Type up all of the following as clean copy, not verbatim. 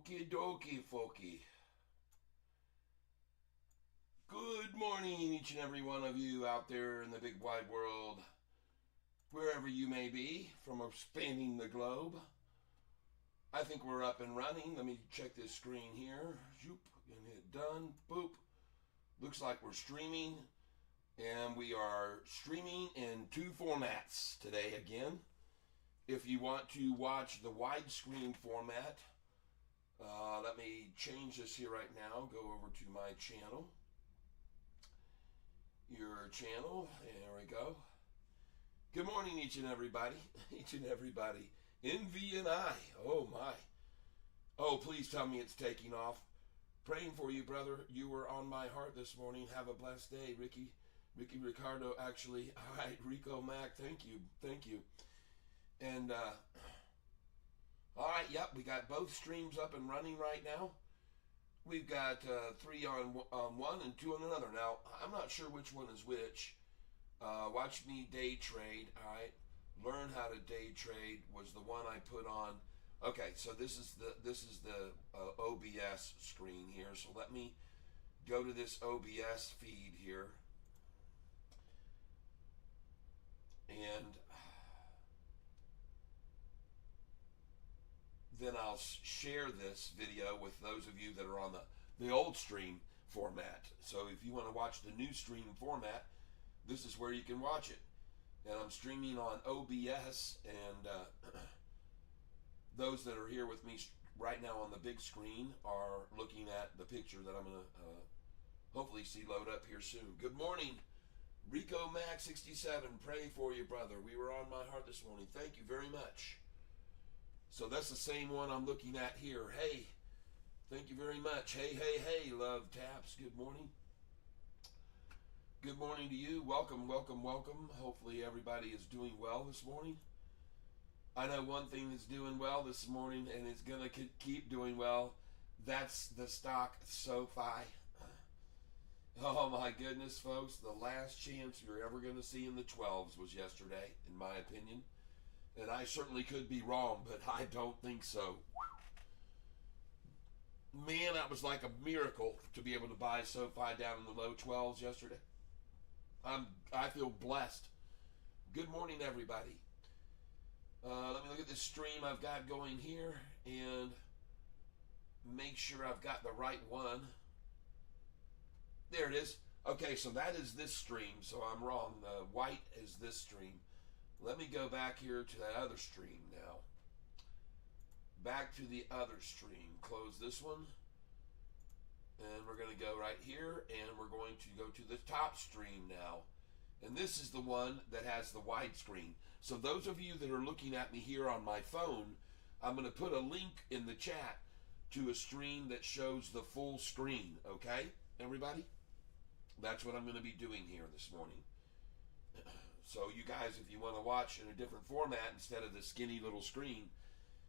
Okie dokie, folky. Good morning, each and every one of you out there in the big wide world, wherever you may be, from spanning the globe. I think we're up and running. Let me check this screen here. Zoop, and hit done. Boop. Looks like we're streaming, and we are streaming in two formats today again. If you want to watch the widescreen format, let me change this here right now. Go over to my channel. Your channel. There we go. Good morning, each and everybody. Each and everybody. Envy and I. Oh, my. Oh, please tell me it's taking off. Praying for you, brother. You were on my heart this morning. Have a blessed day, Ricky. Ricky Ricardo, actually. All right, Rico Mac. Thank you. Thank you. And, all right, yep, we got both streams up and running right now. We've got 3 on one and 2 on another. Now, I'm not sure which one is which. Watch me day trade, all right? Learn how to day trade was the one I put on. Okay, so this is the OBS screen here. So let me go to this OBS feed here. And then I'll share this video with those of you that are on the old stream format. So if you want to watch the new stream format, this is where you can watch it. And I'm streaming on OBS, and those that are here with me right now on the big screen are looking at the picture that I'm going to hopefully see load up here soon. Good morning, Rico Mac 67. Pray for you, brother. We were on my heart this morning. Thank you very much. So that's the same one I'm looking at here. Hey, thank you very much. Hey, hey, hey, Love Taps. Good morning. Good morning to you. Welcome, welcome, welcome. Hopefully everybody is doing well this morning. I know one thing that's doing well this morning, and it's going to keep doing well. That's the stock SoFi. Oh my goodness, folks. The last chance you're ever going to see in the 12s was yesterday, in my opinion. And I certainly could be wrong, but I don't think so. Man, that was like a miracle to be able to buy SoFi down in the low 12s yesterday. I feel blessed. Good morning, everybody. Let me look at this stream I've got going here and make sure I've got the right one. There it is. Okay, so that is this stream, so I'm wrong. White is this stream. Let me go back here to that other stream now. Back to the other stream. Close this one. And we're going to go right here, and we're going to go to the top stream now. And this is the one that has the widescreen. So those of you that are looking at me here on my phone, I'm going to put a link in the chat to a stream that shows the full screen. Okay, everybody? That's what I'm going to be doing here this morning. So you guys, if you want to watch in a different format instead of the skinny little screen,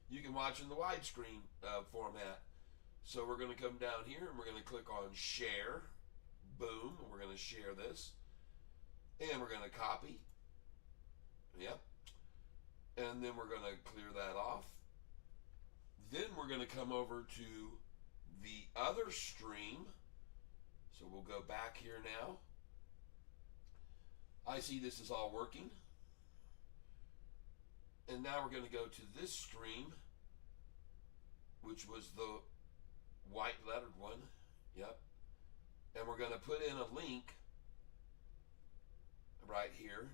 you can watch in the widescreen format. So we're going to come down here and we're going to click on share. Boom. And we're going to share this. And we're going to copy. Yep. And then we're going to clear that off. Then we're going to come over to the other stream. So we'll go back here now. I see this is all working. And now we're going to go to this stream, which was the white lettered one. Yep. And we're going to put in a link right here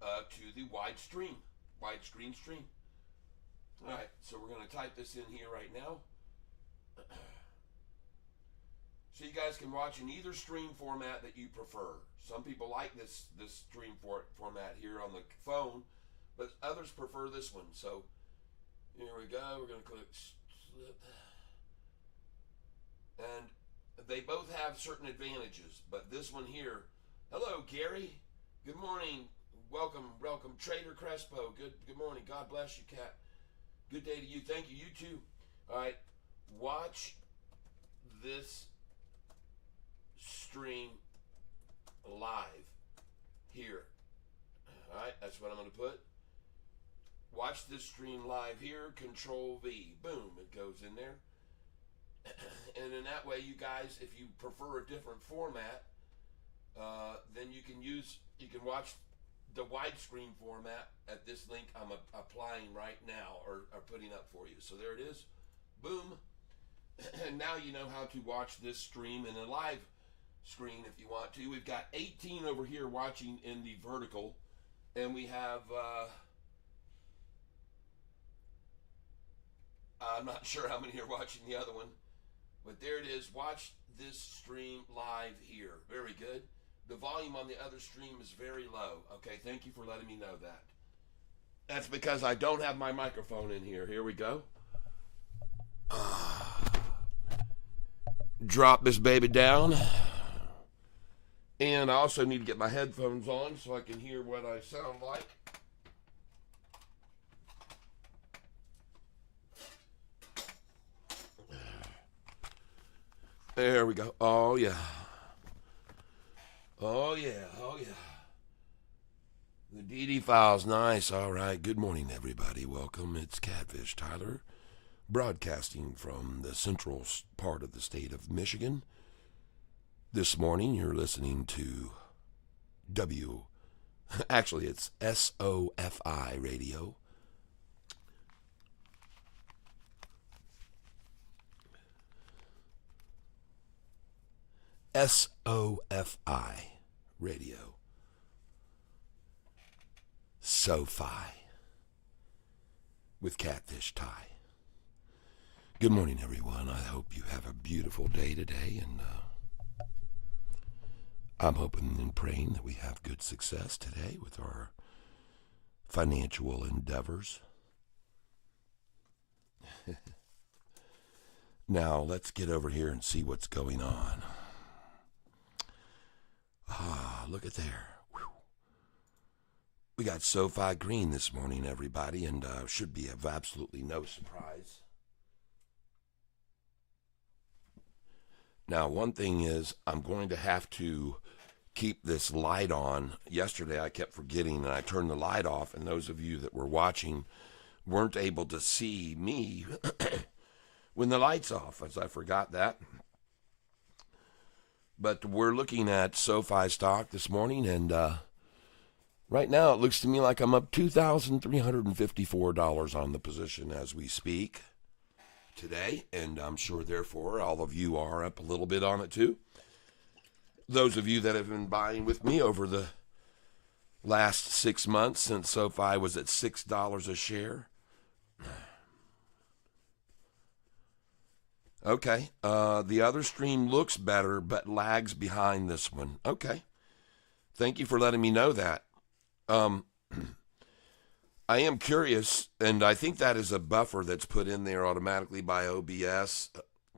to the widescreen stream. All right, so we're going to type this in here right now. So you guys can watch in either stream format that you prefer. Some people like this stream format here on the phone, but others prefer this one. So here we go. We're going to click slip. And they both have certain advantages, but this one here. Hello, Gary. Good morning. Welcome, welcome. Trader Crespo. Good morning. God bless you, Cat. Good day to you. Thank you. You too. All right. Watch this stream live here. All right, that's what I'm going to put. Watch this stream live here. Control V. Boom. It goes in there. And in that way, you guys, if you prefer a different format, then you can watch the widescreen format at this link I'm applying right now or putting up for you. So there it is. Boom. And now you know how to watch this stream in a live screen if you want to. We've got 18 over here watching in the vertical, and we have I'm not sure how many are watching the other one, but there it is. Watch this stream live here. Very good. The volume on the other stream is very low. Okay, thank you for letting me know that. That's because I don't have my microphone in here. Here we go. Drop this baby down. And I also need to get my headphones on so I can hear what I sound like. There we go. Oh, yeah. Oh, yeah. Oh, yeah. The DD file's nice. All right. Good morning, everybody. Welcome. It's Catfish Tyler, broadcasting from the central part of the state of Michigan. This morning, you're listening to actually, it's SOFI radio. SOFI radio. SOFI with Catfish Ty. Good morning, everyone. I hope you have a beautiful day today, and I'm hoping and praying that we have good success today with our financial endeavors. Now, let's get over here and see what's going on. Look at there. Whew. We got SoFi green this morning, everybody, and should be of absolutely no surprise. Now, one thing is I'm going to have to keep this light on. Yesterday, I kept forgetting, and I turned the light off, and those of you that were watching weren't able to see me when the light's off, as I forgot that. But we're looking at SoFi stock this morning, and right now it looks to me like I'm up $2,354 on the position as we speak today, and I'm sure, therefore, all of you are up a little bit on it too. Those of you that have been buying with me over the last 6 months since SoFi was at $6 a share. Okay, the other stream looks better, but lags behind this one. Okay, thank you for letting me know that. I am curious, and I think that is a buffer that's put in there automatically by OBS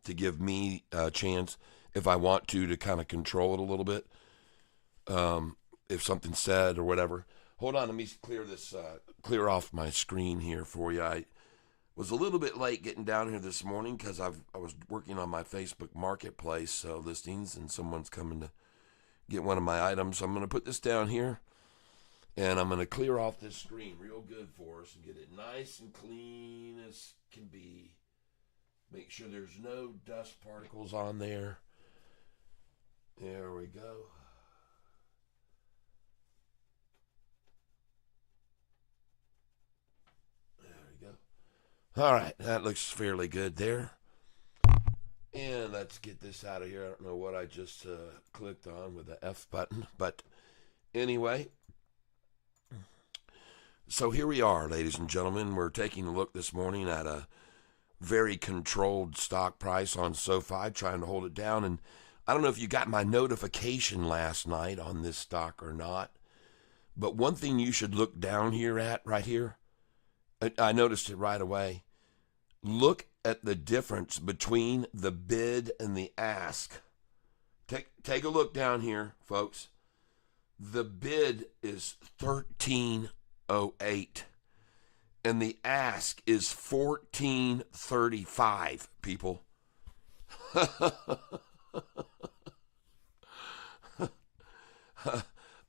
to give me a chance, if I want to kind of control it a little bit, if something's said or whatever. Hold on, let me clear off my screen here for you. I was a little bit late getting down here this morning because I was working on my Facebook Marketplace listings, and someone's coming to get one of my items. So I'm going to put this down here, and I'm going to clear off this screen real good for us and get it nice and clean as can be. Make sure there's no dust particles on there. There we go. All right, that looks fairly good there. And let's get this out of here. I don't know what I just clicked on with the F button. But anyway, so here we are, ladies and gentlemen. We're taking a look this morning at a very controlled stock price on SoFi, trying to hold it down. And I don't know if you got my notification last night on this stock or not. But one thing you should look down here at, right here, I noticed it right away. Look at the difference between the bid and the ask. Take a look down here, folks. The bid is $13.08, and the ask is $14.35. People.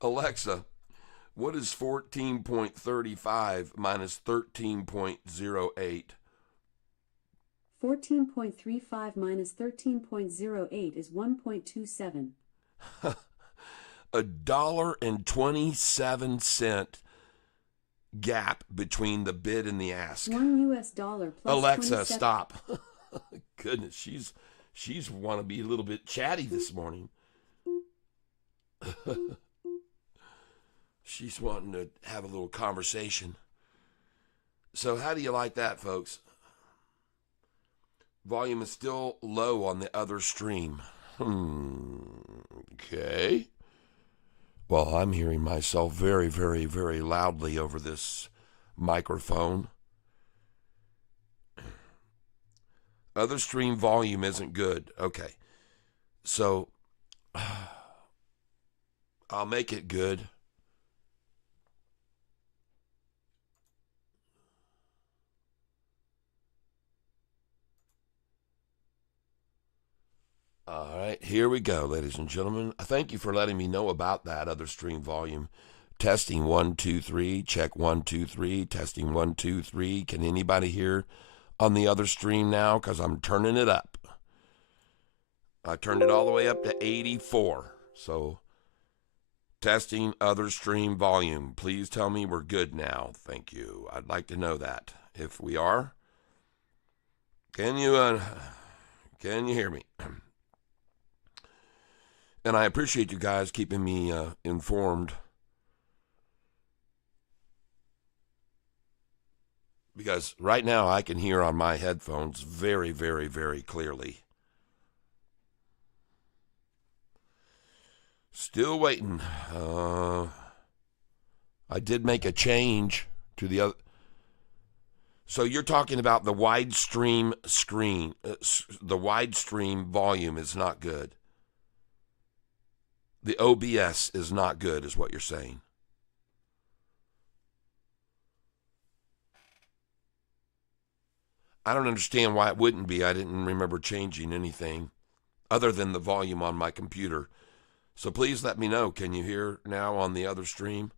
Alexa, what is 14.35 minus 13.08? 14.35 minus 13.08 is 1.27. $1.27 gap between the bid and the ask. $1 plus Alexa, 27. stop. Goodness, she's want to be a little bit chatty this morning. She's wanting to have a little conversation. So how do you like that, folks? Volume is still low on the other stream. Okay. Well, I'm hearing myself very, very, very loudly over this microphone. Other stream volume isn't good. Okay. So I'll make it good. All right, here we go, ladies and gentlemen. Thank you for letting me know about that other stream volume. Testing 1, 2, 3. Check 1, 2, 3. Testing 1, 2, 3. Can anybody hear on the other stream now? Because I'm turning it up. I turned it all the way up to 84. So, testing other stream volume. Please tell me we're good now. Thank you. I'd like to know that. If we are, can you hear me? And I appreciate you guys keeping me informed. Because right now I can hear on my headphones very, very, very clearly. Still waiting. I did make a change to the other. So you're talking about the widestream screen. The widestream volume is not good. The OBS is not good, is what you're saying. I don't understand why it wouldn't be. I didn't remember changing anything other than the volume on my computer. So please let me know. Can you hear now on the other stream?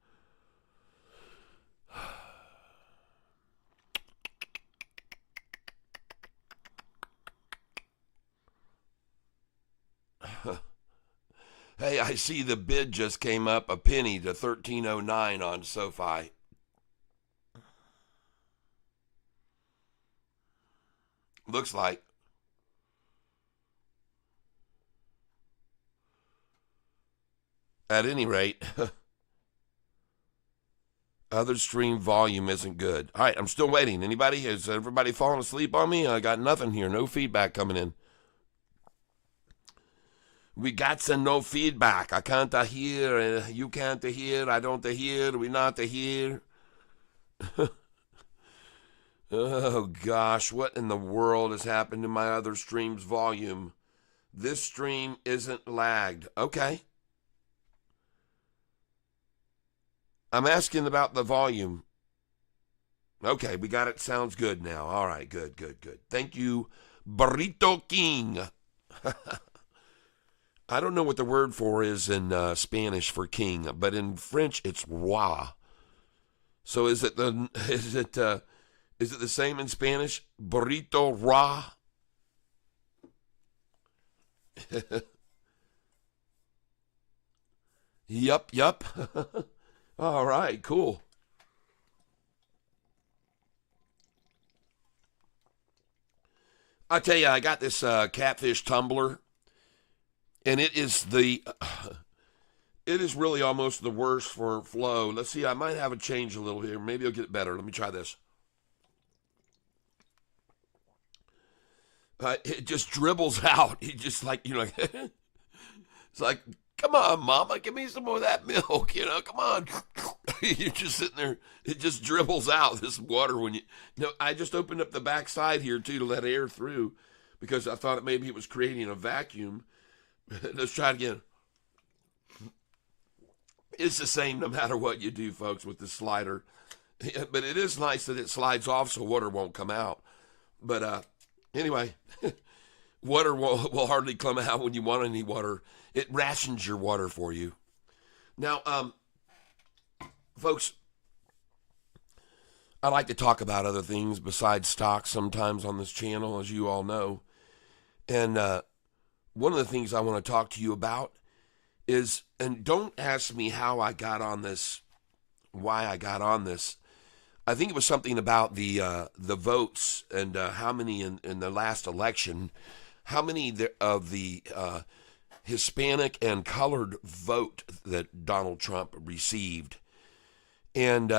Hey, I see the bid just came up a penny to $13.09 on SoFi. Looks like. At any rate, other stream volume isn't good. All right, I'm still waiting. Anybody? Has everybody fallen asleep on me? I got nothing here. No feedback coming in. We got some no feedback. I can't hear. You can't hear. I don't hear. We not hear. Oh, gosh. What in the world has happened to my other stream's volume? This stream isn't lagged. Okay. I'm asking about the volume. Okay, we got it. Sounds good now. All right, good. Thank you, Burrito King. I don't know what the word for is in Spanish for king, but in French it's roi. So is it the same in Spanish? Burrito roi. Yup. All right, cool. I tell you, I got this catfish tumbler. And it is really almost the worst for flow. Let's see, I might have it change a little here. Maybe I'll get it better. Let me try this. It just dribbles out. It just like, it's like, come on, Mama, give me some more of that milk. Come on. You're just sitting there. It just dribbles out, this water. I just opened up the back side here, too, to let air through because I thought maybe it was creating a vacuum. Let's try it again. It's the same no matter what you do, folks, with the slider. But it is nice that it slides off so water won't come out. But anyway, water will hardly come out when you want any water. It rations your water for you. Now, folks, I like to talk about other things besides stocks sometimes on this channel, as you all know. And one of the things I want to talk to you about is, and don't ask me how I got on this, why I got on this. I think it was something about the votes and how many in the last election, how many of the Hispanic and colored vote that Donald Trump received. And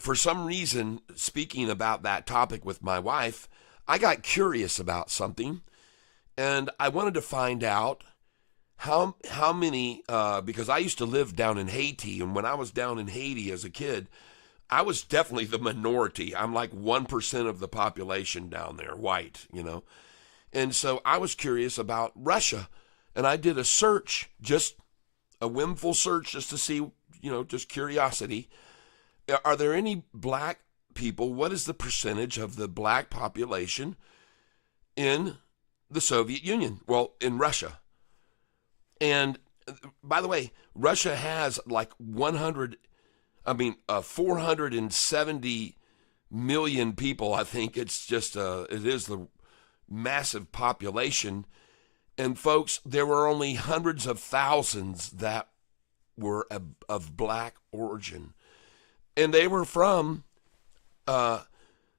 for some reason, speaking about that topic with my wife, I got curious about something, and I wanted to find out how many, because I used to live down in Haiti, and when I was down in Haiti as a kid, I was definitely the minority. I'm like 1% of the population down there, white, And so I was curious about Russia, and I did a search, just a whimful search, just to see, just curiosity. Are there any black people? What is the percentage of the black population in the Soviet Union? Well, in Russia. And by the way, Russia has like 470 million people. I think it's just, it is the massive population. And folks, there were only hundreds of thousands that were of black origin. And they were from,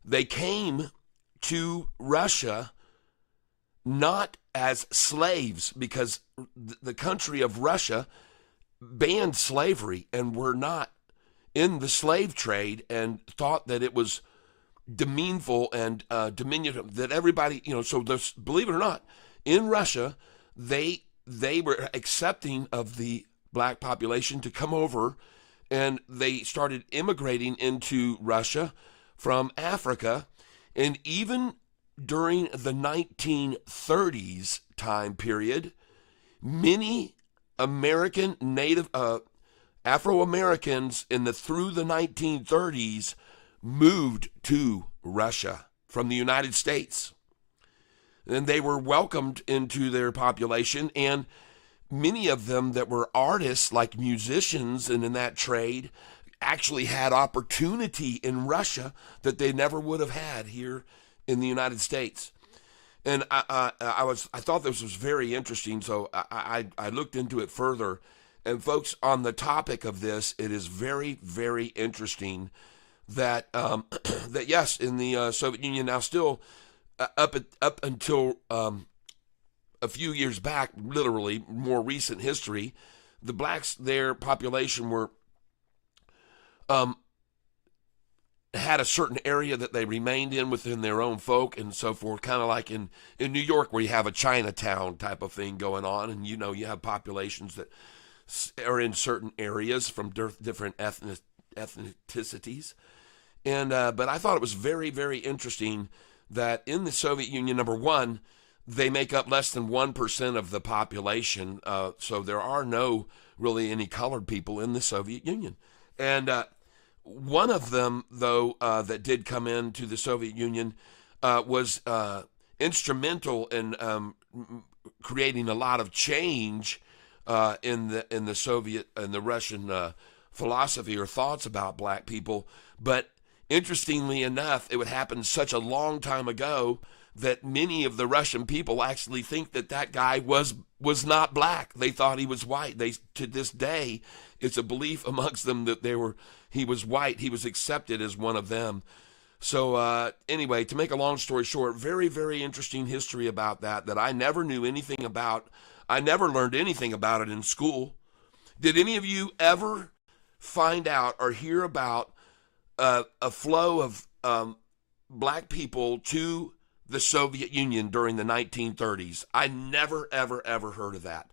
they came to Russia not as slaves, because the country of Russia banned slavery and were not in the slave trade, and thought that it was demeanful and diminutive, that everybody, so this, believe it or not, in Russia, they were accepting of the black population to come over, and they started immigrating into Russia from Africa. And even during the 1930s time period, many American native Afro-Americans through the 1930s moved to Russia from the United States. And they were welcomed into their population, and many of them that were artists, like musicians and in that trade, actually had opportunity in Russia that they never would have had here in the United States. And I thought this was very interesting, so I looked into it further. And folks, on the topic of this, it is very, very interesting that that yes, in the Soviet Union, now still up until a few years back, literally more recent history, the blacks, their population were had a certain area that they remained in within their own folk and so forth, kind of like in New York, where you have a Chinatown type of thing going on, and you have populations that are in certain areas from different ethnicities. And but I thought it was very, very interesting that in the Soviet Union, number one, they make up less than 1% of the population, so there are no really any colored people in the Soviet Union. And one of them, though, that did come into the Soviet Union was instrumental in creating a lot of change in the Soviet and the Russian philosophy or thoughts about black people. But interestingly enough, it would happen such a long time ago that many of the Russian people actually think that guy was not black. They thought he was white. To this day, it's a belief amongst them that he was white. He was accepted as one of them. So anyway, to make a long story short, very, very interesting history about that I never knew anything about. I never learned anything about it in school. Did any of you ever find out or hear about a flow of black people to the Soviet Union during the 1930s? I never, ever, ever heard of that.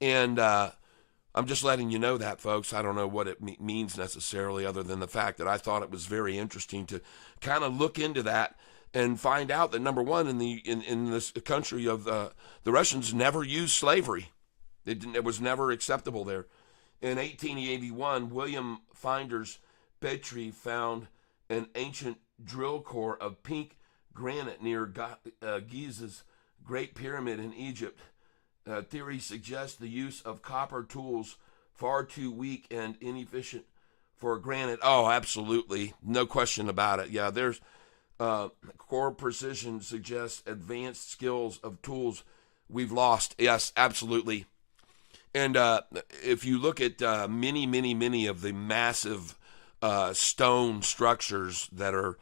And I'm just letting you know that, folks. I don't know what it means necessarily, other than the fact that I thought it was very interesting to kind of look into that and find out that, number one, in this country of the Russians never used slavery. It was never acceptable there. In 1881, William Flinders Petrie found an ancient drill core of pink granite near Giza's Great Pyramid in Egypt. Theory suggests the use of copper tools, far too weak and inefficient for granted. Oh, absolutely. No question about it. Yeah, there's core precision suggests advanced skills of tools we've lost. Yes, absolutely. And if you look at many of the massive stone structures that are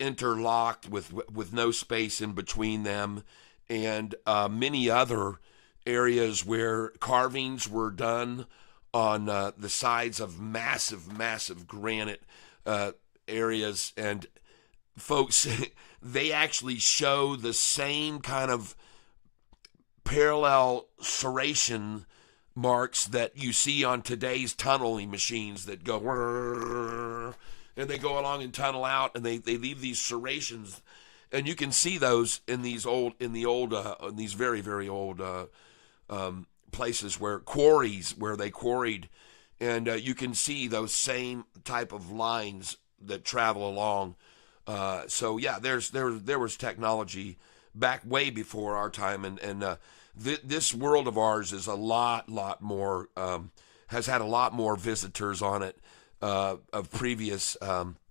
interlocked with no space in between them, and many other areas where carvings were done on the sides of massive granite areas, and folks, they actually show the same kind of parallel serration marks that you see on today's tunneling machines that go and they go along and tunnel out, and they leave these serrations, and you can see those in these very old places where quarries where they quarried, and you can see those same type of lines that travel along. So yeah, there was technology back way before our time, and this world of ours is a lot more has had a lot more visitors on it of previous,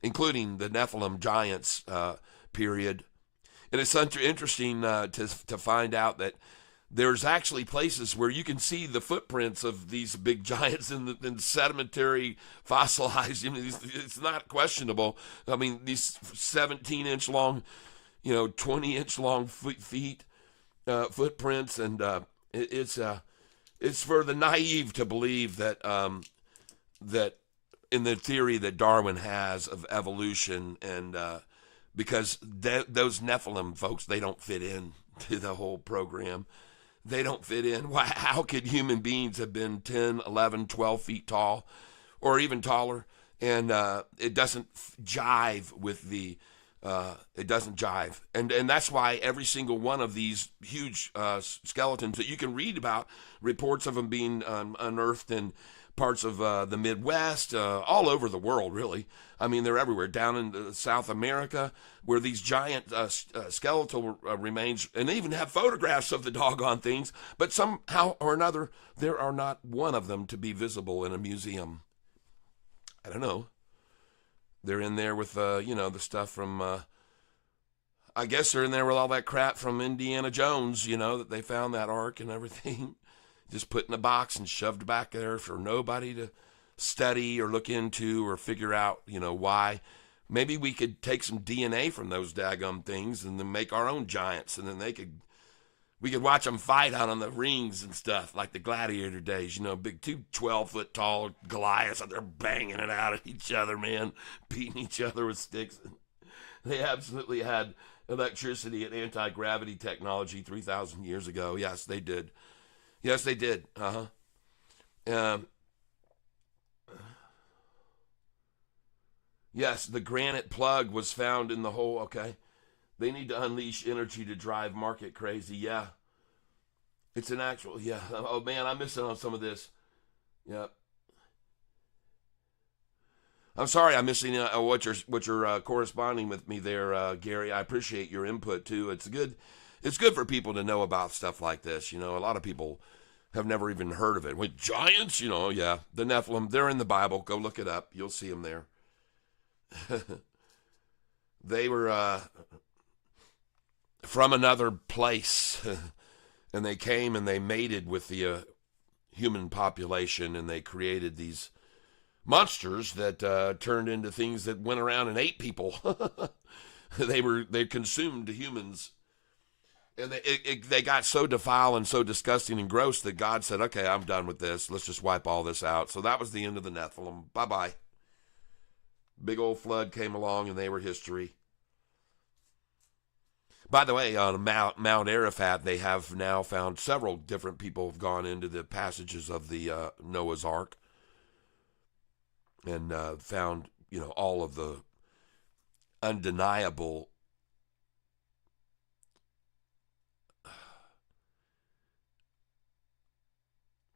including the Nephilim giants period. And it's interesting to find out that there's actually places where you can see the footprints of these big giants in sedimentary fossilized. I mean, it's not questionable. I mean, these 17-inch long, 20-inch long feet footprints, and it's for the naive to believe that that in the theory that Darwin has of evolution, and because those Nephilim folks, they don't fit in to the whole program. They don't fit in. Why? How could human beings have been 10, 11, 12 feet tall, or even taller? And it doesn't jive with the. It doesn't jive, and that's why every single one of these huge skeletons that you can read about, reports of them being unearthed in parts of the Midwest, all over the world, really. I mean, they're everywhere. Down in South America, where these giant skeletal remains, and they even have photographs of the doggone things, but somehow or another, there are not one of them to be visible in a museum. I don't know. They're in there with, the stuff from, I guess they're in there with all that crap from Indiana Jones, that they found that ark and everything. Just put in a box and shoved back there for nobody to study or look into or figure out, why. Maybe we could take some DNA from those daggum things and then make our own giants, and then we could watch them fight out on the rings and stuff like the gladiator days, big 12-foot tall Goliaths out there banging it out at each other, man, beating each other with sticks. They absolutely had electricity and anti-gravity technology 3,000 years ago. Yes, they did. Yes, they did. Yes, the granite plug was found in the hole. Okay. They need to unleash energy to drive market crazy. Yeah. It's an actual, yeah. Oh, man, I'm missing on some of this. Yep. I'm sorry I'm missing what you're corresponding with me there, Gary. I appreciate your input, too. It's good for people to know about stuff like this. A lot of people have never even heard of it. With giants, yeah. The Nephilim, they're in the Bible. Go look it up. You'll see them there. They were from another place, and they came and they mated with the human population, and they created these monsters that turned into things that went around and ate people. They consumed humans, and they got so defiled and so disgusting and gross that God said, "Okay, I'm done with this. Let's just wipe all this out." So that was the end of the Nephilim. Bye bye. Big old flood came along, and they were history. By the way, on Mount Arafat, they have now found several different people have gone into the passages of the Noah's Ark and found, all of the undeniable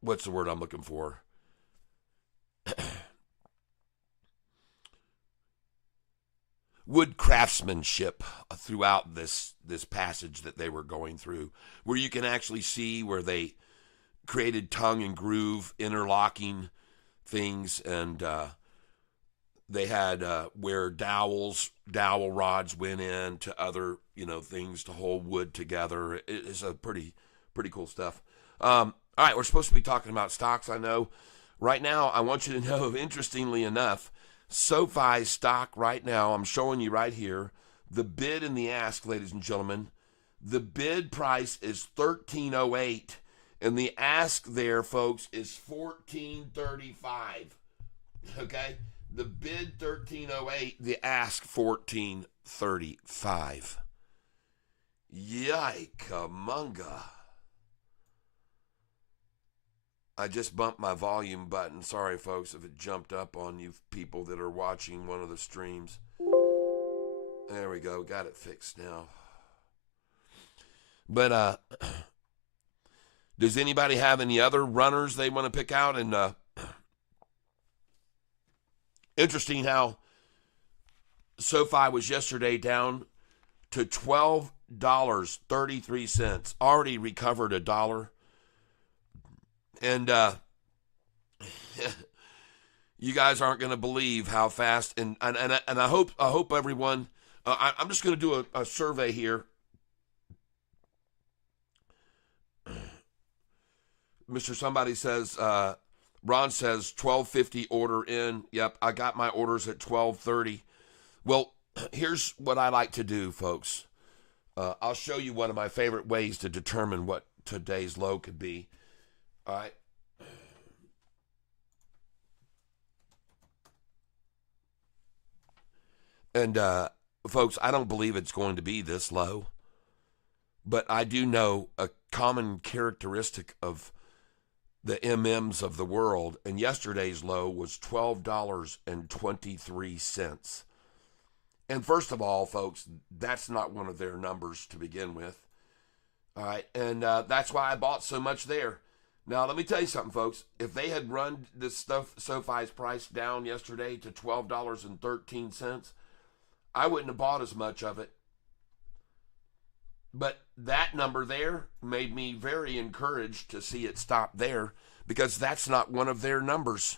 what's the word I'm looking for? Wood craftsmanship throughout this passage that they were going through, where you can actually see where they created tongue and groove interlocking things, and They had where dowel rods went in to other, things to hold wood together. It is a pretty cool stuff. All right, we're supposed to be talking about stocks, I know. Right now, I want you to know, interestingly enough, SoFi's stock right now, I'm showing you right here, the bid and the ask, ladies and gentlemen. The bid price is $13.08, and the ask there, folks, is $14.35. Okay? The bid $13.08, the ask $14.35. Yike-a-munga. I just bumped my volume button. Sorry, folks, if it jumped up on you people that are watching one of the streams. There we go. Got it fixed now. But does anybody have any other runners they want to pick out? And interesting how SoFi was yesterday down to $12.33. Already recovered $1. And you guys aren't going to believe how fast. And I hope everyone. I'm just going to do a survey here. Mr. Somebody says, Ron says 12:50 order in. Yep, I got my orders at 12:30. Well, here's what I like to do, folks. I'll show you one of my favorite ways to determine what today's low could be. All right. And, folks, I don't believe it's going to be this low. But I do know a common characteristic of the MMs of the world. And yesterday's low was $12.23. And first of all, folks, that's not one of their numbers to begin with. All right. And that's why I bought so much there. Now, let me tell you something, folks. If they had run this stuff, SoFi's price down yesterday to $12.13, I wouldn't have bought as much of it. But that number there made me very encouraged to see it stop there, because that's not one of their numbers.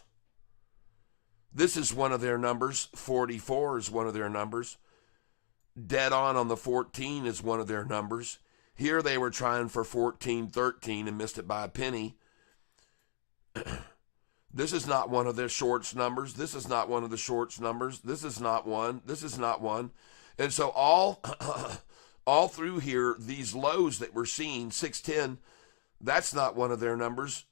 This is one of their numbers. 44 is one of their numbers. Dead on the 14 is one of their numbers. Here they were trying for 14.13 and missed it by a penny. This is not one of their shorts numbers. This is not one of the shorts numbers. This is not one. This is not one. And so all through here, these lows that we're seeing, 610, that's not one of their numbers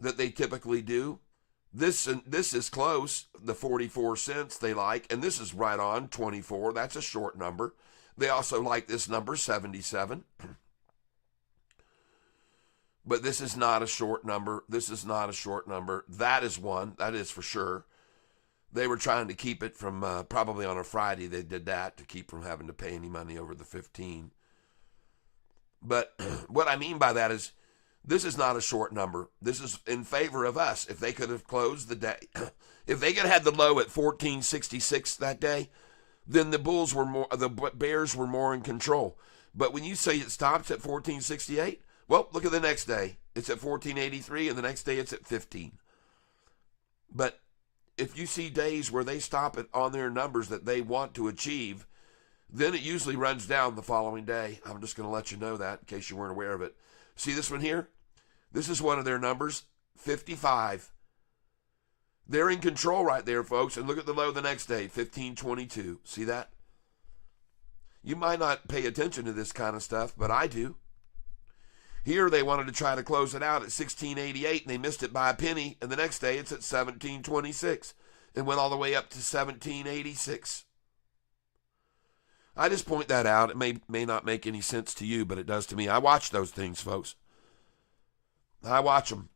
that they typically do. This is close, the 44 cents they like, and this is right on, 24. That's a short number. They also like this number, 77. But this is not a short number. This is not a short number. That is one. That is for sure. They were trying to keep it from, probably on a Friday, they did that to keep from having to pay any money over the 15. But what I mean by that is, this is not a short number. This is in favor of us. If they could have closed the day, if they could have had the low at 14.66 that day, then the Bears were more in control. But when you say it stops at 14.68, well, look at the next day. It's at 14.83, and the next day it's at 15. But if you see days where they stop it on their numbers that they want to achieve, then it usually runs down the following day. I'm just going to let you know that in case you weren't aware of it. See this one here? This is one of their numbers, 55. They're in control right there, folks. And look at the low the next day, 15.22. See that? You might not pay attention to this kind of stuff, but I do. Here they wanted to try to close it out at 16.88, and they missed it by a penny. And the next day it's at 17.26 and went all the way up to 17.86. I just point that out. It may not make any sense to you, but it does to me. I watch those things, folks. I watch them.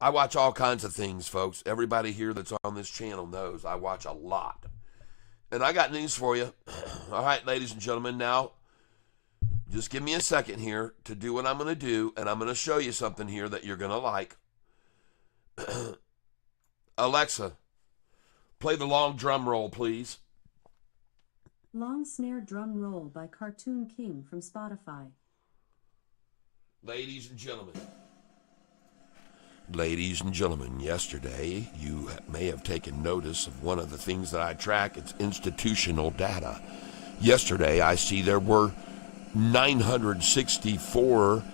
I watch all kinds of things, folks. Everybody here that's on this channel knows I watch a lot. And I got news for you. All right, ladies and gentlemen, now just give me a second here to do what I'm going to do, and I'm going to show you something here that you're going to like. Alexa, play the long drum roll, please. Long snare drum roll by Cartoon King from Spotify. Ladies and gentlemen, Ladies and gentlemen, yesterday you may have taken notice of one of the things that I track. It's institutional data. Yesterday I see there were 964,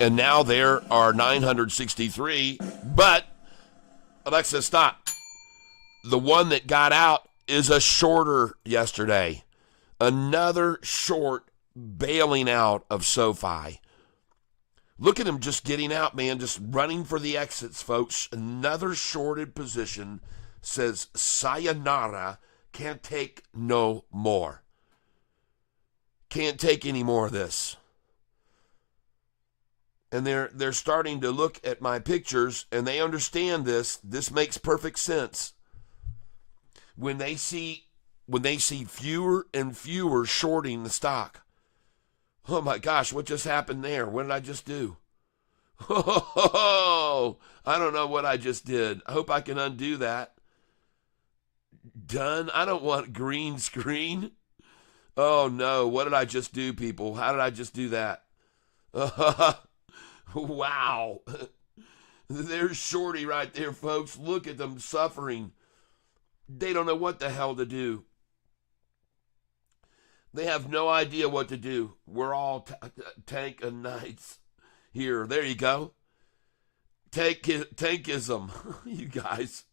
and now there are 963. But, Alexa, stop. The one that got out is a shorter yesterday. Another short bailing out of SoFi. Look at him just getting out, man, just running for the exits, folks. Another shorted position says, sayonara, can't take no more. Can't take any more of this. And they're starting to look at my pictures, and they understand this. This makes perfect sense. When they see fewer and fewer shorting the stock. Oh my gosh, what just happened there? What did I just do? Oh, I don't know what I just did. I hope I can undo that. Done. I don't want green screen. Oh no, what did I just do, people? How did I just do that? Wow. There's Shorty right there, folks. Look at them suffering. They don't know what the hell to do. They have no idea what to do. We're all tank and knights here. There you go. Tankism, you guys.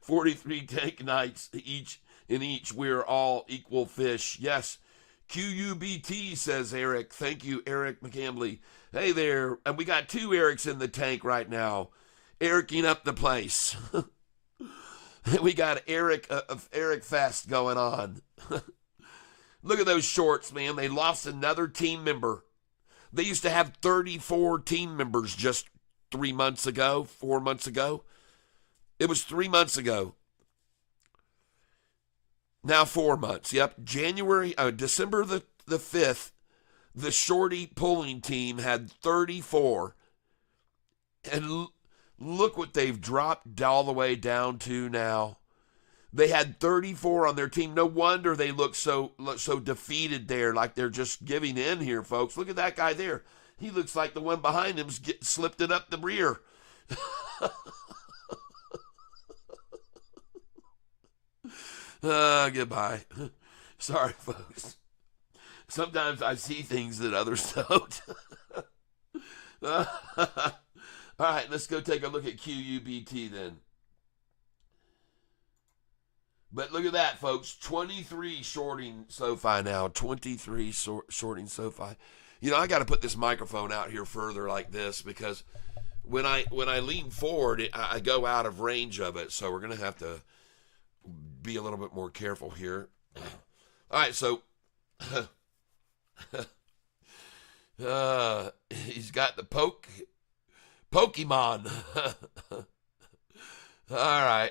43 tank knights each. In each, we're all equal fish. Yes. QUBT, says Eric. Thank you, Eric McCambly. Hey there. And we got two Erics in the tank right now. Ericing up the place. We got Eric Fest going on. Look at those shorts, man. They lost another team member. They used to have 34 team members just 3 months ago, 4 months ago. It was 3 months ago. Now 4 months. Yep. December the 5th, the shorty pulling team had 34. And look what they've dropped all the way down to now. They had 34 on their team. No wonder they look so defeated there, like they're just giving in here, folks. Look at that guy there. He looks like the one behind him's slipped it up the rear. Goodbye. Sorry, folks. Sometimes I see things that others don't. All right, let's go take a look at QUBT then. But look at that, folks. 23 shorting SoFi now. 23 shorting SoFi. You know, I got to put this microphone out here further like this because when I lean forward, I go out of range of it. So we're going to have to be a little bit more careful here. All right, so he's got the Pokemon. All right.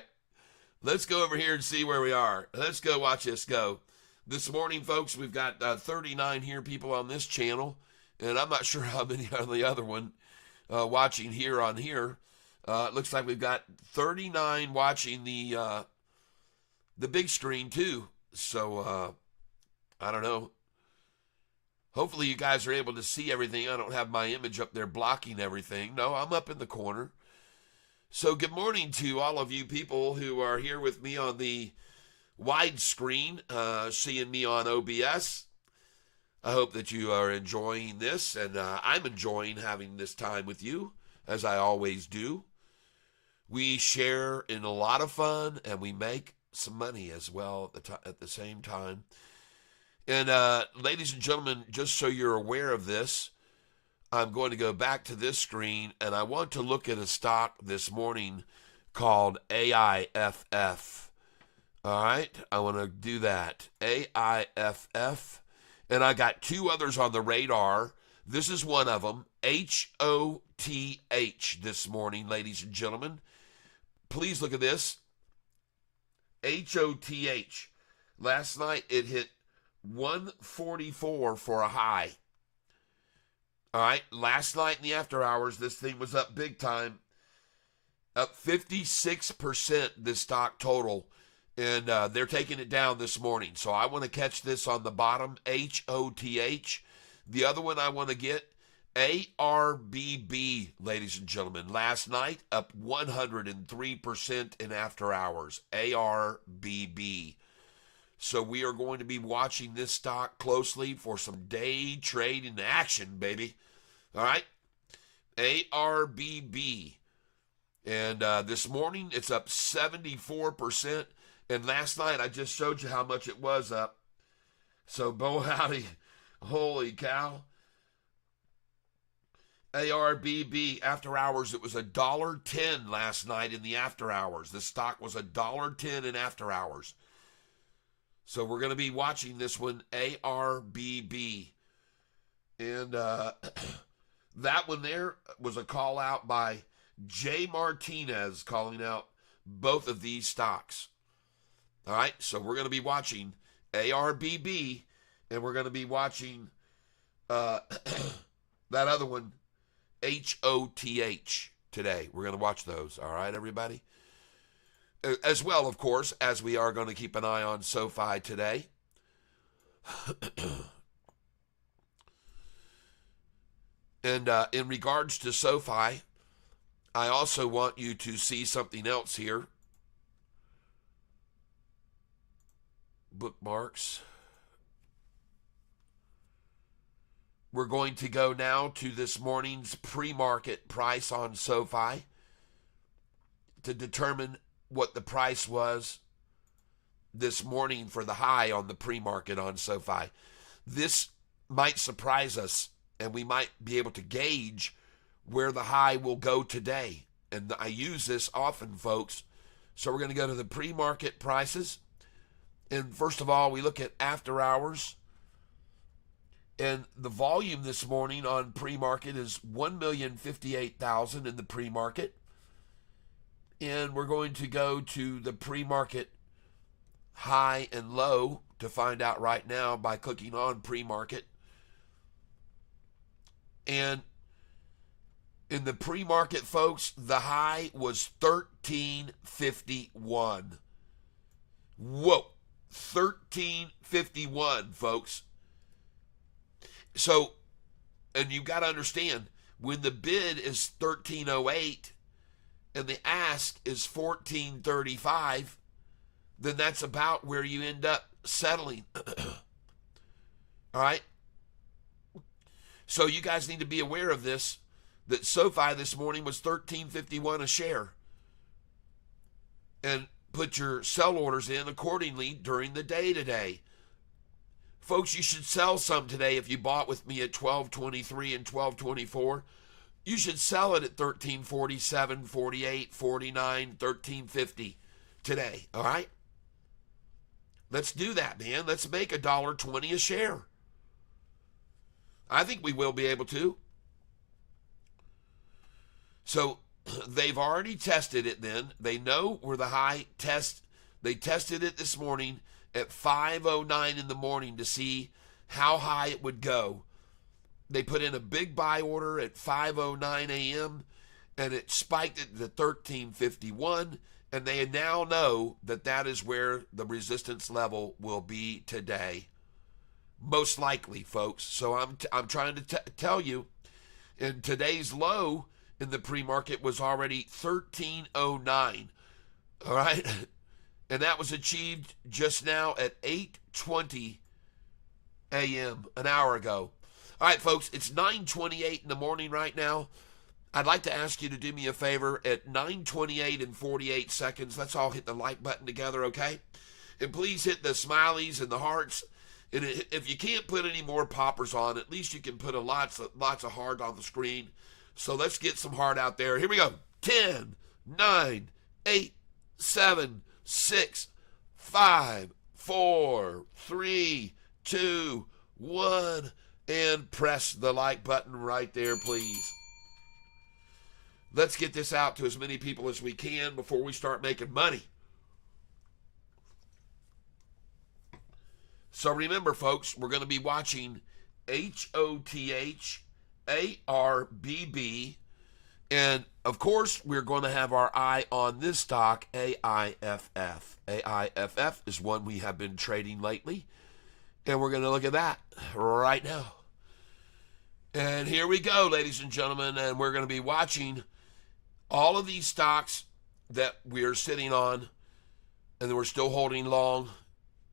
Let's go over here and see where we are. Let's go watch this go. This morning, folks, we've got 39 here people on this channel, and I'm not sure how many on the other one watching here on here. It looks like we've got 39 watching the big screen too. So I don't know. Hopefully you guys are able to see everything. I don't have my image up there blocking everything. No, I'm up in the corner. So good morning to all of you people who are here with me on the widescreen, seeing me on OBS. I hope that you are enjoying this, and I'm enjoying having this time with you, as I always do. We share in a lot of fun, and we make some money as well at the same time. And ladies and gentlemen, just so you're aware of this, I'm going to go back to this screen, and I want to look at a stock this morning called AIFF. All right, I want to do that. AIFF. And I got two others on the radar. This is one of them, HOTH, this morning, ladies and gentlemen. Please look at this. HOTH. Last night it hit 144 for a high. All right, last night in the after hours, this thing was up big time. Up 56%, this stock total. And they're taking it down this morning. So I want to catch this on the bottom, HOTH. The other one I want to get, ARBB, ladies and gentlemen, last night up 103% in after hours. ARBB. So we are going to be watching this stock closely for some day trading action, baby. All right? ARBB. And this morning it's up 74%. And last night I just showed you how much it was up. So, Bo Howdy, holy cow. ARBB after hours, it was $1.10 last night in the after hours. The stock was $1.10 in after hours. So we're going to be watching this one, ARBB. And that one there was a call out by Jay Martinez calling out both of these stocks. All right, so we're going to be watching ARBB, and we're going to be watching that other one, HOTH, today. We're going to watch those. All right, everybody? As well, of course, as we are going to keep an eye on SoFi today. And in regards to SoFi, I also want you to see something else here. Bookmarks. We're going to go now to this morning's pre-market price on SoFi to determine what the price was this morning for the high on the pre-market on SoFi. This might surprise us, and we might be able to gauge where the high will go today. And I use this often, folks. So we're going to go to the pre-market prices. And first of all, we look at after hours. And the volume this morning on pre-market is 1,058,000 in the pre-market. And we're going to go to the pre-market high and low to find out right now by clicking on pre-market. And in the pre-market, folks, the high was 1351. Whoa, 1351, folks. So, and you've got to understand, when the bid is 1308 and the ask is 1435, then that's about where you end up settling. All right? So you guys need to be aware of this, that SoFi this morning was $13.51 a share. And put your sell orders in accordingly during the day today. Folks, you should sell some today. If you bought with me at 12.23 and 12.24, you should sell it at 13.47, 48, 49, 13.50 today, all right? Let's do that, man. Let's make $1.20 a share. I think we will be able to. So they've already tested it then. They know where the high test. They tested it this morning at 5:09 in the morning to see how high it would go. They put in a big buy order at 5:09 a.m. and it spiked it to 13.51, and they now know that that is where the resistance level will be today. Most likely, folks. So I'm trying to tell you, and today's low in the pre-market was already 1309. All right? And that was achieved just now at 8:20 a.m., an hour ago. All right, folks, it's 9:28 in the morning right now. I'd like to ask you to do me a favor at 9:28 and 48 seconds. Let's all hit the like button together, okay? And please hit the smileys and the hearts. And if you can't put any more poppers on, at least you can put lots of heart on the screen. So let's get some heart out there. Here we go. 10, 9, 8, 7, 6, 5, 4, 3, 2, 1, and press the like button right there, please. Let's get this out to as many people as we can before we start making money. So remember, folks, we're going to be watching HOTH, ARBB, and of course, we're going to have our eye on this stock, AIFF. AIFF is one we have been trading lately, and we're going to look at that right now. And here we go, ladies and gentlemen, and we're going to be watching all of these stocks that we're sitting on and that we're still holding long.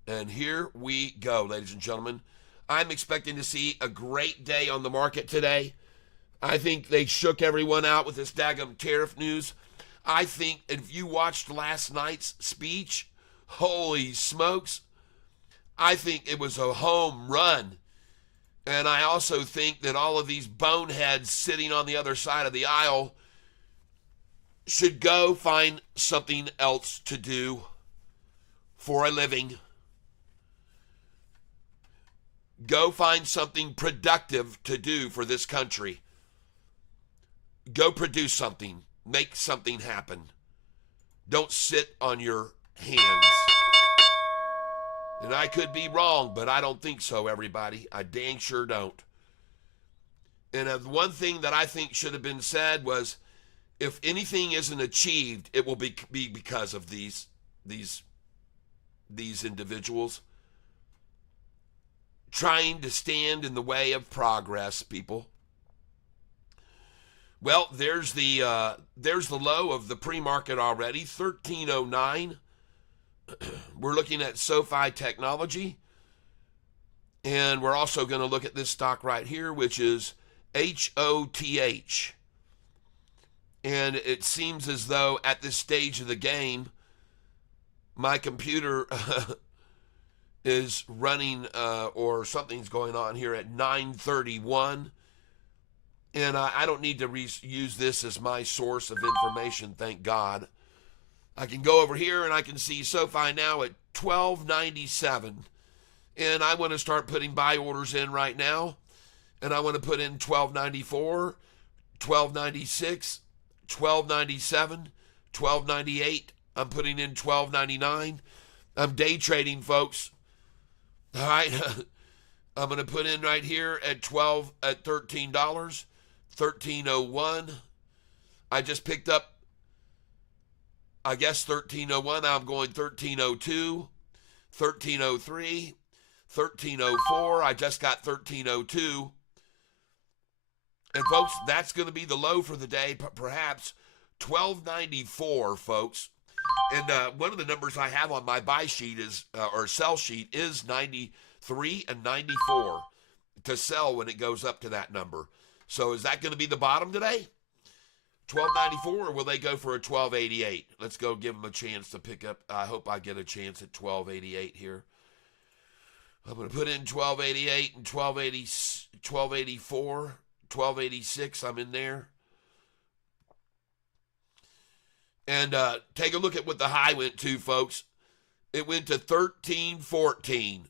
And here we go, ladies and gentlemen. I'm expecting to see a great day on the market today. I think they shook everyone out with this daggum tariff news. I think if you watched last night's speech, holy smokes, I think it was a home run. And I also think that all of these boneheads sitting on the other side of the aisle should go find something else to do for a living. Go find something productive to do for this country. Go produce something. Make something happen. Don't sit on your hands. And I could be wrong, but I don't think so, everybody. I dang sure don't. And one thing that I think should have been said was, if anything isn't achieved, it will be because of these individuals trying to stand in the way of progress, people. Well, there's the low of the pre-market already, 1309. We're looking at SoFi Technology, and we're also going to look at this stock right here, which is HOTH. And it seems as though at this stage of the game, my computer is running, or something's going on here at 9:31. And I don't need to use this as my source of information, thank God. I can go over here and I can see SoFi now at 1297. And I want to start putting buy orders in right now. And I want to put in 1294, 1296, 1297, 1298. I'm putting in 1299. I'm day trading, folks. All right. I'm going to put in right here at $13, 1301. I just picked up, I guess, 1301. Now I'm going 1302, 1303, 1304. I just got 1302. And folks, that's going to be the low for the day, perhaps 1294, folks. And one of the numbers I have on my buy sheet is, or sell sheet, is 93 and 94 to sell when it goes up to that number. So is that going to be the bottom today? 1294, or will they go for a 1288? Let's go give them a chance to pick up. I hope I get a chance at 1288 here. I'm going to put in 1288 and 1284, 1286. I'm in there. And take a look at what the high went to, folks. It went to 1314.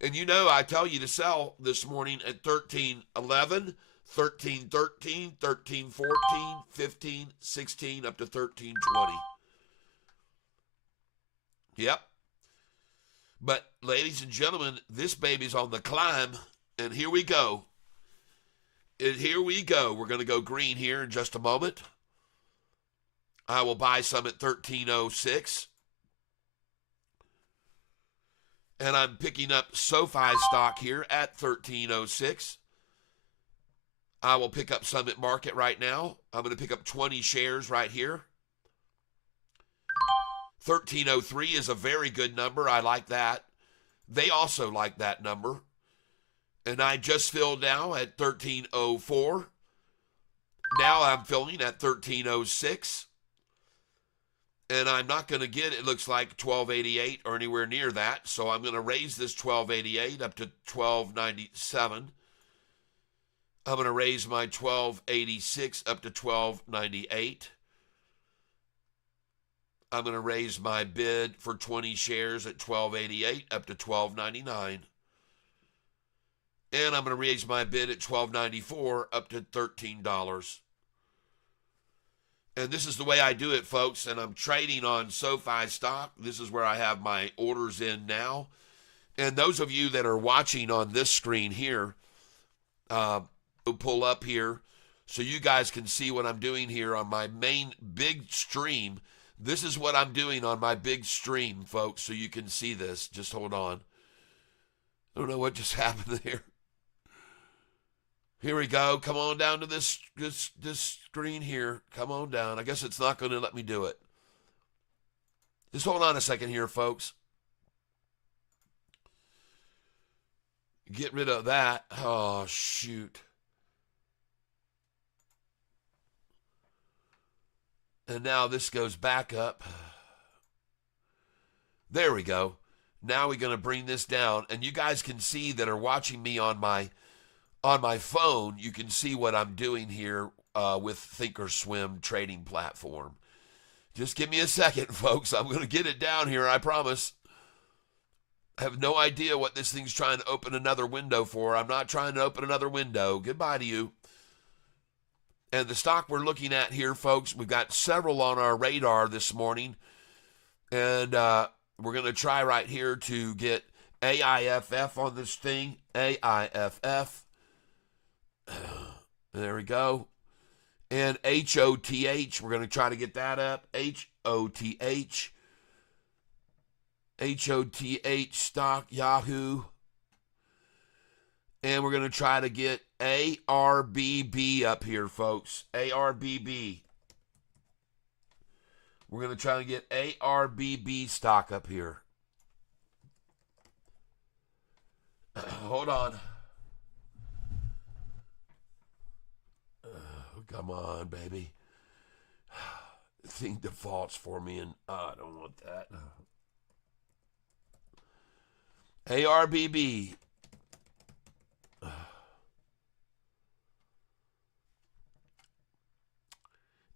And you know, I tell you to sell this morning at 1311, 1313, 1314, 15, 16, up to 1320. Yep. But, ladies and gentlemen, this baby's on the climb. And here we go. And here we go. We're going to go green here in just a moment. I will buy some at 1306. And I'm picking up SoFi stock here at 1306. I will pick up some at market right now. I'm going to pick up 20 shares right here. 1303 is a very good number. I like that. They also like that number. And I just filled now at 1304. Now I'm filling at 1306. And I'm not going to get, it looks like, 1288 or anywhere near that. So I'm going to raise this 1288 up to 1297. I'm going to raise my 1286 up to 1298. I'm going to raise my bid for 20 shares at 1288 up to 1299. And I'm going to raise my bid at 1294 up to $13. And this is the way I do it, folks. And I'm trading on SoFi stock. This is where I have my orders in now. And those of you that are watching on this screen here, pull up here so you guys can see what I'm doing here on my main big stream. This is what I'm doing on my big stream, folks, so you can see this. Just hold on. I don't know what just happened there. Here we go. Come on down to this screen here. Come on down. I guess it's not going to let me do it. Just hold on a second here, folks. Get rid of that. Oh, shoot. And now this goes back up. There we go. Now we're going to bring this down. And you guys can see that are watching me on my phone. You can see what I'm doing here with Thinkorswim trading platform. Just give me a second, folks. I'm going to get it down here, I promise. I have no idea what this thing's trying to open another window for. I'm not trying to open another window. Goodbye to you. And the stock we're looking at here, folks, we've got several on our radar this morning. And we're going to try right here to get AIFF on this thing. AIFF. There we go. And HOTH, we're going to try to get that up. HOTH. HOTH stock, Yahoo. And we're going to try to get ARBB up here, folks. ARBB. We're going to try to get ARBB stock up here. Hold on. Come on, baby. The thing defaults for me, and I don't want that. ARBB.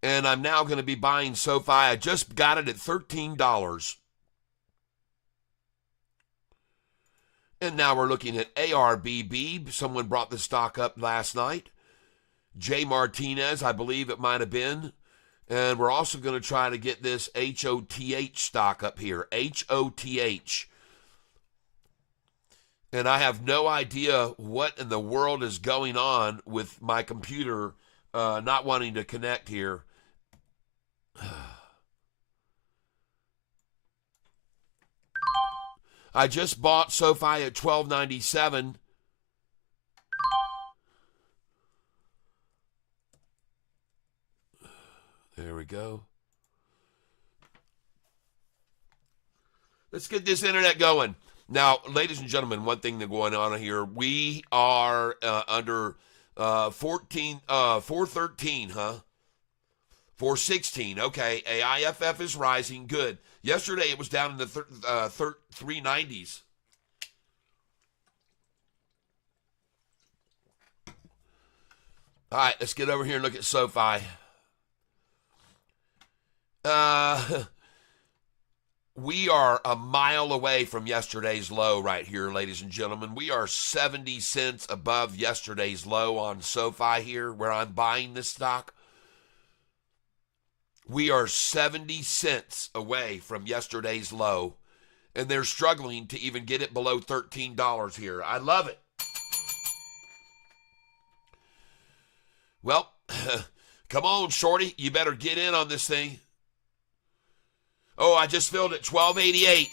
And I'm now going to be buying SoFi. I just got it at $13. And now we're looking at ARBB. Someone brought the stock up last night. Jay Martinez, I believe it might have been. And we're also going to try to get this HOTH stock up here. HOTH. And I have no idea what in the world is going on with my computer not wanting to connect here. I just bought SoFi at $12.97. There we go. Let's get this internet going. Now, ladies and gentlemen, one thing that's going on here, we are under 413, huh? 416. Okay, AIFF is rising. Good. Yesterday it was down in the 390s. All right, let's get over here and look at SoFi. We are a mile away from yesterday's low right here, ladies and gentlemen. We are 70 cents above yesterday's low on SoFi here, where I'm buying this stock. We are 70 cents away from yesterday's low, and they're struggling to even get it below $13 here. I love it. Well, come on, shorty. You better get in on this thing. Oh, I just filled it, $12.88.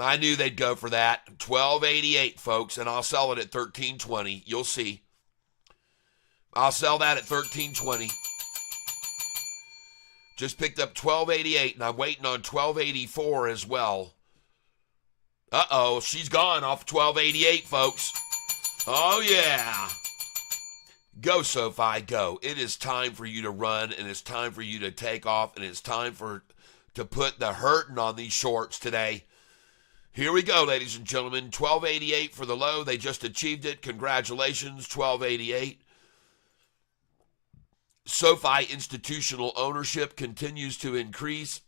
I knew they'd go for that. $12.88, folks, and I'll sell it at $13.20. You'll see. I'll sell that at $13.20. Just picked up $12.88, and I'm waiting on $12.84 as well. Uh-oh, she's gone off $12.88, folks. Oh, yeah. Go, SoFi, go. It is time for you to run, and it's time for you to take off, and it's time to put the hurting on these shorts today. Here we go, ladies and gentlemen. $12.88 for the low. They just achieved it. Congratulations, $12.88. SoFi institutional ownership continues to increase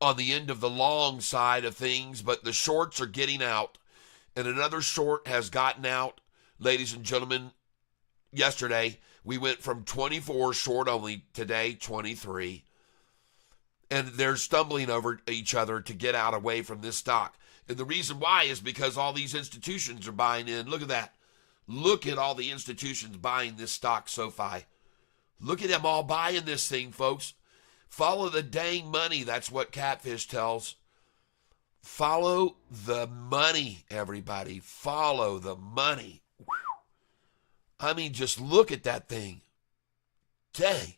on the end of the long side of things, but the shorts are getting out, and another short has gotten out, ladies and gentlemen. Yesterday, we went from 24 short only, today 23. And they're stumbling over each other to get out away from this stock. And the reason why is because all these institutions are buying in. Look at that. Look at all the institutions buying this stock, SoFi. Look at them all buying this thing, folks. Follow the dang money. That's what CATFISH tells. Follow the money, everybody. Follow the money. I mean, just look at that thing. Dang.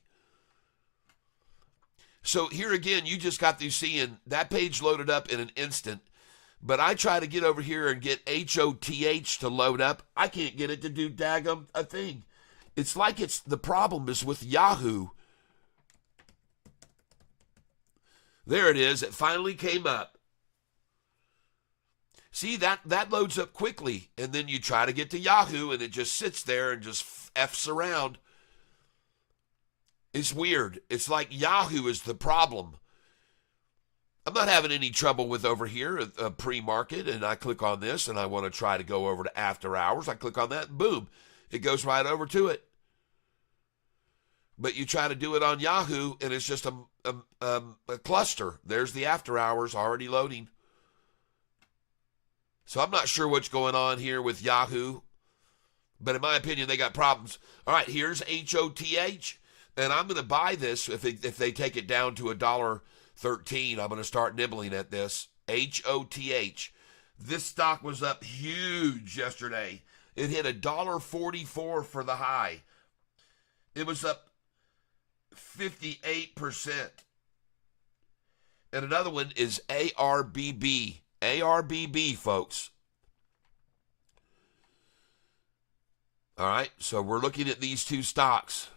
So here again, you just got through seeing that page loaded up in an instant. But I try to get over here and get HOTH to load up. I can't get it to do daggum a thing. It's like it's the problem is with Yahoo. There it is. It finally came up. See, that loads up quickly, and then you try to get to Yahoo, and it just sits there and just F's around. It's weird. It's like Yahoo is the problem. I'm not having any trouble with over here, a pre-market, and I click on this, and I want to try to go over to after hours. I click on that, and boom, it goes right over to it. But you try to do it on Yahoo, and it's just a cluster. There's the after hours already loading. So I'm not sure what's going on here with Yahoo, but in my opinion, they got problems. All right, here's HOTH, and I'm going to buy this if they take it down to $1.13. I'm going to start nibbling at this. HOTH. This stock was up huge yesterday. It hit $1.44 for the high. It was up 58%. And another one is ARBB. ARBB, folks. All right, so we're looking at these two stocks.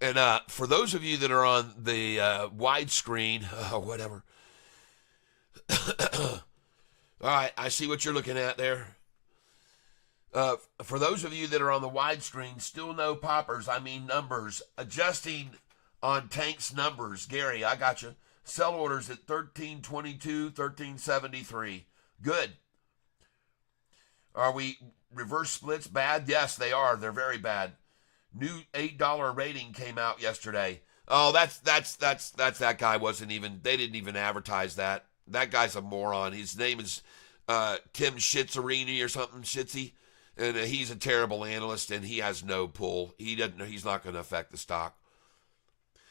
And for those of you that are on the widescreen, whatever. All right, I see what you're looking at there. For those of you that are on the widescreen, still no poppers. I mean numbers. Adjusting on Tank's numbers. Gary, I got you. Sell orders at 1322, 1373. Good. Are we reverse splits bad? Yes, they are. They're very bad. New $8 rating came out yesterday. Oh, that's that guy wasn't even. They didn't even advertise that. That guy's a moron. His name is Tim Schitzerini or something. Schitzy. And he's a terrible analyst, and he has no pull. He's not going to affect the stock.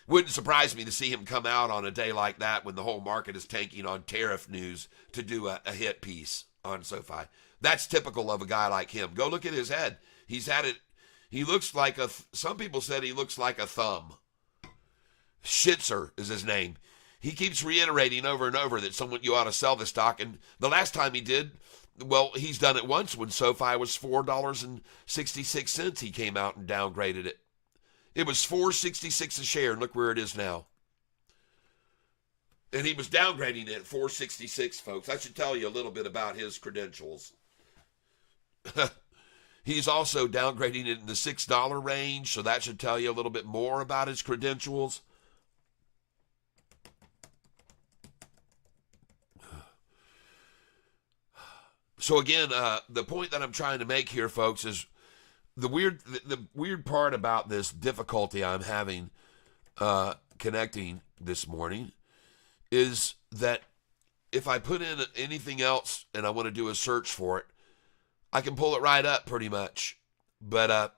Wouldn't surprise me to see him come out on a day like that when the whole market is tanking on tariff news to do a hit piece on SoFi. That's typical of a guy like him. Go look at his head. He's had it. He looks like some people said he looks like a thumb. Schitzer is his name. He keeps reiterating over and over that you ought to sell the stock. And the last time he did, well, he's done it once when SoFi was $4.66. He came out and downgraded it. It was $4.66 a share, and look where it is now. And he was downgrading it at $4.66, folks. I should tell you a little bit about his credentials. He's also downgrading it in the $6 range, so that should tell you a little bit more about his credentials. So again, the point that I'm trying to make here, folks, is the weird part about this difficulty I'm having connecting this morning is that if I put in anything else and I want to do a search for it, I can pull it right up pretty much. But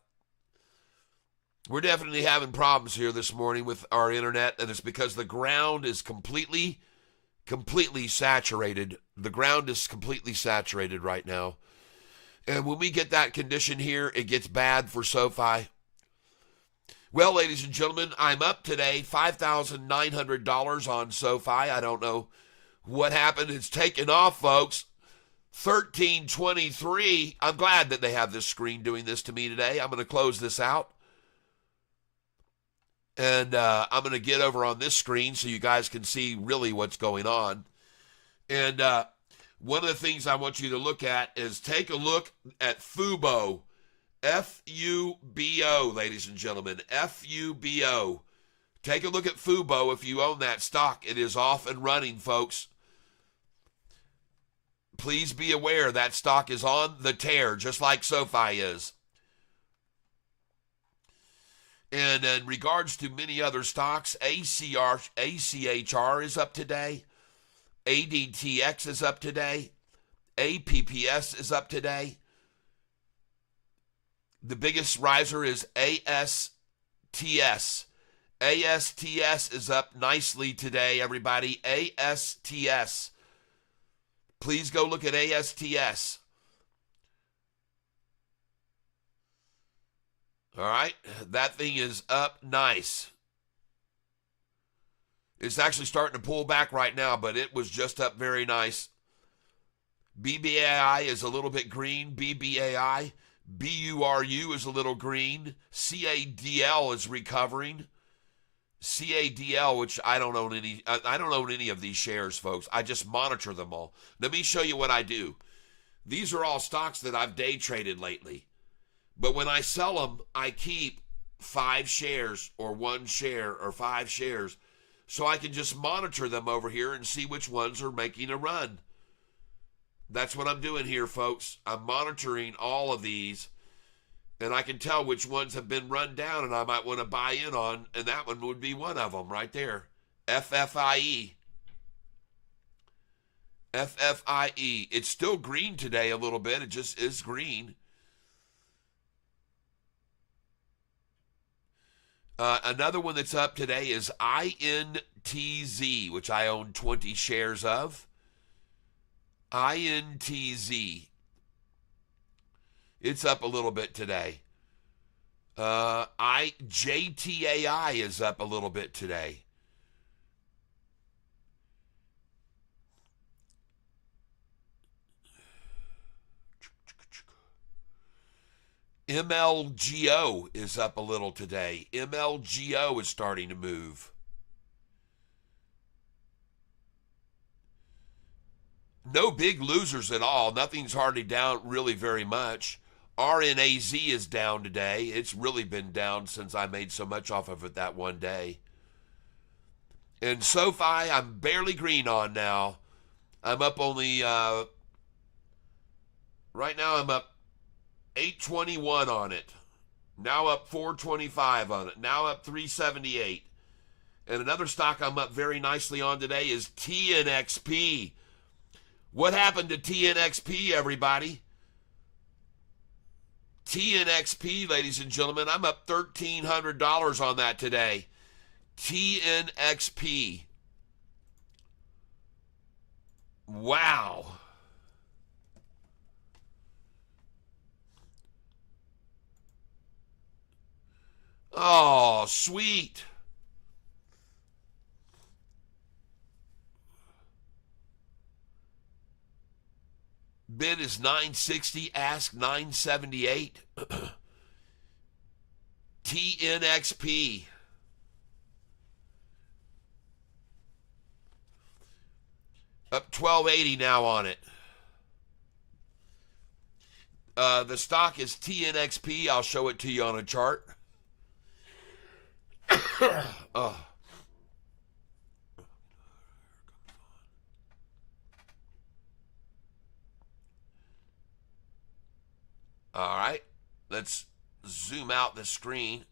we're definitely having problems here this morning with our internet, and it's because the ground is completely saturated. The ground is completely saturated right now. And when we get that condition here, it gets bad for SoFi. Well, ladies and gentlemen, I'm up today, $5,900 on SoFi. I don't know what happened. It's taken off, folks. 1323. I'm glad that they have this screen doing this to me today. I'm going to close this out. And I'm going to get over on this screen so you guys can see really what's going on. And one of the things I want you to look at is take a look at FUBO. FUBO, ladies and gentlemen. FUBO. Take a look at FUBO if you own that stock. It is off and running, folks. Please be aware that stock is on the tear, just like SoFi is. And in regards to many other stocks, ACHR is up today. ADTX is up today. APPS is up today. The biggest riser is ASXL. ASTS. ASTS is up nicely today, everybody. ASTS. Please go look at ASTS. All right, that thing is up nice. It's actually starting to pull back right now, but it was just up very nice. BBAI is a little bit green. BBAI. BURU is a little green. CADL is recovering. CADL, which I don't own any. I don't own any of these shares, folks. I just monitor them all. Let me show you what I do. These are all stocks that I've day traded lately. But when I sell them, I keep 5 shares or 1 share or 5 shares so I can just monitor them over here and see which ones are making a run. That's what I'm doing here, folks. I'm monitoring all of these, and I can tell which ones have been run down and I might want to buy in on, and that one would be one of them right there. FFIE. FFIE. It's still green today a little bit. It just is green. Another one that's up today is INTZ, which I own 20 shares of. INTZ. It's up a little bit today. JTAI is up a little bit today. MLGO is up a little today. MLGO is starting to move. No big losers at all. Nothing's hardly down really very much. RNAZ is down today. It's really been down since I made so much off of it that one day. And SoFi, I'm barely green on now. I'm up only, right now I'm up 821 on it. Now up 425 on it. Now up 378. And another stock I'm up very nicely on today is TNXP. What happened to TNXP, everybody? TNXP, ladies and gentlemen, I'm up $1,300 on that today. TNXP. Wow. Oh, sweet. Bid is 960, ask 978. TNXP. Up 1280 now on it. The stock is TNXP. I'll show it to you on a chart. All right, let's zoom out the screen.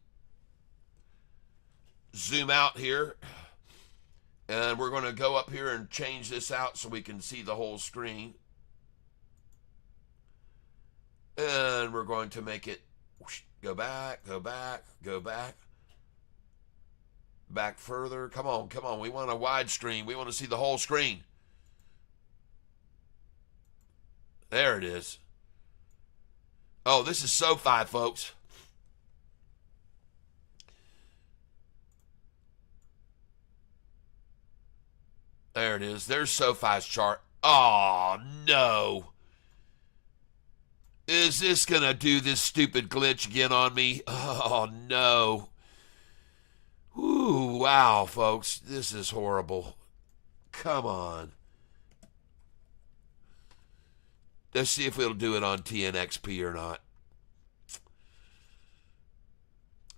Zoom out here. And we're going to go up here and change this out so we can see the whole screen. And we're going to make it go back, go back, go back. Back further. Come on, come on. We want a wide screen. We want to see the whole screen. There it is. Oh, this is SoFi, folks. There it is. There's SoFi's chart. Oh, no. Is this going to do this stupid glitch again on me? Oh, no. Ooh, wow, folks. This is horrible. Come on. Let's see if it'll do it on TNXP or not.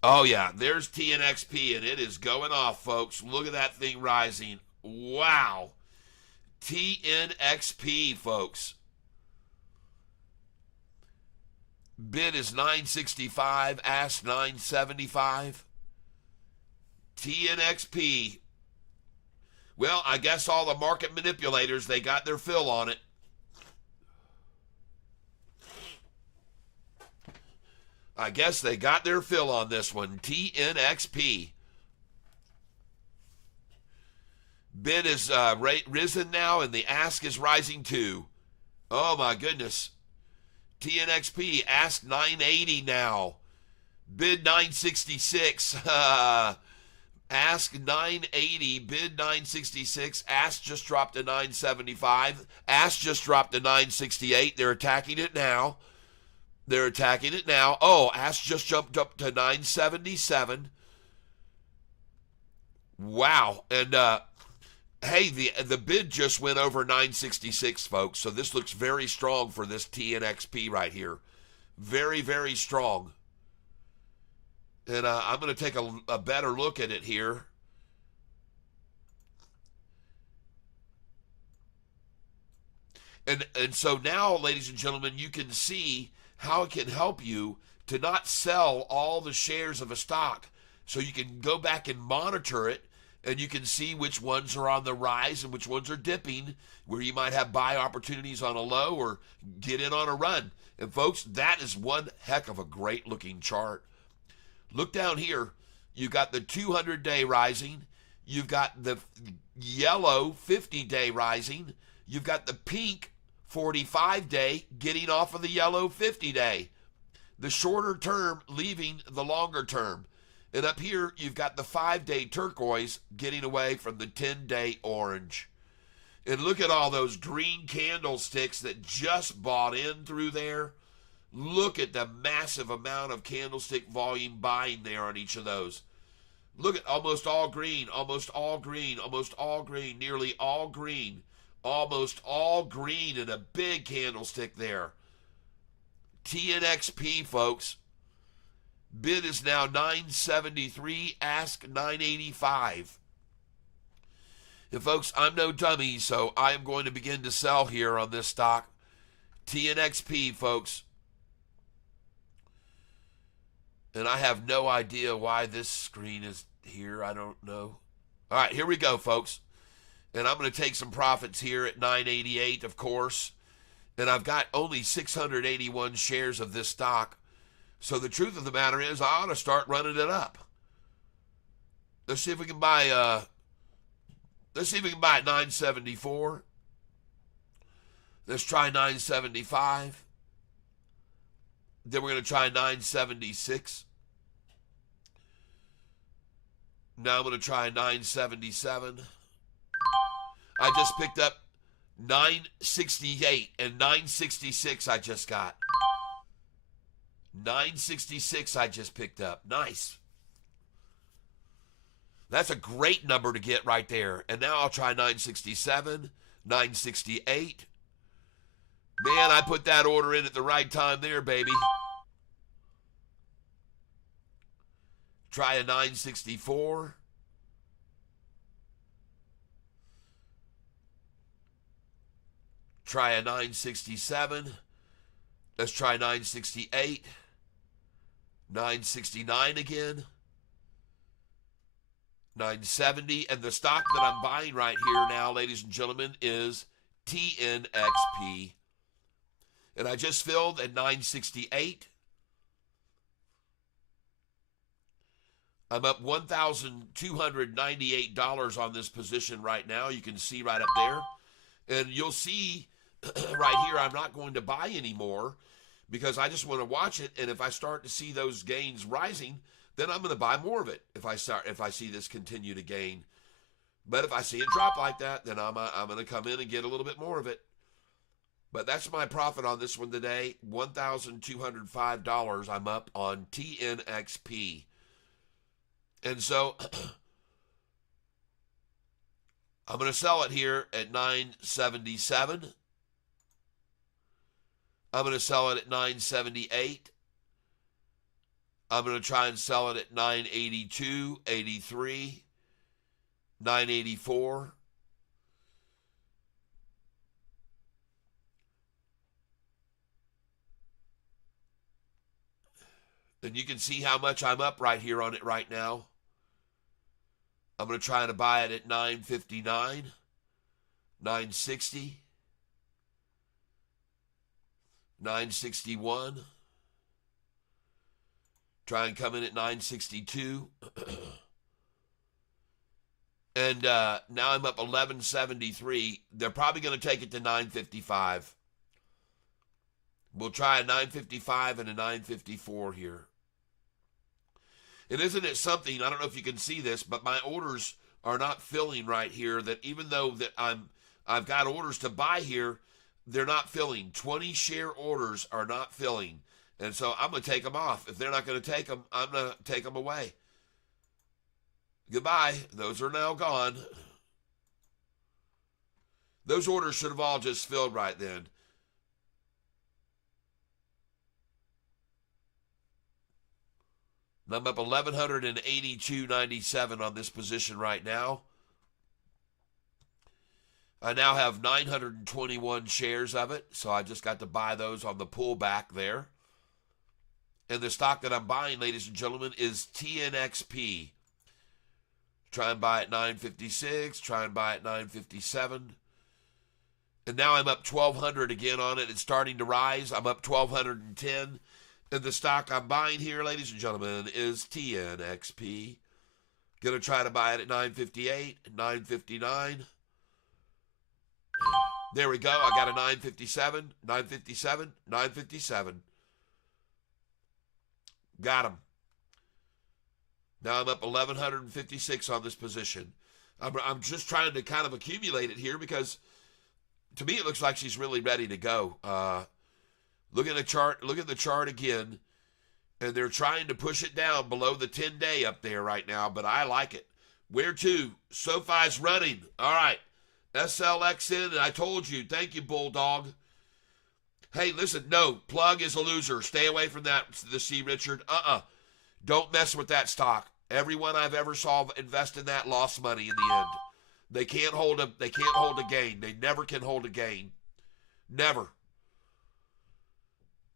Oh, yeah. There's TNXP, and it is going off, folks. Look at that thing rising. Wow. TNXP, folks. Bid is 965, ask 975. TNXP. Well, I guess all the market manipulators, they got their fill on it. I I guess they got their fill on this one. TNXP. Bid is risen now, and the ask is rising too. Oh my goodness. TNXP, ask 980 now. Bid 966. Ask 980, bid 966. Ask just dropped to 975. Ask just dropped to 968. They're attacking it now. Oh, ask just jumped up to 977. Wow. And hey, the bid just went over 966, folks. So this looks very strong for this TNXP right here. Very, very strong. And I'm going to take a better look at it here. And so now, ladies and gentlemen, you can see how it can help you to not sell all the shares of a stock. So you can go back and monitor it, and you can see which ones are on the rise and which ones are dipping, where you might have buy opportunities on a low or get in on a run. And folks, that is one heck of a great looking chart. Look down here. You've got the 200-day rising. You've got the yellow 50-day rising. You've got the pink 45-day getting off of the yellow 50-day. The shorter term leaving the longer term. And up here, you've got the 5-day turquoise getting away from the 10-day orange. And look at all those green candlesticks that just bought in through there. Look at the massive amount of candlestick volume buying there on each of those. Look at almost all green, almost all green, almost all green, nearly all green, almost all green in a big candlestick there. TNXP, folks. Bid is now 973, ask 985. And folks, I'm no dummy, so I am going to begin to sell here on this stock. TNXP, folks. And I have no idea why this screen is here. I don't know. All right, here we go, folks. And I'm going to take some profits here at 988, of course. And I've got only 681 shares of this stock. So the truth of the matter is I ought to start running it up. Let's see if we can buy at 974. Let's try 975. Then we're going to try 976. Now I'm going to try 977. I just picked up 968 and 966 I just got. 966 I just picked up. Nice. That's a great number to get right there. And now I'll try 967, 968. Man, I put that order in at the right time there, baby. Try a 964. Try a 967. Let's try 968. 969 again. 970. And the stock that I'm buying right here now, ladies and gentlemen, is TNXP. And I just filled at 968. I'm up $1,298 on this position right now. You can see right up there. And you'll see right here, I'm not going to buy anymore because I just want to watch it. And if I start to see those gains rising, then I'm going to buy more of it if I see this continue to gain. But if I see it drop like that, then I'm going to come in and get a little bit more of it. But that's my profit on this one today, $1,205 I'm up on TNXP. And so I'm going to sell it here at 977. I'm going to sell it at 978. I'm going to try and sell it at 982, 83, 984. And you can see how much I'm up right here on it right now. I'm going to try to buy it at 959, 960, 961, Try and come in at 962. And now I'm up 1173. They're probably going to take it to 955. We'll try a 955 and a 954 here. And isn't it something, I don't know if you can see this, but my orders are not filling right here, that even though that I've got orders to buy here, they're not filling. 20 share orders are not filling. And so I'm going to take them off. If they're not going to take them, I'm going to take them away. Goodbye. Those are now gone. Those orders should have all just filled right then. I'm up 1182.97 on this position right now. I now have 921 shares of it, so I just got to buy those on the pullback there. And the stock that I'm buying, ladies and gentlemen, is TNXP. Try and buy at 956, try and buy at 957. And now I'm up 1,200 again on it. It's starting to rise. I'm up 1,210. And the stock I'm buying here, ladies and gentlemen, is TNXP. Going to try to buy it at 958, 959. There we go. I got a 957, 957, 957. Got him. Now I'm up 1,156 on this position. I'm just trying to kind of accumulate it here because to me it looks like she's really ready to go. Look at the chart. Look at the chart again. And they're trying to push it down below the 10-day up there right now, but I like it. Where to? SoFi's running. All right. SLX in, and I told you. Thank you, Bulldog. Hey, listen, no. Plug is a loser. Stay away from that, the C. Richard. Don't mess with that stock. Everyone I've ever saw invest in that lost money in the end. They can't hold a gain. They never can hold a gain. Never.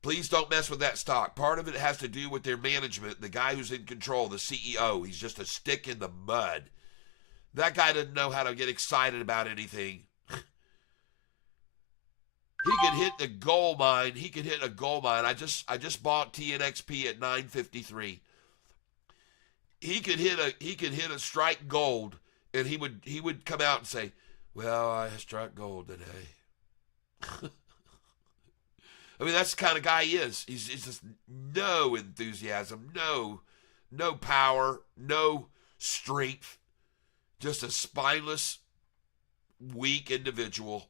Please don't mess with that stock. Part of it has to do with their management, the guy who's in control, the CEO. He's just a stick in the mud. That guy doesn't know how to get excited about anything. He could hit the gold mine. He could hit a gold mine. I just bought TNXP at 953. He could hit a strike gold, and he would come out and say, "Well, I struck gold today." I mean, that's the kind of guy he is. He's just no enthusiasm, no power, no strength. Just a spineless, weak individual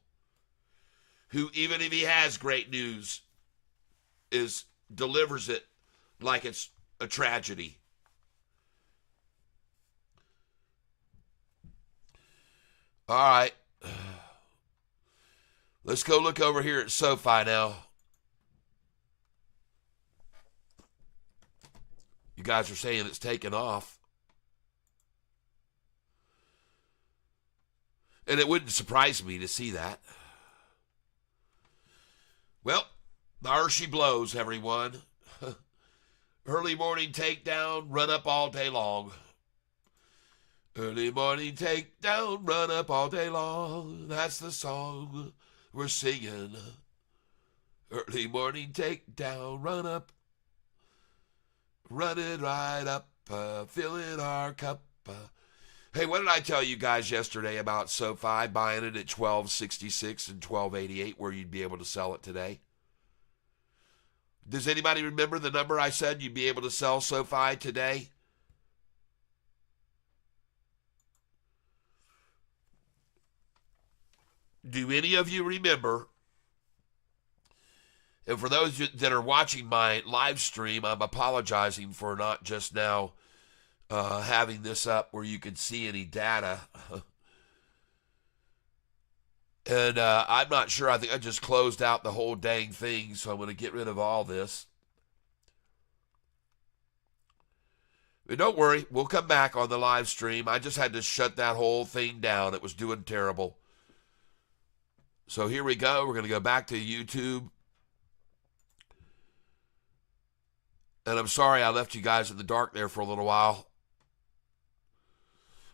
who, even if he has great news, delivers it like it's a tragedy. All right. Let's go look over here at SoFi now. You guys are saying it's taken off. And it wouldn't surprise me to see that. Well, there she blows, everyone. Early morning takedown, run up all day long. Early morning takedown, run up all day long. That's the song we're singing. Early morning takedown, run up. Run it right up, filling our cup. Hey, what did I tell you guys yesterday about SoFi buying it at 1266 and 1288 where you'd be able to sell it today? Does anybody remember the number I said you'd be able to sell SoFi today? Do any of you remember? And for those that are watching my live stream, I'm apologizing for not just now having this up where you can see any data. And I'm not sure. I think I just closed out the whole dang thing, so I'm going to get rid of all this. But don't worry, we'll come back on the live stream. I just had to shut that whole thing down. It was doing terrible. So here we go. We're going to go back to YouTube. And I'm sorry I left you guys in the dark there for a little while.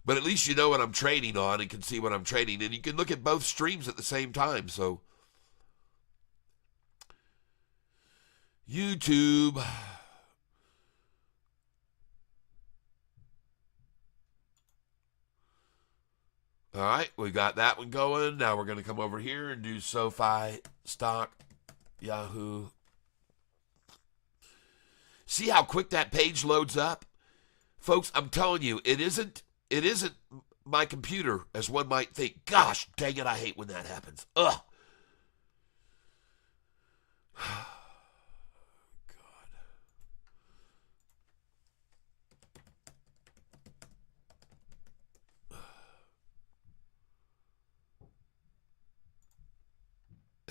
But at least you know what I'm trading on and can see what I'm trading. And you can look at both streams at the same time. So, YouTube. All right, we got that one going. Now we're going to come over here and do SoFi stock, Yahoo. See how quick that page loads up? Folks, I'm telling you, it isn't my computer as one might think. Gosh, dang it, I hate when that happens. Ugh.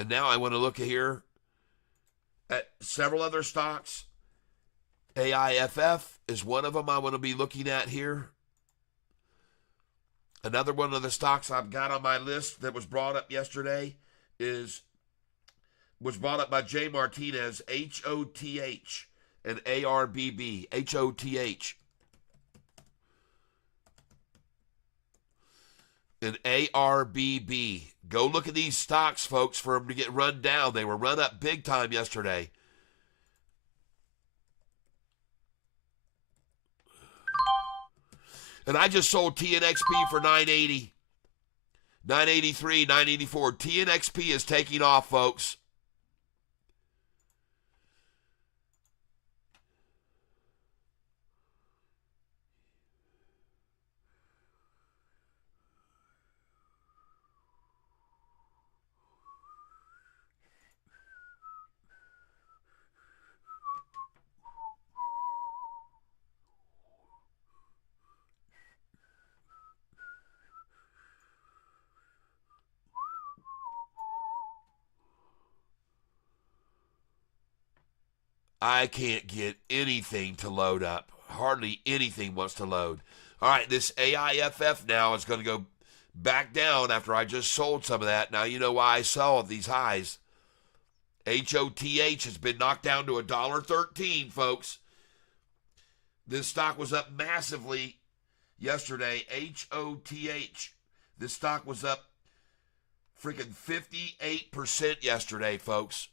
And now I want to look here at several other stocks. AIFF is one of them I want to be looking at here. Another one of the stocks I've got on my list that was brought up yesterday was brought up by Jay Martinez, HOTH and ARBB, HOTH. And ARBB. Go look at these stocks, folks, for them to get run down. They were run up big time yesterday. And I just sold TNXP for $980, $983, $984. TNXP is taking off, folks. I can't get anything to load up. Hardly anything wants to load. All right, this AIFF now is going to go back down after I just sold some of that. Now you know why I sell at these highs. HOTH has been knocked down to $1.13, folks. This stock was up massively yesterday. HOTH. This stock was up freaking 58% yesterday, folks.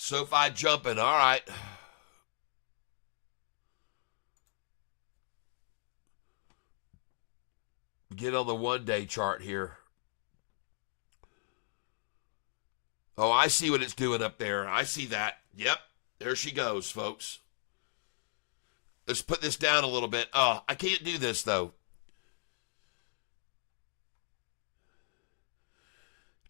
SoFi jumping. All right. Get on the one-day chart here. Oh, I see what it's doing up there. I see that. Yep. There she goes, folks. Let's put this down a little bit. Oh, I can't do this, though.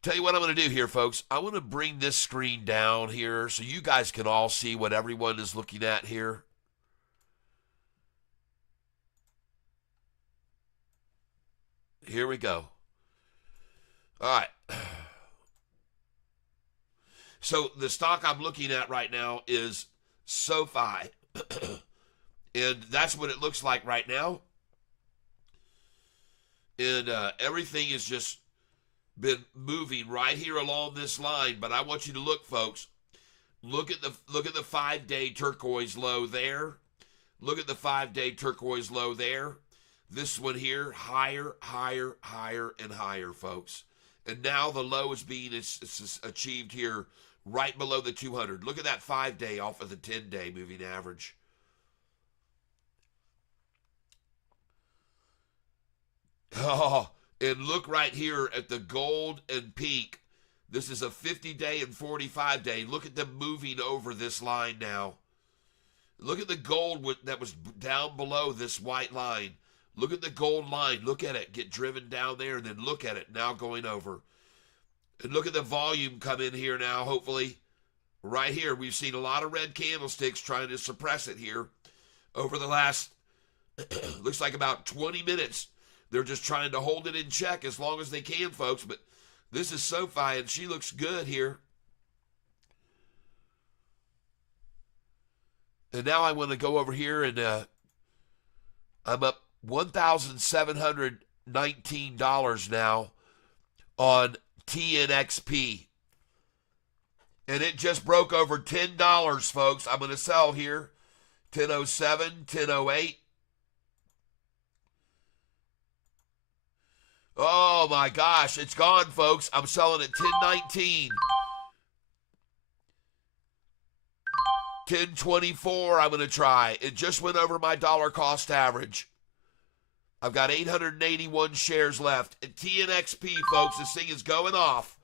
Tell you what I'm going to do here, folks. I want to bring this screen down here so you guys can all see what everyone is looking at here. Here we go. All right. So the stock I'm looking at right now is SoFi. And that's what it looks like right now. And everything is just been moving right here along this line, but I want you to look, folks. Look at the 5-day turquoise low there. Look at the 5-day turquoise low there. This one here, higher, higher, higher, and higher, folks. And now the low is being achieved here right below the 200. Look at that 5-day off of the 10-day moving average. Oh, and look right here at the gold and peak. This is a 50-day and 45-day. Look at them moving over this line now. Look at the gold that was down below this white line. Look at the gold line. Look at it get driven down there, and then look at it now going over. And look at the volume come in here now, hopefully. Right here, we've seen a lot of red candlesticks trying to suppress it here over the last, looks like about 20 minutes. They're just trying to hold it in check as long as they can, folks. But this is SoFi, and she looks good here. And now I want to go over here, and I'm up $1,719 now on TNXP. And it just broke over $10, folks. I'm going to sell here. 1007, 1008. Oh my gosh, it's gone, folks. I'm selling at 1019. 1024 I'm going to try. It just went over my dollar cost average. I've got 881 shares left. At TNXP, folks, this thing is going off.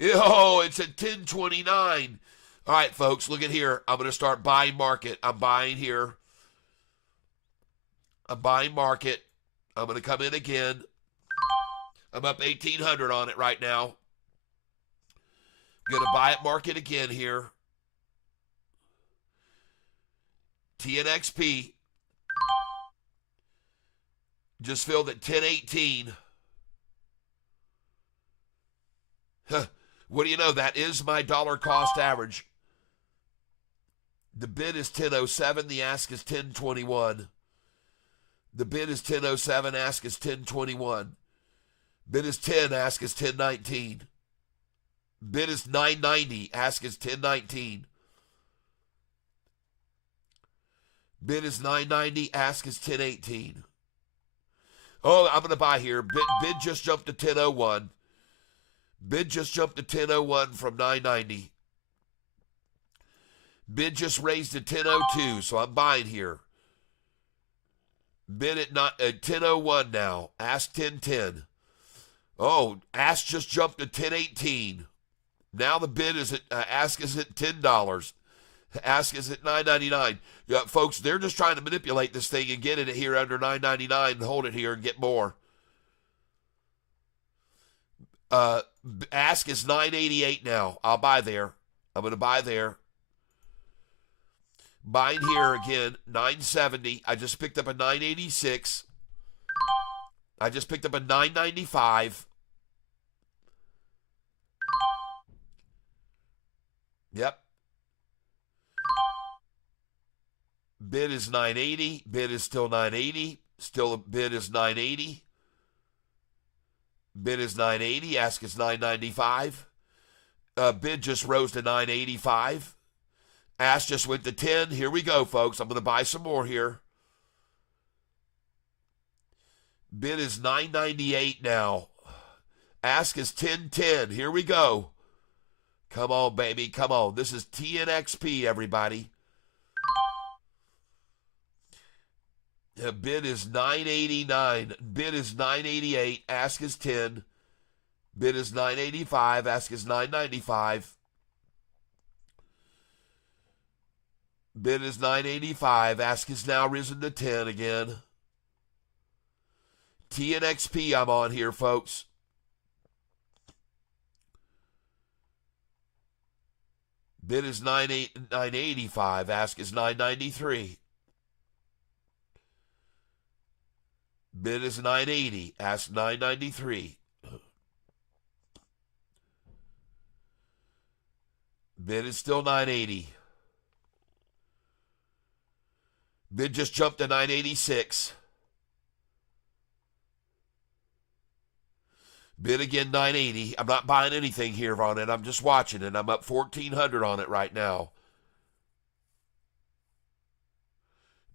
Oh, it's at 1029. All right, folks, look at here. I'm going to start buying market. I'm buying here. I'm buying market. I'm going to come in again. I'm up 1,800 on it right now. I'm going to buy at market again here. TNXP. Just filled at 1018. What do you know? That is my dollar cost average. The bid is 1007. The ask is 1021. The bid is 1007. Ask is 1021. Bid is 10. Ask is 1019. Bid is 990. Ask is 1019. Bid is 990. Ask is 1018. Oh, I'm going to buy here. Bid just jumped to 1001. Bid just jumped to 1001 from 990. Bid just raised to 1002, so I'm buying here. Bid at 1001 now. Ask 1010. Oh, ask just jumped to 1018. Now the bid is at ask is at $10. Ask is at $9.99. Yeah, folks, they're just trying to manipulate this thing and get it here under $9.99 and hold it here and get more. Ask is $9.88 now. I'll buy there. I'm going to buy there. Buying here again, $9.70. I just picked up a $9.86. I just picked up a $9.95. Yep. Bid is $9.80. Bid is still $9.80. Still a bid is $9.80. Bid is $9.80. Ask is $9.95. Bid just rose to $9.85. Ask just went to 10. Here we go, folks. I'm going to buy some more here. Bid is $9.98 now. Ask is $10.10. Here we go. Come on, baby. Come on. This is TNXP, everybody. Bid is $9.89. Bid is $9.88. Ask is 10. Bid is $9.85. Ask is $9.95. Bid is $9.85. Ask is now risen to 10 again. TNXP I'm on here, folks. Bid is $9.85. Ask is $9.93. Bid is $9.80. Ask $9.93. Bid is still $9.80. Bid just jumped to $9.86. Bid again $9.80. I'm not buying anything here on it. I'm just watching it. I'm up $1,400 on it right now.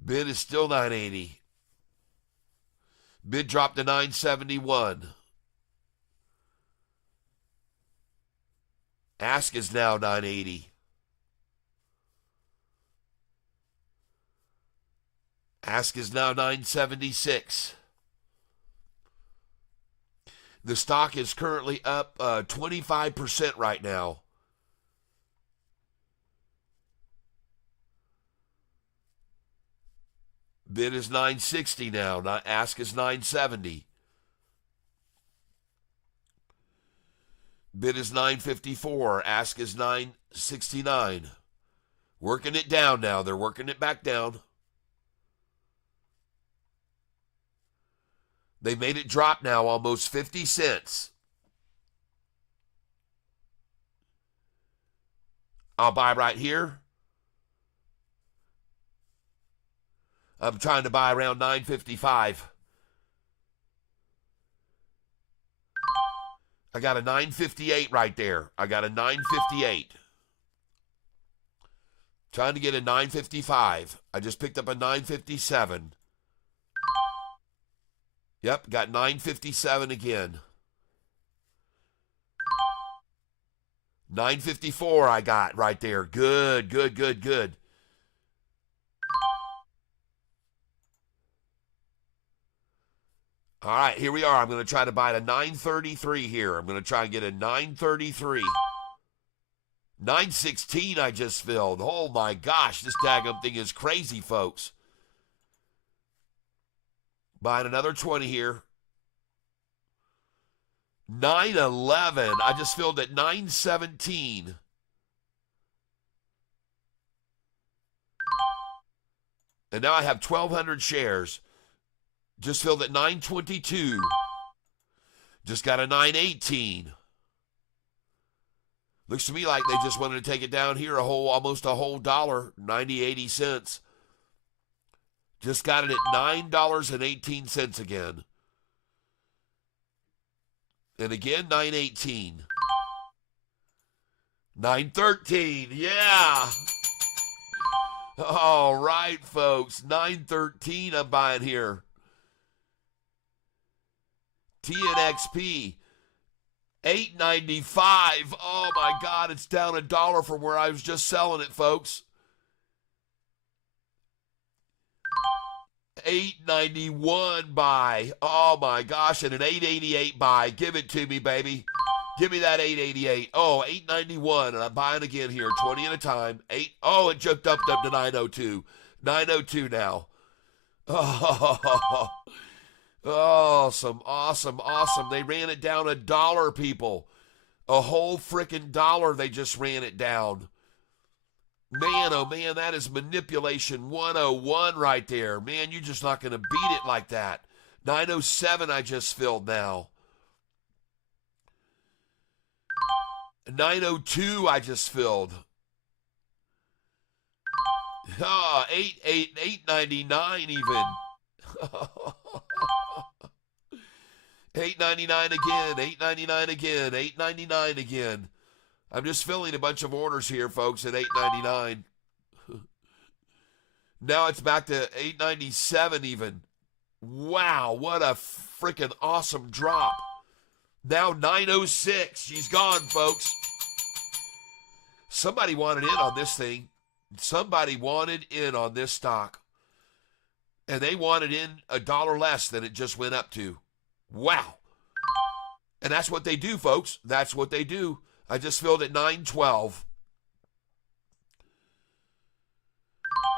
Bid is still $9.80. Bid dropped to $9.71. Ask is now $9.80. Ask is now $9.76. The stock is currently up 25% right now. Bid is $9.60 now. Ask is $9.70. Bid is $9.54. Ask is $9.69. Working it down now. They're working it back down. They made it drop now almost 50 cents. I'll buy right here. I'm trying to buy around $9.55. I got a $9.58 right there. I got a $9.58. Trying to get a $9.55. I just picked up a $9.57. Yep, got $9.57 again. $9.54 I got right there. Good, good, good, good. All right, here we are. I'm going to try to buy it a 933 here. I'm going to try and get a 933. 916 I just filled. Oh my gosh, this daggum thing is crazy, folks. Buying another 20 here. 911. I just filled at 917. And now I have 1,200 shares. Just filled at 922. Just got a 918. Looks to me like they just wanted to take it down here almost a whole dollar, 90, 80 cents. Just got it at $9.18 again. And again, 918. 913, yeah. All right, folks, 913 I'm buying here. TNXP, $8.95. Oh my God, it's down a dollar from where I was just selling it, folks. $8.91 buy. Oh my gosh, and an $8.88 buy. Give it to me, baby. Give me that $8.88. Oh, $8.91, and I'm buying again here, 20 at a time. Oh, it jumped up to $9.02. $9.02 now. Oh, awesome, awesome, awesome. They ran it down a dollar, people. A whole freaking dollar they just ran it down. Man, oh man, that is manipulation 101 right there. Man, you're just not going to beat it like that. 907 I just filled now. 902 I just filled. Oh, 899 even. 899 again, 899 again, 899 again. I'm just filling a bunch of orders here, folks, at $8.99. Now it's back to $8.97 even. Wow, what a freaking awesome drop. Now $9.06. She's gone, folks. Somebody wanted in on this thing. Somebody wanted in on this stock. And they wanted in a dollar less than it just went up to. Wow. And that's what they do, folks. That's what they do. I just filled at 912.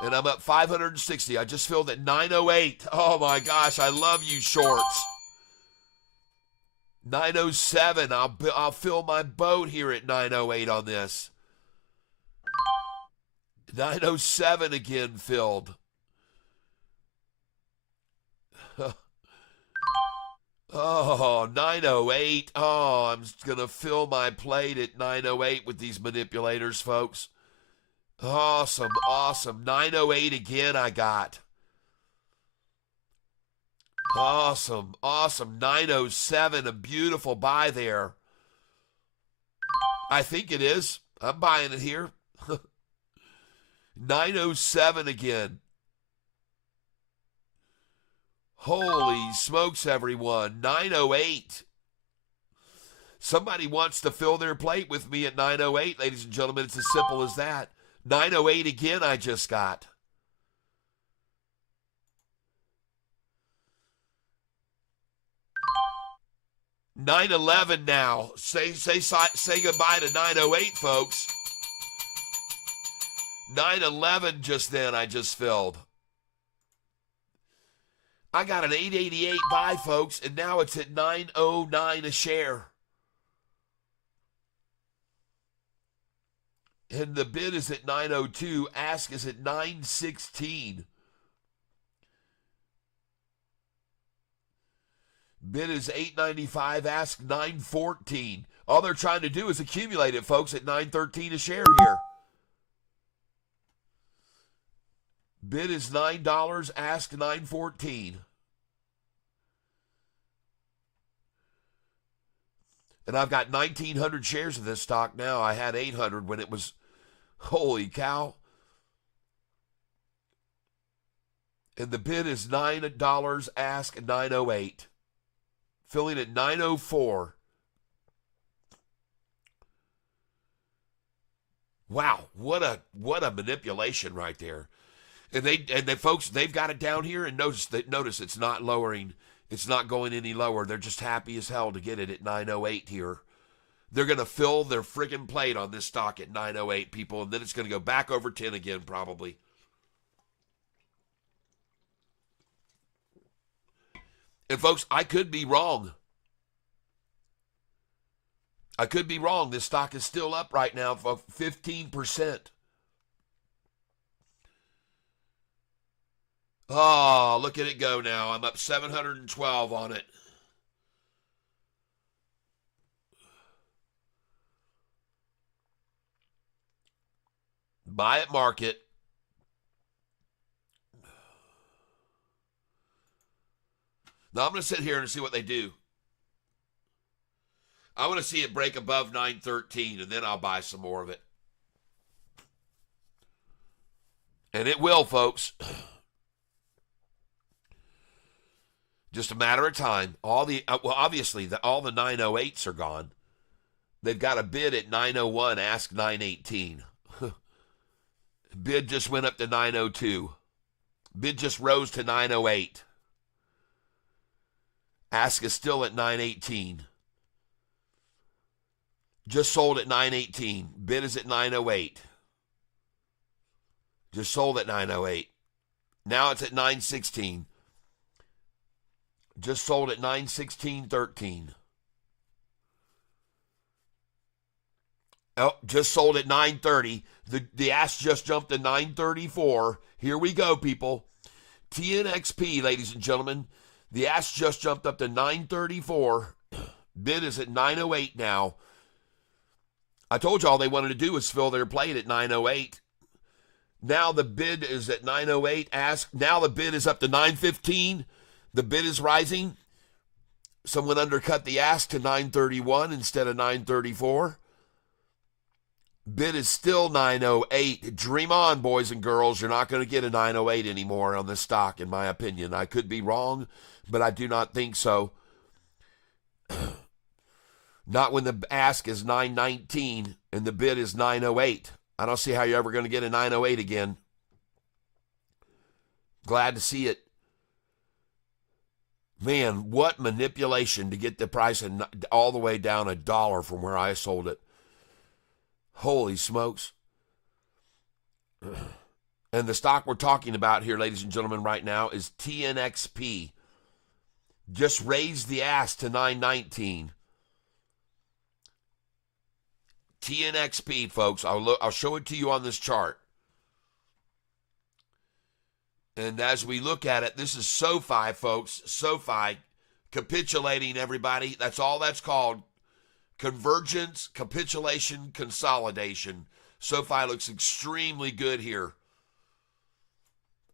And I'm up 560. I just filled at 908. Oh my gosh, I love you shorts. 907. I'll fill my boat here at 908 on this. 907 again filled. Oh, 908. Oh, I'm going to fill my plate at 908 with these manipulators, folks. Awesome, awesome. 908 again I got. Awesome, awesome. 907, a beautiful buy there. I think it is. I'm buying it here. 907 again. Holy smokes, everyone. 908. Somebody wants to fill their plate with me at 908, ladies and gentlemen. It's as simple as that. 908 again I just got. $911 now. Say goodbye to 908, folks. 911 just then I just filled. I got an 888 buy, folks, and now it's at 909 a share. And the bid is at 902. Ask is at 916. Bid is 895. Ask 914. All they're trying to do is accumulate it, folks, at 913 a share here. Bid is $9. Ask $9.14. And I've got 1,900 shares of this stock now. I had 800 when it was, holy cow. And the bid is $9. Ask $9.08. Filling at $9.04. Wow, what a manipulation right there. And they folks, they've got it down here, and notice it's not lowering. It's not going any lower. They're just happy as hell to get it at 908 here. They're going to fill their friggin' plate on this stock at 908, people, and then it's going to go back over 10 again probably. And folks, I could be wrong. I could be wrong. This stock is still up right now for 15%. Oh, look at it go now. I'm up 712 on it. Buy at market. Now I'm going to sit here and see what they do. I want to see it break above 913, and then I'll buy some more of it. And it will, folks. Just a matter of time. Obviously, all the 908s are gone. They've got a bid at 901, ask 918. Bid just went up to 902. Bid just rose to 908. Ask is still at 918. Just sold at 918. Bid is at 908. Just sold at 908. Now it's at 916. Just sold at 916.13. Oh, just sold at 930. The ask just jumped to 934. Here we go, people. TNXP, ladies and gentlemen. The ask just jumped up to 934. Bid is at 908 now. I told you all they wanted to do was fill their plate at 908. Now the bid is at 908. Ask. Now the bid is up to 915. The bid is rising. Someone undercut the ask to 931 instead of 934. Bid is still 908. Dream on, boys and girls. You're not going to get a 908 anymore on this stock, in my opinion. I could be wrong, but I do not think so. Not when the ask is 919 and the bid is 908. I don't see how you're ever going to get a 908 again. Glad to see it. Man, what manipulation to get the price all the way down $1 from where I sold it. Holy smokes. And the stock we're talking about here, ladies and gentlemen, right now is TNXP. Just raised the ask to 919. TNXP, folks. I'll show it to you on this chart. And as we look at it, this is SoFi, folks. SoFi capitulating, everybody. That's all that's called. Convergence, capitulation, consolidation. SoFi looks extremely good here.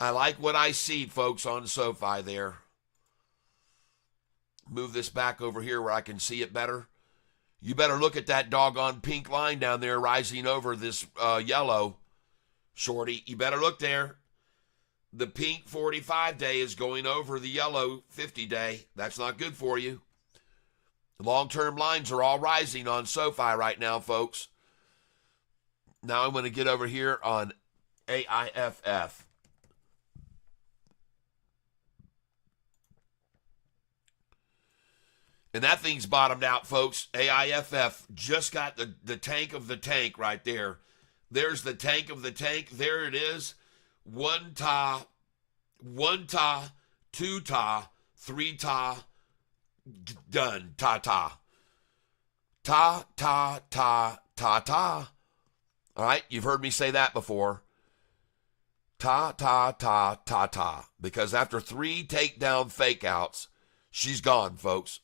I like what I see, folks, on SoFi there. Move this back over here where I can see it better. You better look at that doggone pink line down there rising over this yellow, shorty. You better look there. The pink 45-day is going over the yellow 50-day. That's not good for you. Long-term lines are all rising on SoFi right now, folks. Now I'm going to get over here on AIFF. And that thing's bottomed out, folks. AIFF just got the tank of the tank right there. There's the tank of the tank. There it is. One ta, two ta, three ta, done. Ta. Ta, ta, ta, ta, ta. All right, you've heard me say that before. Ta, ta, ta, ta, ta. Because after 3 takedown fake outs, she's gone, folks.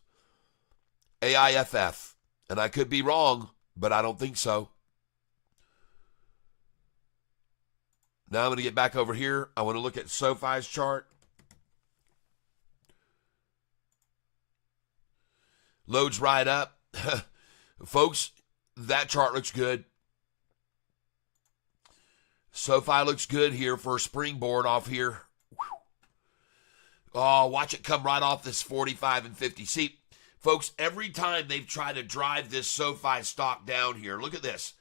AIFF. And I could be wrong, but I don't think so. Now I'm going to get back over here. I want to look at SoFi's chart. Loads right up. Folks, that chart looks good. SoFi looks good here for a springboard off here. Oh, watch it come right off this 45 and 50. See, folks, every time they've tried to drive this SoFi stock down here, look at this.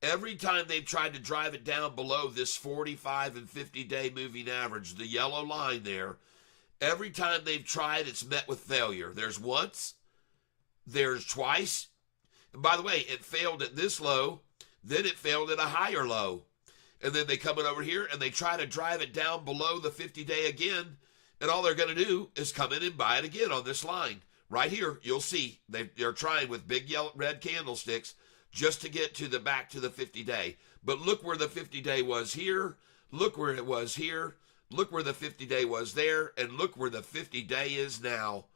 Every time they've tried to drive it down below this 45 and 50-day moving average, the yellow line there, Every time they've tried, it's met with failure. There's once, there's twice. And by the way, it failed at this low, then it failed at a higher low. And then they come in over here and they try to drive it down below the 50-day again. And all they're going to do is come in and buy it again on this line. Right here, you'll see they're trying with big yellow red candlesticks just to get to the back to the 50-day. But look where the 50-day was here. Look where it was here. Look where the 50-day was there. And look where the 50-day is now.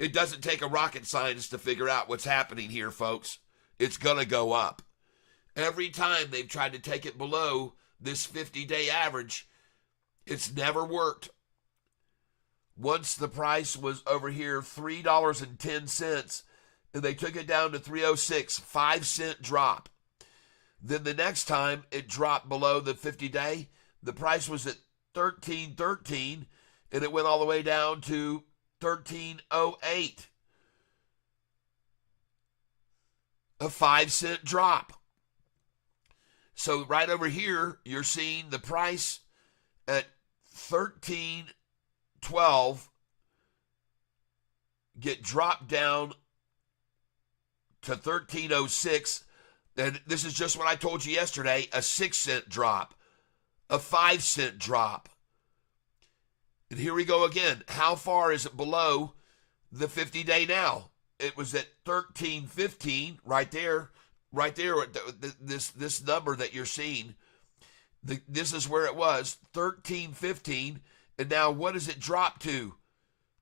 It doesn't take a rocket scientist to figure out what's happening here, folks. It's going to go up. Every time they've tried to take it below this 50-day average, it's never worked. Once the price was over here $3.10, and they took it down to 306, 5-cent drop. Then the next time it dropped below the 50-day, the price was at $13.13, and it went all the way down to $13.08. A 5-cent drop. So right over here, you're seeing the price at $13.12 get dropped down to $13.06. And this is just what I told you yesterday, a 6-cent drop, a 5-cent drop. And here we go again. How far is it below the 50-day now? It was at 13.15 right there. Right there, this number that you're seeing, this is where it was, 13.15, and now what does it drop to?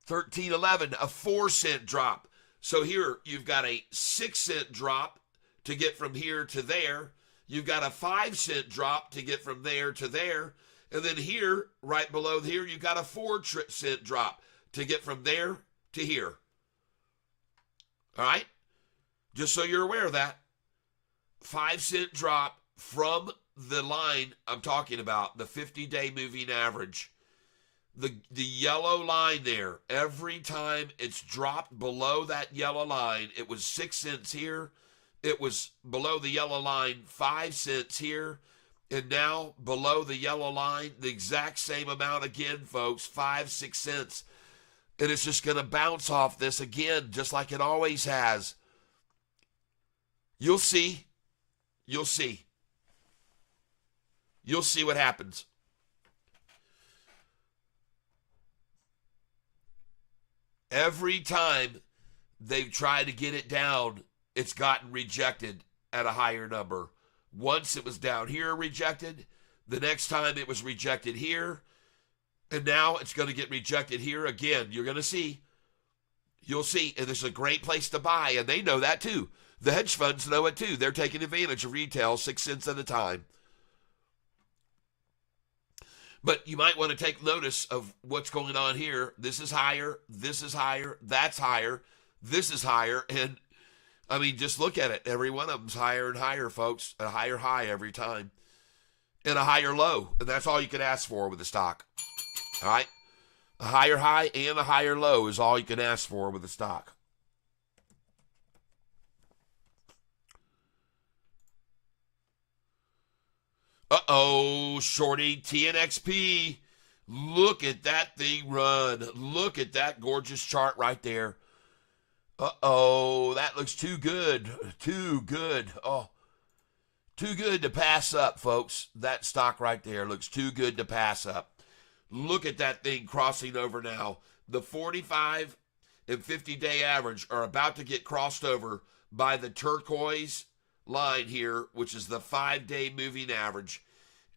13.11, a 4-cent drop. So here you've got a 6-cent drop to get from here to there. You've got a 5-cent drop to get from there to there. And then here, right below here, you've got a 4-cent drop to get from there to here. All right? Just so you're aware of that. 5-cent drop from the line I'm talking about, the 50-day moving average. The yellow line there, every time it's dropped below that yellow line, it was 6 cents here. It was below the yellow line, 5 cents here. And now below the yellow line, the exact same amount again, folks, 5, 6 cents. And it's just going to bounce off this again, just like it always has. You'll see. You'll see. You'll see what happens. Every time they've tried to get it down, it's gotten rejected at a higher number. Once it was down here rejected. The next time it was rejected here. And now it's going to get rejected here again. You're going to see. You'll see. And this is a great place to buy. And they know that too. The hedge funds know it too. They're taking advantage of retail 6 cents at a time. But you might want to take notice of what's going on here. This is higher. This is higher. That's higher. This is higher. And, I mean, just look at it. Every one of them's higher and higher, folks. A higher high every time. And a higher low. And that's all you can ask for with a stock. All right? A higher high and a higher low is all you can ask for with a stock. Uh-oh, shorty TNXP. Look at that thing run. Look at that gorgeous chart right there. Uh-oh, that looks too good. Too good. Oh, too good to pass up, folks. That stock right there looks too good to pass up. Look at that thing crossing over now. The 45 and 50-day average are about to get crossed over by the turquoise line here, which is the 5-day moving average.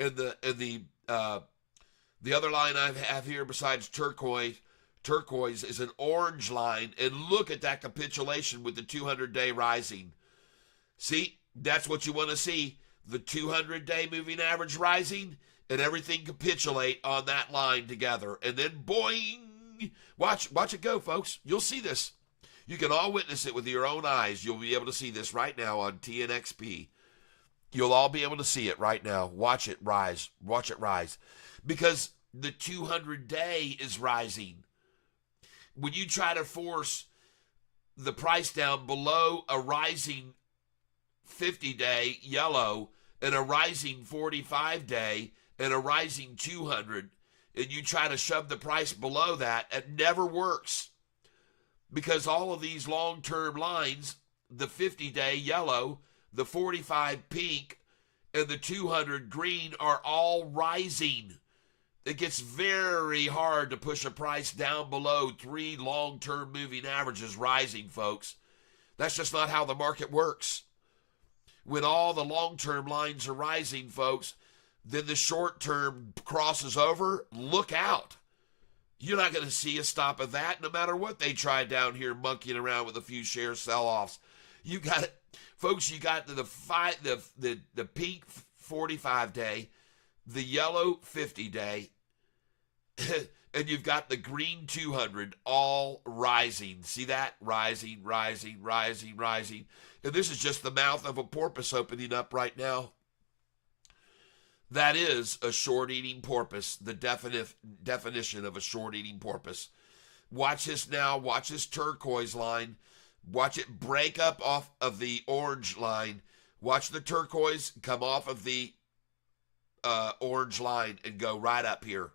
And the other line I have here besides turquoise is an orange line. And look at that capitulation with the 200-day rising. See, that's what you want to see. The 200-day moving average rising and everything capitulate on that line together. And then boing! Watch it go, folks. You'll see this. You can all witness it with your own eyes. You'll be able to see this right now on TNXP. You'll all be able to see it right now. Watch it rise. Watch it rise. Because the 200-day is rising. When you try to force the price down below a rising 50-day yellow and a rising 45-day and a rising 200, and you try to shove the price below that, it never works. Because all of these long-term lines, the 50-day yellow, the 45 pink, and the 200 green are all rising. It gets very hard to push a price down below 3 long-term moving averages rising, folks. That's just not how the market works. When all the long-term lines are rising, folks, then the short-term crosses over. Look out. You're not going to see a stop of that no matter what they try down here monkeying around with a few share sell-offs. You got it. Folks, you got the pink 45-day, the yellow 50-day, and you've got the green 200 all rising. See that? Rising, rising, rising, rising. And this is just the mouth of a porpoise opening up right now. That is a short-eating porpoise, the definition of a short-eating porpoise. Watch this now. Watch this turquoise line. Watch it break up off of the orange line. Watch the turquoise come off of the orange line and go right up here.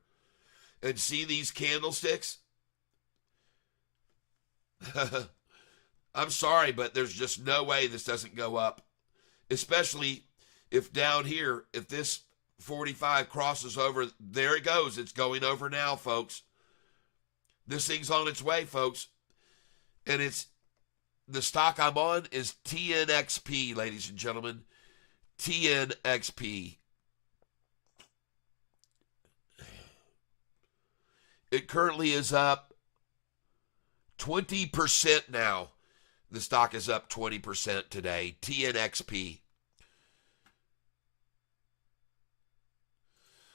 And see these candlesticks? I'm sorry, but there's just no way this doesn't go up. Especially if down here, if this 45 crosses over, there it goes. It's going over now, folks. This thing's on its way, folks. And it's the stock I'm on is TNXP, ladies and gentlemen. TNXP. It currently is up 20% now. The stock is up 20% today. TNXP.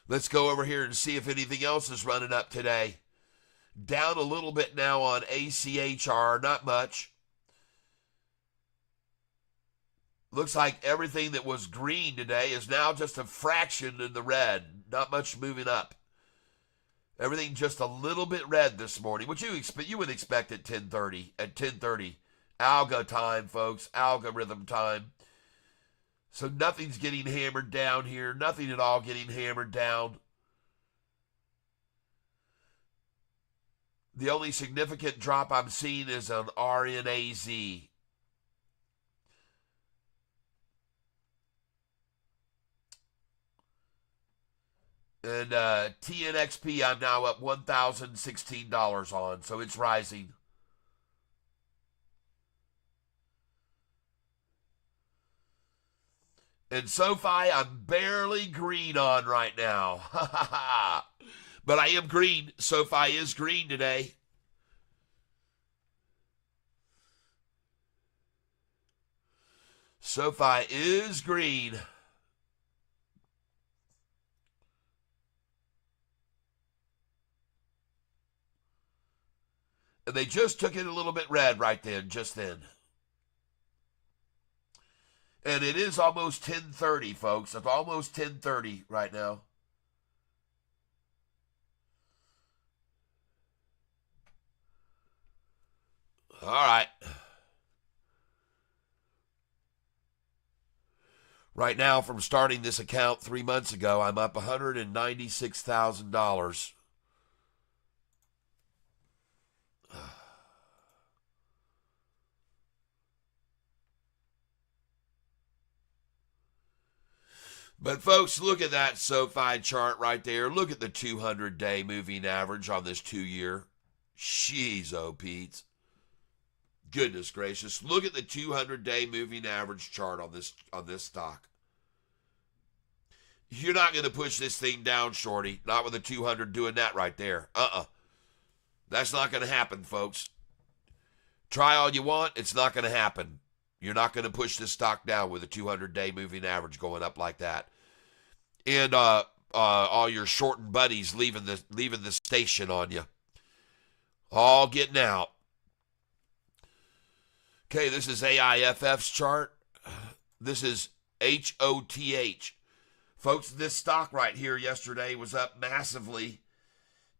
Let's go over here and see if anything else is running up today. Down a little bit now on ACHR, not much. Looks like everything that was green today is now just a fraction in the red. Not much moving up. Everything just a little bit red this morning, which you would expect at 10:30. At 10:30, algo time, folks. Algorithm time. So nothing's getting hammered down here. Nothing at all getting hammered down. The only significant drop I'm seeing is on RNAZ. And TNXP I'm now up $1,016 on, so it's rising. And SoFi, I'm barely green on right now. But I am green. SoFi is green today. SoFi is green. And they just took it a little bit red right then, just then. And it is almost 10:30, folks. It's almost 10:30 right now. All right. Right now, from starting this account 3 months ago, I'm up $196,000. But folks, look at that SoFi chart right there. Look at the 200-day moving average on this 2-year. Jeez, oh Pete. Goodness gracious. Look at the 200-day moving average chart on this stock. You're not going to push this thing down, shorty. Not with the 200 doing that right there. That's not going to happen, folks. Try all you want. It's not going to happen. You're not going to push this stock down with a 200-day moving average going up like that. And all your shortened buddies leaving the station on you. All getting out. Okay, this is AIFF's chart. This is HOTH. Folks, this stock right here yesterday was up massively.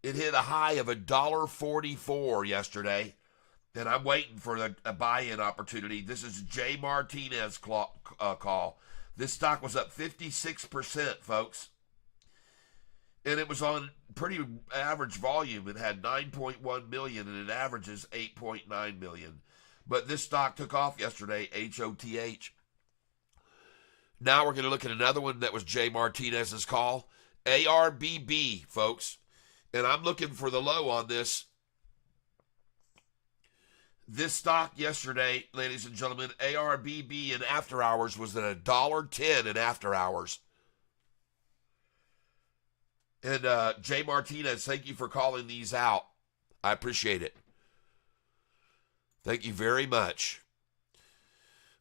It hit a high of $1.44 yesterday. And I'm waiting for a buy-in opportunity. This is Jay Martinez call. This stock was up 56%, folks. And it was on pretty average volume. It had 9.1 million and it averages 8.9 million. But this stock took off yesterday, HOTH. Now we're going to look at another one that was Jay Martinez's call, ARBB, folks. And I'm looking for the low on this. This stock yesterday, ladies and gentlemen, ARBB in after hours was at $1.10 in after hours. And Jay Martinez, thank you for calling these out. I appreciate it. Thank you very much.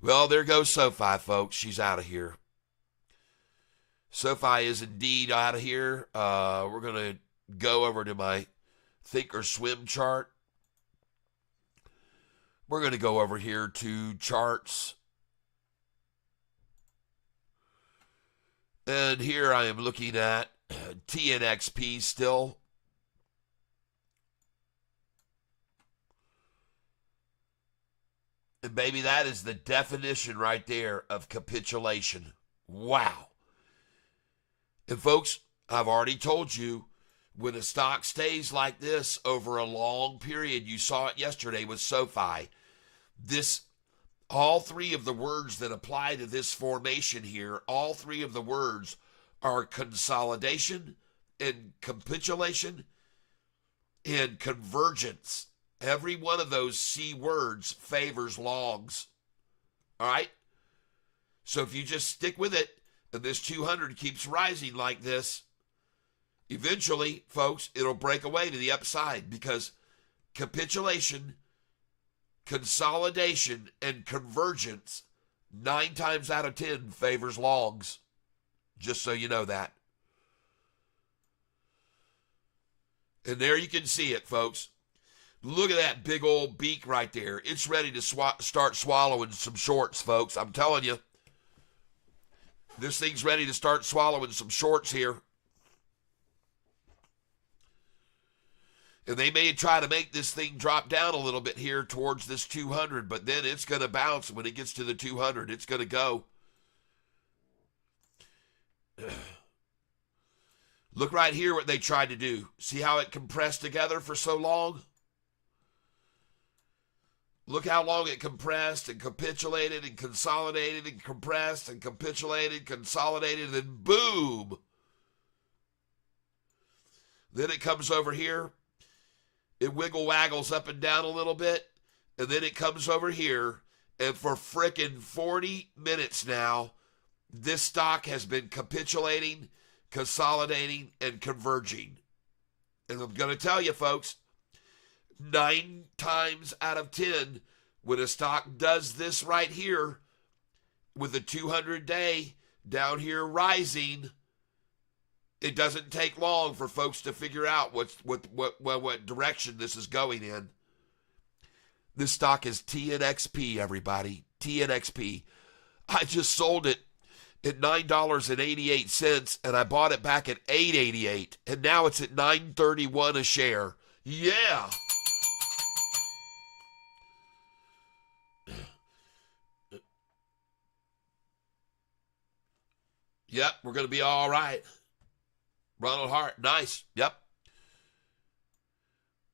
Well, there goes SoFi, folks. She's out of here. SoFi is indeed out of here. We're going to go over to my Thinkorswim chart. We're going to go over here to charts. And here I am looking at TNXP still. And baby, that is the definition right there of capitulation. Wow. And folks, I've already told you, when a stock stays like this over a long period, you saw it yesterday with SoFi. All three of the words that apply to this formation here, all three of the words are consolidation and capitulation and convergence. Every one of those C words favors longs. All right? So if you just stick with it and this 200 keeps rising like this, eventually, folks, it'll break away to the upside because capitulation, consolidation, and convergence 9 times out of 10 favors longs. Just so you know that. And there you can see it, folks. Look at that big old beak right there. It's ready to start swallowing some shorts, folks. I'm telling you. This thing's ready to start swallowing some shorts here. And they may try to make this thing drop down a little bit here towards this 200, but then it's going to bounce when it gets to the 200. It's going to go. Look right here what they tried to do. See how it compressed together for so long? Look how long it compressed and capitulated and consolidated and compressed and capitulated, consolidated, and then boom. Then it comes over here. It wiggle waggles up and down a little bit. And then it comes over here. And for frickin' 40 minutes now, this stock has been capitulating, consolidating, and converging. And I'm going to tell you, folks, 9 times out of 10, when a stock does this right here, with the 200-day down here rising, it doesn't take long for folks to figure out what direction this is going in. This stock is TNXP, everybody. TNXP. I just sold it at $9.88, and I bought it back at $8.88, and now it's at $9.31 a share. Yeah. Yep, we're going to be all right. Ronald Hart, nice. Yep.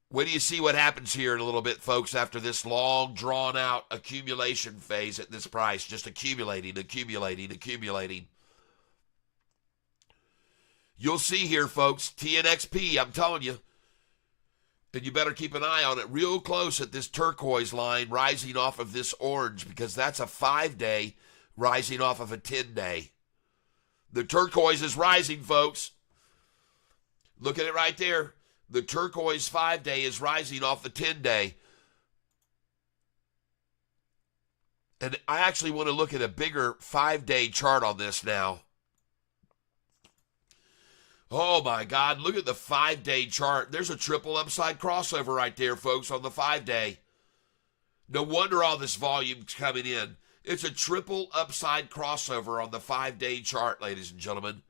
When do you see what happens here in a little bit, folks, after this long, drawn-out accumulation phase at this price? Just accumulating, accumulating, accumulating. You'll see here, folks, TNXP, I'm telling you. And you better keep an eye on it real close at this turquoise line rising off of this orange, because that's a 5-day rising off of a 10-day. The turquoise is rising, folks. Look at it right there. The turquoise 5-day is rising off the 10-day. And I actually want to look at a bigger 5-day chart on this now. Oh, my God. Look at the 5-day chart. There's a triple upside crossover right there, folks, on the 5-day. No wonder all this volume's coming in. It's a triple upside crossover on the 5-day chart, ladies and gentlemen.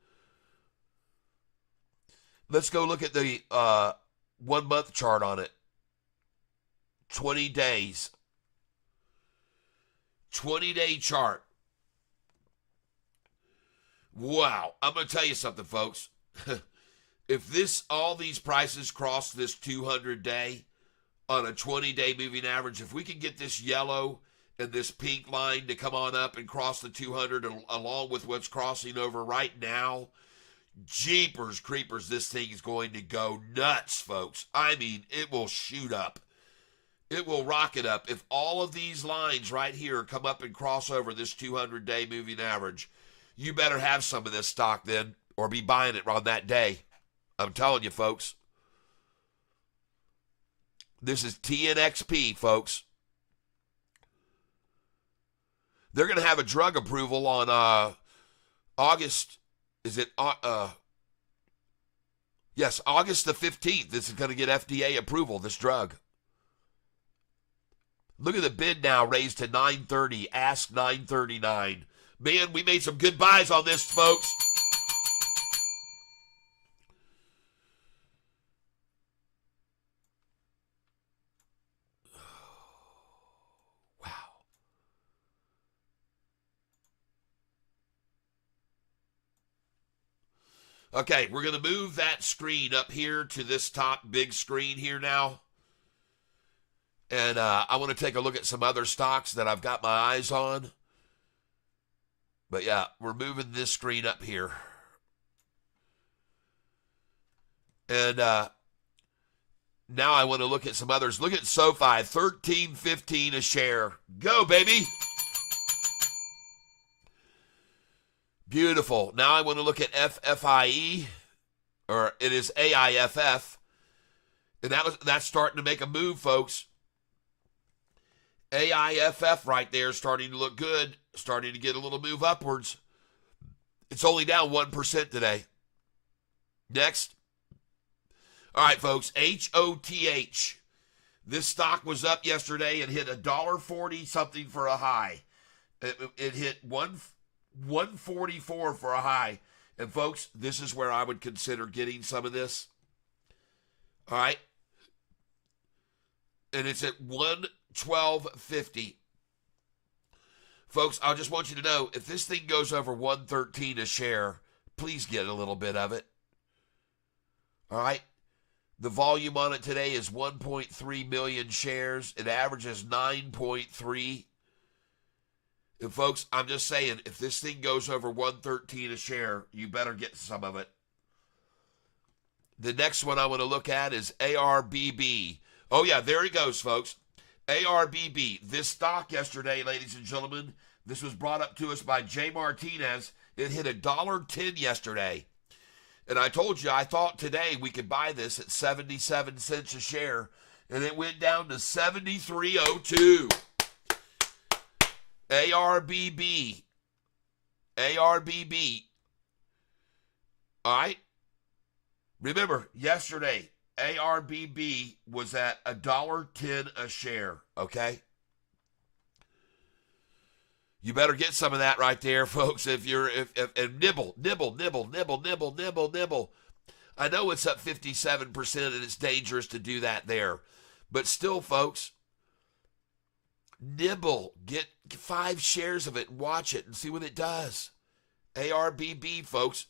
Let's go look at the 1-month chart on it. 20 days. 20-day chart. Wow. I'm going to tell you something, folks. If all these prices cross this 200-day on a 20-day moving average, if we can get this yellow and this pink line to come on up and cross the 200 along with what's crossing over right now, jeepers creepers, this thing is going to go nuts, folks. I mean, it will shoot up. It will rocket up. If all of these lines right here come up and cross over this 200-day moving average, you better have some of this stock then, or be buying it on that day. I'm telling you, folks. This is TNXP, folks. They're going to have a drug approval on August. Is it? Yes, August the 15th. This is going to get FDA approval, this drug. Look at the bid now raised to $930. Ask $939. Man, we made some good buys on this, folks. Wow. Okay, we're going to move that screen up here to this top big screen here now. And I want to take a look at some other stocks that I've got my eyes on. But yeah, we're moving this screen up here. And now I want to look at some others. Look at SoFi, $13.15 a share. Go, baby. Beautiful. Now I want to look at FFIE, or it is AIFF. And that's starting to make a move, folks. AIFF right there starting to look good, starting to get a little move upwards. It's only down 1% today. Next. All right, folks, HOTH. This stock was up yesterday and hit $1.40 something for a high. It hit 144 for a high. And folks, this is where I would consider getting some of this. All right. And it's at 112.50. Folks, I just want you to know, if this thing goes over 113 a share, please get a little bit of it. All right? The volume on it today is 1.3 million shares. It averages 9.3. And folks, I'm just saying, if this thing goes over 113 a share, you better get some of it. The next one I want to look at is ARBB. Oh, yeah, there he goes, folks. ARBB. This stock yesterday, ladies and gentlemen, this was brought up to us by Jay Martinez. It hit $1.10 yesterday. And I told you, I thought today we could buy this at 77 cents a share. And it went down to 73.02. ARBB. ARBB. All right? Remember, yesterday, ARBB was at $1.10 a share, okay? You better get some of that right there, folks. And nibble. I know it's up 57% and it's dangerous to do that there. But still, folks, nibble. Get 5 shares of it and watch it and see what it does. ARBB, folks,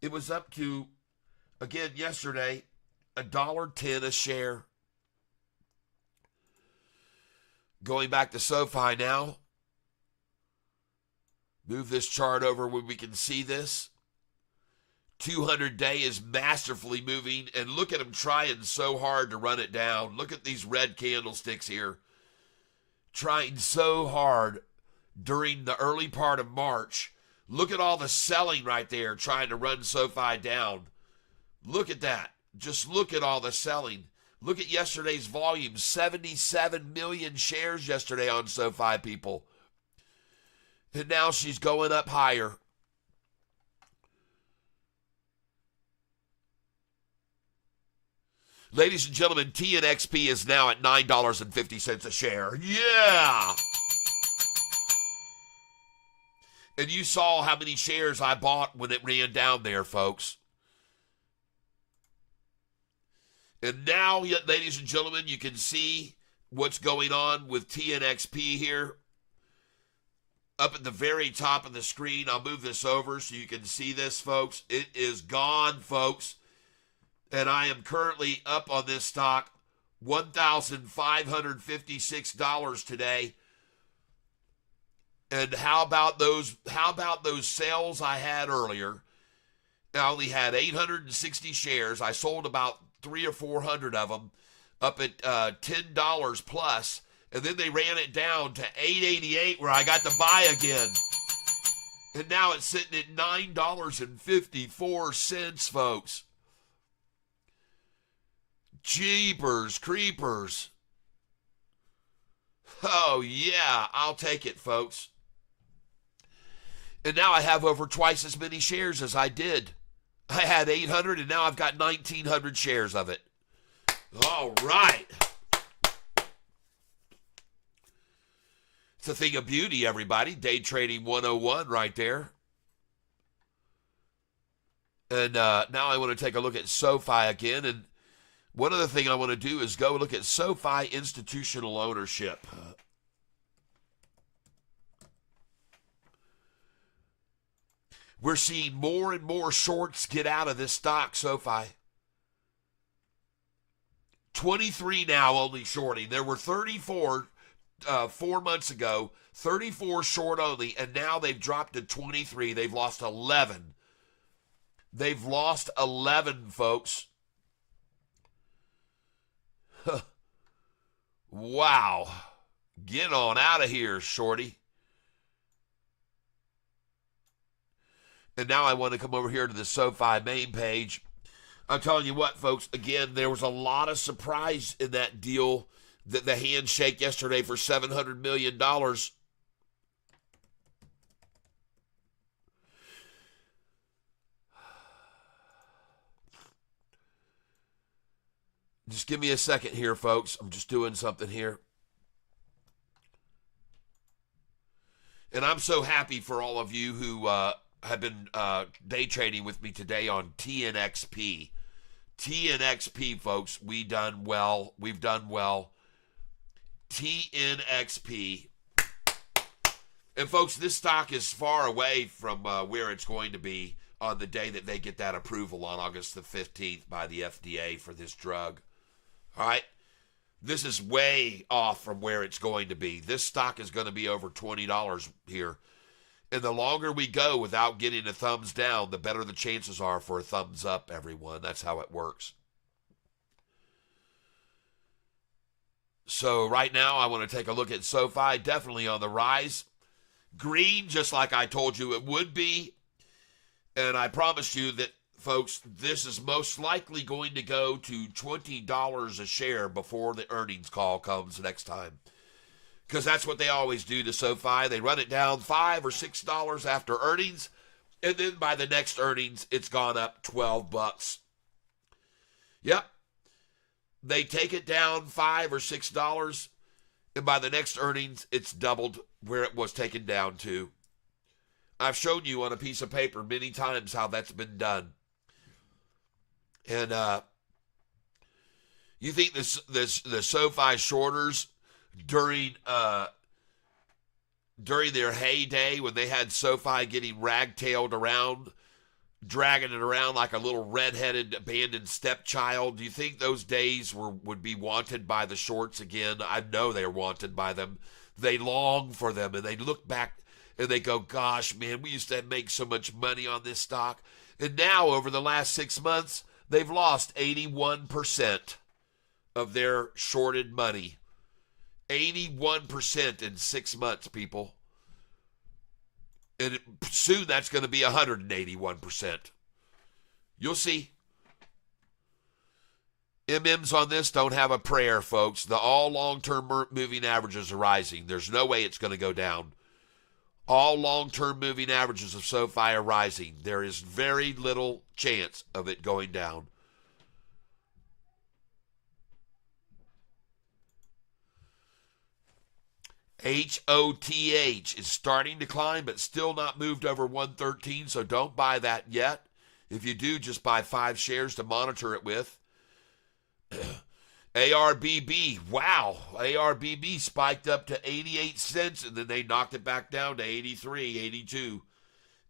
it was up to, again, yesterday, $1.10 a share. Going back to SoFi now. Move this chart over where we can see this. 200-day is masterfully moving, and look at them trying so hard to run it down. Look at these red candlesticks here. Trying so hard during the early part of March. Look at all the selling right there trying to run SoFi down. Look at that. Just look at all the selling. Look at yesterday's volume. 77 million shares yesterday on SoFi, people. And now she's going up higher. Ladies and gentlemen, TNXP is now at $9.50 a share. Yeah! And you saw how many shares I bought when it ran down there, folks. And now, ladies and gentlemen, you can see what's going on with TNXP here. Up at the very top of the screen, I'll move this over so you can see this, folks. It is gone, folks. And I am currently up on this stock $1,556 today. And how about those sales I had earlier? I only had 860 shares. I sold about 300 or 400 of them up at $10 plus, and then they ran it down to $8.88 where I got to buy again. And now it's sitting at $9.54, folks. Jeepers creepers. Oh, yeah, I'll take it, folks. And now I have over twice as many shares as I did. I had 800, and now I've got 1,900 shares of it. All right. It's a thing of beauty, everybody. Day trading 101 right there. And now I want to take a look at SoFi again. And one other thing I want to do is go look at SoFi institutional ownership. We're seeing more and more shorts get out of this stock, SoFi. 23 now only shorting. There were 34 4 months ago, 34 short only, and now they've dropped to 23. They've lost 11. They've lost 11, folks. Wow. Get on out of here, shorty. And now I want to come over here to the SoFi main page. I'm telling you what, folks, again, there was a lot of surprise in that deal, that the handshake yesterday for $700 million. Just give me a second here, folks. I'm just doing something here. And I'm so happy for all of you who have been day trading with me today on TNXP. TNXP, folks, we've done well. TNXP. And folks, this stock is far away from where it's going to be on the day that they get that approval on August the 15th by the FDA for this drug. All right? This is way off from where it's going to be. This stock is going to be over $20 here. And the longer we go without getting a thumbs down, the better the chances are for a thumbs up, everyone. That's how it works. So right now, I want to take a look at SoFi, definitely on the rise. Green, just like I told you it would be. And I promised you that, folks, this is most likely going to go to $20 a share before the earnings call comes next time. Because that's what they always do to SoFi. They run it down $5 or $6 after earnings, and then by the next earnings, it's gone up $12. Yep. They take it down $5 or $6, and by the next earnings, it's doubled where it was taken down to. I've shown you on a piece of paper many times how that's been done. And you think the SoFi shorters during their heyday, when they had SoFi getting ragtailed around, dragging it around like a little redheaded abandoned stepchild, do you think those days would be wanted by the shorts again? I know they're wanted by them. They long for them, and they look back and they go, gosh, man, we used to make so much money on this stock. And now, over the last 6 months, they've lost 81% of their shorted money. 81% in 6 months, people. And soon that's going to be 181%. You'll see. MMs on this don't have a prayer, folks. The all long-term moving averages are rising. There's no way it's going to go down. All long-term moving averages of SoFi are rising. There is very little chance of it going down. HOTH is starting to climb, but still not moved over 113, so don't buy that yet. If you do, just buy 5 shares to monitor it with. ARBB, wow. ARBB spiked up to 88 cents, and then they knocked it back down to 83, 82.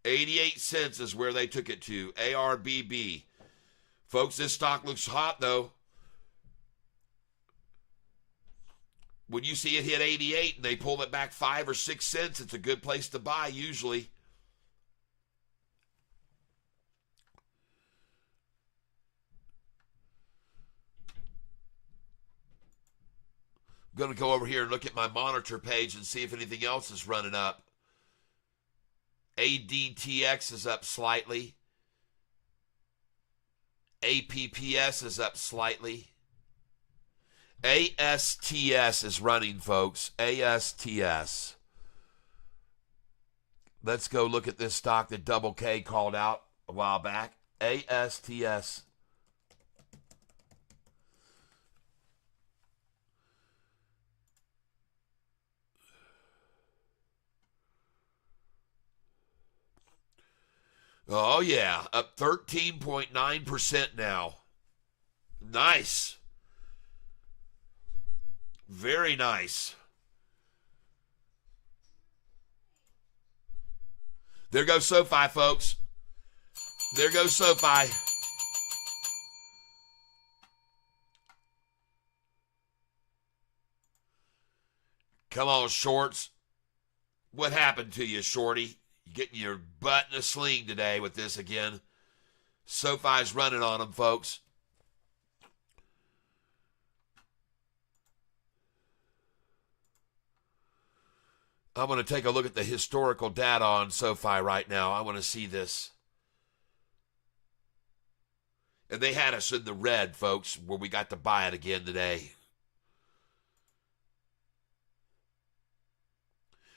88 cents is where they took it to. ARBB. Folks, this stock looks hot, though. When you see it hit 88 and they pull it back 5 or 6 cents, it's a good place to buy usually. I'm going to go over here and look at my monitor page and see if anything else is running up. ADTX is up slightly. APPS is up slightly. ASTS is running, folks. ASTS. Let's go look at this stock that Double K called out a while back. ASTS. Oh, yeah. Up 13.9% now. Nice. Very nice. There goes SoFi, folks. There goes SoFi. Come on, shorts. What happened to you, shorty? You're getting your butt in a sling today with this again. SoFi's running on them, folks. I'm going to take a look at the historical data on SoFi right now. I want to see this. And they had us in the red, folks, where we got to buy it again today.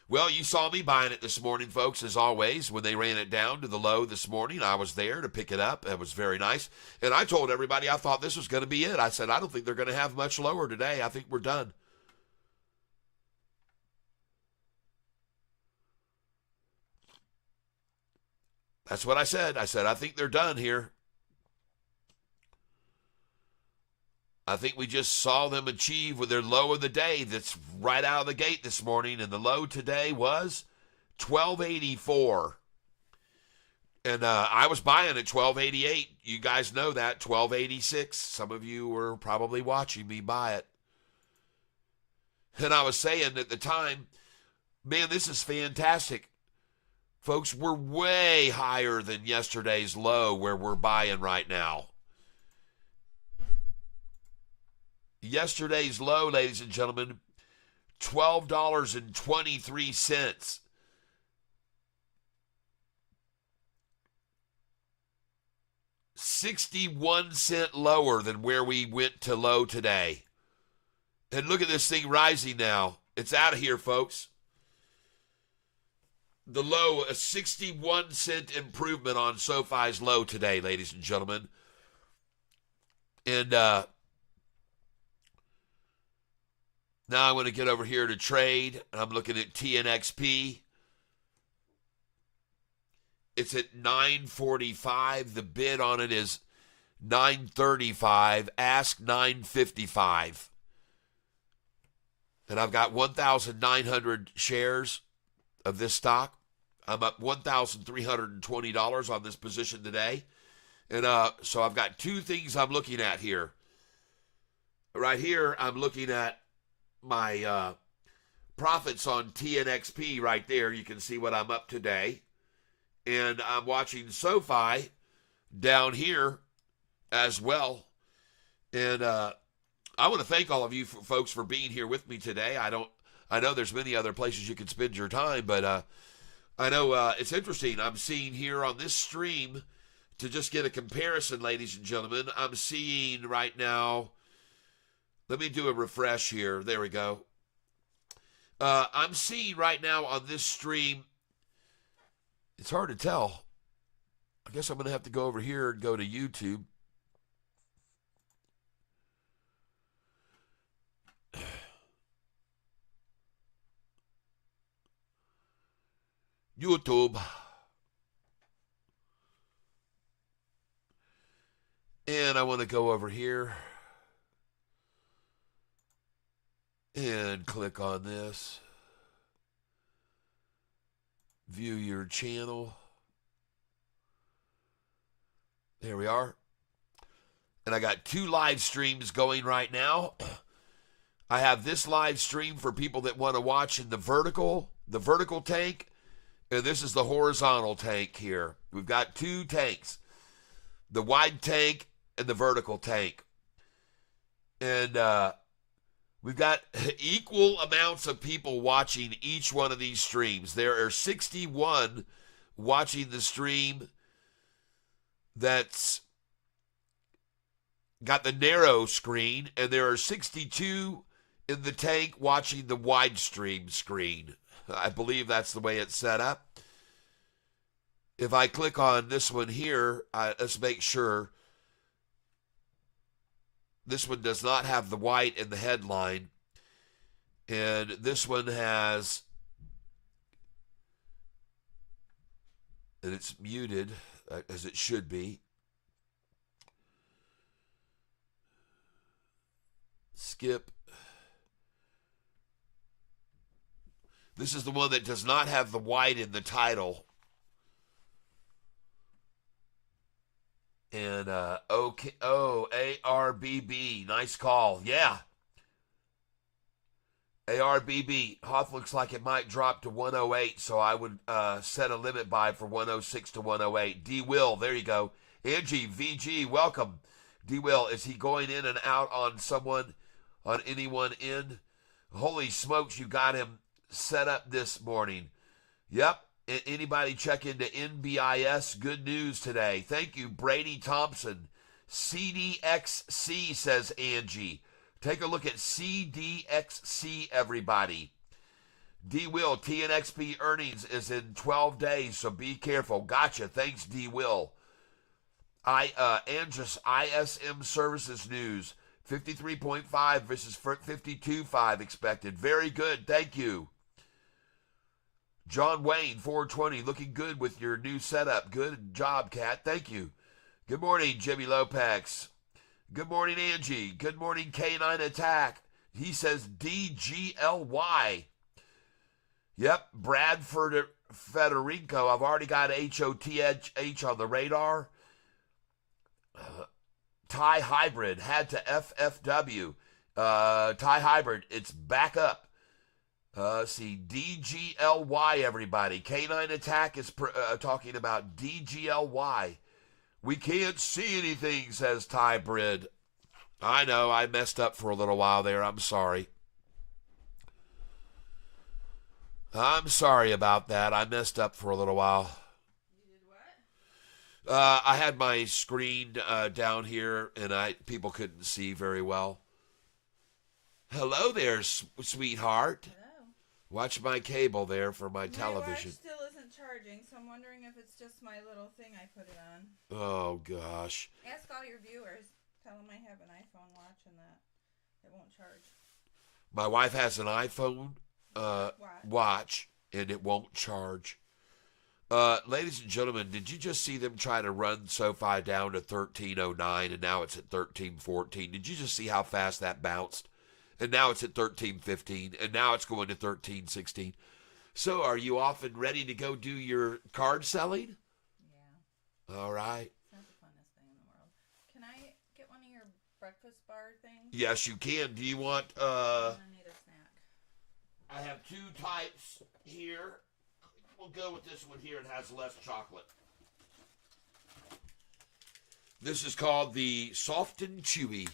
Well, you saw me buying it this morning, folks, as always. When they ran it down to the low this morning, I was there to pick it up. It was very nice. And I told everybody I thought this was going to be it. I said, I don't think they're going to have much lower today. I think we're done. That's what I said. I said, I think they're done here. I think we just saw them achieve with their low of the day that's right out of the gate this morning. And the low today was 1284. And I was buying at 1288. You guys know that, 1286. Some of you were probably watching me buy it. And I was saying at the time, man, this is fantastic. Folks, we're way higher than yesterday's low where we're buying right now. Yesterday's low, ladies and gentlemen, $12.23. $0.61 lower than where we went to low today. And look at this thing rising now. It's out of here, folks. The low, a 61-cent improvement on SoFi's low today, ladies and gentlemen. And now I want to get over here to trade. I'm looking at TNXP. It's at 945. The bid on it is 935. Ask 955. And I've got 1,900 shares of this stock. I'm up $1,320 on this position today. And so I've got two things I'm looking at here. Right here, I'm looking at my profits on TNXP right there. You can see what I'm up today. And I'm watching SoFi down here as well. And I want to thank all of you folks for being here with me today. I know there's many other places you can spend your time, but I know it's interesting. I'm seeing here on this stream, to just get a comparison, ladies and gentlemen, I'm seeing right now, let me do a refresh here. There we go. I'm seeing right now on this stream, it's hard to tell. I guess I'm going to have to go over here and go to YouTube. YouTube. And I want to go over here and click on this. View your channel. There we are. and I got 2 live streams going right now. I have this live stream for people that want to watch in the vertical tank, and this is the horizontal tank here. We've got 2 tanks, the wide tank and the vertical tank. And we've got equal amounts of people watching each one of these streams. There are 61 watching the stream that's got the narrow screen, and there are 62 in the tank watching the wide stream screen. I believe that's the way it's set up. If I click on this one here, let's make sure. This one does not have the white in the headline. And this one has, and it's muted, as it should be. Skip. This is the one that does not have the white in the title. And, okay, ARBB, nice call. Yeah. ARBB, Hoff looks like it might drop to 108, so I would set a limit buy for 106 to 108. D. Will, there you go. Angie, VG, welcome. D. Will, is he going in and out on anyone in? Holy smokes, you got him set up this morning. Yep. Anybody check into NBIS? Good news today. Thank you, Brady Thompson. CDXC, says Angie. Take a look at CDXC, everybody. D. Will, TNXP earnings is in 12 days, so be careful. Gotcha. Thanks, D. Will. Andrus, ISM Services News. 53.5 versus 52.5 expected. Very good. Thank you. John Wayne, 420, looking good with your new setup. Good job, Kat. Thank you. Good morning, Jimmy Lopex. Good morning, Angie. Good morning, K9 Attack. He says DGLY. Yep, Bradford Federico. I've already got HOTH on the radar. Thai Hybrid had to FFW. Thai Hybrid, it's back up. See, DGLY, everybody. K9 Attack is talking about DGLY. We can't see anything, says Thai Brid. I know, I messed up for a little while there. I'm sorry. I'm sorry about that. I messed up for a little while. You did what? I had my screen down here, and people couldn't see very well. Hello there, sweetheart. Hello. Watch my cable there for my television. My watch still isn't charging, so I'm wondering if it's just my little thing I put it on. Oh, gosh. Ask all your viewers. Tell them I have an iPhone watch and that it won't charge. My wife has an iPhone watch, and it won't charge. Ladies and gentlemen, did you just see them try to run SoFi down to 1309, and now it's at 1314? Did you just see how fast that bounced? And now it's at 1315, and now it's going to 1316. So are you off and ready to go do your card selling? Yeah. All right. It's not the funnest thing in the world. Can I get one of your breakfast bar things? Yes, you can. Do you want... I need a snack. I have 2 types here. We'll go with this one here. It has less chocolate. This is called the Soft and Chewy.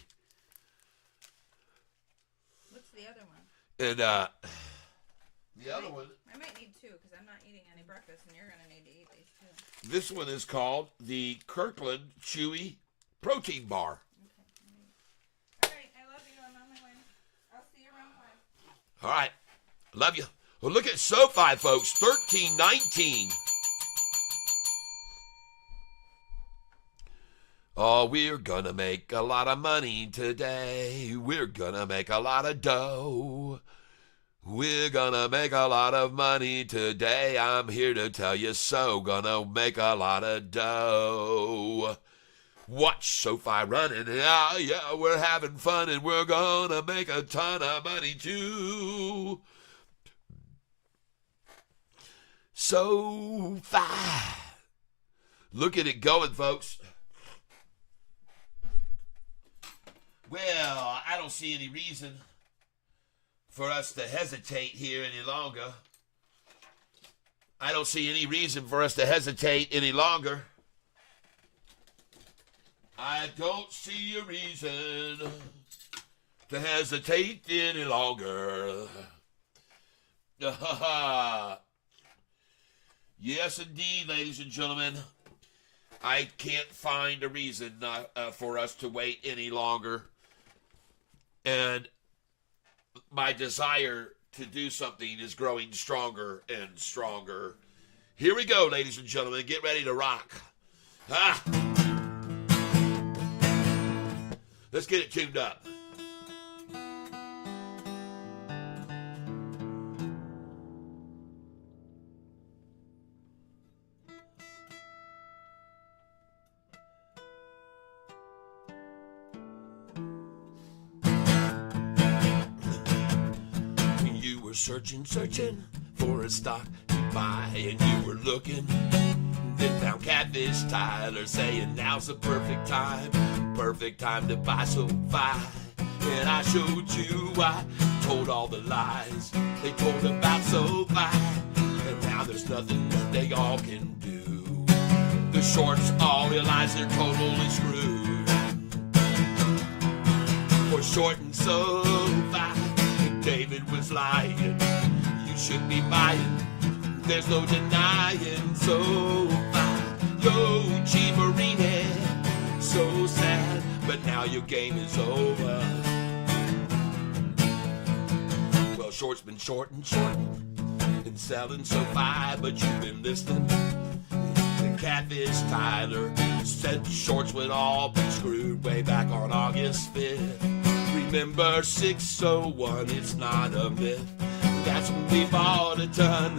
What's the other one? And the other one... I might need 2 because I'm not eating any breakfast and you're going to need to eat these too. This one is called the Kirkland Chewy Protein Bar. Okay. All right. I love you. I'm on my way. I'll see you around 5. All right. Love you. Well, look at SoFi, folks. 1319. Oh, we're gonna make a lot of money today. We're gonna make a lot of dough. We're gonna make a lot of money today. I'm here to tell you so. Gonna make a lot of dough. Watch SoFi running. Yeah, we're having fun and we're gonna make a ton of money too. SoFi. Look at it going, folks. Well, I don't see any reason for us to hesitate here any longer. I don't see any reason for us to hesitate any longer. I don't see a reason to hesitate any longer. Yes, indeed, ladies and gentlemen. I can't find a reason for us to wait any longer. And my desire to do something is growing stronger and stronger. Here we go, ladies and gentlemen. Get ready to rock. Let's get it tuned up. Searching for a stock to buy, and you were looking, then found Catfish Tyler saying now's the perfect time to buy SoFi. And I showed you why, told all the lies they told about SoFi, and now there's nothing that they all can do. The shorts all realize they're totally screwed. For short and SoFi, David was lying. You should be buying. There's no denying. SoFi, yo, G-Marine, so sad, but now your game is over. Well, short's been shorting and selling SoFi, but you've been listening to Catfish Tyler. Said shorts would all be screwed way back on August 5th. Remember 601, it's not a myth. That's when we bought a ton,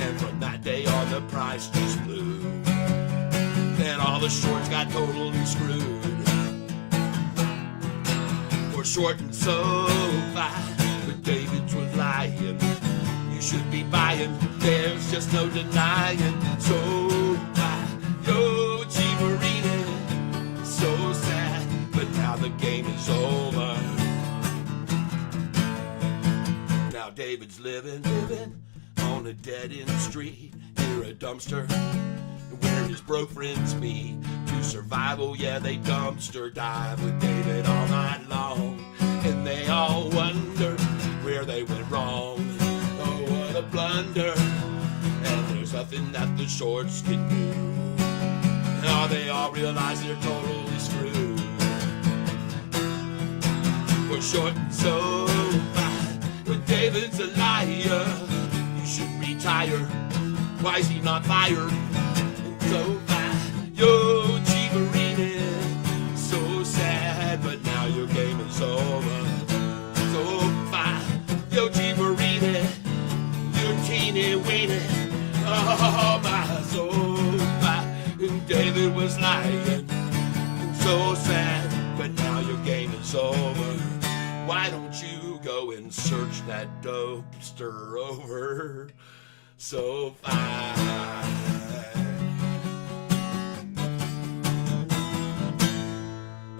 and from that day on the price just flew. And all the shorts got totally screwed. For short and SoFi, but David's was lying. You should be buying, there's just no denying. SoFi, yo, G-Marine, so sad, but now the game is over. David's living on a dead-end street near a dumpster where his broke friends meet to survival. Yeah, they dumpster dive with David all night long, and they all wonder where they went wrong. Oh, what a blunder, and there's nothing that the shorts can do. Now they all realize they're totally screwed. For short and SoFi, but David's a liar. You should retire. Why is he not fired? And SoFi, yo, G-Marine, so sad, but now your game is over. SoFi, yo, G-Marine, you're teeny weeny. Oh, my SoFi, and David was lying. So sad, but now your game is over. Why don't you go and search that dumpster over SoFi?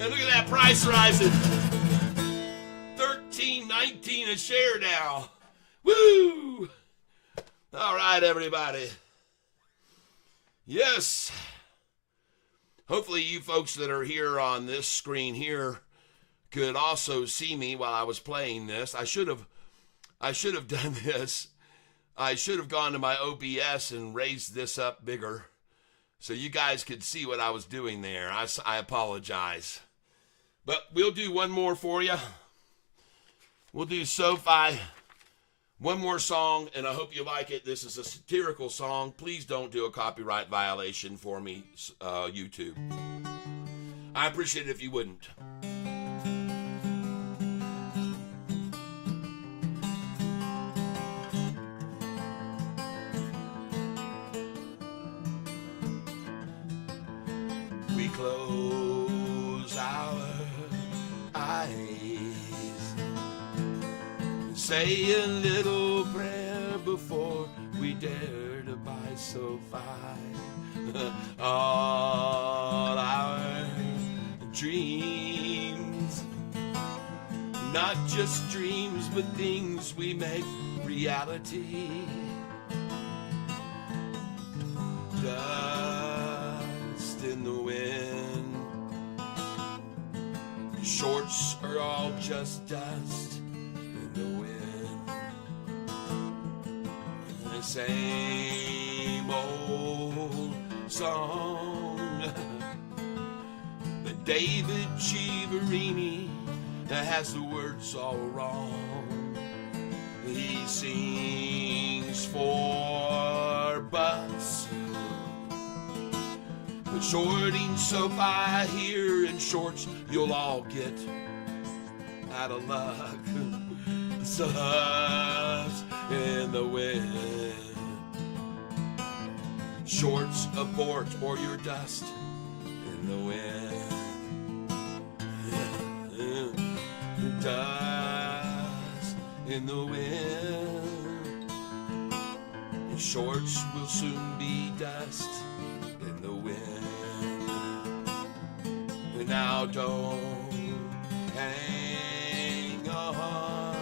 And look at that price rising. $13.19 a share now. Woo! All right, everybody. Yes. Hopefully you folks that are here on this screen here could also see me while I was playing this. I should have done this. I should have gone to my OBS and raised this up bigger so you guys could see what I was doing there. I apologize. But we'll do one more for you. We'll do SoFi. One more song, and I hope you like it. This is a satirical song. Please don't do a copyright violation for me, YouTube. I appreciate it if you wouldn't. We close our eyes, say a little prayer before we dare to buy SoFi. All our dreams not just dreams, but things we make reality. Dust in the wind. Shorts are all just dust in the wind. The same old song that David Chiaverini has the words all wrong. He sings for bus, but shorting SoFi here in shorts, you'll all get out of luck. Dust in the wind. Shorts abort or you're dust in the wind. Dust in the wind. Shorts will soon be dust in the wind. And now don't hang on.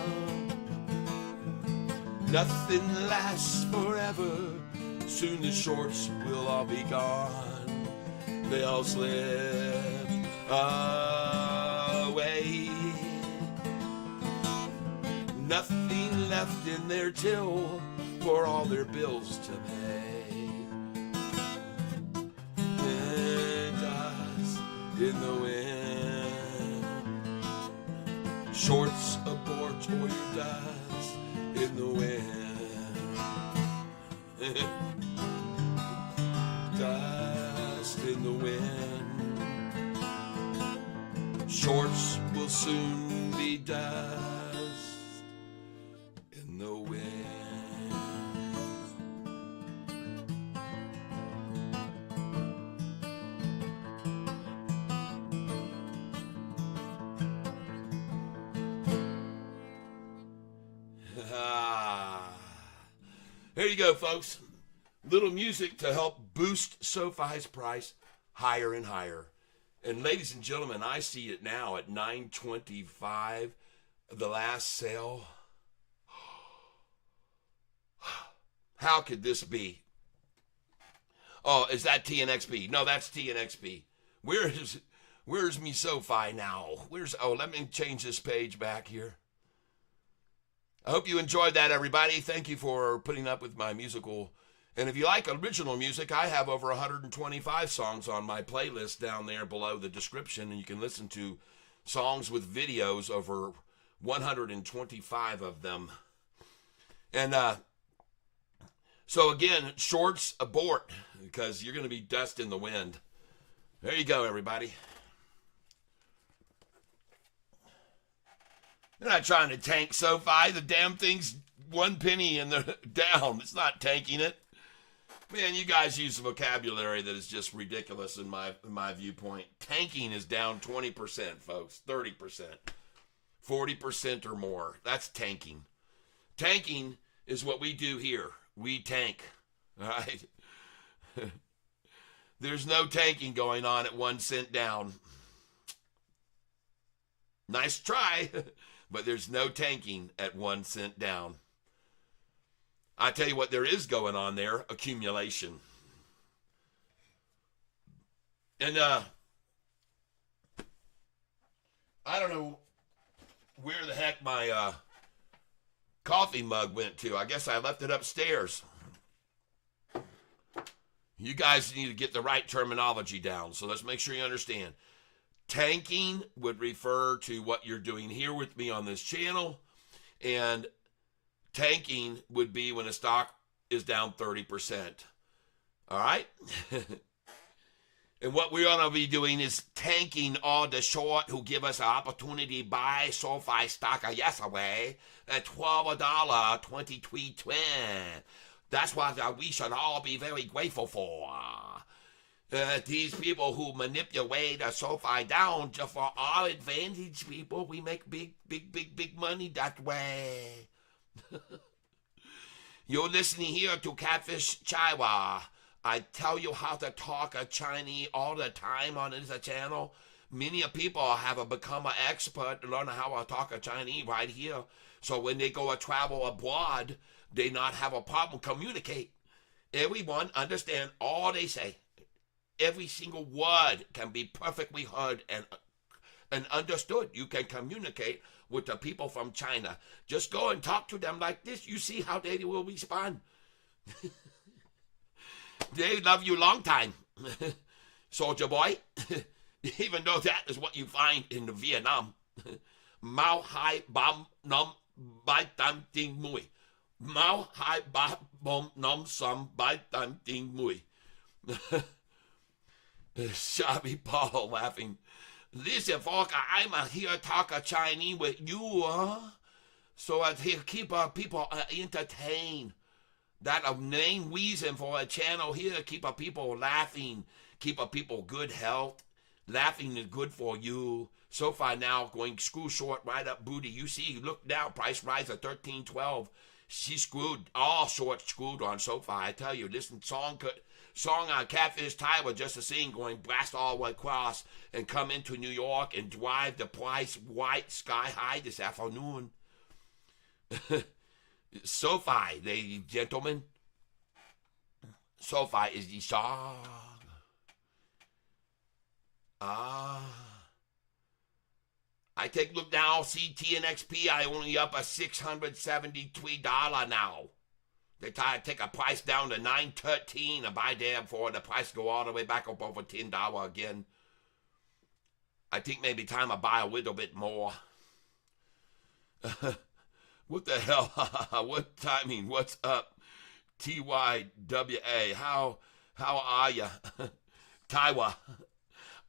Nothing lasts forever. Soon the shorts will all be gone. They'll slip away. Nothing left in their till for all their bills to pay. And dust in the wind. Shorts abort or you're dust in the wind. Dust in the wind. Shorts will soon be dust in the wind. There you go, folks. Little music to help boost SoFi's price higher and higher. And ladies and gentlemen, I see it now at $9.25, the last sale. How could this be? Oh, is that TNXP? No, that's TNXP. Where's me SoFi now? Let me change this page back here. I hope you enjoyed that, everybody. Thank you for putting up with my musical. And if you like original music, I have over 125 songs on my playlist down there below the description, and you can listen to songs with videos, over 125 of them. And so again, shorts abort, because you're going to be dust in the wind. There you go, everybody. They're not trying to tank SoFi. The damn thing's 1 penny and they're down. It's not tanking it. Man, you guys use a vocabulary that is just ridiculous in my viewpoint. Tanking is down 20%, folks, 30%, 40% or more. That's tanking. Tanking is what we do here. We tank, all right? There's no tanking going on at 1 cent down. Nice try, but there's no tanking at 1 cent down. I tell you what there is going on there, accumulation. And I don't know where the heck my coffee mug went to. I guess I left it upstairs. You guys need to get the right terminology down, so let's make sure you understand. Tanking would refer to what you're doing here with me on this channel, and tanking would be when a stock is down 30%. All right? And what we're going to be doing is tanking all the short who give us an opportunity to buy SoFi stock yesterday at $12.23. That's what we should all be very grateful for. These people who manipulate the SoFi down just for our advantage, people, we make big money that way. You're listening here to Catfish Tyler. I tell you how to talk a Chinese all the time on this channel. Many people have become an expert to learn how to talk a Chinese right here. So when they go to travel abroad, they not have a problem communicate. Everyone understand all they say. Every single word can be perfectly heard and understood. You can communicate with the people from China. Just go and talk to them like this. You see how they will respond. They love you long time, soldier boy. Even though that is what you find in Vietnam. Mao hai bam nom bai tam ting mui. Mao hai bam nom sam bai tam ting mui. Shabby Paul laughing. Listen, folk, I'm here talk Chinese with you, so I keep people entertained. That a main reason for a channel here, keep people laughing, keep people good health. Laughing is good for you. So far now, going screw short, right up booty. You see, look now, price rise at 13.12. She screwed, all short screwed on so far. I tell you, listen, song on Catfish Tyler, just a scene going blast all the way across and come into New York and drive the price white sky high this afternoon. SoFi, ladies and gentlemen. SoFi is the song. I take a look now, CT and XP, I only up a $673 now. They try to take a price down to $9.13 and buy there before the price go all the way back up over $10 again. I think maybe time to buy a little bit more. What the hell? What timing? What's up? TYWA. How are ya? Taiwa.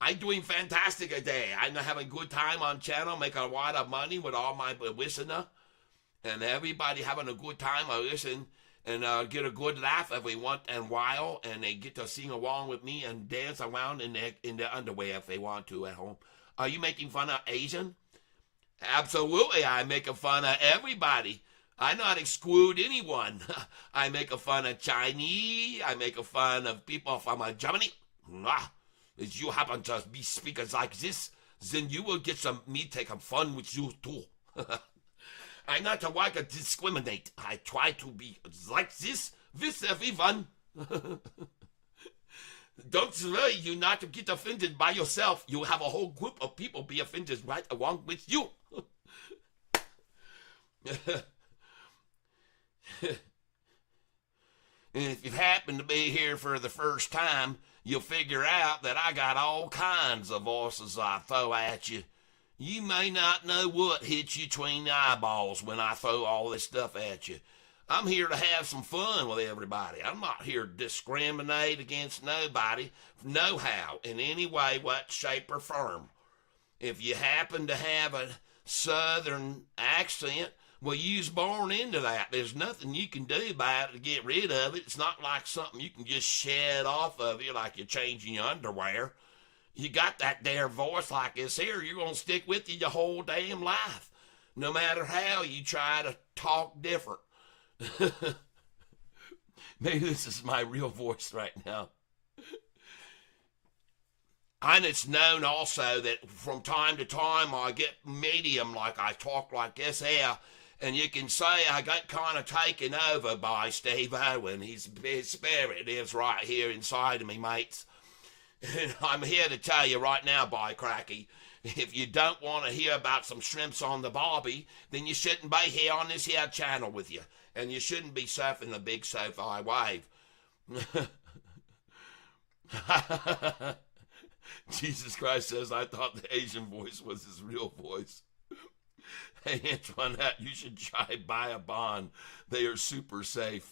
I'm doing fantastic today. I'm having a good time on channel, making a lot of money with all my listener. And everybody having a good time. I listen and get a good laugh every once in a while. And they get to sing along with me and dance around in their underwear if they want to at home. Are you making fun of Asian? Absolutely, I'm making fun of everybody. I not exclude anyone. I make a fun of Chinese. I make a fun of people from Germany. If you happen to be speakers like this, then you will get me taking fun with you too. I not to like to discriminate. I try to be like this with everyone. Don't worry, you not to get offended by yourself. You have a whole group of people be offended right along with you. And if you happen to be here for the first time, you'll figure out that I got all kinds of voices I throw at you. You may not know what hits you between the eyeballs when I throw all this stuff at you. I'm here to have some fun with everybody. I'm not here to discriminate against nobody, no how, in any way, what, shape, or form. If you happen to have a southern accent, well, you was born into that. There's nothing you can do about it to get rid of it. It's not like something you can just shed off of you like you're changing your underwear. You got that there voice like this here, you're going to stick with you your whole damn life, no matter how you try to talk different. Maybe this is my real voice right now. And it's known also that from time to time I get medium, like I talk like this here, and you can say I got kind of taken over by Steve Owen. His spirit is right here inside of me, mates. And I'm here to tell you right now, by cracky, if you don't want to hear about some shrimps on the barbie, then you shouldn't be here on this here channel with you. And you shouldn't be surfing the big SoFi wave. Jesus Christ says, I thought the Asian voice was his real voice. Hey, Antoinette, you should try buy a bond. They are super safe.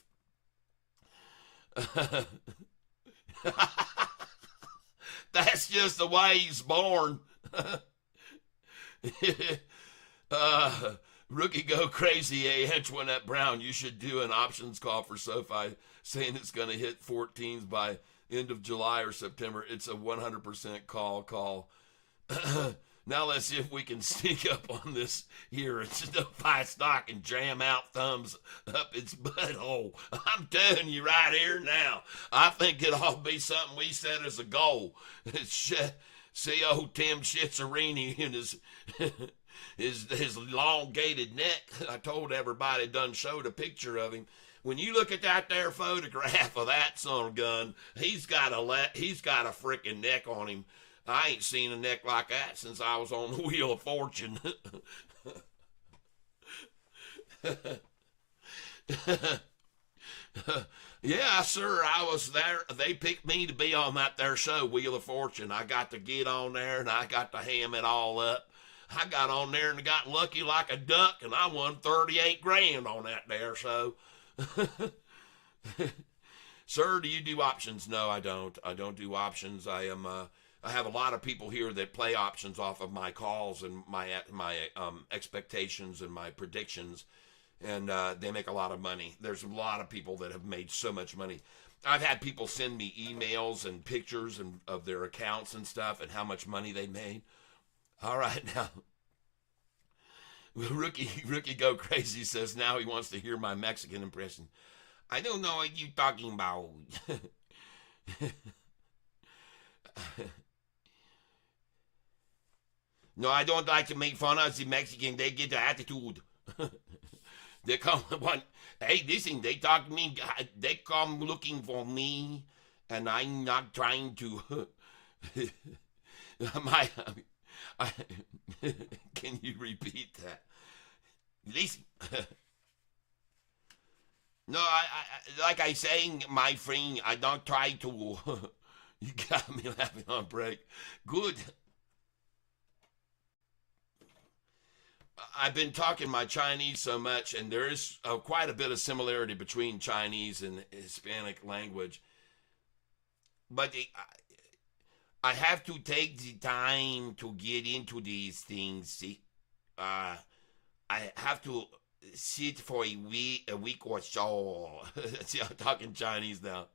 That's just the way he's born. Rookie go crazy, Antoinette Brown. You should do an options call for SoFi, saying it's going to hit 14s by end of July or September. It's a 100% call. Now let's see if we can sneak up on this here. It's SoFi stock and jam out thumbs up its butthole. I'm telling you right here now. I think it'll all be something we set as a goal. See old Tim Schizzerini and his elongated neck. I told everybody, done showed a picture of him. When you look at that there photograph of that son of a gun, he's got a freaking neck on him. I ain't seen a neck like that since I was on the Wheel of Fortune. Yeah, sir, I was there. They picked me to be on that there show, Wheel of Fortune. I got to get on there and I got to ham it all up. I got on there and got lucky like a duck, and I won 38 grand on that there show. Sir, do you do options? No, I don't. I don't do options. I have a lot of people here that play options off of my calls and my expectations and my predictions, and they make a lot of money. There's a lot of people that have made so much money. I've had people send me emails and pictures of their accounts and stuff and how much money they made. All right, now, Rookie Go Crazy says now he wants to hear my Mexican impression. I don't know what you're talking about. No, I don't like to make fun of the Mexican. They get the attitude. They come one. Hey, listen, they talk to me. They come looking for me, and I'm not trying to. Can you repeat that? Listen. No, I like I saying, my friend, I don't try to. You got me laughing on break. Good. I've been talking my Chinese so much, and there is quite a bit of similarity between Chinese and Hispanic language. But I have to take the time to get into these things. See, I have to sit for a week or so. See, I'm talking Chinese now.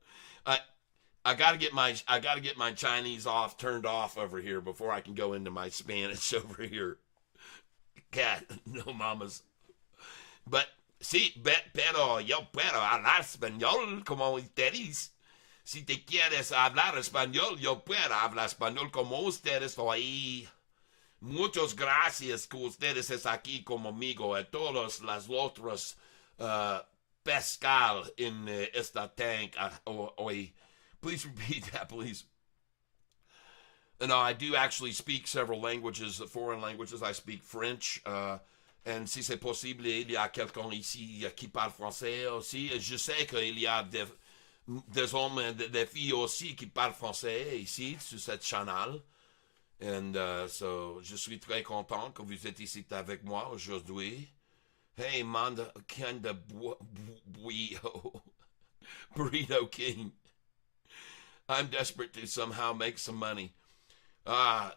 I gotta get my Chinese turned off over here before I can go into my Spanish over here. Cat, no mamas. But sí, pero yo puedo hablar español como ustedes. Si te quieres hablar español, yo puedo hablar español como ustedes hoy. Muchas gracias que ustedes es aquí conmigo a todos los otros pescal en esta tank hoy. Please repeat that, please. No, I do actually speak several languages, foreign languages. I speak French. And si c'est possible, il y a quelqu'un ici qui parle français aussi. Je sais qu'il y a des hommes et des filles aussi qui parlent français ici, sur cette channel. And so, je suis très content que vous êtes ici avec moi aujourd'hui. Hey, man, kind of Burrito King. I'm desperate to somehow make some money.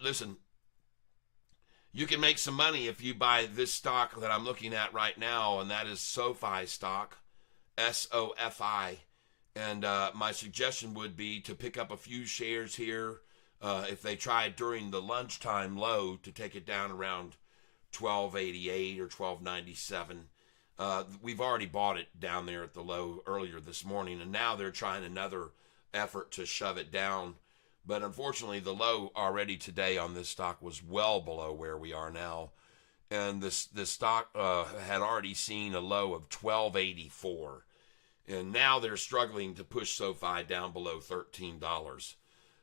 Listen, you can make some money if you buy this stock that I'm looking at right now, and that is SoFi stock, SOFI. And my suggestion would be to pick up a few shares here if they try during the lunchtime low to take it down around 1288 or 1297. We've already bought it down there at the low earlier this morning, and now they're trying another effort to shove it down. But unfortunately, the low already today on this stock was well below where we are now. And this stock had already seen a low of 1284. And now they're struggling to push SoFi down below $13.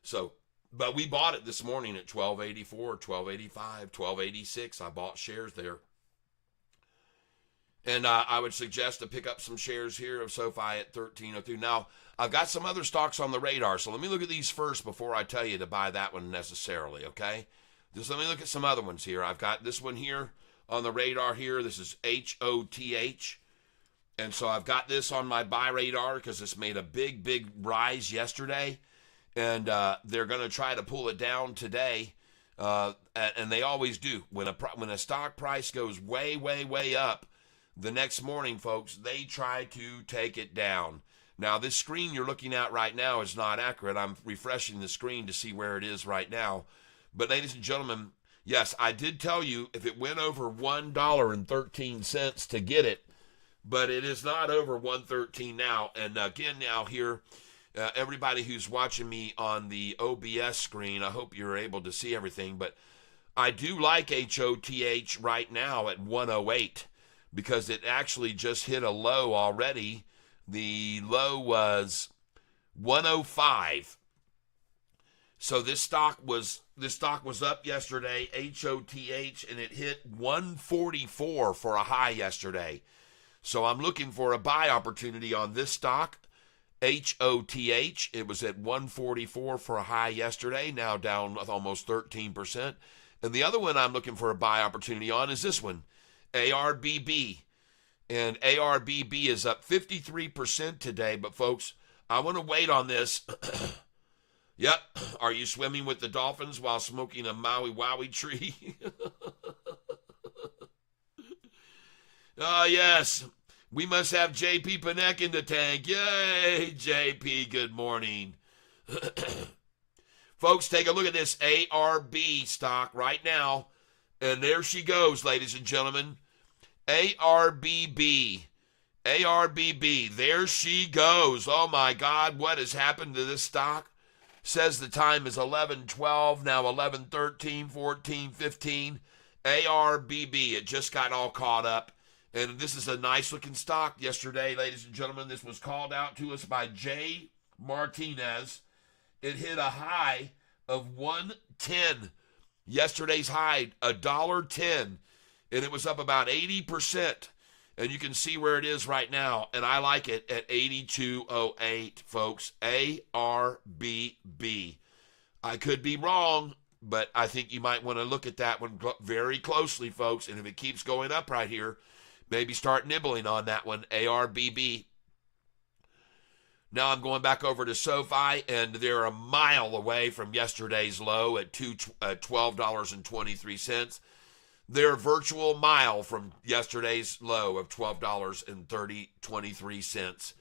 So, but we bought it this morning at 1284, 1285, 1286. I bought shares there. And I would suggest to pick up some shares here of SoFi at 1302. Now, I've got some other stocks on the radar, so let me look at these first before I tell you to buy that one necessarily, okay? Just let me look at some other ones here. I've got this one here on the radar here. This is HOTH. And so I've got this on my buy radar because this made a big rise yesterday. And they're going to try to pull it down today. And they always do. When a stock price goes way up, the next morning, folks, they try to take it down. Now, this screen you're looking at right now is not accurate. I'm refreshing the screen to see where it is right now. But ladies and gentlemen, yes, I did tell you if it went over $1.13 to get it, but it is not over $1.13 now. And again, now here, Everybody who's watching me on the OBS screen, I hope you're able to see everything, but I do like HOTH right now at 108 because it actually just hit a low already. The low was 105. So this stock was up yesterday, HOTH, and it hit 144 for a high yesterday. So I'm looking for a buy opportunity on this stock, HOTH. It was at 144 for a high yesterday, now down almost 13%. And the other one I'm looking for a buy opportunity on is this one, ARBB. And ARBB is up 53% today. But folks, I want to wait on this. Yep. Are you swimming with the dolphins while smoking a Maui Wowie tree? Yes. We must have JP Panek in the tank. Yay, JP. Good morning. Folks, take a look at this ARB stock right now. And there she goes, ladies and gentlemen. ARBB. ARBB. There she goes. Oh, my God. What has happened to this stock? Says the time is 11:12, now 11:13, 14, 15. ARBB, it just got all caught up. And this is a nice-looking stock yesterday, ladies and gentlemen. This was called out to us by Jay Martinez. It hit a high of 110. Yesterday's high, $1.10. And it was up about 80%. And you can see where it is right now. And I like it at 82.08, folks. ARBB. I could be wrong, but I think you might want to look at that one very closely, folks. And if it keeps going up right here, maybe start nibbling on that one, ARBB. Now I'm going back over to SoFi, and they're a mile away from yesterday's low at $12.23. They're a virtual mile from yesterday's low of $12.23.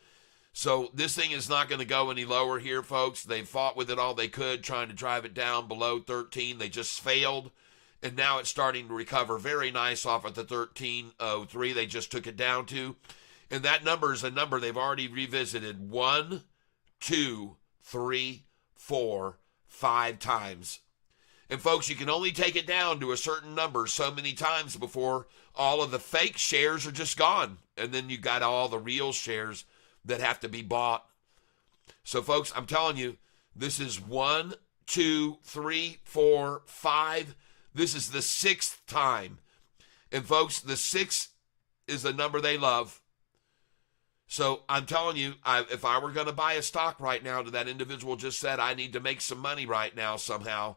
So this thing is not going to go any lower here, folks. They fought with it all they could, trying to drive it down below 13. They just failed, and now it's starting to recover very nice off of the 13.03 they just took it down to. And that number is a number they've already revisited 1, 2, 3, 4, 5 times. And folks, you can only take it down to a certain number so many times before all of the fake shares are just gone. And then you got all the real shares that have to be bought. So folks, I'm telling you, this is 1, 2, 3, 4, 5. This is the 6th time. And folks, the 6 is the number they love. So I'm telling you, if I were going to buy a stock right now, to that individual just said, I need to make some money right now somehow,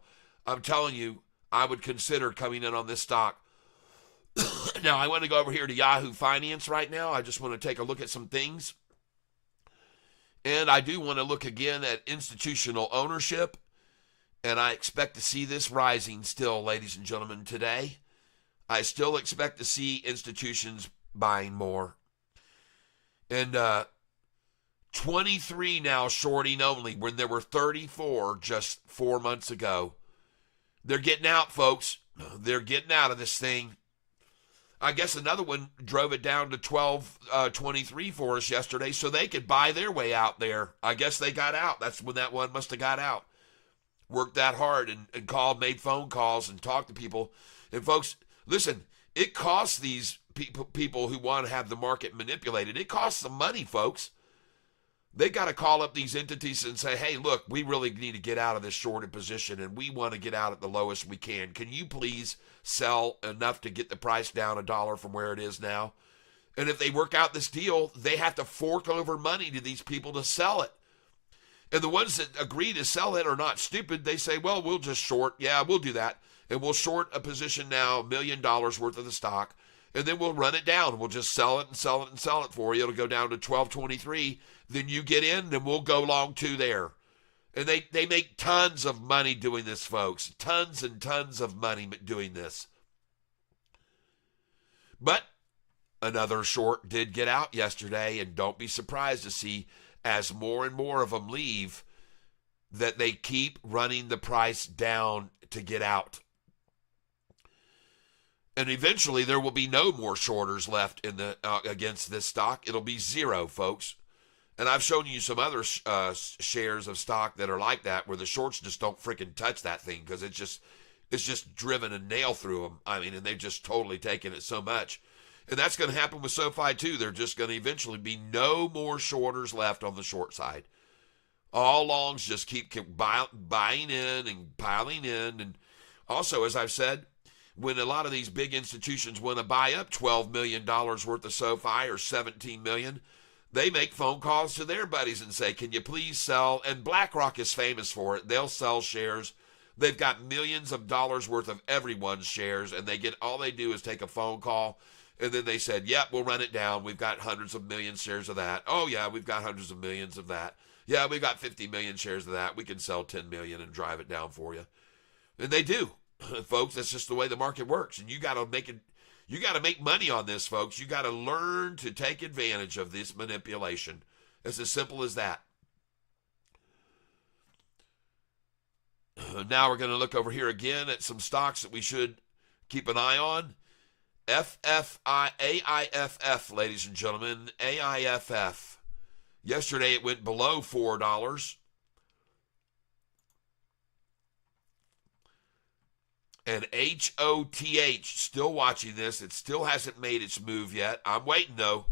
I'm telling you, I would consider coming in on this stock. Now, I want to go over here to Yahoo Finance right now. I just want to take a look at some things. And I do want to look again at institutional ownership. And I expect to see this rising still, ladies and gentlemen, today. I still expect to see institutions buying more. And 23 now shorting only, when there were 34 just 4 months ago. They're getting out, folks. They're getting out of this thing. I guess another one drove it down to 12.23 for us yesterday so they could buy their way out there. I guess they got out. That's when that one must have got out. Worked that hard and called, made phone calls and talked to people. And folks, listen, it costs these people who want to have the market manipulated. It costs them money, folks. They got to call up these entities and say, hey, look, we really need to get out of this shorted position, and we want to get out at the lowest we can. Can you please sell enough to get the price down $1 from where it is now? And if they work out this deal, they have to fork over money to these people to sell it. And the ones that agree to sell it are not stupid. They say, well, we'll just short. Yeah, we'll do that. And we'll short a position now, $1 million worth of the stock. And then we'll run it down. We'll just sell it and sell it and sell it for you. It'll go down to 12.23. Then you get in, and we'll go long too there. And they make tons of money doing this, folks. Tons and tons of money doing this. But another short did get out yesterday, and don't be surprised to see, as more and more of them leave, that they keep running the price down to get out. And eventually there will be no more shorters left in the against this stock. It'll be zero, folks. And I've shown you some other shares of stock that are like that, where the shorts just don't freaking touch that thing because it's just driven a nail through them. I mean, and they've just totally taken it so much. And that's going to happen with SoFi too. There's just going to eventually be no more shorters left on the short side. All longs just keep buying in and piling in. And also, as I've said, when a lot of these big institutions want to buy up $12 million worth of SoFi or $17 million, they make phone calls to their buddies and say, can you please sell? And BlackRock is famous for it. They'll sell shares. They've got millions of dollars worth of everyone's shares, and all they do is take a phone call, and then they said, yep, we'll run it down. We've got hundreds of millions shares of that. Oh, yeah, we've got hundreds of millions of that. Yeah, we've got 50 million shares of that. We can sell 10 million and drive it down for you. And they do. Folks, that's just the way the market works. And you got to make money on this, folks. You got to learn to take advantage of this manipulation. It's as simple as that. Now we're going to look over here again at some stocks that we should keep an eye on. AIFF, ladies and gentlemen, AIFF. Yesterday it went below $4. And HOTH, still watching this. It still hasn't made its move yet. I'm waiting, though.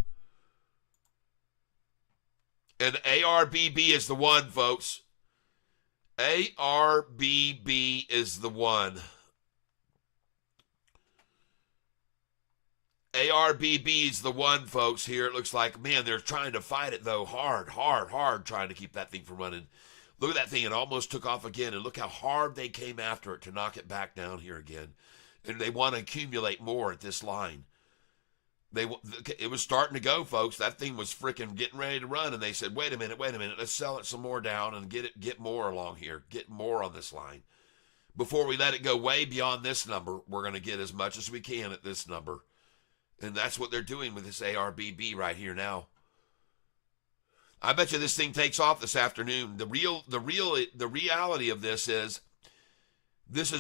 And ARBB is the one, folks. ARBB is the one. ARBB is the one, folks, here. It looks like, man, they're trying to fight it, though, hard, trying to keep that thing from running. Look at that thing. It almost took off again, and look how hard they came after it to knock it back down here again. And they want to accumulate more at this line. It was starting to go, folks. That thing was freaking getting ready to run, and they said, wait a minute, let's sell it some more down and get more along here, get more on this line. Before we let it go way beyond this number, we're going to get as much as we can at this number. And that's what they're doing with this ARBB right here now. I bet you this thing takes off this afternoon. The reality of this is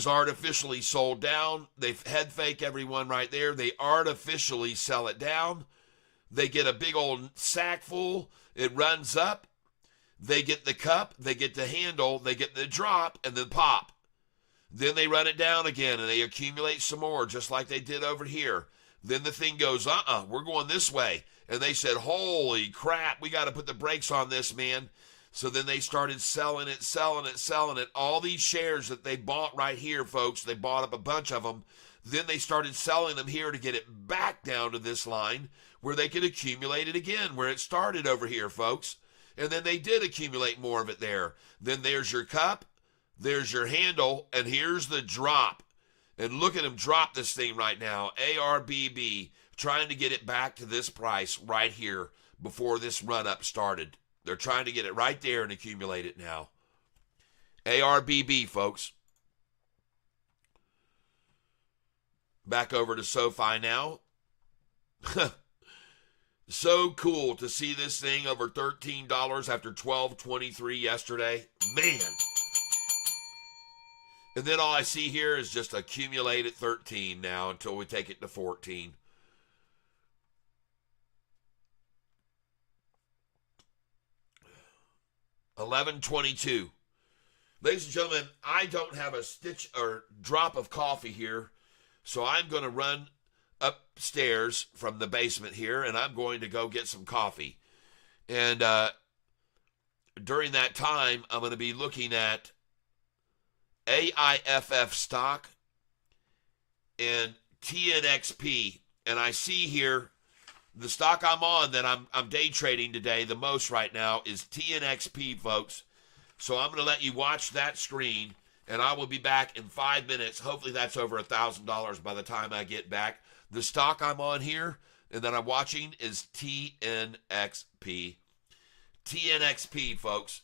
artificially sold down. They head fake everyone right there. They artificially sell it down. They get a big old sack full. It runs up. They get the cup. They get the handle. They get the drop and the pop. Then they run it down again and they accumulate some more, just like they did over here. Then the thing goes, we're going this way. And they said, holy crap, we got to put the brakes on this, man. So then they started selling it. All these shares that they bought right here, folks, they bought up a bunch of them. Then they started selling them here to get it back down to this line where they could accumulate it again, where it started over here, folks. And then they did accumulate more of it there. Then there's your cup, there's your handle, and here's the drop. And look at them drop this thing right now. ARBB, trying to get it back to this price right here before this run-up started. They're trying to get it right there and accumulate it now. ARBB, folks. Back over to SoFi now. So cool to see this thing over $13 after $12.23 yesterday. Man. And then all I see here is just accumulate at 13 now until we take it to 14. $11.22. Ladies and gentlemen, I don't have a stitch or drop of coffee here, so I'm going to run upstairs from the basement here, and I'm going to go get some coffee. And during that time, I'm going to be looking at AIFF stock and TNXP. And I see here the stock I'm on that I'm day trading today the most right now is TNXP, folks. So I'm going to let you watch that screen, and I will be back in 5 minutes. Hopefully that's over $1,000 by the time I get back. The stock I'm on here and that I'm watching is TNXP. TNXP, folks.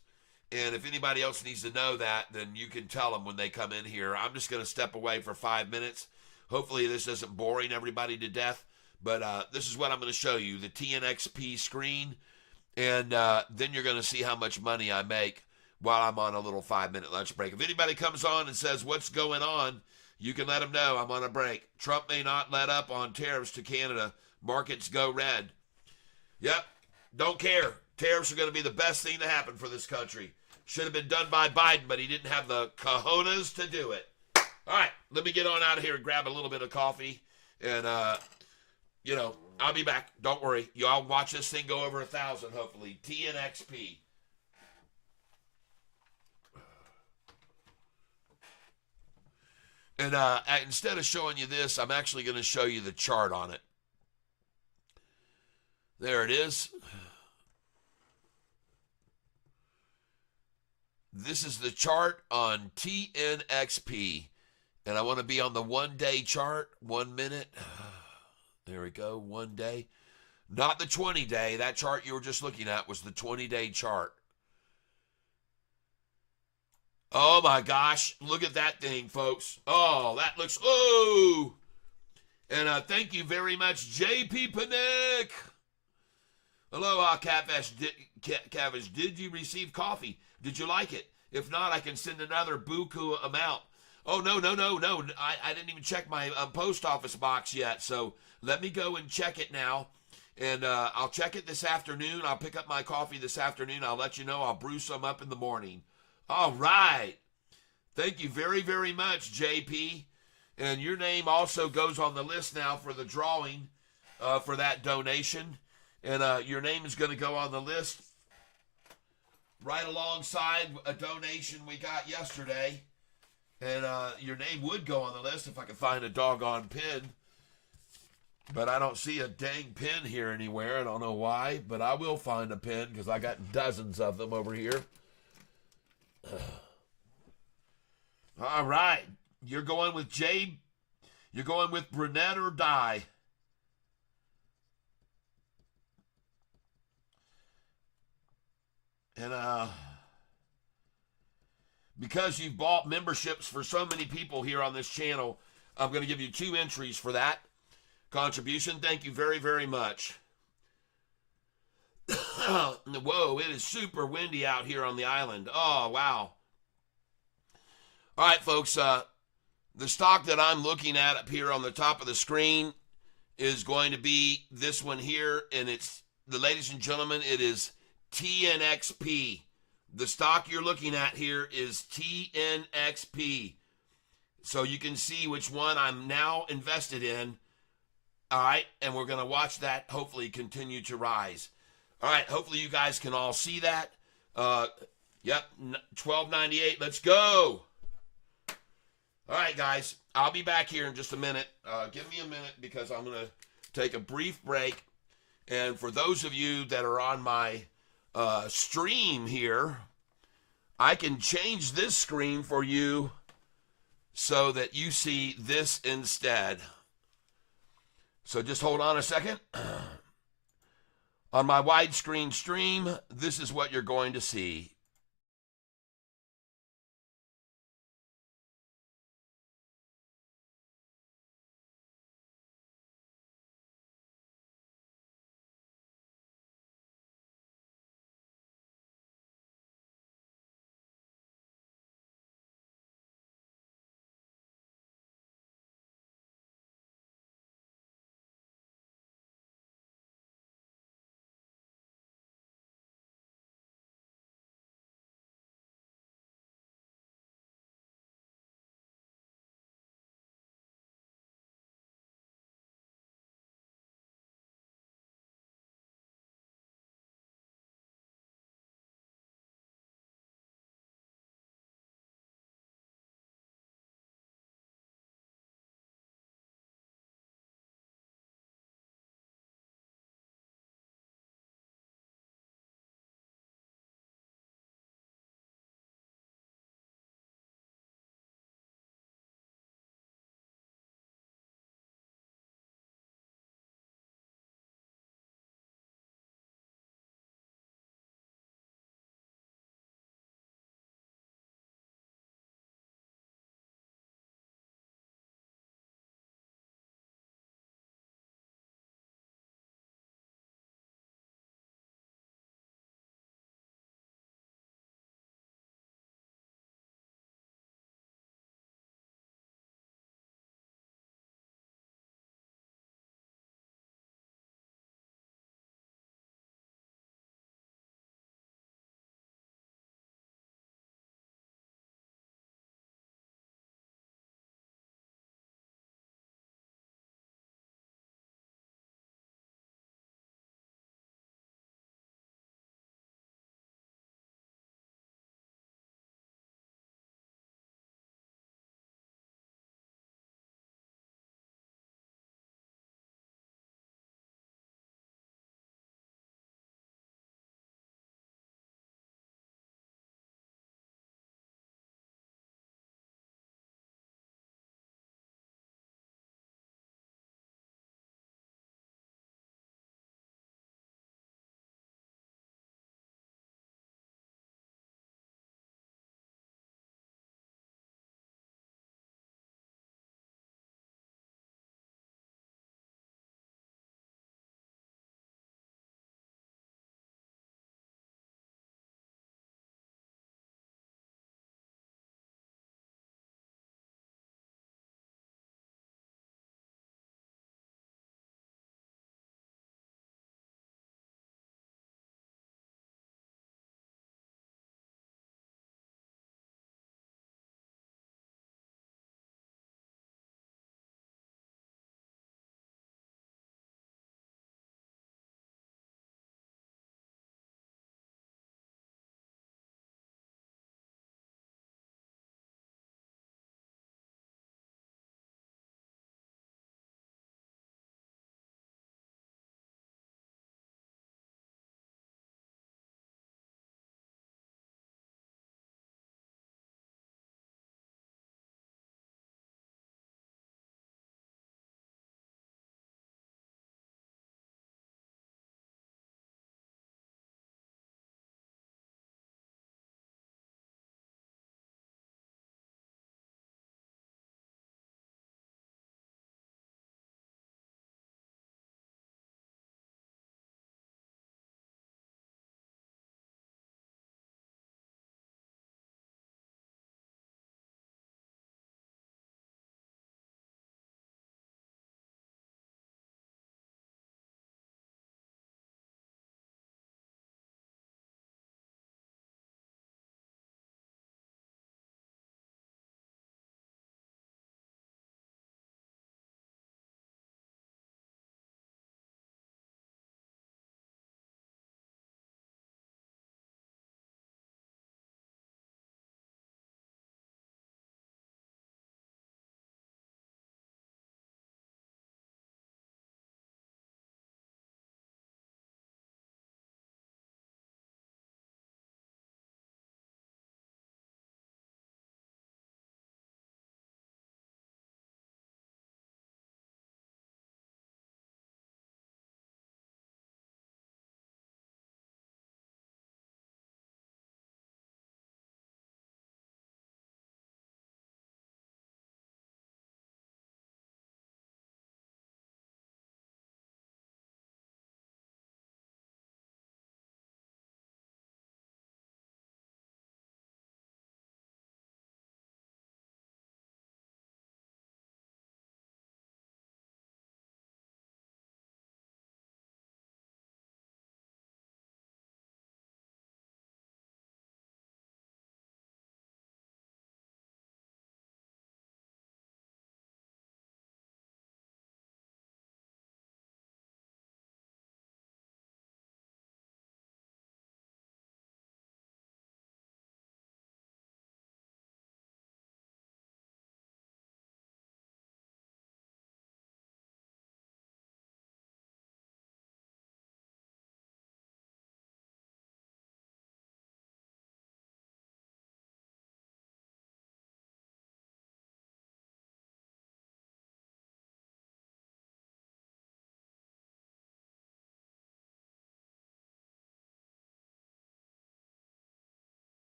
And if anybody else needs to know that, then you can tell them when they come in here. I'm just going to step away for 5 minutes. Hopefully this isn't boring everybody to death. But this is what I'm going to show you, the TNXP screen. And then you're going to see how much money I make while I'm on a little 5-minute lunch break. If anybody comes on and says, what's going on, you can let them know I'm on a break. Trump may not let up on tariffs to Canada. Markets go red. Yep, don't care. Tariffs are going to be the best thing to happen for this country. Should have been done by Biden, but he didn't have the cojones to do it. All right, let me get on out of here and grab a little bit of coffee. And, I'll be back. Don't worry. Y'all watch this thing go over 1,000, hopefully. TNXP. And instead of showing you this, I'm actually going to show you the chart on it. There it is. This is the chart on TNXP. And I want to be on the 1 day chart, 1 minute. There we go, 1 day. Not the 20 day. That chart you were just looking at was the 20-day chart. Oh my gosh, look at that thing, folks. Oh, that looks, oh. And thank you very much, JP Panic. Aloha, Catfish. Catfish, did you receive coffee? Did you like it? If not, I can send another buku amount. Oh, no. I didn't even check my post office box yet, so let me go and check it now. And I'll check it this afternoon. I'll pick up my coffee this afternoon. I'll let you know. I'll brew some up in the morning. All right. Thank you very, very much, JP. And your name also goes on the list now for the drawing for that donation. And your name is going to go on the list right alongside a donation we got yesterday. And your name would go on the list if I could find a doggone pin. But I don't see a dang pin here anywhere. I don't know why, but I will find a pin because I got dozens of them over here. All right. You're going with Jay. You're going with brunette or die. And because you've bought memberships for so many people here on this channel, I'm going to give you 2 entries for that contribution. Thank you very, very much. Whoa, it is super windy out here on the island. Oh, wow. All right, folks, the stock that I'm looking at up here on the top of the screen is going to be this one here, and ladies and gentlemen, it is TNXP. The stock you're looking at here is TNXP. So you can see which one I'm now invested in. All right, and we're going to watch that hopefully continue to rise. All right, hopefully you guys can all see that. Yep, $12.98. Let's go. All right, guys, I'll be back here in just a minute. Give me a minute because I'm going to take a brief break. And for those of you that are on my stream here, I can change this screen for you so that you see this instead. So just hold on a second. On my widescreen stream, this is what you're going to see.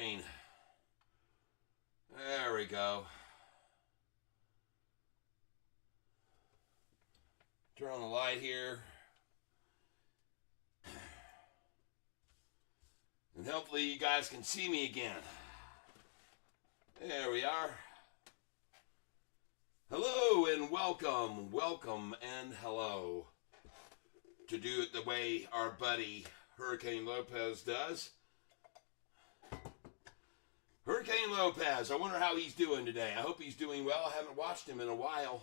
screen. There we go. Turn on the light here. And hopefully you guys can see me again. There we are. Hello and welcome, welcome and hello. To do it the way our buddy Hurricane Lopez does. Hurricane Lopez, I wonder how he's doing today. I hope he's doing well. I haven't watched him in a while.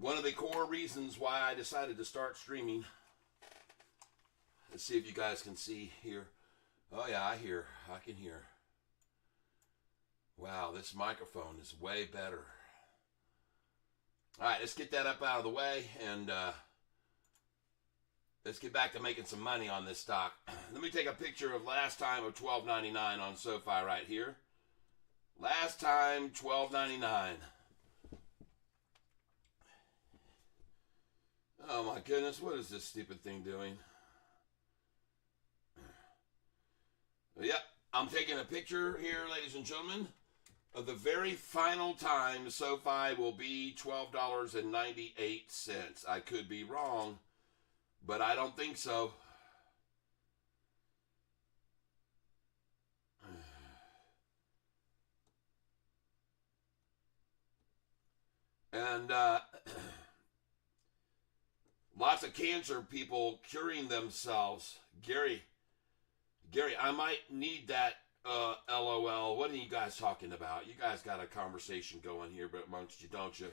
One of the core reasons why I decided to start streaming. Let's see if you guys can see here. Oh yeah, I can hear. Wow, this microphone is way better. All right, let's get that up out of the way and let's get back to making some money on this stock. Let me take a picture of last time of $12.99 on SoFi right here. Last time, $12.99. Oh my goodness, what is this stupid thing doing? Yep, I'm taking a picture here, ladies and gentlemen, of the very final time SoFi will be $12.98. I could be wrong, but I don't think so. And lots of cancer people curing themselves. Gary, I might need that LOL. What are you guys talking about? You guys got a conversation going here but amongst you, don't you?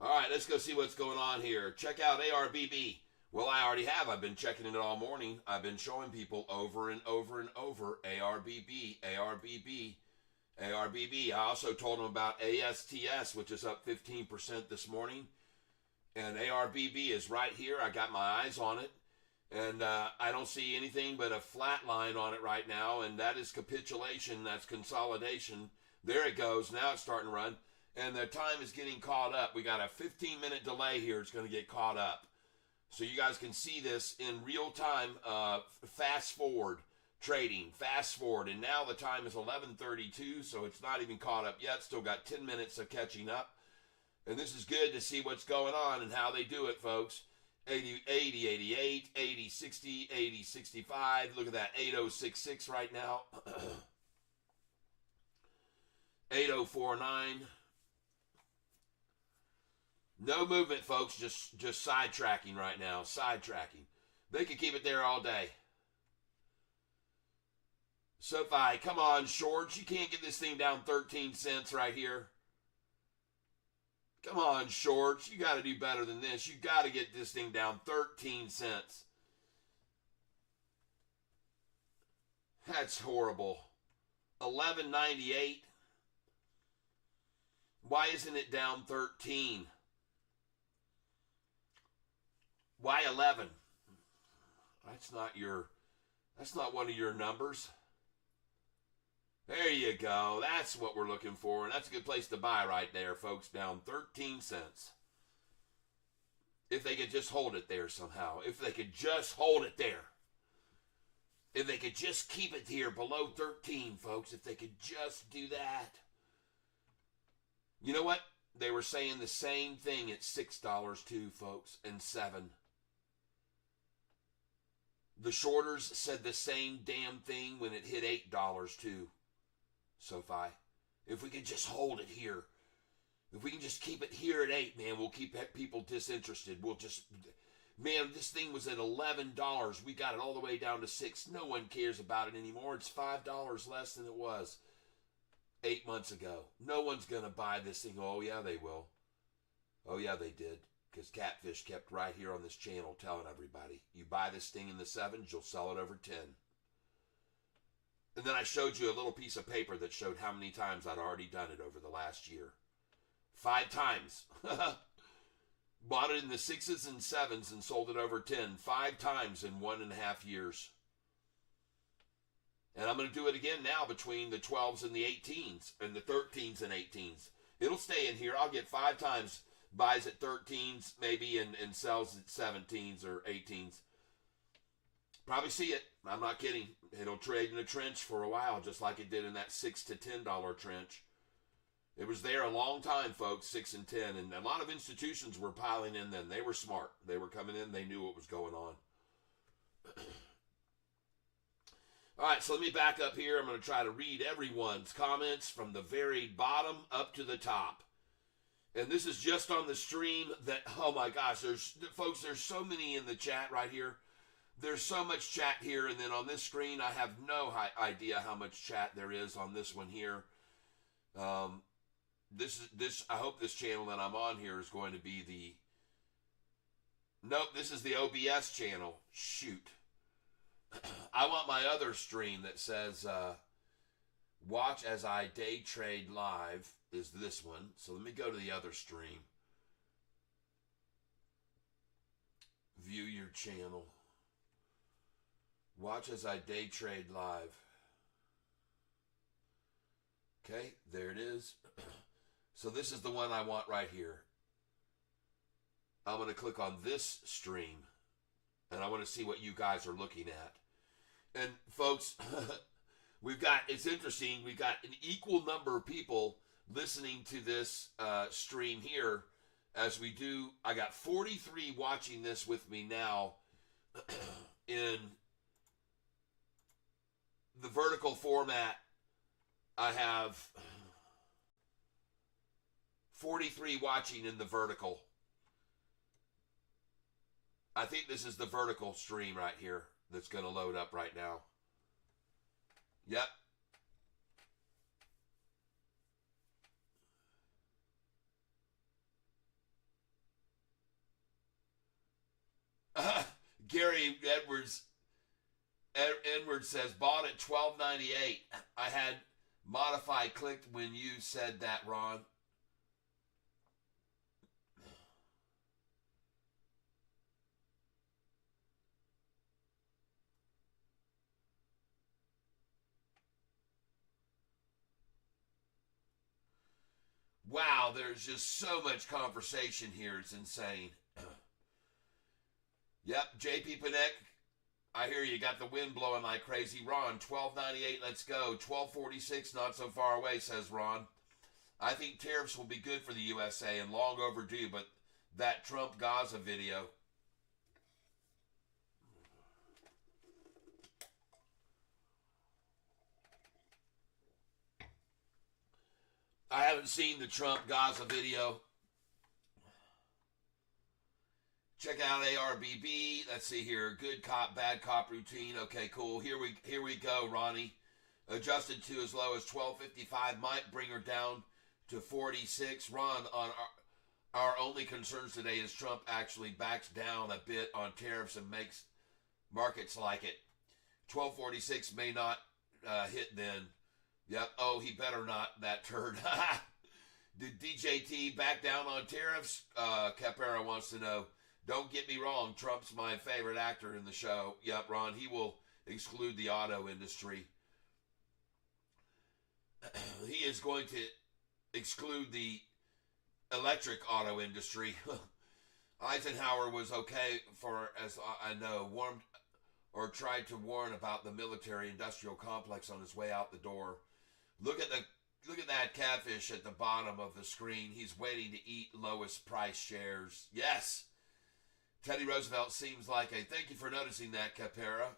All right, let's go see what's going on here. Check out ARBB. Well, I already have. I've been checking it all morning. I've been showing people over and over and over ARBB, ARBB, ARBB. I also told them about ASTS, which is up 15% this morning. And ARBB is right here. I got my eyes on it. And I don't see anything but a flat line on it right now. And that is capitulation. That's consolidation. There it goes. Now it's starting to run. And the time is getting caught up. We got a 15-minute delay here. It's going to get caught up. So you guys can see this in real time. Fast forward trading. Fast forward. And now the time is 11:32. So it's not even caught up yet. Still got 10 minutes of catching up. And this is good to see what's going on and how they do it, folks. 80, 88, 80, 60, 80, 65. Look at that, 8066 right now. 8049. No movement, folks. Just sidetracking right now. Sidetracking. They could keep it there all day. SoFi, come on, shorts. You can't get this thing down 13 cents right here. Come on, shorts. You got to do better than this. You got to get this thing down 13 cents. That's horrible. 11.98. Why isn't it down 13? Why 11? That's not one of your numbers. There you go. That's what we're looking for. And that's a good place to buy right there, folks. Down 13 cents. If they could just hold it there somehow. If they could just hold it there. If they could just keep it here below 13, folks. If they could just do that. You know what? They were saying the same thing at $6 too, folks. And $7. The shorters said the same damn thing when it hit $8 too. SoFi, if we can just hold it here, if we can just keep it here at 8, man, we'll keep people disinterested. We'll just, man, this thing was at $11. We got it all the way down to $6. No one cares about it anymore. It's $5 less than it was 8 months ago. No one's going to buy this thing. Oh, yeah, they will. Oh, yeah, they did. Because Catfish kept right here on this channel telling everybody, you buy this thing in the 7s, you'll sell it over 10. And then I showed you a little piece of paper that showed how many times I'd already done it over the last year. 5 times. Bought it in the 6s and 7s and sold it over 10. 5 times in 1.5 years. And I'm going to do it again now between the 12s and the 18s. And the 13s and 18s. It'll stay in here. I'll get 5 times, buys at 13s maybe, and sells at 17s or 18s. Probably see it. I'm not kidding. It'll trade in a trench for a while, just like it did in that $6 to $10 trench. It was there a long time, folks, 6 and 10, and a lot of institutions were piling in then. They were smart. They were coming in. They knew what was going on. All right, so let me back up here. I'm going to try to read everyone's comments from the very bottom up to the top. And this is just on the stream that, oh my gosh, folks, there's so many in the chat right here. There's so much chat here, and then on this screen, I have no idea how much chat there is on this one here. I hope this channel that I'm on here is going to be nope, this is the OBS channel. Shoot. I want my other stream that says, watch as I day trade live is this one. So let me go to the other stream. View your channel. Watch as I day trade live. Okay, there it is. So this is the one I want right here. I'm going to click on this stream, and I want to see what you guys are looking at. And folks, it's interesting, we've got an equal number of people listening to this stream here as we do. I got 43 watching this with me now in the vertical format. I have 43 watching in the vertical. I think this is the vertical stream right here that's going to load up right now. Yep. Gary Edwards says, bought at $12.98. I had modify clicked when you said that, Ron. Wow, there's just so much conversation here. It's insane. Yep, JP Panek, I hear you got the wind blowing like crazy. Ron, $12.98, let's go. $12.46, not so far away, says Ron. I think tariffs will be good for the USA and long overdue, but that Trump-Gaza video. I haven't seen the Trump-Gaza video. Check out ARBB. Let's see here. Good cop, bad cop routine. Okay, cool. Here we go, Ronnie. Adjusted to as low as $12.55. Might bring her down to 46. Ron, on our only concerns today is Trump actually backs down a bit on tariffs and makes markets like it. 12.46 may not hit then. Yep. Oh, he better not, that turd. Did DJT back down on tariffs? Capera wants to know. Don't get me wrong, Trump's my favorite actor in the show. Yep, Ron, he will exclude the auto industry. He is going to exclude the electric auto industry. Eisenhower was okay for, as I know, warned or tried to warn about the military-industrial complex on his way out the door. Look at that catfish at the bottom of the screen. He's waiting to eat lowest price shares. Yes. Teddy Roosevelt seems like a, thank you for noticing that, Capera.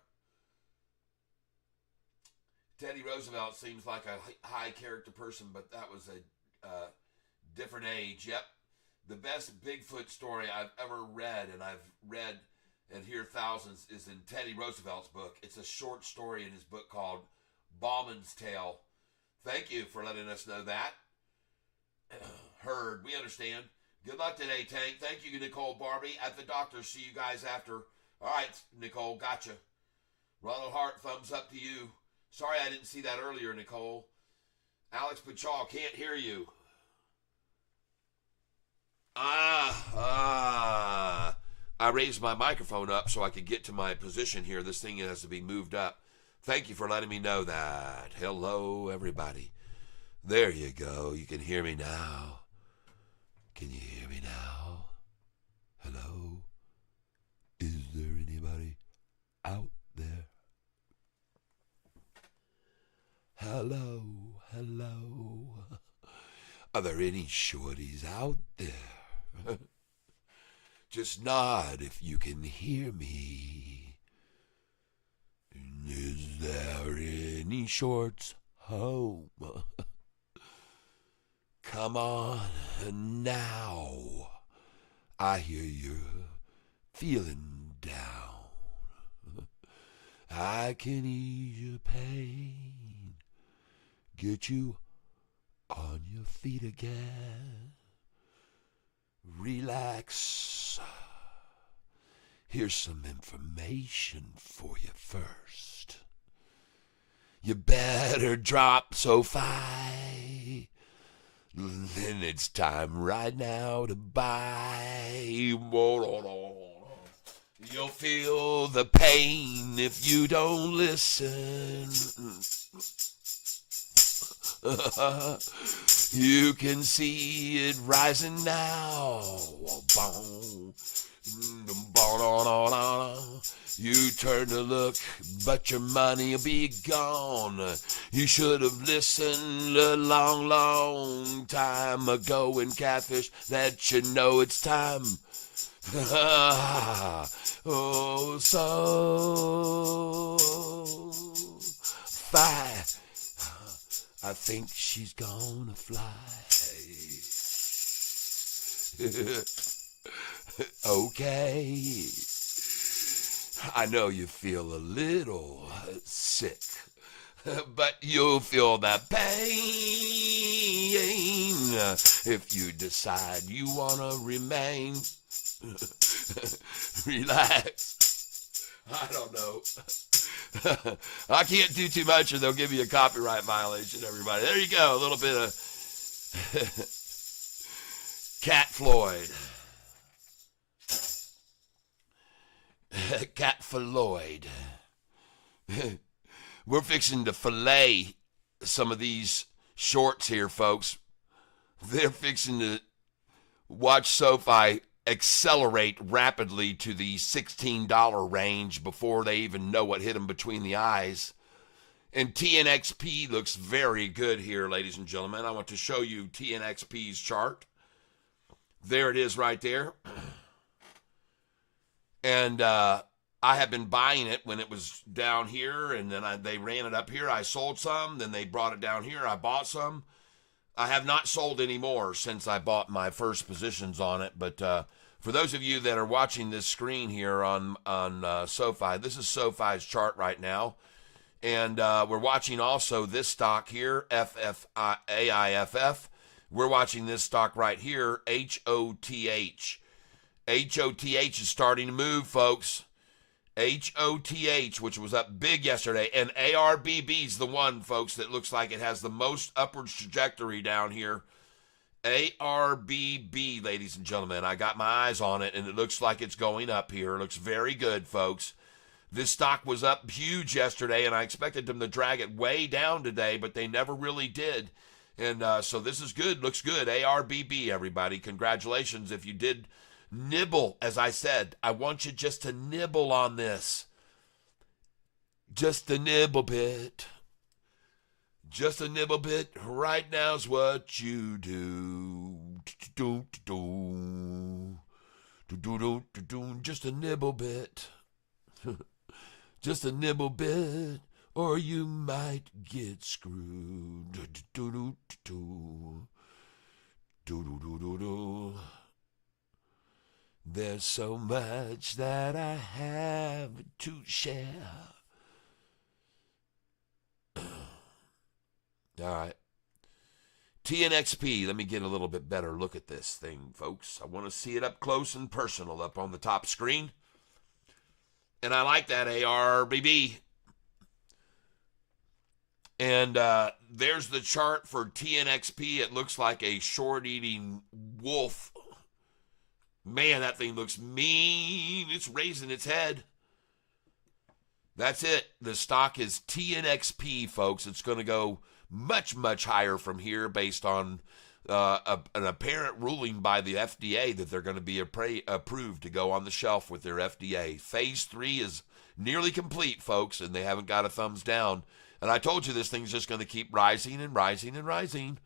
Teddy Roosevelt seems like a high character person, but that was a different age. Yep. The best Bigfoot story I've ever read, and I've read and hear thousands, is in Teddy Roosevelt's book. It's a short story in his book called Bauman's Tale. Thank you for letting us know that. Heard. We understand. Good luck today, Tank. Thank you, Nicole Barbie. At the doctor. See you guys after. All right, Nicole. Gotcha. Ronald Hart, thumbs up to you. Sorry I didn't see that earlier, Nicole. Alex Pachal, can't hear you. I raised my microphone up so I could get to my position here. This thing has to be moved up. Thank you for letting me know that. Hello, everybody. There you go. You can hear me now. Can you hear me now? Hello? Is there anybody out there? Hello, hello. Are there any shorties out there? Just nod if you can hear me. Is there any shorts home? Come on now. I hear you're feeling down. I can ease your pain, get you on your feet again. Relax. Here's some information for you first. You better drop SoFi. Then it's time right now to buy. You'll feel the pain if you don't listen. You can see it rising now. You turn to look, but your money will be gone. You should have listened a long, long time ago in Catfish that you know it's time. Oh, so fine. I think she's gonna fly. Okay. I know you feel a little sick, but you'll feel that pain if you decide you wanna remain. Relax. I don't know. I can't do too much or they'll give you a copyright violation, everybody. There you go, a little bit of Cat Floyd. Cat Floyd. We're fixing to fillet some of these shorts here, folks. They're fixing to watch SoFi accelerate rapidly to the $16 range before they even know what hit them between the eyes. And TNXP looks very good here, ladies and gentlemen. I want to show you TNXP's chart. There it is right there. And I have been buying it when it was down here, and then they ran it up here. I sold some, then they brought it down here. I bought some. I have not sold any more since I bought my first positions on it. But for those of you that are watching this screen here on SoFi, this is SoFi's chart right now. And we're watching also this stock here, AIFF. We're watching this stock right here, HOTH. HOTH is starting to move, folks. HOTH, which was up big yesterday, and ARBB is the one, folks, that looks like it has the most upward trajectory down here. ARBB, ladies and gentlemen. I got my eyes on it, and it looks like it's going up here. It looks very good, folks. This stock was up huge yesterday, and I expected them to drag it way down today, but they never really did. And so this is good. Looks good. ARBB, everybody. Congratulations if you did nibble. As I said, I want you just to nibble on this. Just a nibble bit. Just a nibble bit. Right now's what you do. Just a nibble bit. Just a nibble bit, or you might get screwed. There's so much that I have to share. All right. TNXP, let me get a little bit better look at this thing, folks. I want to see it up close and personal up on the top screen. And I like that ARBB. And there's the chart for TNXP. It looks like a short-eating wolf. Man, that thing looks mean. It's raising its head. That's it. The stock is TNXP, folks. It's going to go much, much higher from here based on an apparent ruling by the FDA that they're going to be approved to go on the shelf with their FDA. Phase 3 is nearly complete, folks, and they haven't got a thumbs down. And I told you this thing's just going to keep rising and rising and rising.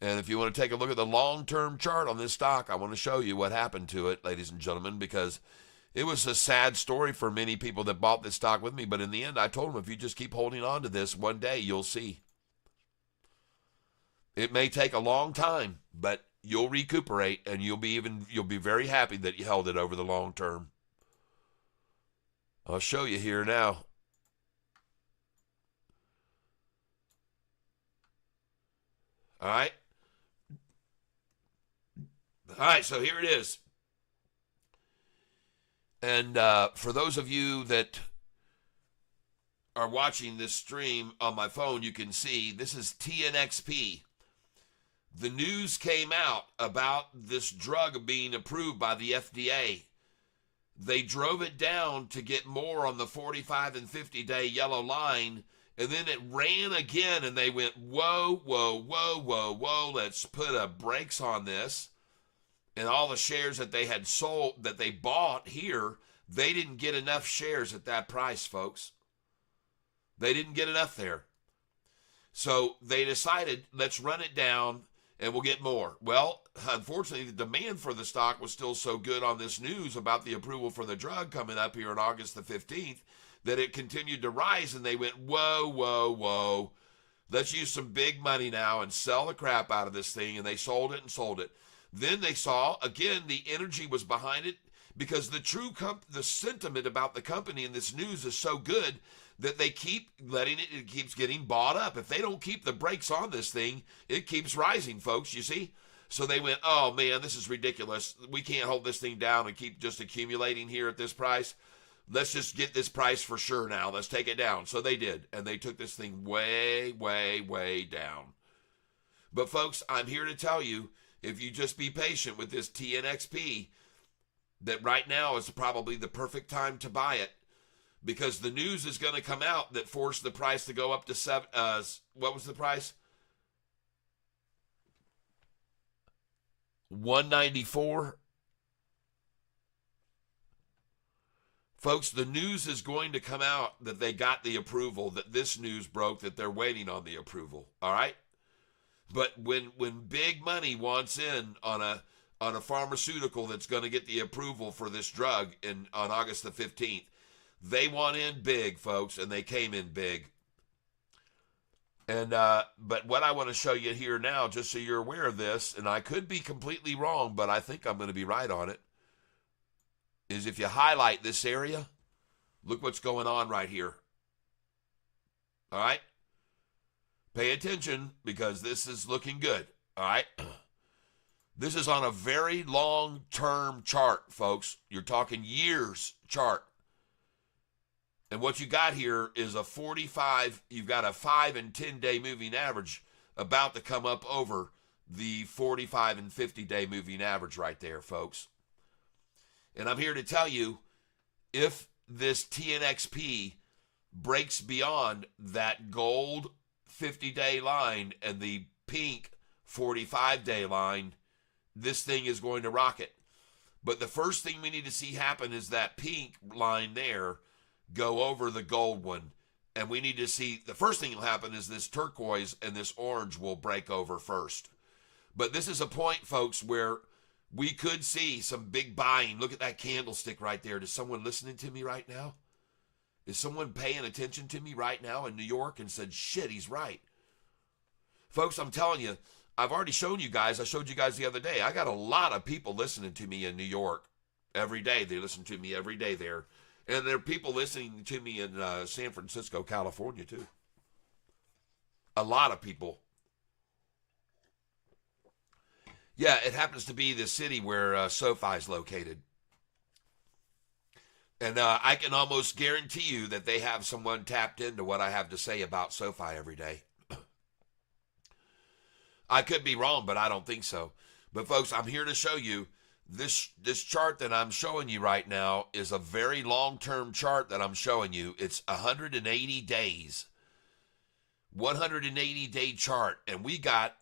And if you want to take a look at the long-term chart on this stock, I want to show you what happened to it, ladies and gentlemen, because it was a sad story for many people that bought this stock with me. But in the end, I told them, if you just keep holding on to this, one day you'll see. It may take a long time, but you'll recuperate, and you'll be very happy that you held it over the long term. I'll show you here now. All right. All right, so here it is. And for those of you that are watching this stream on my phone, you can see this is TNXP. The news came out about this drug being approved by the FDA. They drove it down to get more on the 45 and 50-day yellow line, and then it ran again, and they went, whoa, whoa, whoa, whoa, whoa, let's put a brakes on this. And all the shares that they had sold, that they bought here, they didn't get enough shares at that price, folks. They didn't get enough there. So they decided, let's run it down, and we'll get more. Well, unfortunately, the demand for the stock was still so good on this news about the approval for the drug coming up here on August the 15th that it continued to rise, and they went, whoa, whoa, whoa. Let's use some big money now and sell the crap out of this thing, and they sold it and sold it. Then they saw, again, the energy was behind it because the sentiment about the company in this news is so good that they keep letting it keeps getting bought up. If they don't keep the brakes on this thing, it keeps rising, folks, you see? So they went, oh, man, this is ridiculous. We can't hold this thing down and keep just accumulating here at this price. Let's just get this price for sure now. Let's take it down. So they did, and they took this thing way, way, way down. But, folks, I'm here to tell you, if you just be patient with this TNXP, that right now is probably the perfect time to buy it. Because the news is going to come out that forced the price to go up to what was the price? 194. Folks, the news is going to come out that they got the approval, that this news broke, that they're waiting on the approval. All right? But when big money wants in on a pharmaceutical that's going to get the approval for this drug on August the 15th, they want in big, folks, and they came in big. And but what I want to show you here now, just so you're aware of this, and I could be completely wrong, but I think I'm going to be right on it, is if you highlight this area, look what's going on right here. All right? Pay attention, because this is looking good. All right? This is on a very long-term chart, folks. You're talking years chart. And what you got here is a 45, you've got a 5 and 10 day moving average about to come up over the 45 and 50 day moving average right there, folks. And I'm here to tell you, if this TNXP breaks beyond that gold 50-day line and the pink 45-day line, this thing is going to rocket. But the first thing we need to see happen is that pink line there go over the gold one. And we need to see, the first thing that will happen is this turquoise and this orange will break over first. But this is a point, folks, where we could see some big buying. Look at that candlestick right there. Is someone listening to me right now? Is someone paying attention to me right now in New York and said, shit, he's right? Folks, I'm telling you, I've already shown you guys, I showed you guys the other day, I got a lot of people listening to me in New York every day. They listen to me every day there. And there are people listening to me in San Francisco, California, too. A lot of people. Yeah, it happens to be the city where SoFi is located. And I can almost guarantee you that they have someone tapped into what I have to say about SoFi every day. I could be wrong, but I don't think so. But, folks, I'm here to show you this chart that I'm showing you right now is a very long-term chart that I'm showing you. It's 180 days 180-day chart, and we got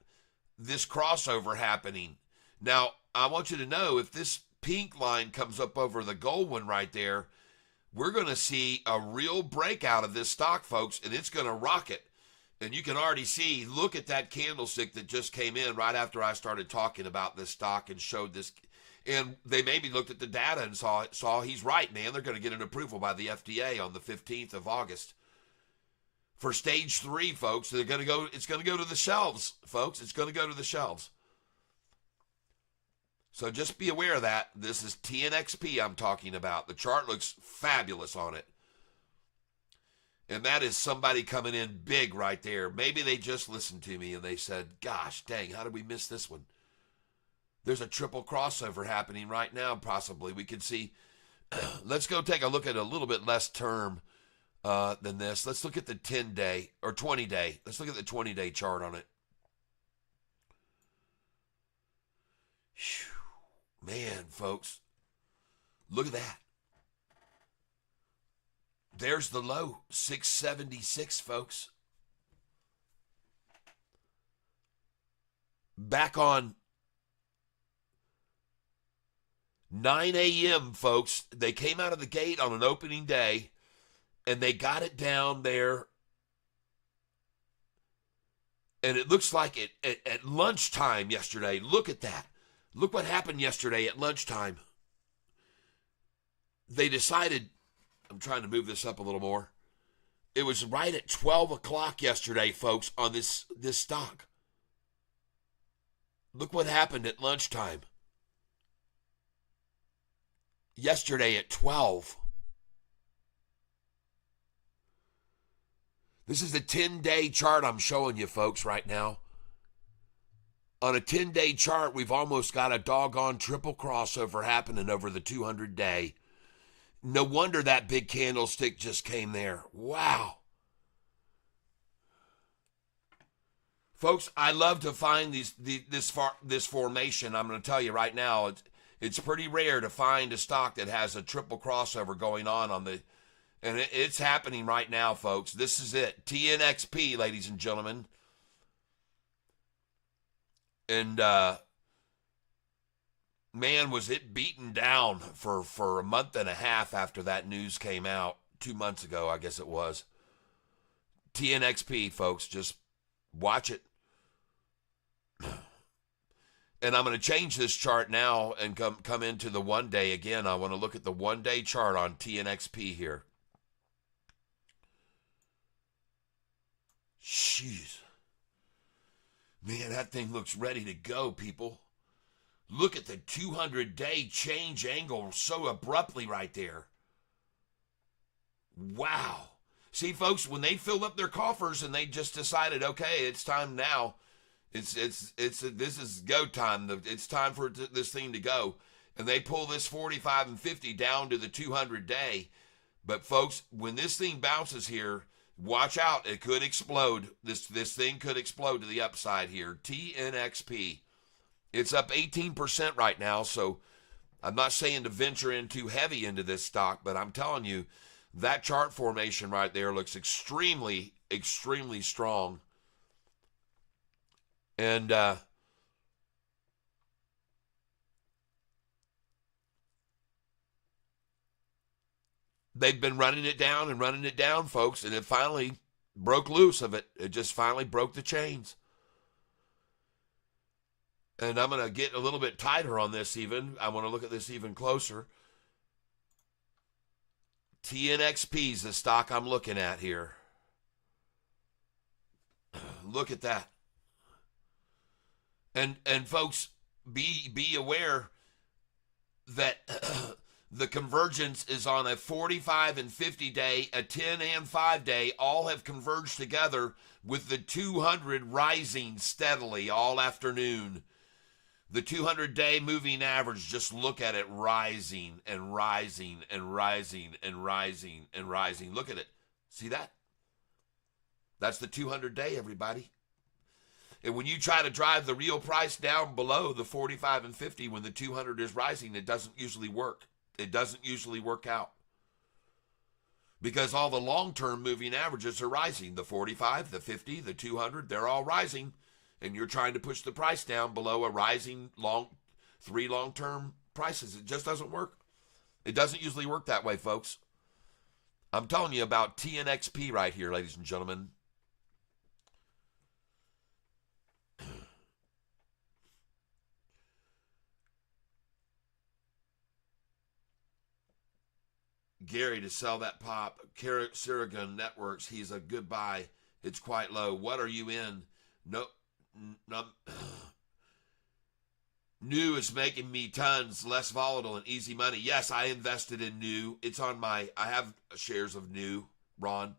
this crossover happening. Now, I want you to know, if this pink line comes up over the gold one right there, we're going to see a real breakout of this stock, folks, and it's going to rocket. And you can already see, look at that candlestick that just came in right after I started talking about this stock and showed this. And they maybe looked at the data and saw he's right, man. They're going to get an approval by the FDA on the 15th of August. For stage 3, folks, it's going to go to the shelves, folks. It's going to go to the shelves. So just be aware of that. This is TNXP I'm talking about. The chart looks fabulous on it. And that is somebody coming in big right there. Maybe they just listened to me and they said, gosh, dang, how did we miss this one? There's a triple crossover happening right now, possibly. We could see. Let's go take a look at a little bit less term than this. Let's look at the 10-day or 20-day. Let's look at the 20-day chart on it. Whew. Man, folks, look at that. There's the low, 676, folks. Back on 9 a.m., folks, they came out of the gate on an opening day, and they got it down there. And it looks like it at lunchtime yesterday. Look at that. Look what happened yesterday at lunchtime. They decided, I'm trying to move this up a little more. It was right at 12 o'clock yesterday, folks, on this stock. Look what happened at lunchtime. Yesterday at 12. This is the 10-day chart I'm showing you, folks, right now. On a 10-day chart, we've almost got a doggone triple crossover happening over the 200-day. No wonder that big candlestick just came there. Wow. Folks, I love to find this formation. I'm going to tell you right now, it's pretty rare to find a stock that has a triple crossover going on the, and it's happening right now, folks. This is it. TNXP, ladies and gentlemen. And, man, was it beaten down for a month and a half after that news came out. 2 months ago, I guess it was. TNXP, folks, just watch it. And I'm going to change this chart now and come into the 1 day again. I want to look at the 1 day chart on TNXP here. Jeez. Man, that thing looks ready to go, people. Look at the 200-day change angle so abruptly right there. Wow. See, folks, when they filled up their coffers and they just decided, okay, it's time now. This is go time. It's time for this thing to go. And they pull this 45 and 50 down to the 200-day. But, folks, when this thing bounces here, watch out. It could explode. This thing could explode to the upside here. TNXP. It's up 18% right now, so I'm not saying to venture in too heavy into this stock, but I'm telling you, that chart formation right there looks extremely, extremely strong. And they've been running it down, folks, and it finally broke loose of it. It just finally broke the chains. And I'm going to get a little bit tighter on this even. I want to look at this even closer. TNXP is the stock I'm looking at here. Look at that. And folks, be aware that the convergence is on a 45 and 50 day, a 10 and 5 day, all have converged together with the 200 rising steadily all afternoon. The 200-day moving average, just look at it rising and rising and rising and rising and rising. Look at it. See that? That's the 200-day, everybody. And when you try to drive the real price down below the 45 and 50 when the 200 is rising, it doesn't usually work. It doesn't usually work out. because all the long-term moving averages are rising. The 45, the 50, the 200, they're all rising, and you're trying to push the price down below a rising three long-term prices. It just doesn't work. It doesn't usually work that way, folks. I'm telling you about TNXP right here, ladies and gentlemen. Gary, to sell that pop. Sirigan Networks, he's a good buy. It's quite low. What are you in? No. New is making me tons, less volatile and easy money. Yes, I invested in New. It's on I have shares of New, Ron.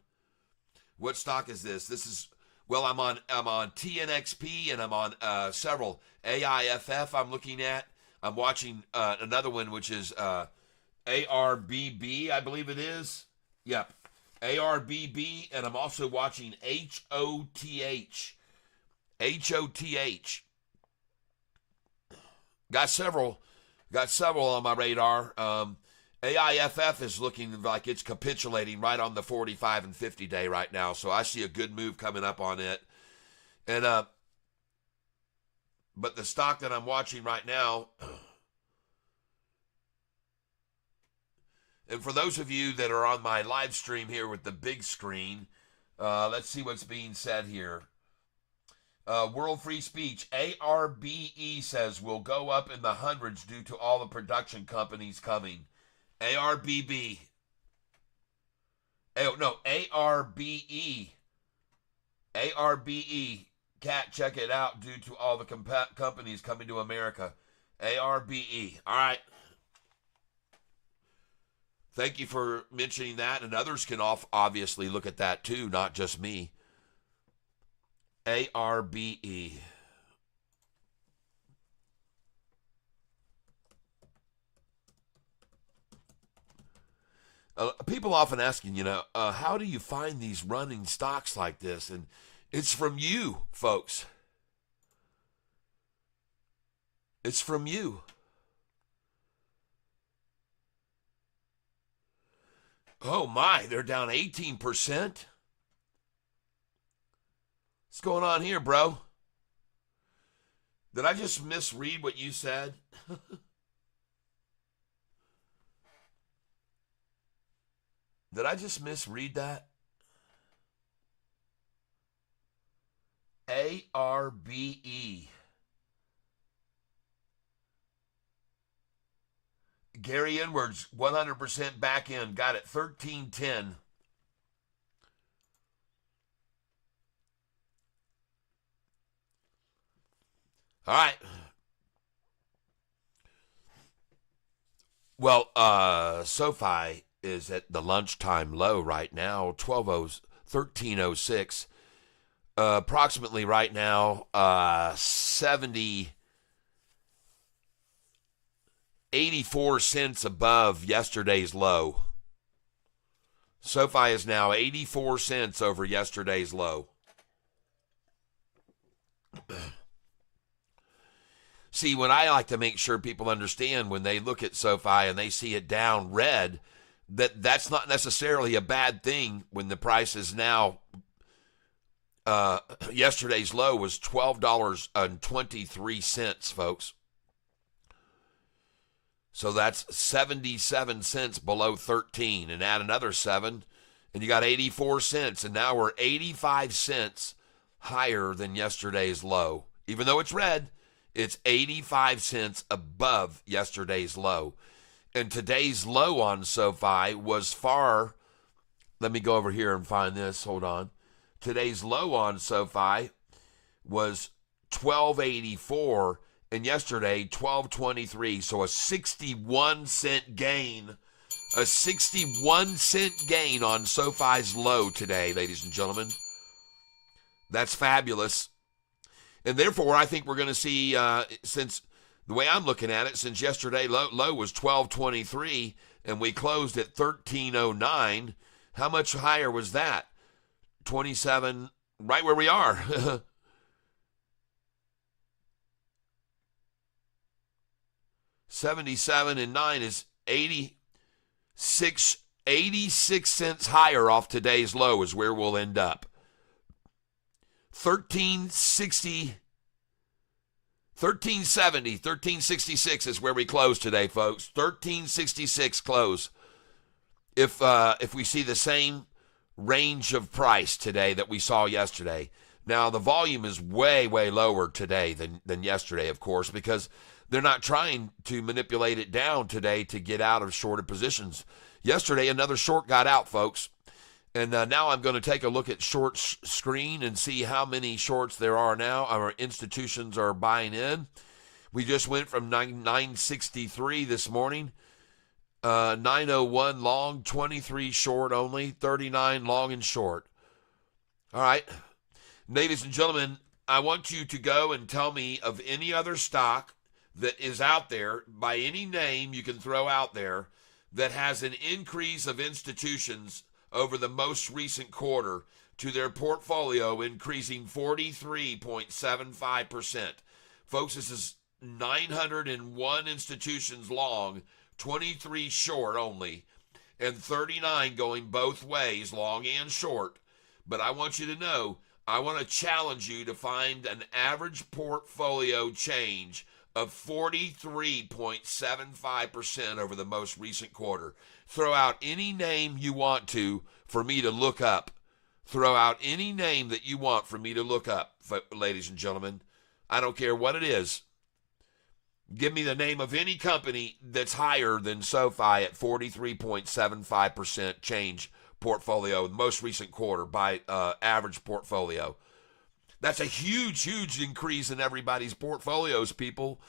What stock is this? This is, well, I'm on TNXP, and I'm on several. AIFF I'm looking at. I'm watching another one, which is ARBB, I believe it is. Yep. ARBB, and I'm also watching HOTH. HOTH. Got several on my radar. AIFF is looking like it's capitulating right on the 45 and 50 day right now, so I see a good move coming up on it. And but the stock that I'm watching right now, and for those of you that are on my live stream here with the big screen, let's see what's being said here. World Free Speech, ARBE says will go up in the hundreds due to all the production companies coming. ARBB. Oh, no, ARBE. ARBE. Cat, check it out due to all the companies coming to America. ARBE. All right. Thank you for mentioning that, and others can obviously look at that too, not just me. ARBE. People often asking, how do you find these running stocks like this? And it's from you, folks. It's from you. Oh my, they're down 18%. What's going on here, bro? Did I just misread what you said? Did I just misread that? ARBE. Gary Edwards, 100% back in. Got it, 1310. All right. Well, SoFi is at the lunchtime low right now, 1306. Approximately right now, 84 cents above yesterday's low. SoFi is now 84 cents over yesterday's low. See, what I like to make sure people understand when they look at SoFi and they see it down red, that's not necessarily a bad thing when the price is now, yesterday's low was $12.23, folks. So that's 77 cents below 13, and add another 7, and you got 84 cents, and now we're 85 cents higher than yesterday's low. Even though it's red, it's 85 cents above yesterday's low. And today's low on SoFi was let me go over here and find this, hold on. Today's low on SoFi was 1284, and yesterday 1223, so a 61 cent gain. A 61 cent gain on SoFi's low today, ladies and gentlemen. That's fabulous. And therefore, I think we're going to see, since the way I'm looking at it, since yesterday low was 1223 and we closed at 1309, how much higher was that? 27, right where we are. 77 and 9 is 86 86 cents higher off today's low is where we'll end up. 1366 is where we close today, folks. 1366 close. If we see the same range of price today that we saw yesterday. Now, the volume is way, way lower today than yesterday, of course, because they're not trying to manipulate it down today to get out of shorted positions. Yesterday, another short got out, folks. And now I'm going to take a look at short screen and see how many shorts there are now. Our institutions are buying in. We just went from 963 this morning, 901 long, 23 short only, 39 long and short. All right. Ladies and gentlemen, I want you to go and tell me of any other stock that is out there by any name you can throw out there that has an increase of institutions over the most recent quarter to their portfolio increasing 43.75%. Folks, this is 901 institutions long, 23 short only, and 39 going both ways, long and short. But I want you to know, I want to challenge you to find an average portfolio change of 43.75% over the most recent quarter. Throw out any name you want to for me to look up. Throw out any name that you want for me to look up, ladies and gentlemen. I don't care what it is. Give me the name of any company that's higher than SoFi at 43.75% change portfolio, most recent quarter by average portfolio. That's a huge, huge increase in everybody's portfolios, people.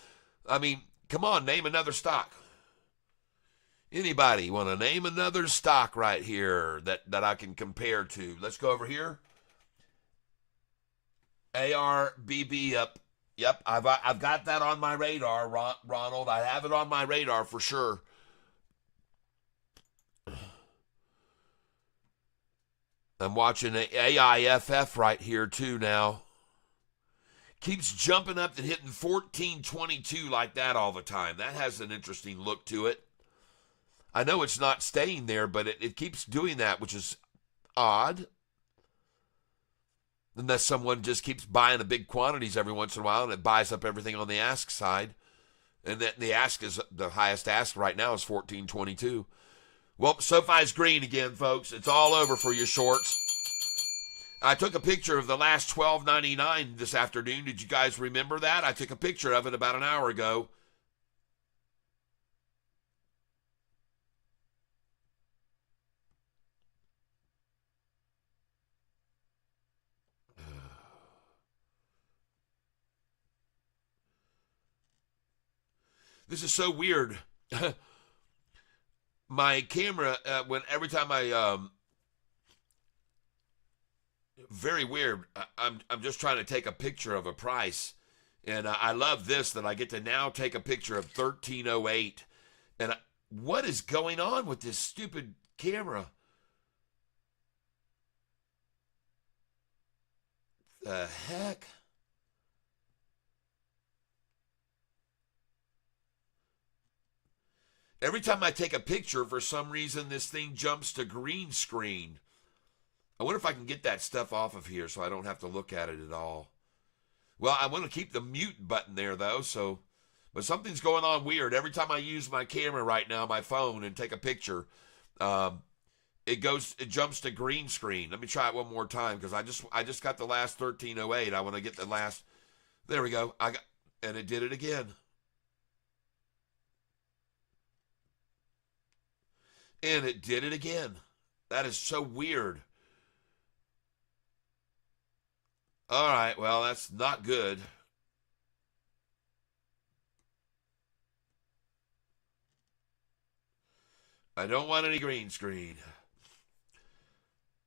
I mean, come on, name another stock. Anybody want to name another stock right here that I can compare to? Let's go over here. ARBB up. Yep, I've got that on my radar, Ronald. I have it on my radar for sure. I'm watching AIFF right here too now. Keeps jumping up and hitting 1422 like that all the time. That has an interesting look to it. I know it's not staying there, but it keeps doing that, which is odd. Unless someone just keeps buying the big quantities every once in a while and it buys up everything on the ask side. And then the ask is the highest ask right now is 1422. Well, SoFi's green again, folks. It's all over for your shorts. I took a picture of the last $12.99 this afternoon. Did you guys remember that? I took a picture of it about an hour ago. This is so weird. My camera, every time I, very weird. I'm just trying to take a picture of a price, and I love this that I get to now take a picture of 1308. And what is going on with this stupid camera? The heck? Every time I take a picture, for some reason, this thing jumps to green screen. I wonder if I can get that stuff off of here so I don't have to look at it at all. Well, I want to keep the mute button there, though, but something's going on weird. Every time I use my camera right now, my phone, and take a picture, it jumps to green screen. Let me try it one more time, because I just got the last 1308. I want to get the last. There we go. And it did it again. And it did it again. That is so weird. All right, well, that's not good. I don't want any green screen.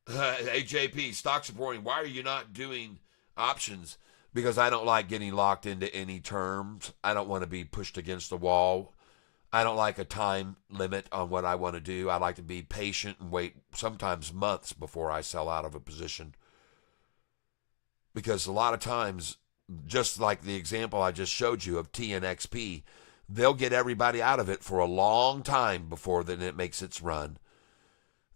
AJP, stock supporting. Why are you not doing options? Because I don't like getting locked into any terms. I don't want to be pushed against the wall. I don't like a time limit on what I want to do. I like to be patient and wait sometimes months before I sell out of a position. Because a lot of times, just like the example I just showed you of TNXP, they'll get everybody out of it for a long time before then it makes its run.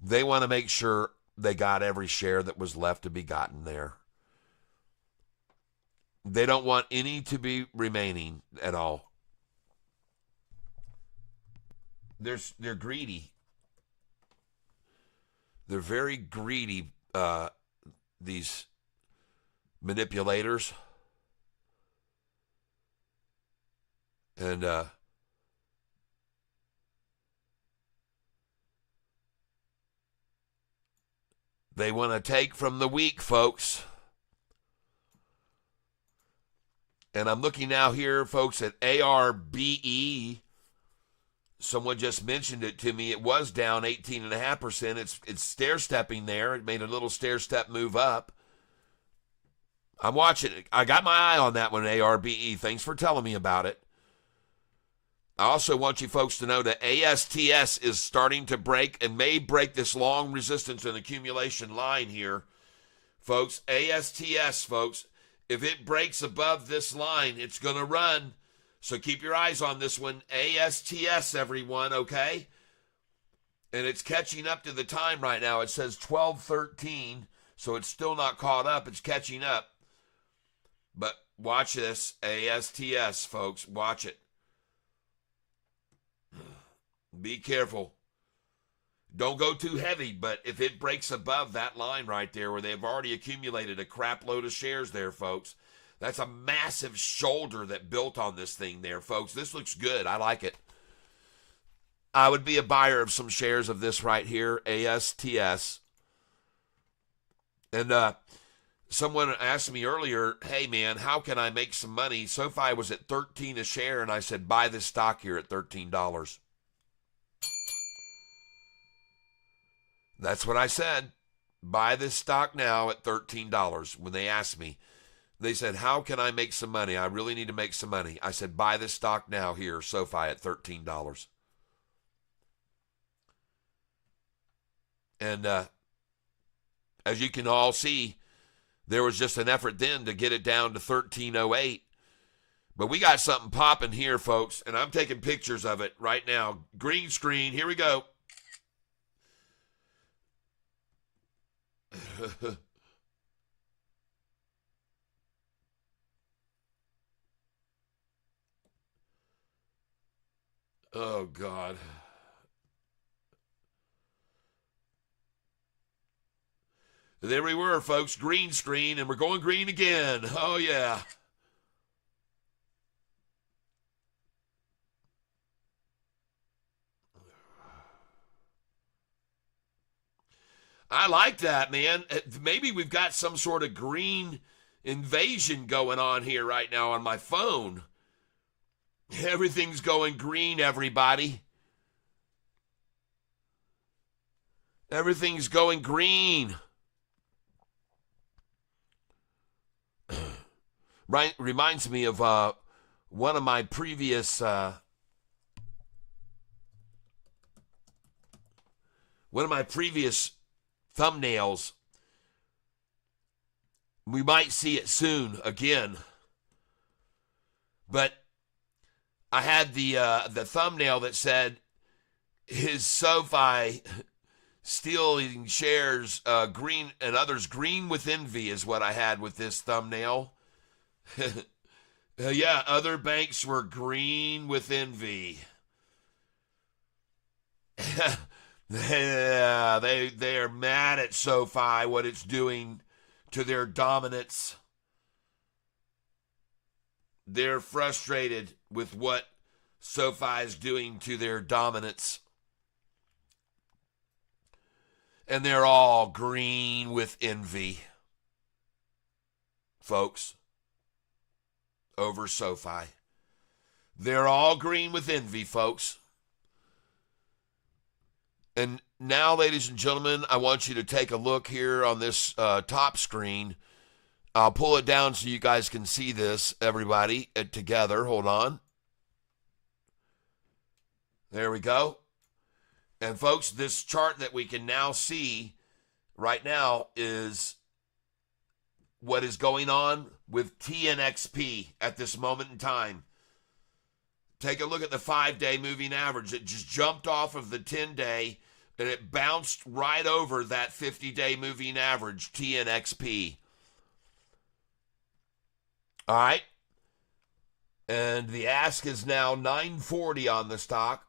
They want to make sure they got every share that was left to be gotten there. They don't want any to be remaining at all. They're greedy. They're very greedy, these manipulators. And they want to take from the weak, folks. And I'm looking now here, folks, at ARBE. Someone just mentioned it to me. It was down 18.5%. It's stair-stepping there. It made a little stair-step move up. I'm watching it. I got my eye on that one, ARBE. Thanks for telling me about it. I also want you folks to know that ASTS is starting to break and may break this long resistance and accumulation line here. Folks, ASTS, folks, if it breaks above this line, it's going to run. So keep your eyes on this one. ASTS, everyone, okay? And it's catching up to the time right now. It says 12:13, so it's still not caught up. It's catching up. But watch this, ASTS, folks. Watch it. Be careful. Don't go too heavy, but if it breaks above that line right there where they've already accumulated a crap load of shares there, folks, that's a massive shoulder that built on this thing there, folks. This looks good. I like it. I would be a buyer of some shares of this right here, ASTS. And someone asked me earlier, hey, man, how can I make some money? SoFi was at $13 a share, and I said, buy this stock here at $13. That's what I said. Buy this stock now at $13 when they asked me. They said, how can I make some money? I really need to make some money. I said, buy this stock now here, SoFi at $13. And as you can all see, there was just an effort then to get it down to 1308. But we got something popping here, folks, and I'm taking pictures of it right now. Green screen, here we go. Oh, God. There we were, folks. Green screen, and we're going green again. Oh, yeah. I like that, man. Maybe we've got some sort of green invasion going on here right now on my phone. Everything's going green, everybody. Everything's going green. Right, reminds me of one of my previous thumbnails. We might see it soon again. But I had the thumbnail that said, "His SoFi stealing shares green and others green with envy," is what I had with this thumbnail. Yeah, other banks were green with envy. Yeah, they are mad at SoFi, what it's doing to their dominance. They're frustrated with what SoFi is doing to their dominance. And they're all green with envy, folks, over SoFi. They're all green with envy, folks. And now, ladies and gentlemen, I want you to take a look here on this top screen. I'll pull it down so you guys can see this, everybody, together. Hold on. There we go. And, folks, this chart that we can now see right now is what is going on with TNXP at this moment in time. Take a look at the 5-day moving average. It just jumped off of the 10-day And it bounced right over that 50-day moving average, TNXP. All right. And the ask is now $9.40 on the stock.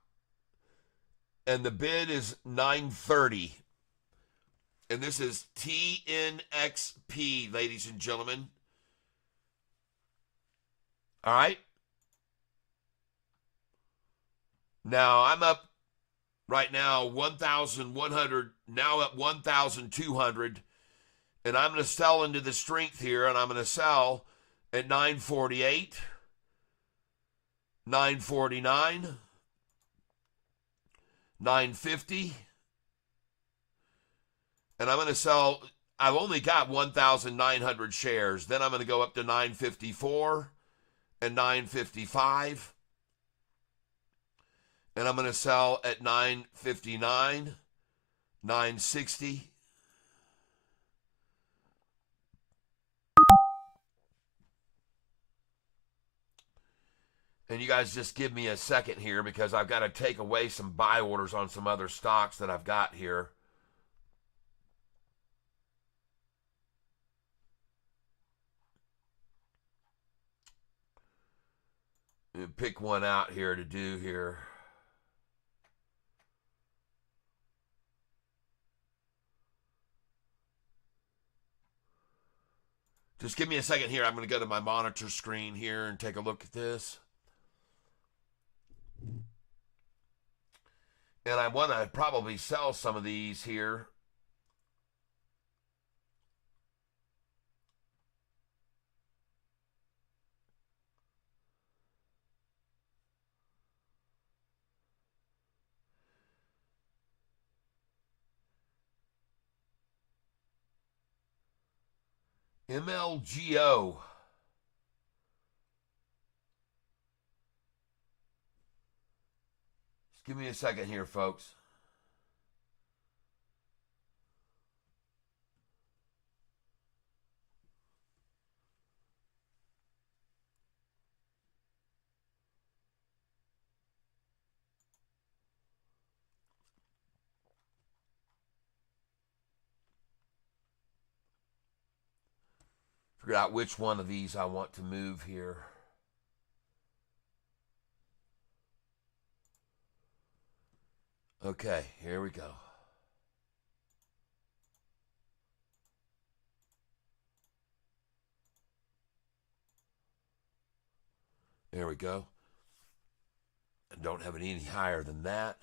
And the bid is $9.30. And this is TNXP, ladies and gentlemen. All right. Now, I'm up right now 1,100, now at 1,200. And I'm going to sell into the strength here, and I'm going to sell at 948, 949, 950. And I'm going to sell, I've only got 1,900 shares. Then I'm going to go up to 954 and 955. And I'm going to sell at 959, 960. And you guys just give me a second here because I've got to take away some buy orders on some other stocks that I've got here. Pick one out here to do here. Just give me a second here. I'm going to go to my monitor screen here and take a look at this. And I want to probably sell some of these here. MLGO. Just give me a second here, folks. Figure out which one of these I want to move here. Okay, here we go. There we go. I don't have it any higher than that.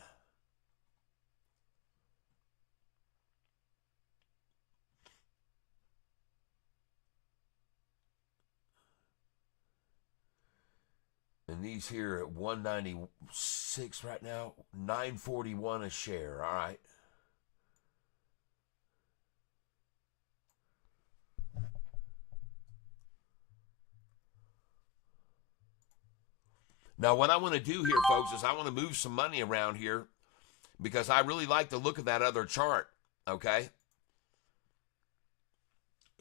And these here at 196 right now, 941 a share. All right. Now, what I want to do here, folks, is I want to move some money around here because I really like the look of that other chart, okay?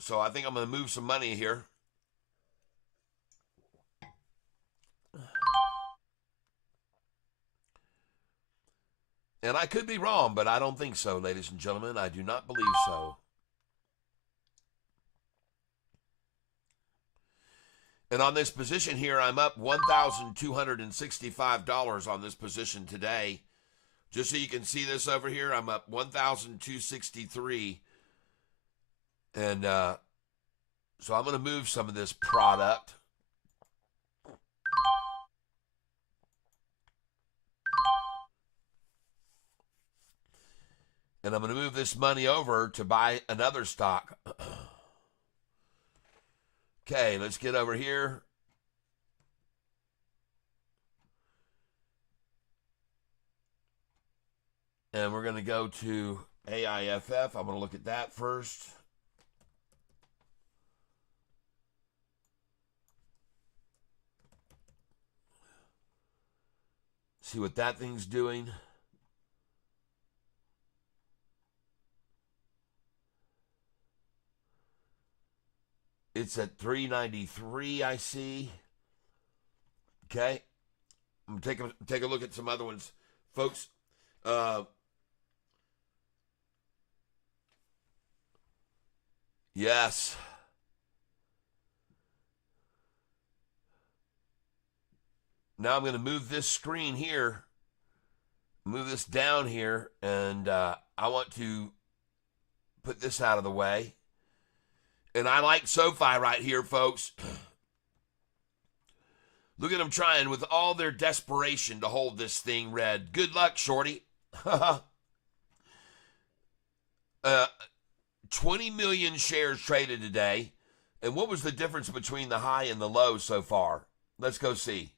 So I think I'm going to move some money here. And I could be wrong, but I don't think so, ladies and gentlemen. I do not believe so. And on this position here, I'm up $1,265 on this position today. Just so you can see this over here, I'm up $1,263. And so I'm going to move some of this product. And I'm going to move this money over to buy another stock. Okay, let's get over here. And we're going to go to AIFF. I'm going to look at that first. See what that thing's doing. It's at 393, I see. Okay. I'm going to take a look at some other ones. Folks, Yes. Now I'm going to move this screen here, move this down here, and I want to put this out of the way. And I like SoFi right here, folks. Look at them trying with all their desperation to hold this thing red. Good luck, Shorty. 20 million shares traded today. And what was the difference between the high and the low so far? Let's go see.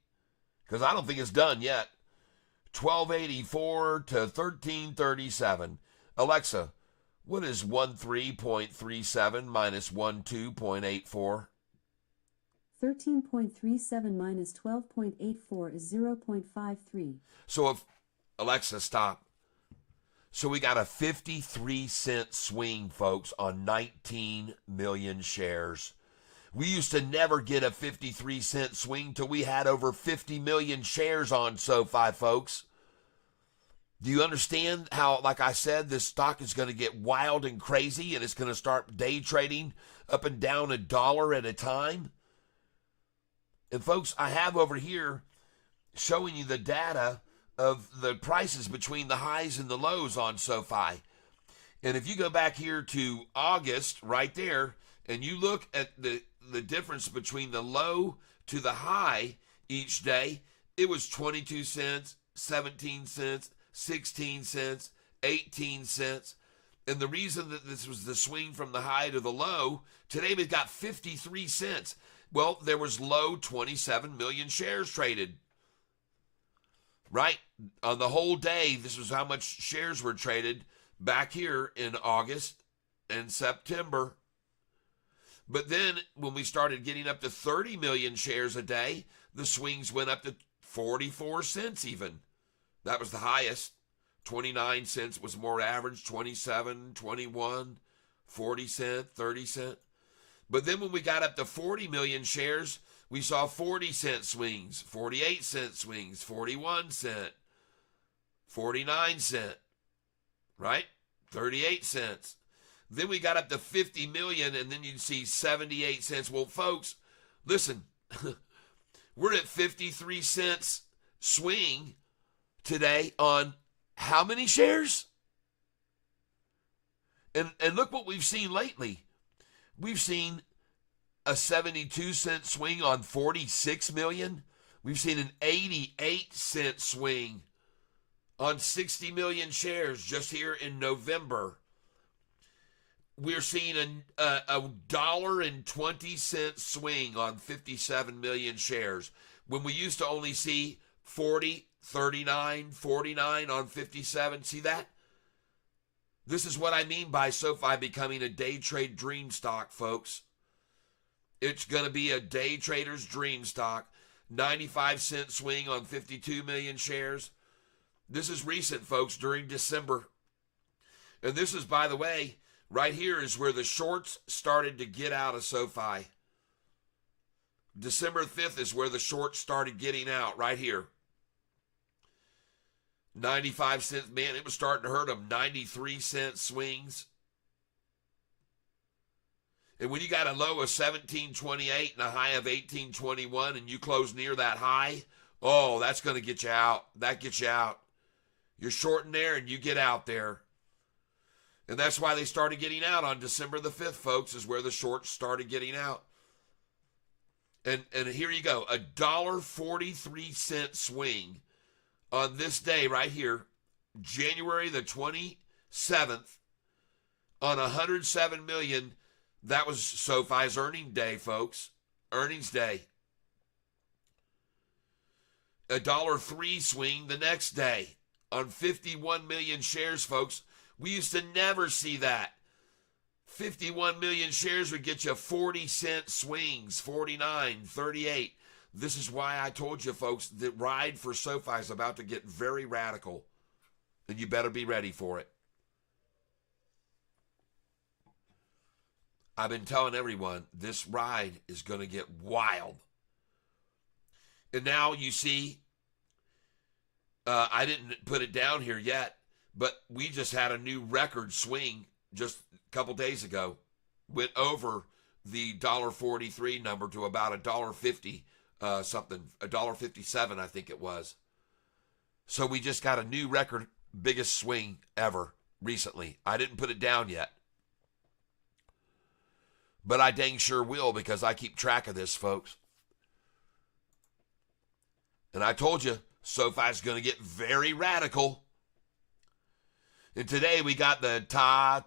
Because I don't think it's done yet. 1284 to 1337. Alexa, what is 13.37 minus 12.84? 13.37 minus 12.84 is 0.53. So if, Alexa, stop. So we got a 53-cent swing, folks, on 19 million shares. We used to never get a 53-cent swing till we had over 50 million shares on SoFi, folks. Do you understand how, like I said, this stock is going to get wild and crazy and it's going to start day trading up and down $1 at a time? And folks, I have over here showing you the data of the prices between the highs and the lows on SoFi. And if you go back here to August right there and you look at the difference between the low to the high each day, it was 22 cents, 17 cents, 16 cents, 18 cents. And the reason that this was the swing from the high to the low, today we've got 53 cents. Well, there was low 27 million shares traded. Right? On the whole day, this was how much shares were traded back here in August and September. But then when we started getting up to 30 million shares a day, the swings went up to 44 cents even. That was the highest. 29 cents was more average, 27, 21, 40 cent, 30 cent. But then when we got up to 40 million shares, we saw 40-cent swings, 48-cent swings, 41 cent, 49 cent, right? 38 cents. Then we got up to 50 million, and then you'd see 78 cents. Well, folks, listen, we're at 53 cents swing today on how many shares? And look what we've seen lately. We've seen a 72-cent swing on 46 million. We've seen an 88-cent swing on 60 million shares just here in November. We're seeing a $1.20 swing on 57 million shares when we used to only see 40, 39, 49 on 57. See that? This is what I mean by SoFi becoming a day trade dream stock, folks. It's going to be a day trader's dream stock. 95-cent swing on 52 million shares. This is recent, folks, during December. And this is, by the way, right here is where the shorts started to get out of SoFi. December 5th is where the shorts started getting out, right here. 95 cents, man, it was starting to hurt them. 93-cent swings. And when you got a low of 17.28 and a high of 18.21 and you close near that high, oh, that's going to get you out. That gets you out. You're shorting there and you get out there. And that's why they started getting out on December the 5th, folks, is where the shorts started getting out. And here you go, $1.43 swing on this day right here, January the 27th, on 107 million. That was SoFi's earning day, folks. Earnings day. $1.03 swing the next day on 51 million shares, folks. We used to never see that. 51 million shares would get you 40-cent swings, 49, 38. This is why I told you, folks, the ride for SoFi is about to get very radical. And you better be ready for it. I've been telling everyone, this ride is going to get wild. And now you see, I didn't put it down here yet, but we just had a new record swing just a couple days ago. went over the $1.43 number to about $1.50 something, $1.57 I think it was. So we just got a new record, biggest swing ever recently. I didn't put it down yet, but I dang sure will because I keep track of this, folks. And I told you, SoFi's going to get very radical. And today we got the ta,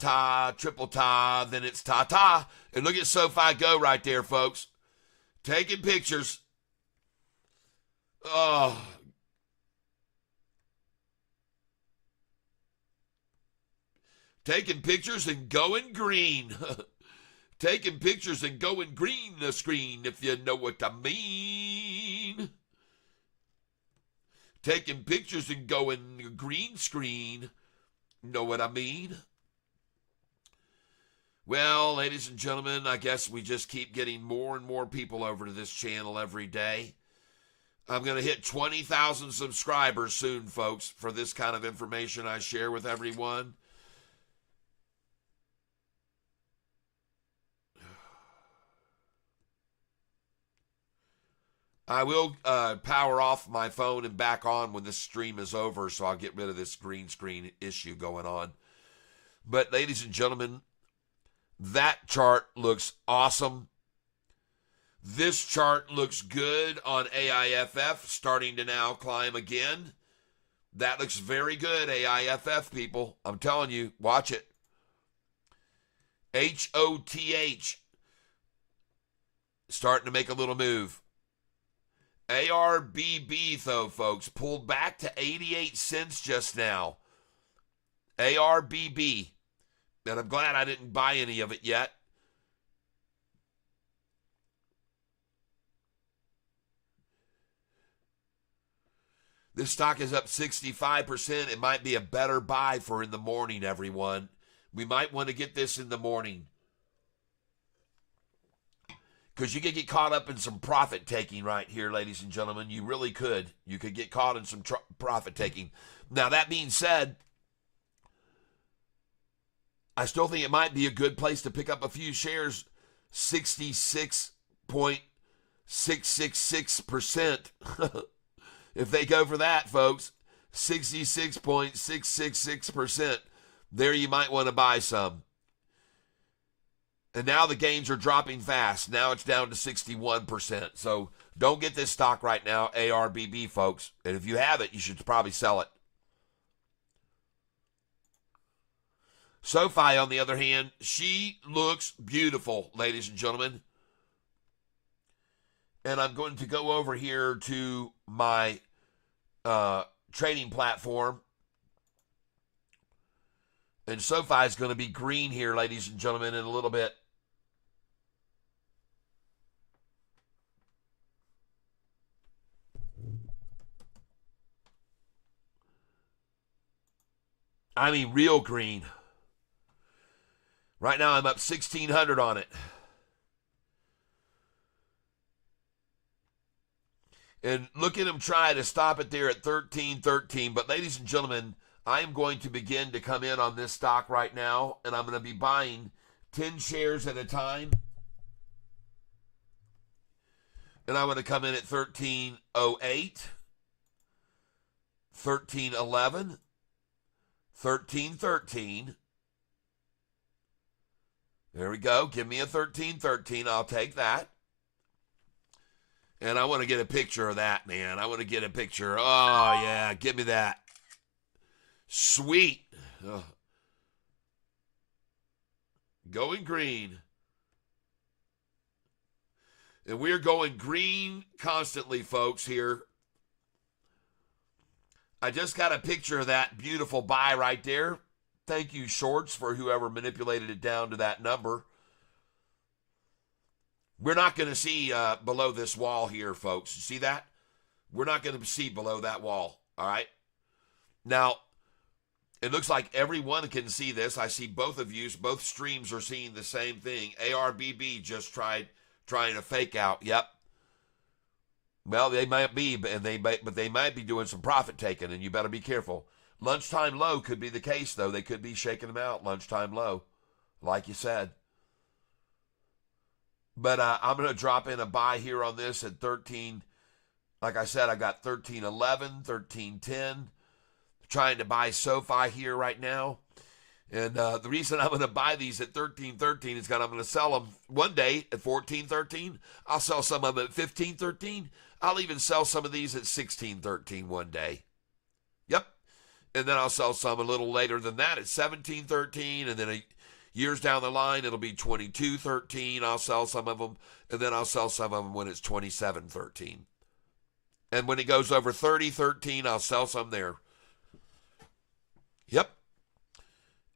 triple ta, then it's ta. And look at SoFi go right there, folks. Taking pictures. Oh. Taking pictures and going green. Taking pictures and going green the screen, if you know what I mean. Taking pictures and going green screen. Know what I mean? Well, ladies and gentlemen, I guess we just keep getting more and more people over to this channel every day. I'm going to hit 20,000 subscribers soon, folks, for this kind of information I share with everyone. I will power off my phone and back on when this stream is over, so I'll get rid of this green screen issue going on. But ladies and gentlemen, that chart looks awesome. This chart looks good on AIFF, starting to now climb again. That looks very good, AIFF people. I'm telling you, watch it. HOTH, starting to make a little move. ARBB, though, folks, pulled back to 88 cents just now. ARBB. And I'm glad I didn't buy any of it yet. This stock is up 65%. It might be a better buy for in the morning, everyone. We might want to get this in the morning. Because you could get caught up in some profit taking right here, ladies and gentlemen. You really could. You could get caught in some profit taking. Now, that being said, I still think it might be a good place to pick up a few shares. 66.666%. If they go for that, folks, 66.666%. There you might want to buy some. And now the gains are dropping fast. Now it's down to 61%. So don't get this stock right now, ARBB, folks. And if you have it, you should probably sell it. SoFi, on the other hand, she looks beautiful, ladies and gentlemen. And I'm going to go over here to my trading platform. And SoFi is going to be green here, ladies and gentlemen, in a little bit. I mean, real green. Right now, I'm up 1,600 on it. And look at him try to stop it there at 13.13. But ladies and gentlemen, I am going to begin to come in on this stock right now, and I'm going to be buying 10 shares at a time. And I'm going to come in at 13.08, 13.11, 13.13. There we go. Give me a 13.13. I'll take that. And I want to get a picture of that, man. I want to get a picture. Oh, yeah. Give me that. Sweet. Ugh. Going green. And we're going green constantly, folks, here. I just got a picture of that beautiful buy right there. Thank you, shorts, for whoever manipulated it down to that number. We're not going to see below this wall here, folks. You see that? We're not going to see below that wall, all right? Now, it looks like everyone can see this. I see both of you, both streams are seeing the same thing. ARBB just trying to fake out. Yep. Well, they might be, but they might be doing some profit taking, and you better be careful. Lunchtime low could be the case, though. They could be shaking them out. Lunchtime low, like you said. But I'm going to drop in a buy here on this at 13. Like I said, I got 13.11, 13.10. Trying to buy SoFi here right now. And the reason I'm going to buy these at 13.13 is because I'm going to sell them one day at 14.13. I'll sell some of them at 15.13. I'll even sell some of these at 16.13 one day. Yep. And then I'll sell some a little later than that at 17.13. And then years down the line, it'll be 22.13. I'll sell some of them. And then I'll sell some of them when it's 27.13. And when it goes over 30.13, I'll sell some there. Yep.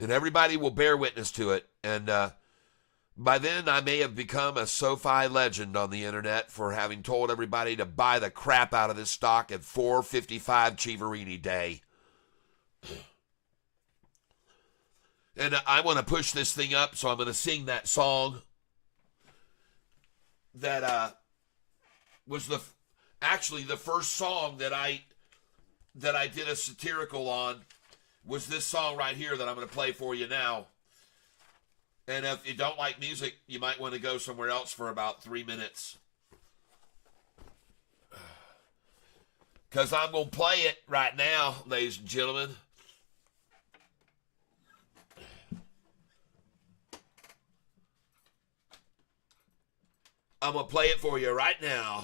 And everybody will bear witness to it. And by then, I may have become a SoFi legend on the internet for having told everybody to buy the crap out of this stock at $4.55 Chivarini Day. And I want to push this thing up, so I'm going to sing that song that was actually the first song that I did a satirical on. Was this song right here that I'm going to play for you now. And if you don't like music, you might want to go somewhere else for about 3 minutes. Because I'm going to play it right now, ladies and gentlemen. I'm going to play it for you right now.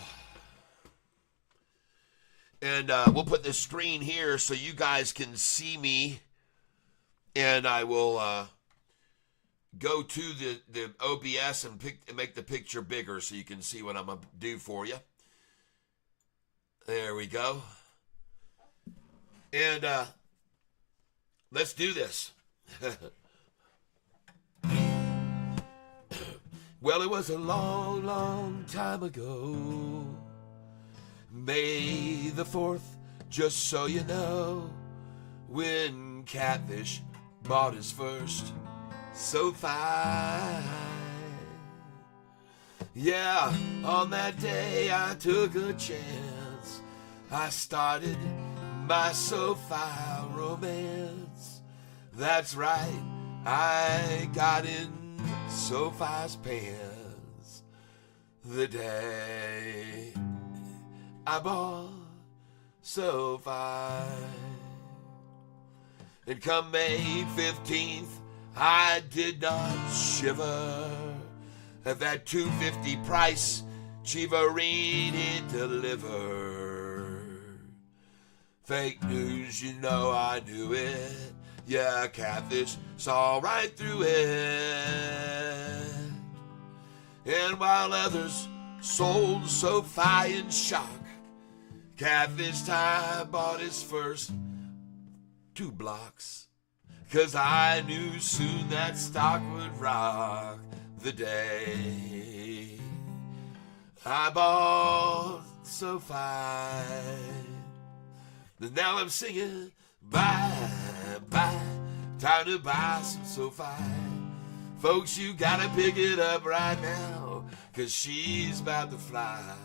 And we'll put this screen here so you guys can see me. And I will go to the OBS and make the picture bigger so you can see what I'm going to do for you. There we go. And let's do this. Well, it was a long, long time ago. May the 4th, just so you know, when Catfish bought his first SoFi. Yeah, on that day I took a chance. I started my SoFi romance. That's right, I got in SoFi's pants the day I bought SoFi. And come May 15th, I did not shiver at that $2.50 price Chivarini delivered. Fake news, you know I knew it. Yeah, Catfish saw right through it. And while others sold SoFi in shock, Catfish Ty bought his first 2 blocks. 'Cause I knew soon that stock would rock the day I bought SoFi. And now I'm singing, bye, bye, time to buy some SoFi. Folks, you gotta pick it up right now, 'cause she's about to fly.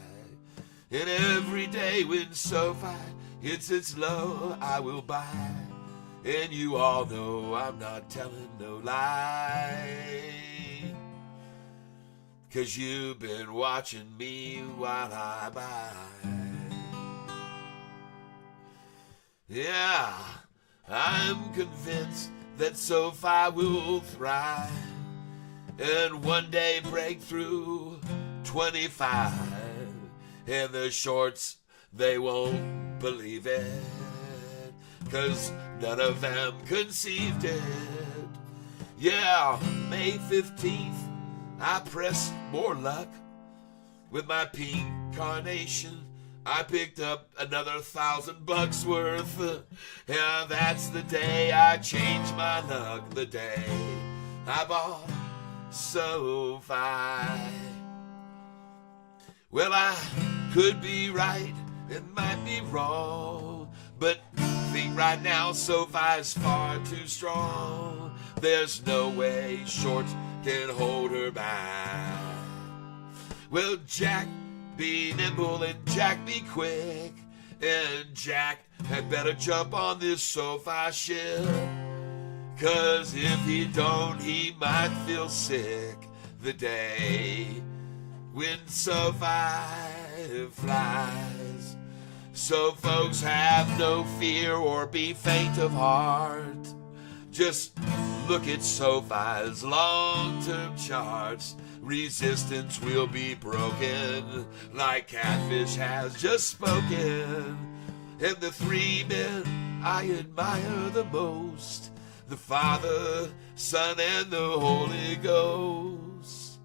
And every day when SoFi hits its low, I will buy. And you all know I'm not telling no lie, 'cause you've been watching me while I buy. Yeah, I'm convinced that SoFi will thrive and one day break through 25. And the shorts, they won't believe it, 'cause none of them conceived it. Yeah, May 15th, I pressed more luck. With my pink carnation, I picked up another $1,000 worth. Yeah, that's the day I changed my luck. The day I bought SoFi. Well, I could be right, it might be wrong, but think right now SoFi is far too strong. There's no way shorts can hold her back. Well, Jack, be nimble and Jack, be quick. And Jack had better jump on this SoFi ship, 'cause if he don't, he might feel sick the day when SoFi flies. So folks, have no fear or be faint of heart. Just look at SoFi's long-term charts. Resistance will be broken, like Catfish has just spoken. And the three men I admire the most, the Father, Son, and the Holy Ghost.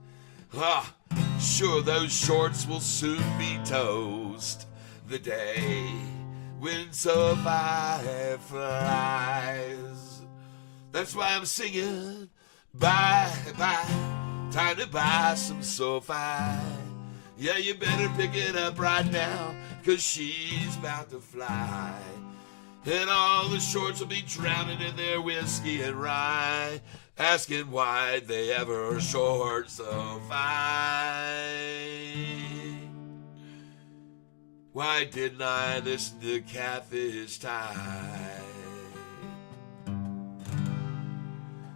Ah, sure those shorts will soon be toast. The day when SoFi flies. That's why I'm singing, bye, bye, time to buy some SoFi. Yeah, you better pick it up right now, 'cause she's about to fly. And all the shorts will be drowning in their whiskey and rye, asking why they ever short SoFi. Why didn't I listen to Catfish Tyler?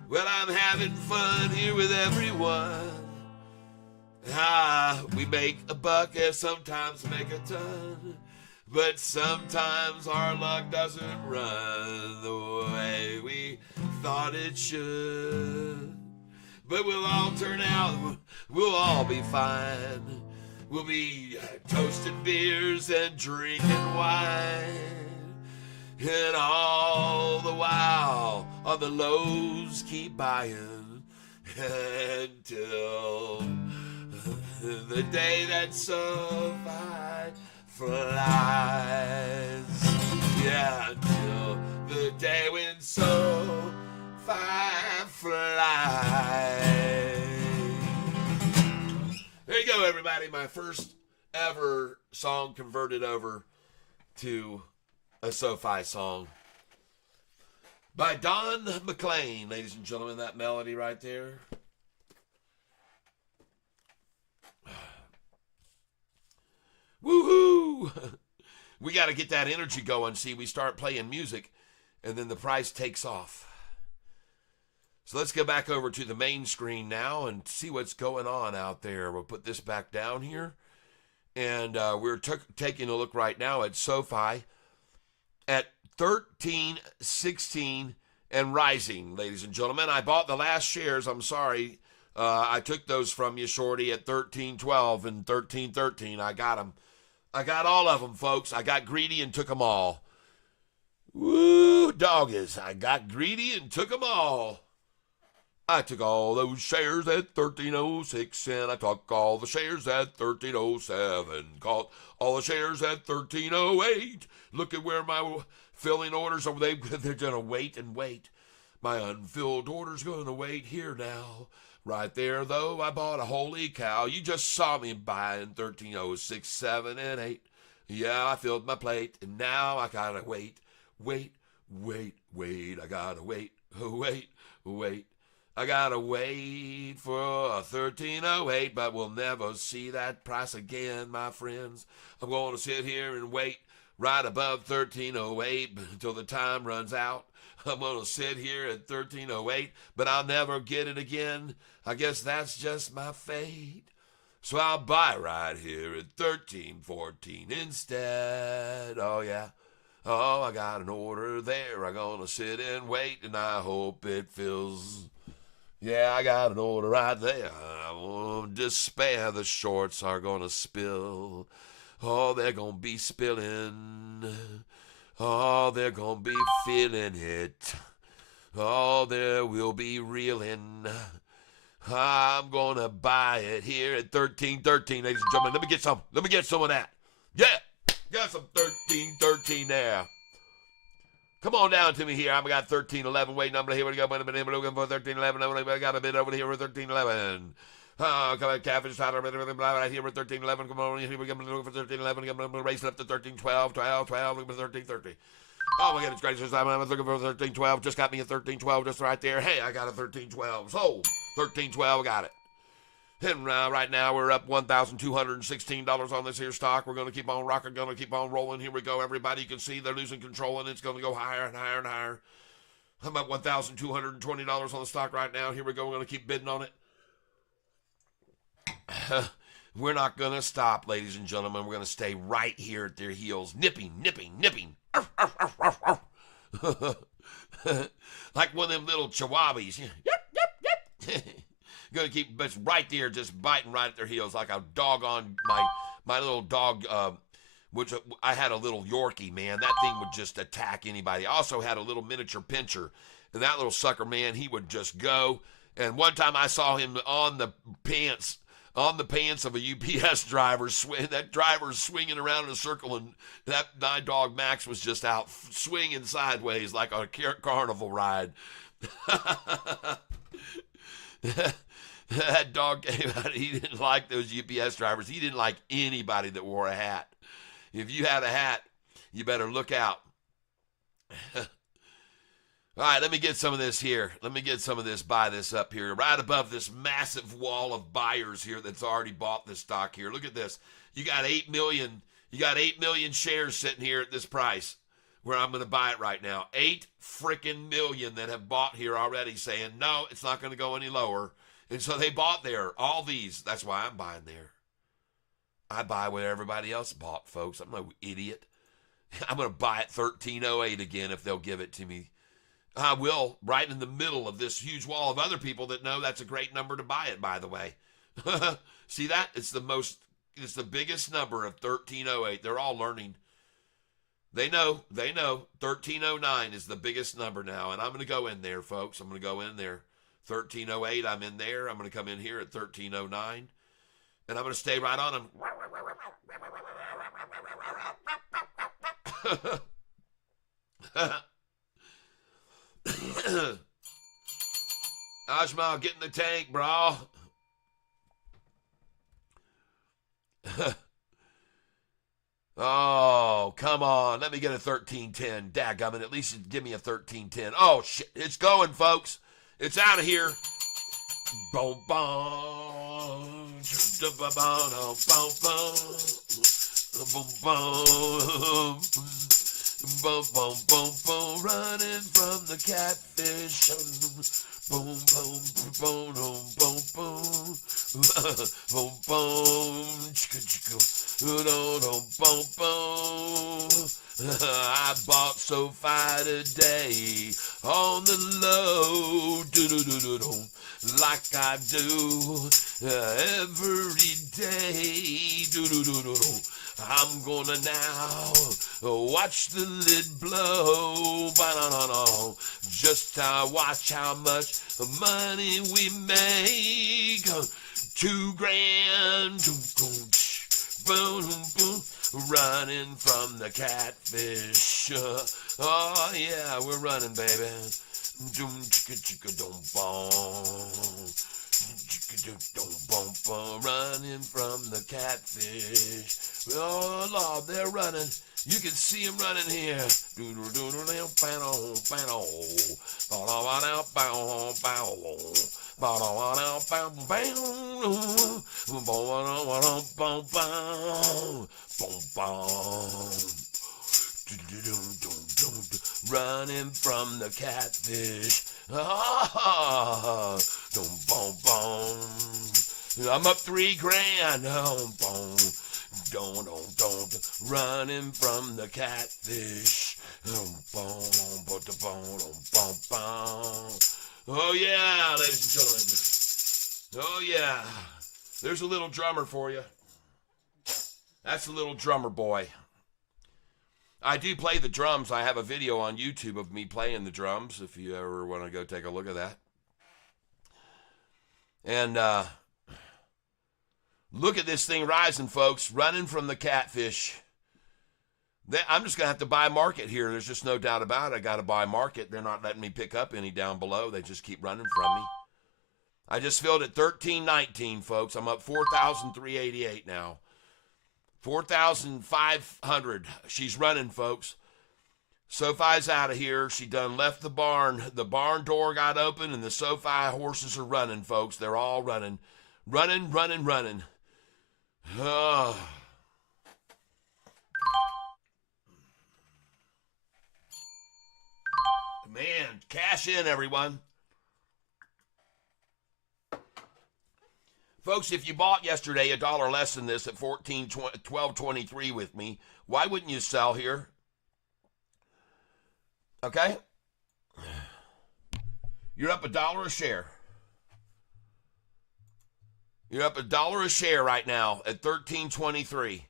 Well, I'm having fun here with everyone. We make a buck and sometimes make a ton. But sometimes our luck doesn't run the way we thought it should. But we'll all turn out, we'll all be fine. We'll be toasting beers and drinking wine. And all the while, on the lows, keep buying until the day that SoFi flies. Yeah, until the day when SoFi flies. There you go, everybody. My first ever song converted over to a SoFi song by Don McLean, ladies and gentlemen. That melody right there. Woohoo! We got to get that energy going. See, we start playing music, and then the price takes off. So let's go back over to the main screen now and see what's going on out there. We'll put this back down here, and we're taking a look right now at SoFi at 13.16 and rising, ladies and gentlemen. I bought the last shares. I'm sorry. I took those from you, Shorty, at 13.12 and 13.13. I got them. I got all of them, folks. I got greedy and took them all. Woo, doggies. I got greedy and took them all. I took all those shares at 13.06, and I took all the shares at 13.07. Caught all the shares at 13.08. Look at where my filling orders are. They're going to wait and wait. My unfilled order's going to wait here now. Right there, though, I bought a holy cow. You just saw me buying 13.06, 7, and 8. Yeah, I filled my plate, and now I gotta wait. I gotta wait. I gotta wait for a 13.08, but we'll never see that price again, my friends. I'm going to sit here and wait right above 13.08 until the time runs out. I'm going to sit here at 13.08, but I'll never get it again. I guess that's just my fate. So I'll buy right here at 13.14 instead. Oh, yeah. Oh, I got an order there. I'm going to sit and wait, and I hope it fills. Yeah, I got an order right there. I won't despair. The shorts are going to spill. Oh, they're going to be spilling. Oh, they're going to be feeling it. Oh, there will be reeling. I'm going to buy it here at 13.13, ladies and gentlemen. Let me get some. Let me get some of that. Yeah, got some 13.13 there. Come on down to me here. I've got 13.11 waiting. I'm here. We go. Wait a minute. We're looking for 13.11. I got a bit over here with 13.11. Oh, come on, Catfish Tyler, right here with 13.11. Come on, here we go. Looking for 13.11. I'm going to raise it up to 13.12, 12, looking for 13.30. Oh, my goodness gracious. I'm looking for 13.12. Just got me a 13.12 just right there. Hey, I got a 13.12. So, 13.12, got it. And right now, we're up $1,216 on this here stock. We're going to keep on rocking, going to keep on rolling. Here we go, everybody. You can see they're losing control, and it's going to go higher and higher and higher. I'm up $1,220 on the stock right now. Here we go. We're going to keep bidding on it. We're not going to stop, ladies and gentlemen. We're going to stay right here at their heels, nipping, nipping, nipping. Like one of them little chihuahuas. Yep, yep, yep. Going to keep right there, just biting right at their heels like a dog on my little dog, which I had a little Yorkie, man. That thing would just attack anybody. I also had a little miniature pincher, and that little sucker, man, he would just go. And one time I saw him on the pants of a UPS driver. That driver's swinging around in a circle, and that my dog Max was just out swinging sideways like a carnival ride. That dog came out. He didn't like those UPS drivers. He didn't like anybody that wore a hat. If you had a hat, you better look out. All right, let me get some of this here. Let me get some of this, buy this up here. Right above this massive wall of buyers here that's already bought this stock here. Look at this. You got 8 million. You got 8 million shares sitting here at this price where I'm going to buy it right now. 8 freaking million that have bought here already saying, no, it's not going to go any lower. And so they bought there. All these. That's why I'm buying there. I buy what everybody else bought, folks. I'm no idiot. I'm going to buy it 1308 again if they'll give it to me. I will, right in the middle of this huge wall of other people that know that's a great number to buy it, by the way. See that? It's the biggest number of 1308. They're all learning. They know. 1309 is the biggest number now, and I'm going to go in there, folks. I'm going to go in there. 1308, I'm in there. I'm going to come in here at 1309, and I'm going to stay right on them. Ajmal, get in the tank, bro. Oh, come on. Let me get a 1310. Dadgummit, at least give me a 1310. Oh, shit. It's going, folks. It's out of here. Boom, boom. Boom, boom. Boom, boom, boom, boom, running from the catfish. Boom, boom, boom, boom, boom, boom, boom, boom, boom, boom. I bought SoFi today on the low, like I do every day. I'm gonna now watch the lid blow. Ba-na-na-na. Just watch how much money we make. $2,000. Boom, boom. Running from the catfish. Oh yeah, we're running, baby. Doom chicka chicka dum bong. Running from the catfish. Oh Lord, they're running. You can see them running here. Running from the catfish. Ah, I'm up $3,000. Running from the catfish. Oh yeah, ladies and gentlemen. Oh yeah. There's a little drummer for you. That's a little drummer boy. I do play the drums. I have a video on YouTube of me playing the drums if you ever want to go take a look at that. And look at this thing rising, folks. Running from the catfish. I'm just going to have to buy market here. There's just no doubt about it. I got to buy market. They're not letting me pick up any down below. They just keep running from me. I just filled at 1319, folks. I'm up 4,388 now. 4,500. She's running, folks. SoFi's out of here. She done left the barn. The barn door got open, and the SoFi horses are running, folks. They're all running. Running. Oh. Man, cash in, everyone. Folks, if you bought yesterday $1 less than this at 12.23 with me, why wouldn't you sell here? Okay? You're up $1 a share. You're up $1 a share right now at 13.23.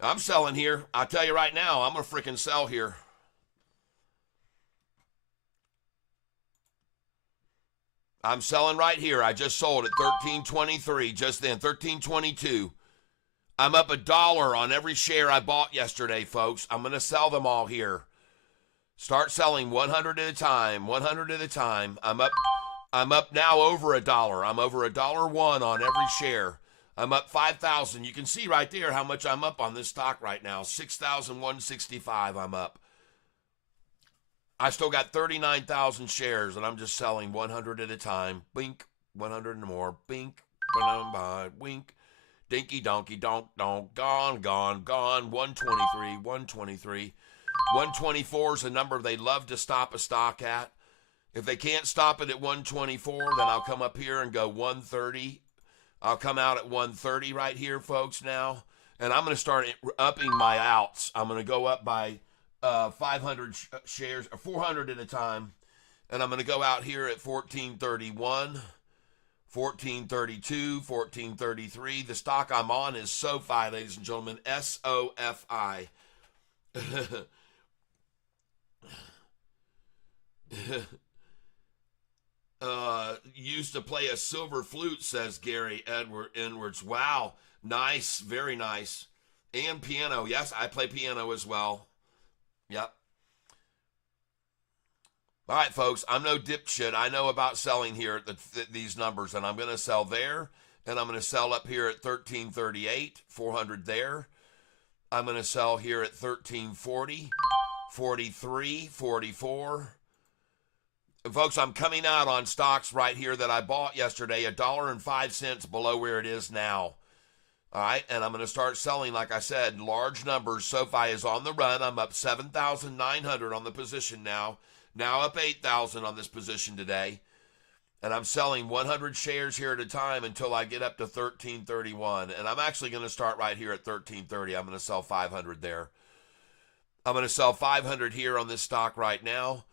I'm selling here. I'll tell you right now, I'm going to freaking sell here. I'm selling right here. I just sold at 13.23 just then, 13.22. I'm up $1 on every share I bought yesterday, folks. I'm going to sell them all here. Start selling 100 at a time, 100 at a time. I'm up now over $1. I'm over $1.01 on every share. I'm up 5,000. You can see right there how much I'm up on this stock right now. 6,165 I'm up. I still got 39,000 shares, and I'm just selling 100 at a time. Bink, 100 and more. Bink, wink. Dinky donkey donk donk. Gone, gone, gone. 123, 123. 124 is a number they love to stop a stock at. If they can't stop it at 124, then I'll come up here and go 130. I'll come out at 130 right here, folks, now. And I'm going to start upping my outs. I'm going to go up by 500 shares, or 400 at a time. And I'm going to go out here at 1431, 1432, 1433. The stock I'm on is SoFi, ladies and gentlemen. SOFI. Used to play a silver flute, says Gary Edwards. Wow, nice, very nice. And piano. Yes, I play piano as well. Yep. All right, folks, I'm no dipshit. I know about selling here at these numbers, and I'm going to sell there, and I'm going to sell up here at 1338, 400 there. I'm going to sell here at 1340, 43, 44. And folks, I'm coming out on stocks right here that I bought yesterday, $1.05 below where it is now. All right, and I'm going to start selling, like I said, large numbers. SoFi is on the run. I'm up 7,900 on the position now. Now up 8,000 on this position today. And I'm selling 100 shares here at a time until I get up to 1331. And I'm actually going to start right here at 1330. I'm going to sell 500 there. I'm going to sell 500 here on this stock right now.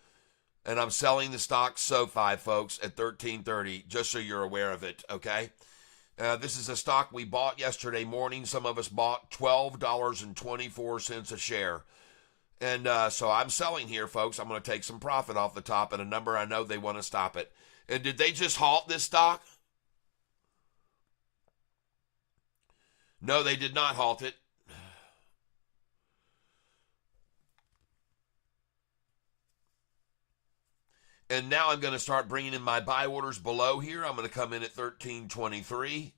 And I'm selling the stock SoFi, folks, at 1330, just so you're aware of it, okay? This is a stock we bought yesterday morning. Some of us bought $12.24 a share. And so I'm selling here, folks. I'm going to take some profit off the top at a number I know they want to stop it. And did they just halt this stock? No, they did not halt it. And now I'm going to start bringing in my buy orders below here. I'm going to come in at 1323.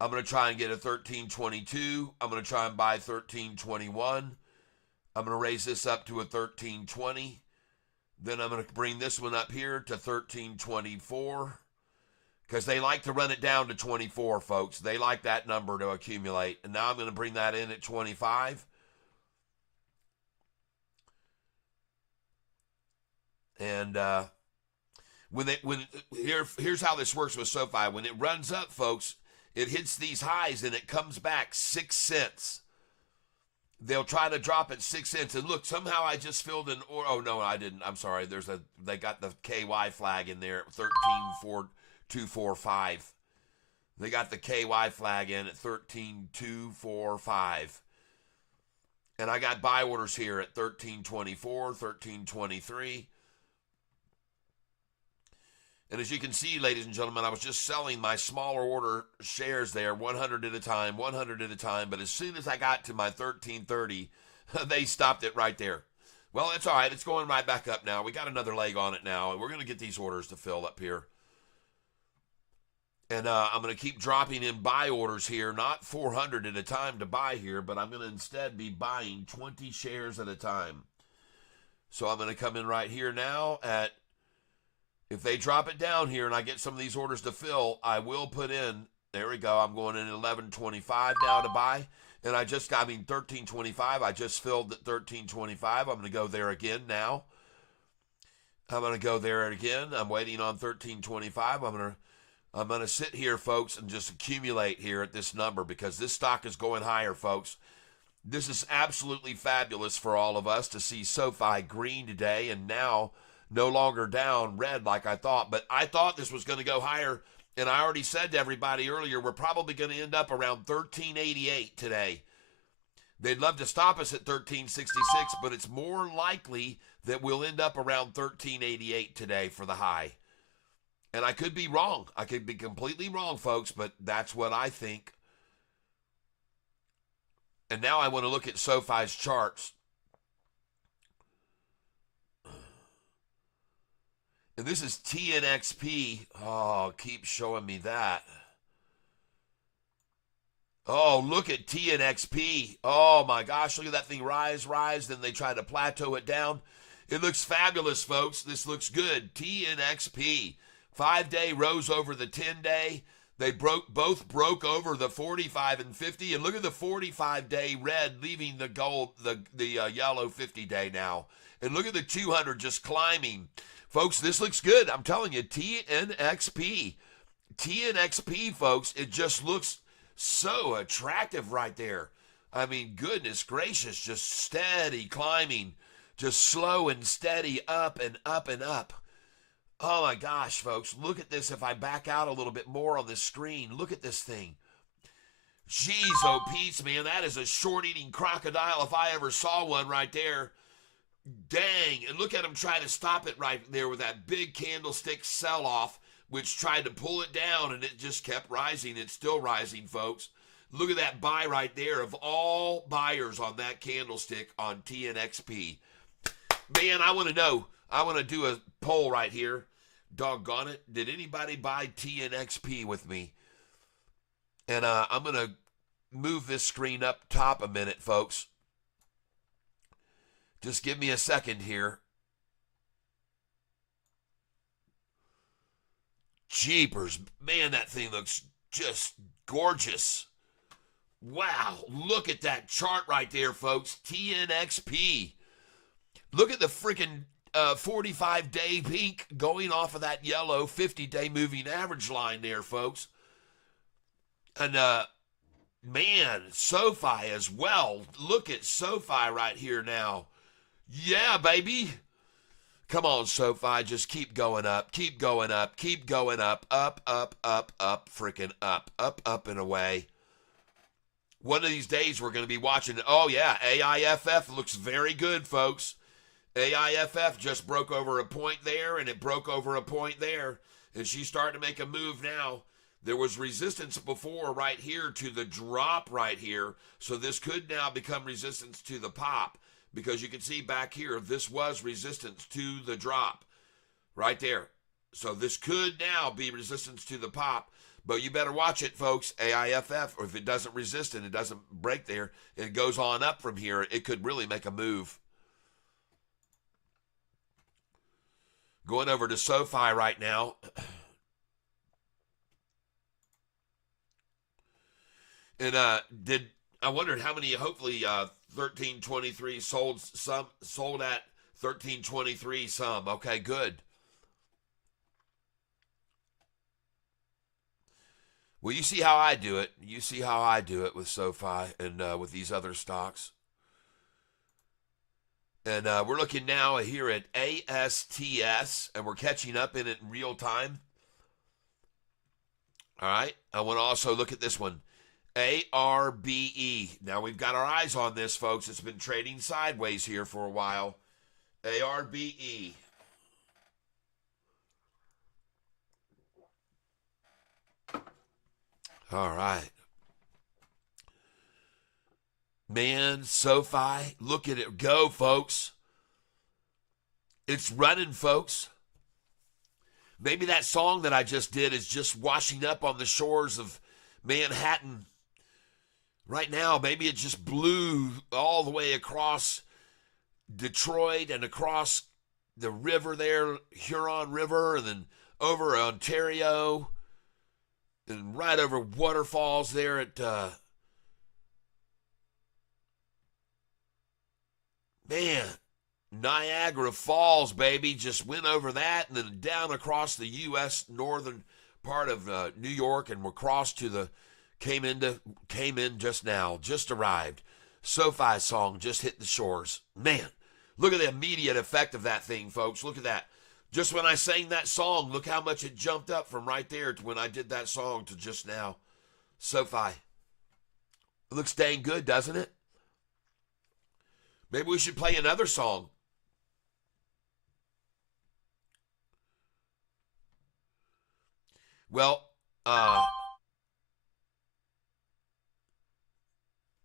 I'm going to try and get a 1322. I'm going to try and buy 1321. I'm going to raise this up to a 1320. Then I'm going to bring this one up here to 1324. Because they like to run it down to 24, folks. They like that number to accumulate. And now I'm going to bring that in at 25. And here's how this works with SoFi. When it runs up, folks, it hits these highs and it comes back 6 cents. They'll try to drop it 6 cents. And look, somehow I just filled in. Oh no, I didn't. I'm sorry. They got the KY flag in there at 13.4245. They got the KY flag in at 13.245. And I got buy orders here at 13.24, 13.23. And as you can see, ladies and gentlemen, I was just selling my smaller order shares there, 100 at a time, 100 at a time. But as soon as I got to my 1330, they stopped it right there. Well, it's all right. It's going right back up now. We got another leg on it now, and we're going to get these orders to fill up here. And I'm going to keep dropping in buy orders here, not 400 at a time to buy here, but I'm going to instead be buying 20 shares at a time. So I'm going to come in right here now at, if they drop it down here and I get some of these orders to fill, I will put in, there we go, I'm going in at 11.25 now to buy. And 13.25, I just filled at 13.25. I'm going to go there again now. I'm going to go there again. I'm waiting on 13.25. I'm going to I'm going to sit here, folks, and just accumulate here at this number because this stock is going higher, folks. This is absolutely fabulous for all of us to see SoFi green today and now no longer down red like I thought. But I thought this was going to go higher, and I already said to everybody earlier, we're probably going to end up around 1388 today. They'd love to stop us at 1366, but it's more likely that we'll end up around 1388 today for the high. And I could be wrong. I could be completely wrong, folks, but that's what I think. And now I want to look at SoFi's charts. And this is TNXP. Oh, keep showing me that. Oh, look at TNXP. Oh my gosh, look at that thing rise. Then they try to plateau it down. It looks fabulous, folks. This looks good. TNXP. 5-day rose over the 10-day. They both broke over the 45 and 50. And look at the 45-day red leaving the gold, the yellow 50-day now. And look at the 200 just climbing. Folks, this looks good. I'm telling you, TNXP. TNXP, folks, it just looks so attractive right there. I mean, goodness gracious, just steady climbing. Just slow and steady up and up and up. Oh my gosh, folks, look at this. If I back out a little bit more on this screen, look at this thing. Jeez, oh Pete's, man, that is a short-eating crocodile if I ever saw one right there. Dang, and look at him try to stop it right there with that big candlestick sell-off, which tried to pull it down, and it just kept rising. It's still rising, folks. Look at that buy right there of all buyers on that candlestick on TNXP. Man, I want to know. I want to do a poll right here. Doggone it. Did anybody buy TNXP with me? And I'm going to move this screen up top a minute, folks. Just give me a second here. Jeepers. Man, that thing looks just gorgeous. Wow. Look at that chart right there, folks. TNXP. Look at the freaking 45-day peak going off of that yellow 50-day moving average line there, folks. And, man, SoFi as well. Look at SoFi right here now. Yeah, baby. Come on, SoFi. Just keep going up. Keep going up. Keep going up. Up, freaking up. Up, and away. One of these days we're going to be watching. Oh, yeah, AIFF looks very good, folks. AIFF just broke over a point there, and it broke over a point there. And she's starting to make a move now. There was resistance before right here to the drop right here. So this could now become resistance to the pop. Because you can see back here, this was resistance to the drop. Right there. So this could now be resistance to the pop. But you better watch it, folks. AIFF, or if it doesn't resist and it doesn't break there, and it goes on up from here, it could really make a move. Going over to SoFi right now. And I wondered how many, hopefully 1323 sold at 1323 some. Okay, good. Well, you see how I do it. You see how I do it with SoFi and with these other stocks. And we're looking now here at ASTS, and we're catching up in it in real time. All right. I want to also look at this one. ARBE. Now, we've got our eyes on this, folks. It's been trading sideways here for a while. ARBE. All right. Man, SoFi, look at it go, folks. It's running, folks. Maybe that song that I just did is just washing up on the shores of Manhattan. Right now, maybe it just blew all the way across Detroit and across the river there, Huron River, and then over Ontario, and right over waterfalls there at, man, Niagara Falls, baby, just went over that and then down across the U.S. northern part of New York, and we're crossed to the came in just now, just arrived. SoFi song just hit the shores. Man, look at the immediate effect of that thing, folks. Look at that. Just when I sang that song, look how much it jumped up from right there to when I did that song to just now. SoFi. It looks dang good, doesn't it? Maybe we should play another song. Well,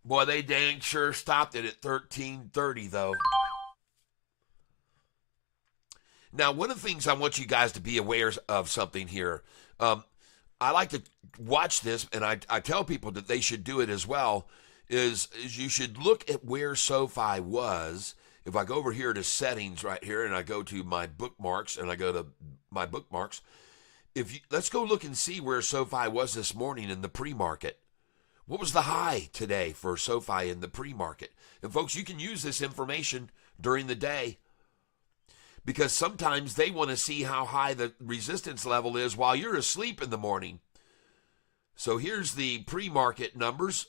boy, they dang sure stopped it at 13:30, though. Now, one of the things I want you guys to be aware of something here. I like to watch this, and I tell people that they should do it as well, is you should look at where SoFi was. If I go over here to settings right here, and I go to my bookmarks, and I go to my bookmarks, let's go look and see where SoFi was this morning in the pre-market. What was the high today for SoFi in the pre-market? And folks, you can use this information during the day, because sometimes they want to see how high the resistance level is while you're asleep in the morning. So here's the pre-market numbers.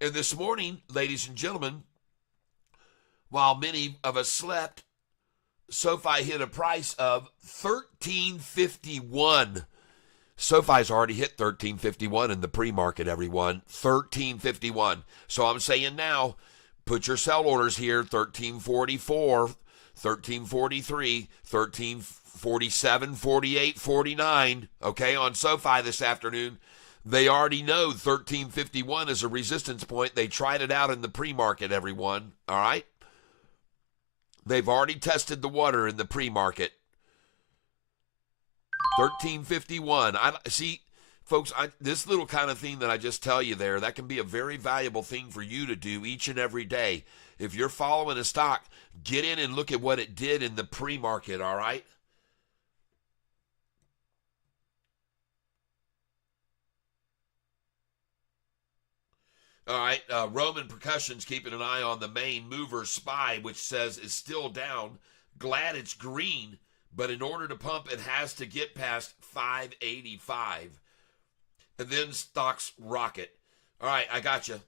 And this morning, ladies and gentlemen, while many of us slept, SoFi hit a price of $13.51. SoFi's already hit $13.51 in the pre-market, everyone. $13.51. So I'm saying now, put your sell orders here, $13.44. 1343, 1347, 48, 49, okay, on SoFi this afternoon. They already know 1351 is a resistance point. They tried it out in the pre-market, everyone, all right? They've already tested the water in the pre-market. 1351. See, folks, this little kind of thing that I just tell you there, that can be a very valuable thing for you to do each and every day. If you're following a stock, get in and look at what it did in the pre-market, all right? All right, Roman Percussion's keeping an eye on the main mover SPY, which says is still down. Glad it's green, but in order to pump, it has to get past 585. And then stocks rocket. All right, I got you.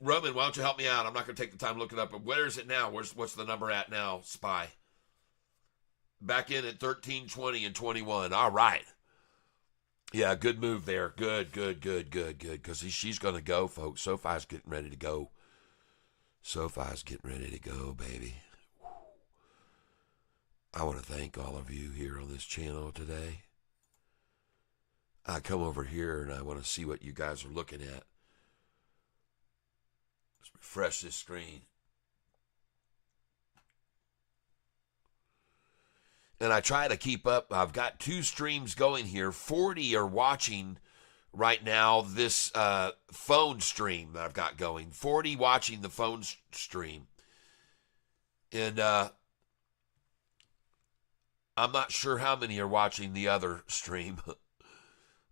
Roman, why don't you help me out? I'm not going to take the time to look it up, but where is it now? What's the number at now, SPY? Back in at 13.20 and 21. All right. Yeah, good move there. Good. Because she's going to go, folks. SoFi's getting ready to go. SoFi's getting ready to go, baby. I want to thank all of you here on this channel today. I come over here and I want to see what you guys are looking at. Let's refresh this screen. And I try to keep up. I've got 2 streams going here. 40 are watching right now this phone stream that I've got going. 40 watching the phone stream. And I'm not sure how many are watching the other stream.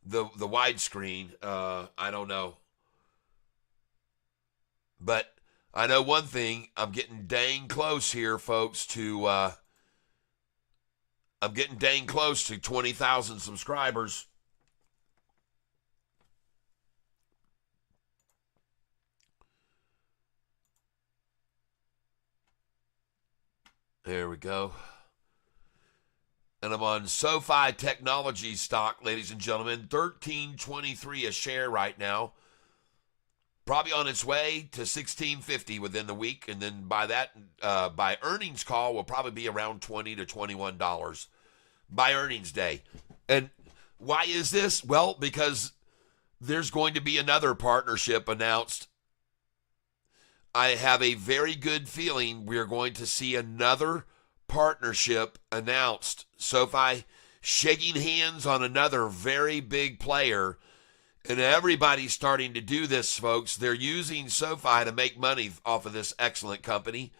the widescreen, I don't know. But I know one thing. I'm getting dang close here, folks, to... I'm getting dang close to 20,000 subscribers. There we go. And I'm on SoFi Technology stock, ladies and gentlemen. $13.23 a share right now. Probably on its way to $16.50 within the week. And then by that, by earnings call, will probably be around $20 to $21 by earnings day. And why is this? Well, because there's going to be another partnership announced. I have a very good feeling we're going to see another partnership announced. SoFi shaking hands on another very big player. And everybody's starting to do this, folks. They're using SoFi to make money off of this excellent company.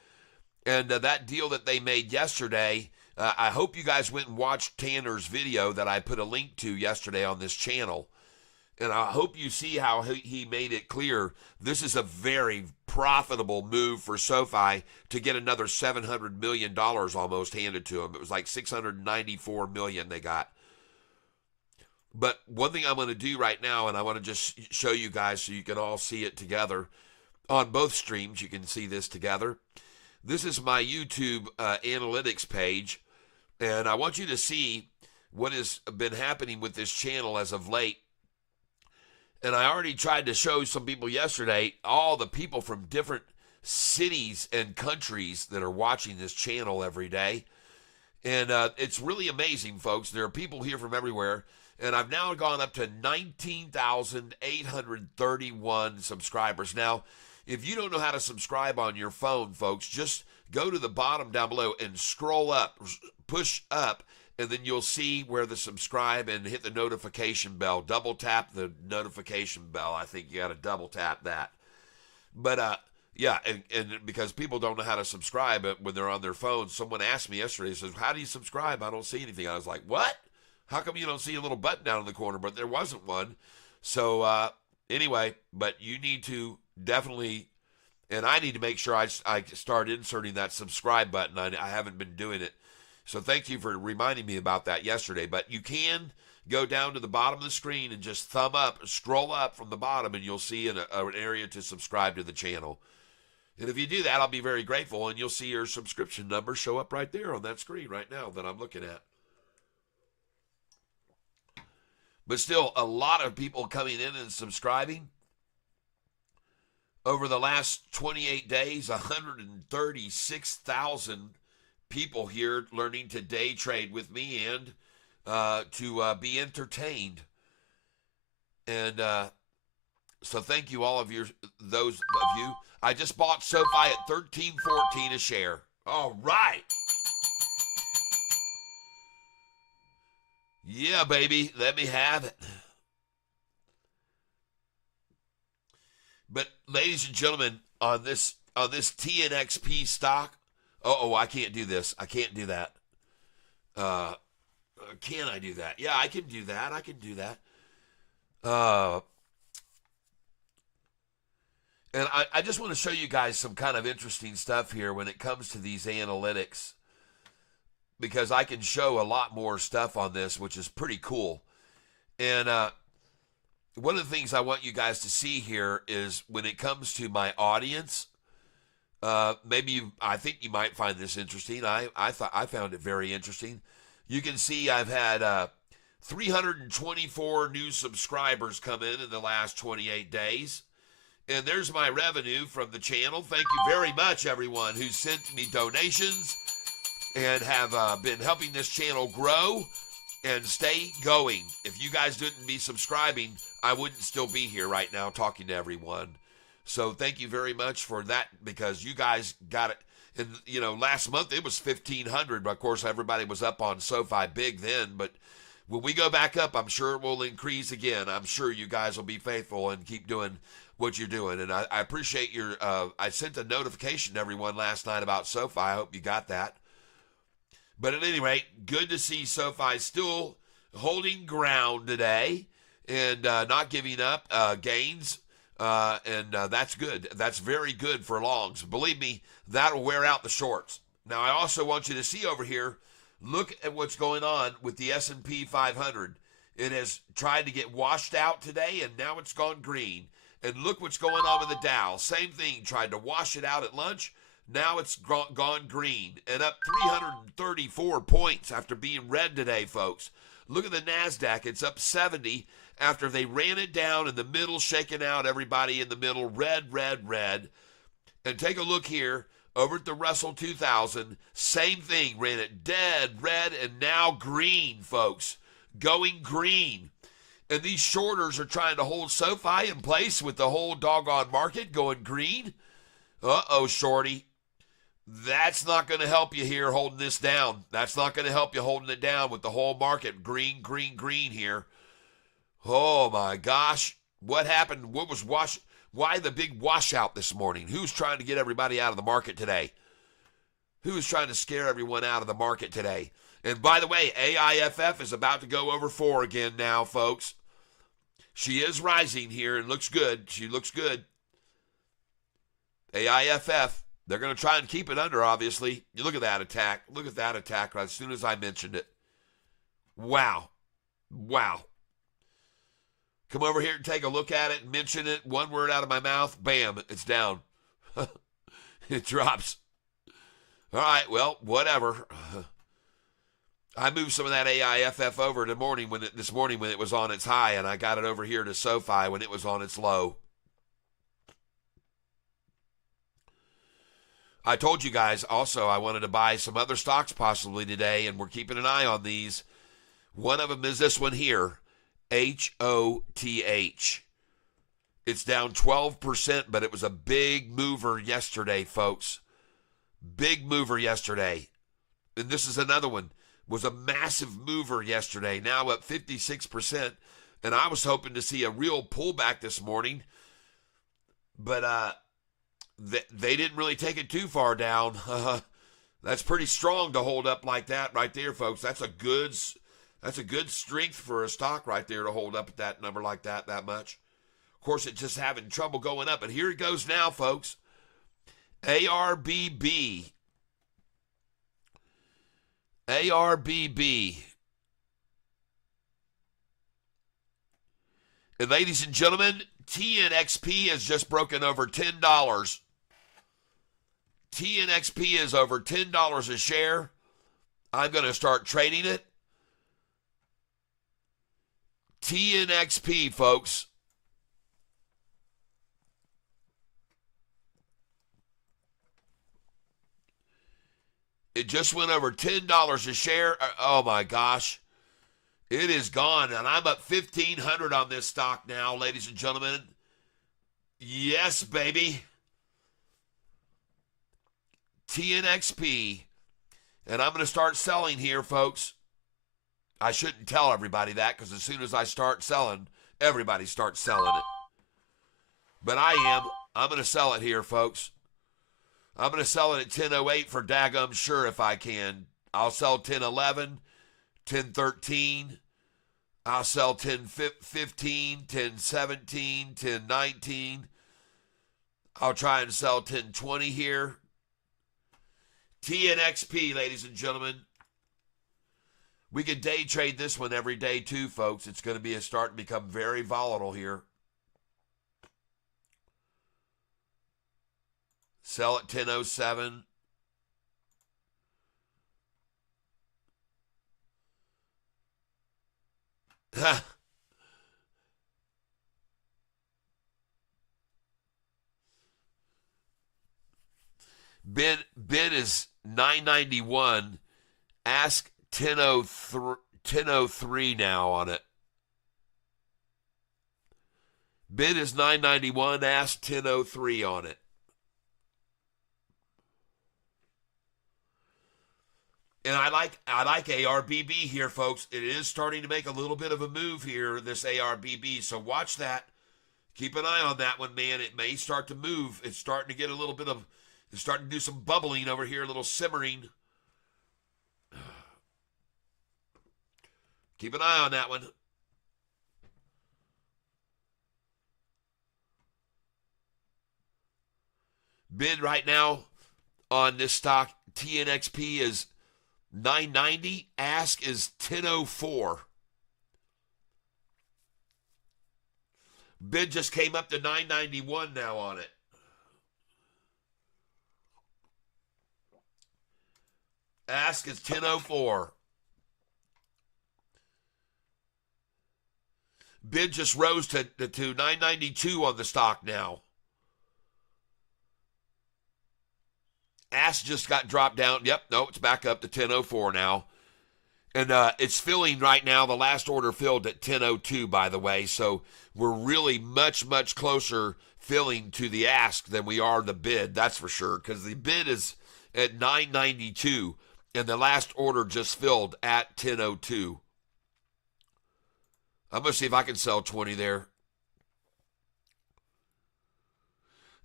And that deal that they made yesterday, I hope you guys went and watched Tanner's video that I put a link to yesterday on this channel. And I hope you see how he made it clear this is a very profitable move for SoFi to get another $700 million almost handed to them. It was like $694 million they got. But one thing I'm going to do right now, and I want to just show you guys so you can all see it together on both streams. You can see this together. This is my YouTube analytics page, and I want you to see what has been happening with this channel as of late. And I already tried to show some people yesterday all the people from different cities and countries that are watching this channel every day. And it's really amazing, folks. There are people here from everywhere. And I've now gone up to 19,831 subscribers. Now, if you don't know how to subscribe on your phone, folks, just go to the bottom down below and scroll up, push up, and then you'll see where the subscribe and hit the notification bell. Double tap the notification bell. I think you got to double tap that. But, yeah, and because people don't know how to subscribe when they're on their phones. Someone asked me yesterday, says, how do you subscribe? I don't see anything. I was like, what? How come you don't see a little button down in the corner? But there wasn't one. So, anyway, but you need to definitely, and I need to make sure I start inserting that subscribe button. I haven't been doing it. So thank you for reminding me about that yesterday. But you can go down to the bottom of the screen and just thumb up, scroll up from the bottom, and you'll see an area to subscribe to the channel. And if you do that, I'll be very grateful, and you'll see your subscription number show up right there on that screen right now that I'm looking at. But still, a lot of people coming in and subscribing. Over the last 28 days, 136,000 people here learning to day trade with me and to be entertained. And so thank you, all of those of you. I just bought SoFi at $13.14 a share. All right. Yeah, baby, let me have it. But ladies and gentlemen, on this TNXP stock, I can't do this. I can't do that. Can I do that? Yeah, I can do that. I can do that. And I just want to show you guys some kind of interesting stuff here when it comes to these analytics, because I can show a lot more stuff on this, which is pretty cool. And one of the things I want you guys to see here is when it comes to my audience, I think you might find this interesting. I found it very interesting. You can see I've had 324 new subscribers come in the last 28 days. And there's my revenue from the channel. Thank you very much, everyone who sent me donations and have been helping this channel grow and stay going. If you guys didn't be subscribing, I wouldn't still be here right now talking to everyone. So thank you very much for that, because you guys got it. And, last month it was 1,500. But of course, everybody was up on SoFi big then. But when we go back up, I'm sure it will increase again. I'm sure you guys will be faithful and keep doing what you're doing. And I appreciate your, I sent a notification to everyone last night about SoFi. I hope you got that. But at any rate, good to see SoFi still holding ground today and not giving up gains. And that's good. That's very good for longs. Believe me, that'll wear out the shorts. Now, I also want you to see over here, look at what's going on with the S&P 500. It has tried to get washed out today, and now it's gone green. And look what's going on with the Dow. Same thing, tried to wash it out at lunch. Now it's gone green and up 334 points after being red today, folks. Look at the NASDAQ. It's up 70 after they ran it down in the middle, shaking out everybody in the middle. Red, red, red. And take a look here over at the Russell 2000. Same thing. Ran it dead red and now green, folks. Going green. And these shorters are trying to hold SoFi in place with the whole doggone market going green. Uh-oh, shorty. That's not going to help you here holding this down. That's not going to help you holding it down with the whole market green, green, green here. Oh, my gosh. What happened? Why the big washout this morning? Who's trying to get everybody out of the market today? Who's trying to scare everyone out of the market today? And by the way, AIFF is about to go over 4 again now, folks. She is rising here and looks good. She looks good. AIFF, they're going to try and keep it under, obviously. You look at that attack. Look at that attack right as soon as I mentioned it. Wow. Wow. Come over here and take a look at it, mention it, one word out of my mouth, bam, it's down. It drops. All right, well, whatever. I moved some of that AIFF over this morning when it was on its high, and I got it over here to SoFi when it was on its low. I told you guys also I wanted to buy some other stocks possibly today, and we're keeping an eye on these. One of them is this one here, HOTH. It's down 12%, but it was a big mover yesterday, folks. Big mover yesterday. And this is another one. Was a massive mover yesterday, now up 56%. And I was hoping to see a real pullback this morning, but they didn't really take it too far down. That's pretty strong to hold up like that right there, folks. That's a good strength for a stock right there to hold up at that number like that much. Of course, it's just having trouble going up. And here it goes now, folks. ARBB. And ladies and gentlemen, TNXP has just broken over $10. TNXP is over $10 a share. I'm going to start trading it. TNXP, folks. It just went over $10 a share. Oh my gosh. It is gone, and I'm up 1,500 on this stock now, ladies and gentlemen. Yes, baby. TNXP. And I'm going to start selling here, folks. I shouldn't tell everybody that, because as soon as I start selling, everybody starts selling it. But I am. I'm going to sell it here, folks. I'm going to sell it at 10.08 for daggum sure if I can. I'll sell 10.11, 10.13. I'll sell 10.15, 10.17, 10.19. I'll try and sell 10.20 here. TNXP, ladies and gentlemen. We can day trade this one every day too, folks. It's going to be starting to become very volatile here. Sell at 10.07. Bid is 991. Ask 1003 now on it. Bid is 991. Ask 1003 on it. And I like ARBB here, folks. It is starting to make a little bit of a move here, this ARBB. So watch that. Keep an eye on that one, man. It may start to move. It's starting to get a little bit of, it's starting to do some bubbling over here, a little simmering. Keep an eye on that one. Bid right now on this stock, TNXP, is 990. Ask is 1004. Bid just came up to 991 now on it. Ask is 1004. Bid just rose to 992 on the stock now. Ask just got dropped down. Yep, no, it's back up to 1004 now. And it's filling right now. The last order filled at 1002, by the way. So we're really much, much closer filling to the ask than we are the bid. That's for sure. Because the bid is at 992. And the last order just filled at 1002. I'm going to see if I can sell 20 there.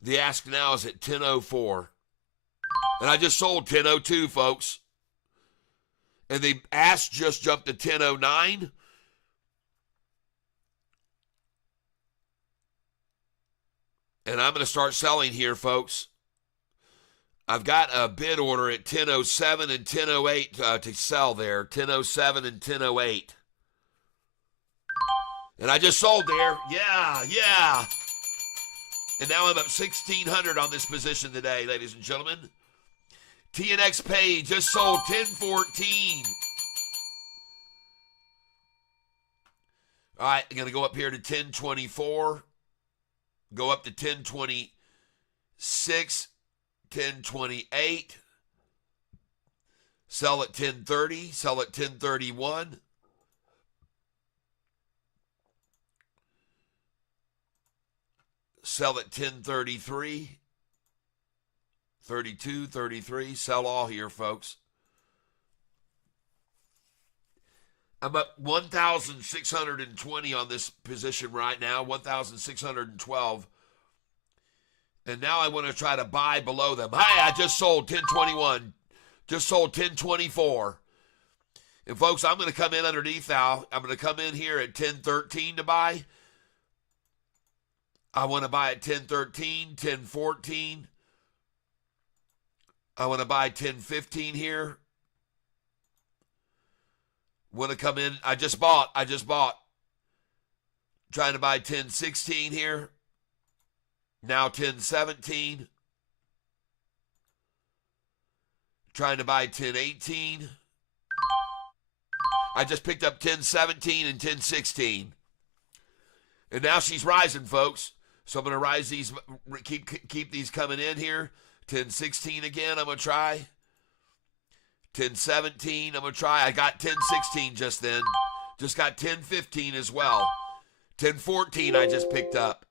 The ask now is at 1004. And I just sold 1002, folks. And the ask just jumped to 1009. And I'm going to start selling here, folks. I've got a bid order at 1007 and 1008 to sell there. 1007 and 1008. And I just sold there. Yeah. And now I'm up 1,600 on this position today, ladies and gentlemen. TNX Pay just sold 1014. All right, I'm going to go up here to 1024. Go up to 1026, 1028. Sell at 1030, sell at 1031. Sell at 1033, 32, 33. Sell all here, folks. I'm up 1,620 on this position right now, 1,612. And now I want to try to buy below them. Hi, I just sold 1021. Just sold 1024. And folks, I'm going to come in underneath now. I'm going to come in here at 1013 to buy. I want to buy at 1013, 1014. I want to buy 1015 here. Want to come in. I just bought. Trying to buy 1016 here. Now 1017. Trying to buy 1018. I just picked up 1017 and 1016. And now she's rising, folks. So I'm going to rise these, keep these coming in here. 1016 again, I'm going to try. 1017, I'm going to try. I got 1016 just then. Just got 1015 as well. 1014 I just picked up.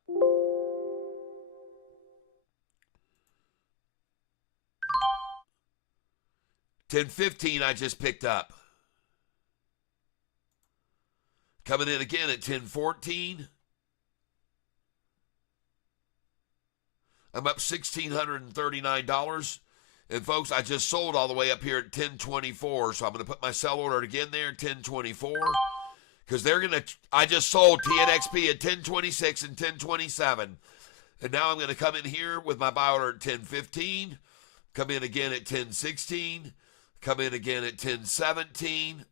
$10.15 I just picked up. Coming in again at $10.14. I'm up $1,639. And folks, I just sold all the way up here at $10.24. So I'm going to put my sell order again there at $10.24. Because they're going to, I just sold TNXP at $10.26 and $10.27. And now I'm going to come in here with my buy order at $10.15. Come in again at $10.16. Come in again at $10.17.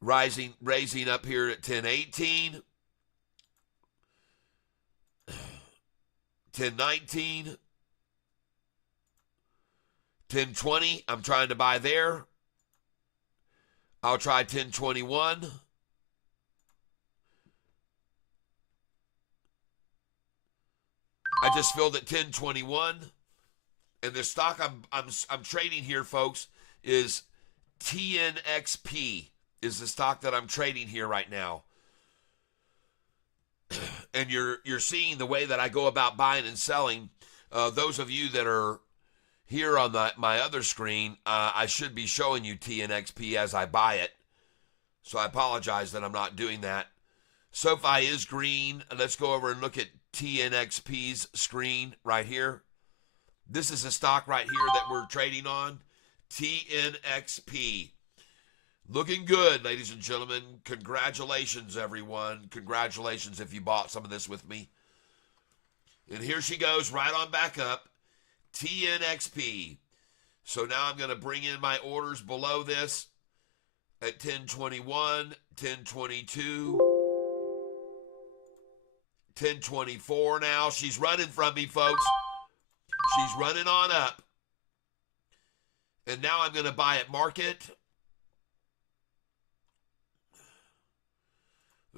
Raising up here at $10.18. $10.19. $10.20. I'm trying to buy there. I'll try $10.21. I just filled at $10.21. And the stock I'm trading here, folks, is TNXP is the stock that I'm trading here right now. And you're seeing the way that I go about buying and selling. Those of you that are here on my other screen, I should be showing you TNXP as I buy it. So I apologize that I'm not doing that. SoFi is green. Let's go over and look at TNXP's screen right here. This is a stock right here that we're trading on. TNXP. Looking good, ladies and gentlemen. Congratulations, everyone. Congratulations if you bought some of this with me. And here she goes right on back up. TNXP. So now I'm going to bring in my orders below this at 1021, 1022, 1024 now. She's running from me, folks. She's running on up. And now I'm going to buy at market.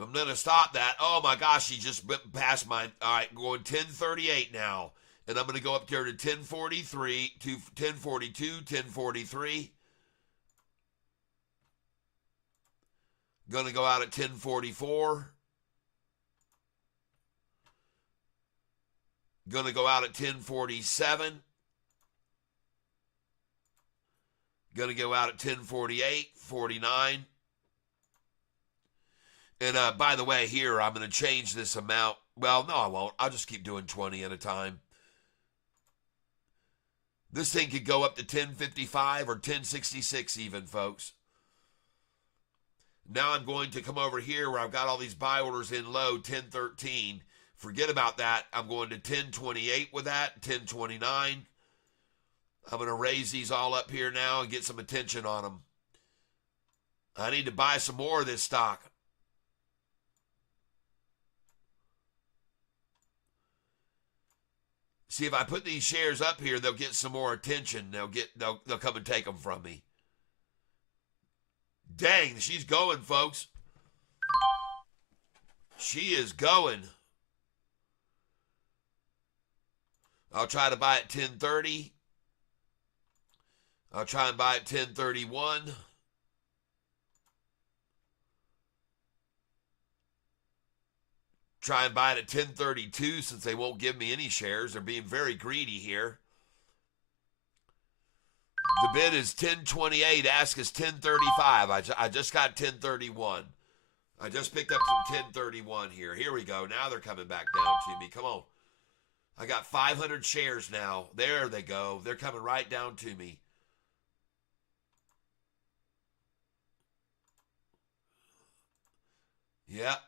I'm going to stop that. Oh, my gosh, she just passed mine. All right, going 1038 now. And I'm going to go up here to 1043, to 1042, 1043. Going to go out at 1044. Going to go out at 1047. Going to go out at 1048, 49. And by the way, here, I'm going to change this amount. Well, no, I won't. I'll just keep doing 20 at a time. This thing could go up to 1055 or 1066 even, folks. Now I'm going to come over here where I've got all these buy orders in low, 1013. Forget about that. I'm going to 1028 with that, 1029. I'm going to raise these all up here now and get some attention on them. I need to buy some more of this stock. See, if I put these shares up here, they'll get some more attention. They'll come and take them from me. Dang, she's going, folks. She is going. I'll try to buy at 1030. I'll try and buy at 1031. Try and buy it at 1032 since they won't give me any shares. They're being very greedy here. The bid is 1028. Ask is 1035. I just got 1031. I just picked up some 1031 here. Here we go. Now they're coming back down to me. Come on. I got 500 shares now. There they go. They're coming right down to me. Yep.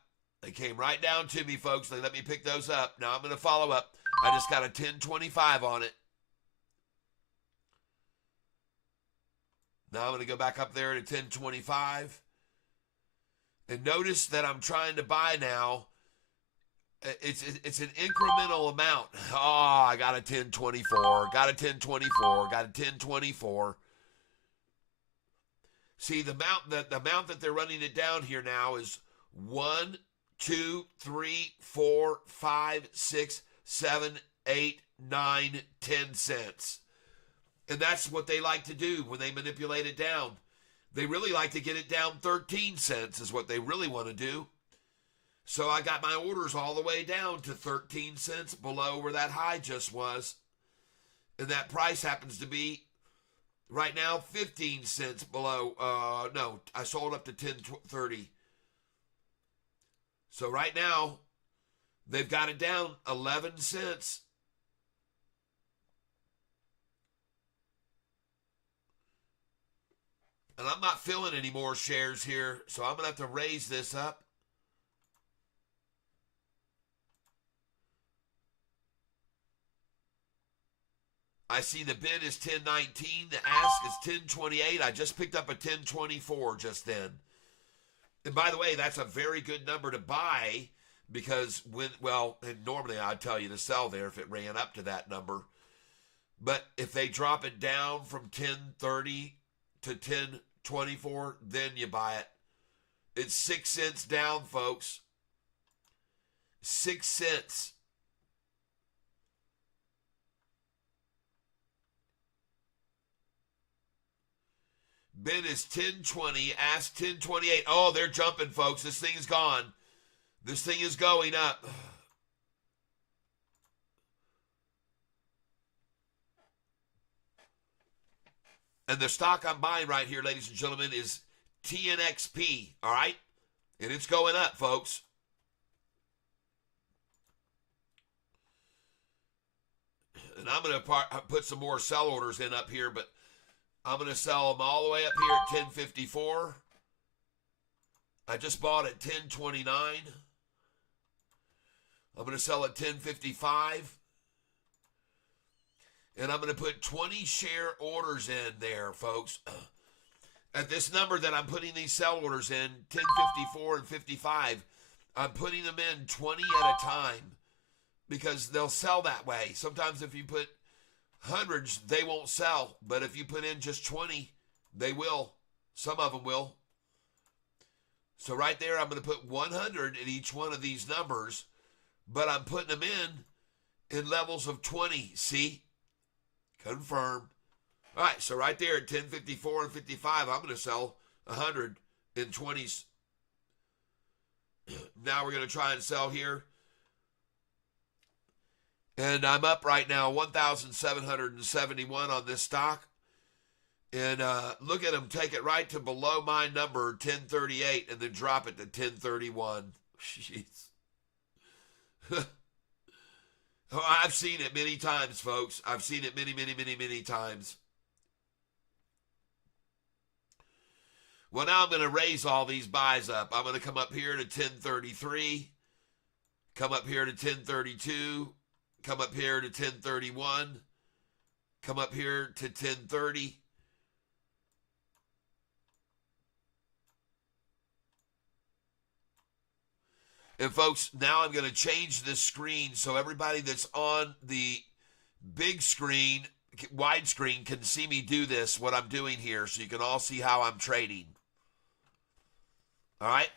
They came right down to me, folks. They let me pick those up. Now I'm going to follow up. I just got a 1025 on it. Now I'm going to go back up there at a 1025. And notice that I'm trying to buy now. It's an incremental amount. Oh, I got a 1024. Got a 1024. Got a 1024. See, the amount that they're running it down here now is 1, 2, 3, 4, 5, 6, 7, 8, 9, 10 cents. And that's what they like to do when they manipulate it down. They really like to get it down 13 cents is what they really want to do. So I got my orders all the way down to 13 cents below where that high just was. And that price happens to be right now 15 cents below. No, I sold up to 10.30. So right now, they've got it down 11 cents. And I'm not filling any more shares here, so I'm going to have to raise this up. I see the bid is 1019. The ask is 1028. I just picked up a 1024 just then. And by the way, that's a very good number to buy because normally I'd tell you to sell there if it ran up to that number. But if they drop it down from 1030 to 1024, then you buy it. It's 6 cents down, folks. 6 cents. Bid is 1020, ask 1028. Oh, they're jumping, folks. This thing is gone. This thing is going up. And the stock I'm buying right here, ladies and gentlemen, is TNXP, all right? And it's going up, folks. And I'm going to put some more sell orders in up here, but I'm going to sell them all the way up here at 1054. I just bought at 1029. I'm going to sell at 1055. And I'm going to put 20 share orders in there, folks. At this number that I'm putting these sell orders in, 1054 and 55, I'm putting them in 20 at a time because they'll sell that way. Sometimes if you put hundreds, they won't sell. But if you put in just 20, they will. Some of them will. So right there, I'm going to put 100 in each one of these numbers, but I'm putting them in levels of 20. See? Confirm. All right, so right there at 1054 and 55, I'm going to sell 100 in 20s. Now we're going to try and sell here. And I'm up right now, 1,771 on this stock. And look at them take it right to below my number, 1038, and then drop it to 1031. Jeez. Oh, I've seen it many times, folks. I've seen it many, many, many, many times. Well, now I'm going to raise all these buys up. I'm going to come up here to 1033, come up here to 1032, come up here to 1031, come up here to 1030. And folks, now I'm going to change this screen so everybody that's on the big screen, widescreen can see me do this, what I'm doing here, so you can all see how I'm trading. All right?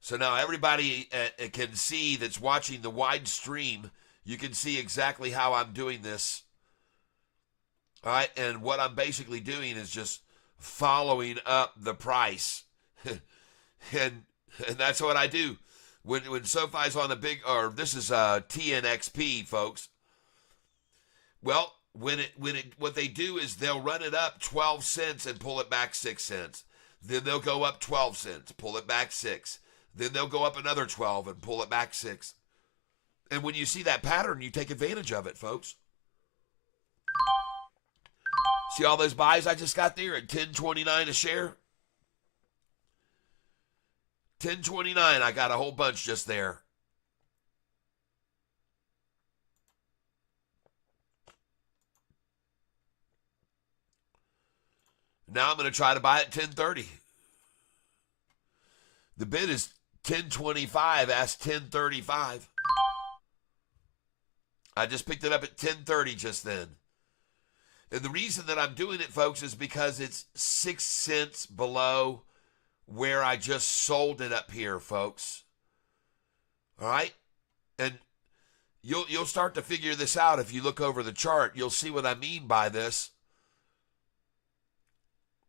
So now everybody can see that's watching the wide stream, you can see exactly how I'm doing this. All right? And what I'm basically doing is just following up the price. and that's what I do. When SoFi's on a big, or this is TNXP, folks. Well, what they do is they'll run it up 12 cents and pull it back 6 cents. Then they'll go up 12 cents, pull it back 6. Then they'll go up another 12 and pull it back 6. And when you see that pattern, you take advantage of it, folks. See all those buys I just got there at $10.29 a share? $10.29, I got a whole bunch just there. Now I'm going to try to buy at $10.30. The bid is $10.25, ask $10.35. I just picked it up at $10.30 just then. And the reason that I'm doing it, folks, is because it's 6 cents below where I just sold it up here, folks. All right? And you'll start to figure this out if you look over the chart. You'll see what I mean by this.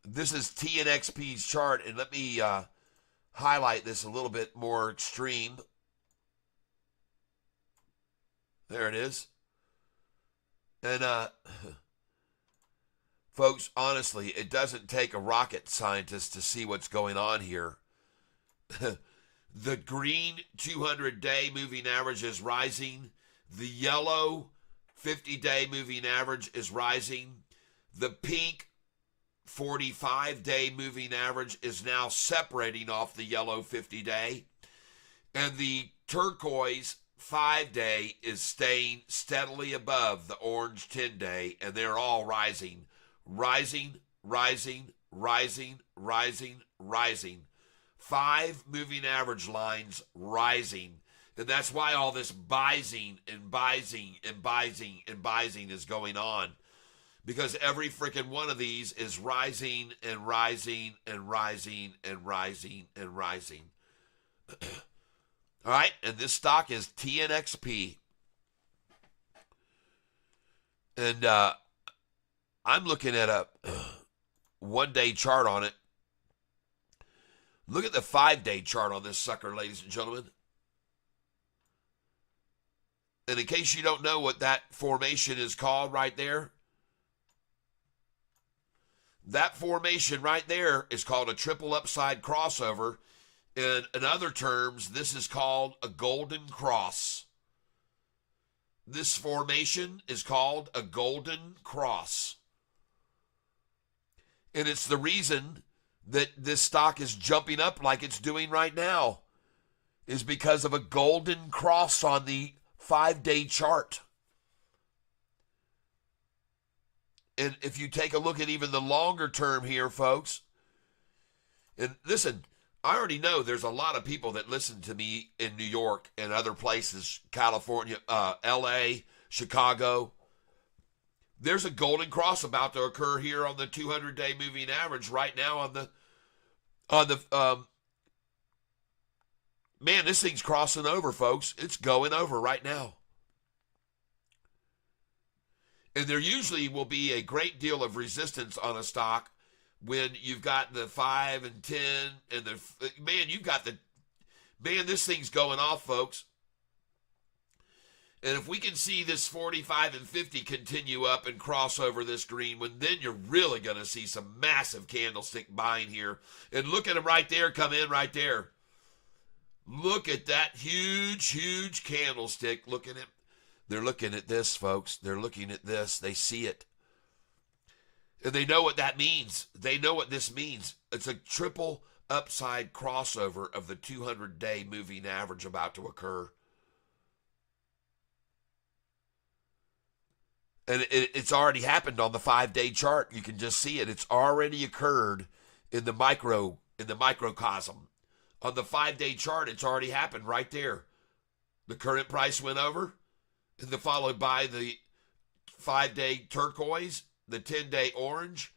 This is TNXP's chart, and let me highlight this a little bit more extreme. There it is. And folks, honestly, it doesn't take a rocket scientist to see what's going on here. The green 200-day moving average is rising. The yellow 50-day moving average is rising. The pink 45-day moving average is now separating off the yellow 50-day. And the turquoise 5-day is staying steadily above the orange 10-day, and they're all rising. Rising, rising, rising, rising, rising. 5 moving average lines rising. And that's why all this buying and buying and buying and buying is going on. Because every freaking one of these is rising and rising and rising and rising and rising. All right, and this stock is TNXP. And I'm looking at a one-day chart on it. Look at the 5-day chart on this sucker, ladies and gentlemen. And in case you don't know what that formation is called right there, that formation right there is called a triple upside crossover. And in other terms, this is called a golden cross. This formation is called a golden cross. And it's the reason that this stock is jumping up like it's doing right now, is because of a golden cross on the 5-day chart. And if you take a look at even the longer term here, folks, and listen, I already know there's a lot of people that listen to me in New York and other places, California, LA, Chicago. There's a golden cross about to occur here on the 200-day moving average right now on the man, this thing's crossing over, folks. It's going over right now. And there usually will be a great deal of resistance on a stock when you've got the 5 and 10 and this thing's going off, folks. And if we can see this 45 and 50 continue up and cross over this green one, then you're really going to see some massive candlestick buying here. And look at them right there, come in right there. Look at that huge, huge candlestick. Look at it. They're looking at this, folks. They're looking at this. They see it. And they know what that means. They know what this means. It's a triple upside crossover of the 200-day moving average about to occur. And it's already happened on the 5-day chart. You can just see it. It's already occurred in the microcosm. On the 5-day chart, it's already happened right there. The current price went over. And followed by the 5-day turquoise, the 10-day orange.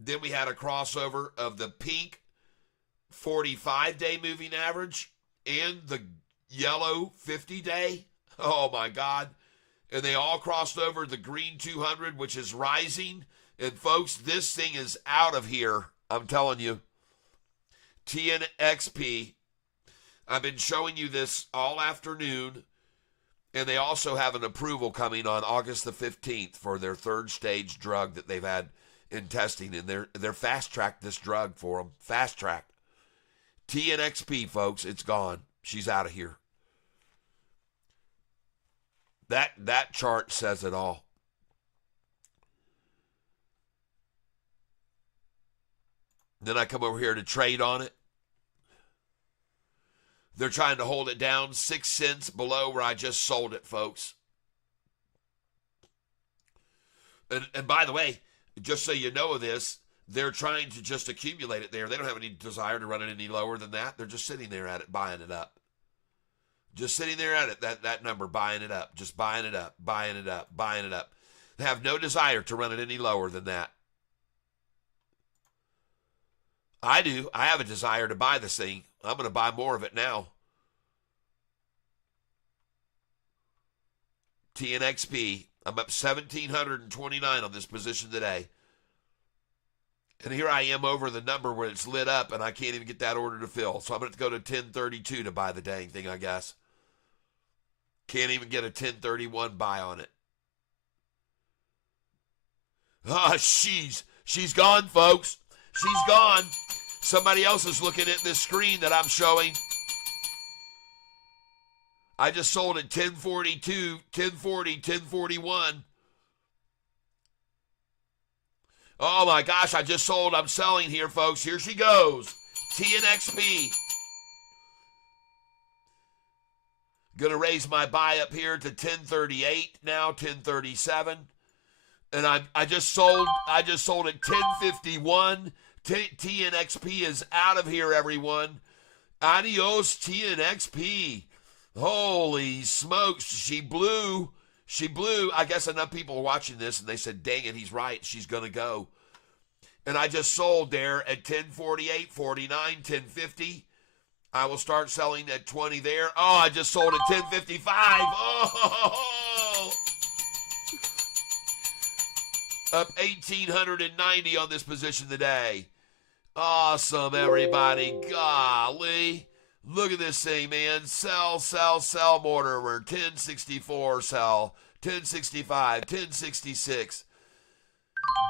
Then we had a crossover of the pink 45-day moving average and the yellow 50-day. Oh, my God. And they all crossed over the green 200, which is rising. And, folks, this thing is out of here. I'm telling you. TNXP. I've been showing you this all afternoon. And they also have an approval coming on August the 15th for their third stage drug that they've had in testing. And they're fast-tracked this drug for them. Fast-tracked. TNXP, folks, it's gone. She's out of here. That chart says it all. Then I come over here to trade on it. They're trying to hold it down 6 cents below where I just sold it, folks. And by the way, just so you know this, they're trying to just accumulate it there. They don't have any desire to run it any lower than that. They're just sitting there at it, buying it up. Just sitting there at it, that number, buying it up. Just buying it up, buying it up, buying it up. They have no desire to run it any lower than that. I do. I have a desire to buy this thing. I'm going to buy more of it now. TNXP. I'm up 1,729 on this position today. And here I am over the number where it's lit up, and I can't even get that order to fill. So I'm going to go to 1032 to buy the dang thing, I guess. Can't even get a 1031 buy on it. Ah, she's gone, folks. She's gone. Somebody else is looking at this screen that I'm showing. I just sold at 1042, 1040, 1041. Oh my gosh, I just sold. I'm selling here, folks. Here she goes. TNXP. Going to raise my buy up here to 1038 now, 1037. And I just sold at 1051. TNXP is out of here, everyone. Adios, TNXP. Holy smokes, she blew. She blew. I guess enough people are watching this, and they said, dang it, he's right. She's going to go. And I just sold there at 1048, 49, 1050. I will start selling at 20 there. Oh, I just sold at 1055. Oh! Up 1,890 on this position today. Awesome, everybody. Golly. Look at this thing, man. Sell, sell, sell, Mortimer. 1064, sell. 1065, 1066.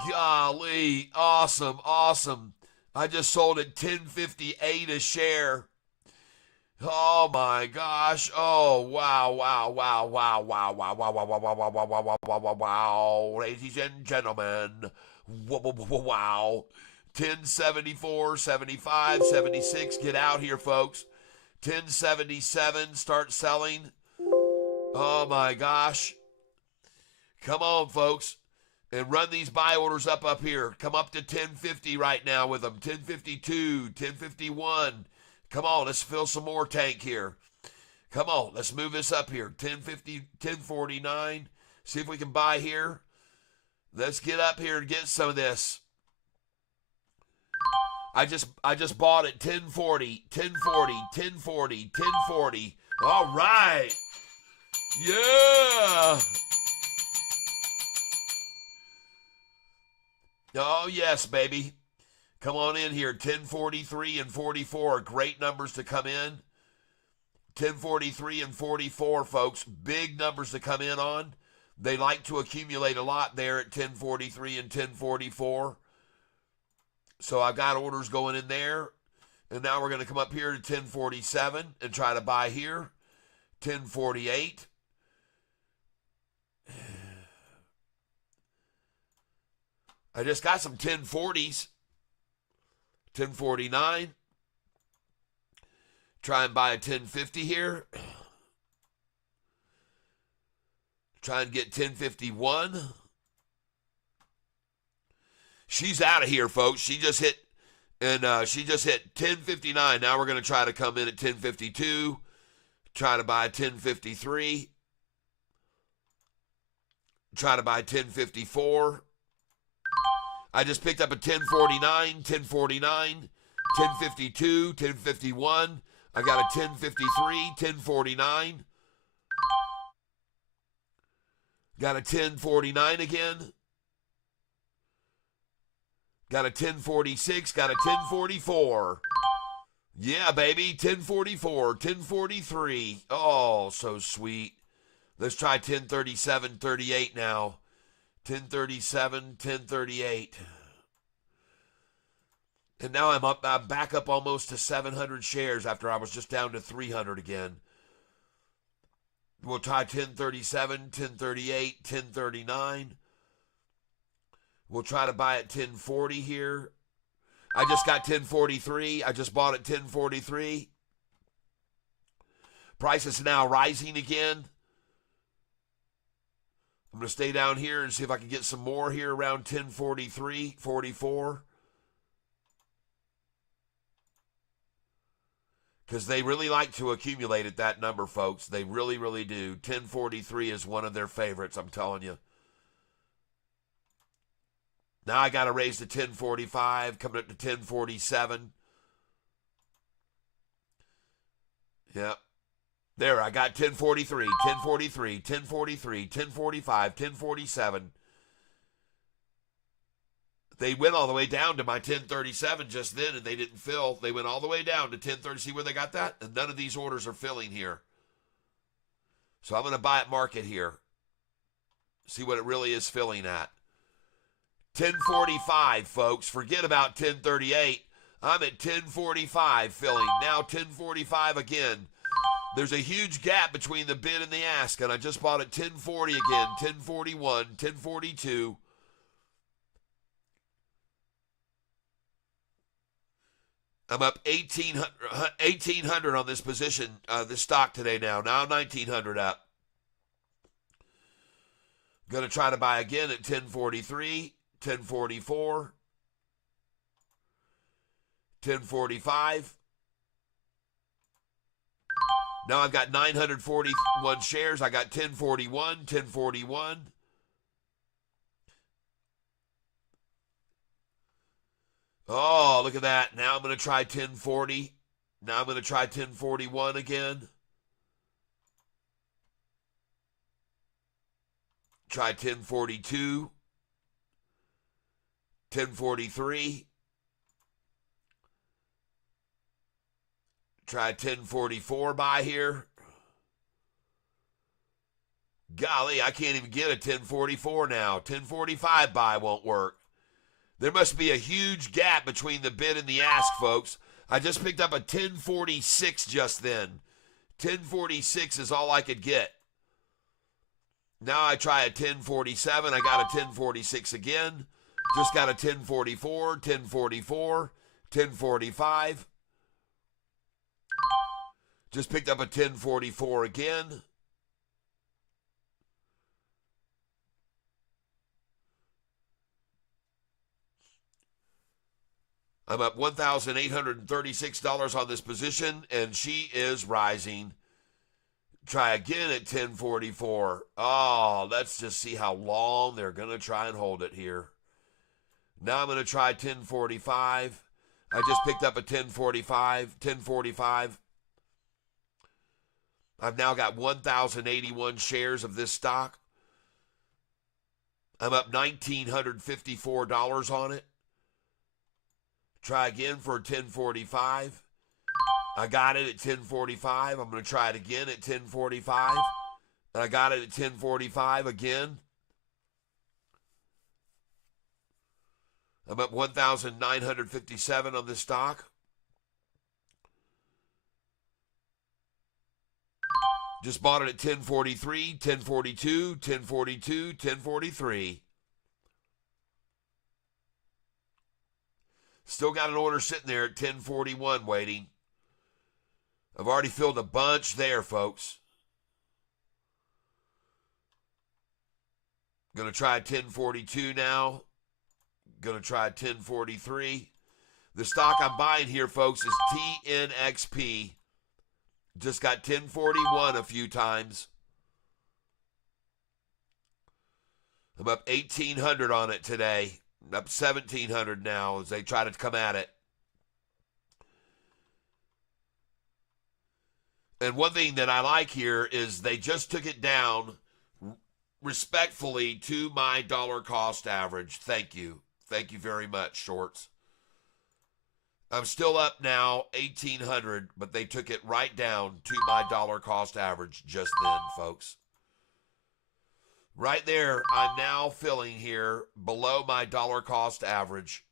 Golly. Awesome, awesome. I just sold at 1058 a share. Oh, my gosh. Oh, wow, wow, wow, wow, wow, wow, wow, wow, wow, wow, wow, wow, wow, wow, wow, wow. Ladies and gentlemen. Wow. 1074, 75, 76. Get out here, folks. 1077, start selling. Oh my gosh. Come on, folks. And run these buy orders up here. Come up to 1050 right now with them. 1052, 1051. Come on, let's fill some more tank here. Come on, let's move this up here. 1050, 1049. See if we can buy here. Let's get up here and get some of this. I just bought it 1040, 1040, 1040, 1040. All right. Yeah. Oh, yes, baby. Come on in here. 1043 and 44 are great numbers to come in. 1043 and 44, folks. Big numbers to come in on. They like to accumulate a lot there at 1043 and 1044. So I've got orders going in there. And now we're going to come up here to 1047 and try to buy here. 1048. I just got some 1040s. 1049. Try and buy a 1050 here. Try and get 1051. She's out of here, folks. She just hit, and she just hit 1059. Now we're going to try to come in at 1052, Try to buy 1053. Try to buy 1054. I just picked up a 1049, 1049, 1052, 1051. I got a 1053, 1049. Got a 1049 again. Got a 1046, got a 1044. Yeah, baby, 1044, 1043. Oh, so sweet. Let's try 1037, 38 now. 1037, 1038. And now I'm back up almost to 700 shares after I was just down to 300 again. We'll try 1037, 1038, 1039. We'll try to buy at 1040 here. I just got 1043. I just bought at 1043. Price is now rising again. I'm going to stay down here and see if I can get some more here around 1043, 44. Because they really like to accumulate at that number, folks. They really, really do. 1043 is one of their favorites, I'm telling you. Now I got to raise to 1045, coming up to 1047. Yep. There, I got 1043, 1043, 1043, 1045, 1047. They went all the way down to my 1037 just then, and they didn't fill. They went all the way down to 1030. See where they got that? And none of these orders are filling here. So I'm going to buy at market here. See what it really is filling at. 1045, folks. Forget about 1038. I'm at 1045 filling. Now 1045 again. There's a huge gap between the bid and the ask, and I just bought at 1040 again, 1041, 1042. I'm up 1,800 on this position, this stock today now. Now 1,900 up. Going to try to buy again at 1043, 1044, 1045. Now I've got 941 shares. I got 1041, 1041. Oh, look at that. Now I'm going to try 1040. Now I'm going to try 1041 again. Try 1042. 1043. Try 1044 buy here. Golly, I can't even get a 1044 now. 1045 buy won't work. There must be a huge gap between the bid and the ask, folks. I just picked up a 1046 just then. 1046 is all I could get. Now I try a 1047. I got a 1046 again. Just got a 1044, 1044, 1045. Just picked up a 1044 again. I'm up $1,836 on this position, and she is rising. Try again at 1044. Oh, let's just see how long they're going to try and hold it here. Now I'm going to try 1045. I just picked up a 1045, 1045. I've now got 1,081 shares of this stock. I'm up $1,954 on it. Try again for 1045. I got it at 1045. I'm going to try it again at 1045. And I got it at 1045 again. I'm up 1,957 on this stock. Just bought it at 1043, 1042, 1042, 1043. Still got an order sitting there at 1041 waiting. I've already filled a bunch there, folks. Going to try 1042 now. Going to try 1043. The stock I'm buying here, folks, is TNXP. Just got 1041 a few times. I'm up 1,800 on it today. I'm up 1,700 now as they try to come at it. And one thing that I like here is they just took it down respectfully to my dollar cost average. Thank you. Thank you very much, shorts. I'm still up now, 1,800, but they took it right down to my dollar cost average just then, folks. Right there, I'm now filling here below my dollar cost average.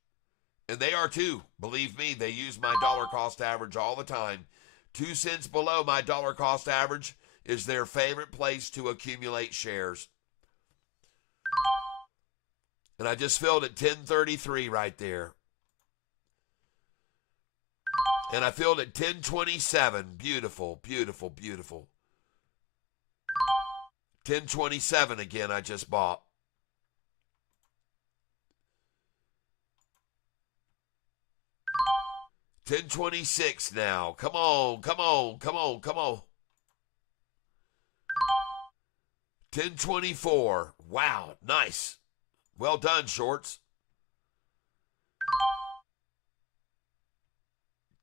And they are too. Believe me, they use my dollar cost average all the time. 2 cents below my dollar cost average is their favorite place to accumulate shares. And I just filled at 1033 right there. And I filled at 1027. Beautiful, beautiful, beautiful. 1027 again I just bought. $10.26 now. Come on, come on, come on, come on. $10.24. Wow, nice. Well done, shorts.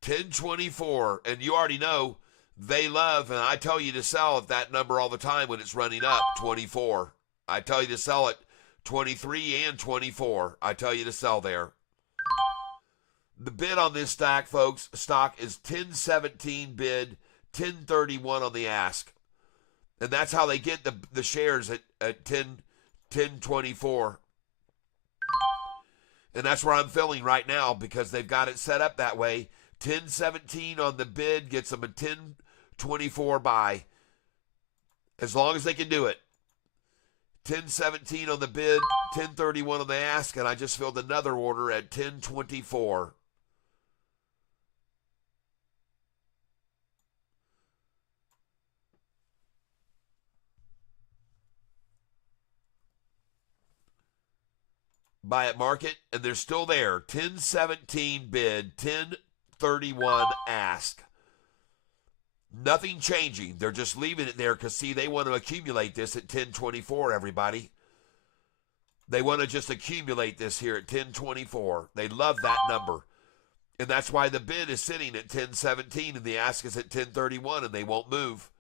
$10.24. And you already know they love, and I tell you to sell at that number all the time when it's running up, 24. I tell you to sell at 23 and 24. I tell you to sell there. The bid on this stock, folks, stock is 1017 bid, 1031 on the ask. And that's how they get the shares at 1024. And that's where I'm filling right now because they've got it set up that way. 1017 on the bid gets them a 1024 buy. As long as they can do it. 1017 on the bid, 1031 on the ask, and I just filled another order at 1024. Buy at market, and they're still there. 1017 bid, 1031 ask. Nothing changing. They're just leaving it there because, see, they want to accumulate this at 1024, everybody. They want to just accumulate this here at 1024. They love that number. And that's why the bid is sitting at 1017 and the ask is at 1031 and they won't move.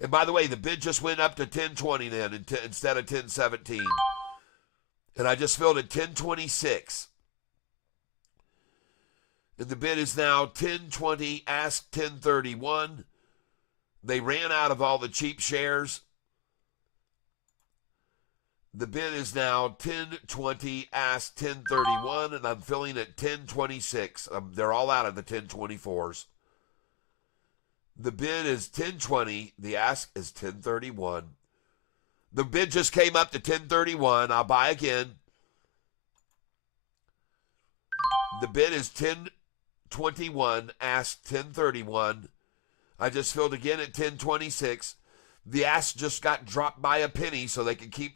And by the way, the bid just went up to 1020 then instead of 1017. And I just filled at 1026. And the bid is now 1020, ask 1031. They ran out of all the cheap shares. The bid is now 1020, ask 1031, and I'm filling at 1026. They're all out of the 1024s. The bid is 1020, the ask is 1031. The bid just came up to 1031. I'll buy again. The bid is 1021, ask 1031. I just filled again at 1026. The ask just got dropped by a penny so they can keep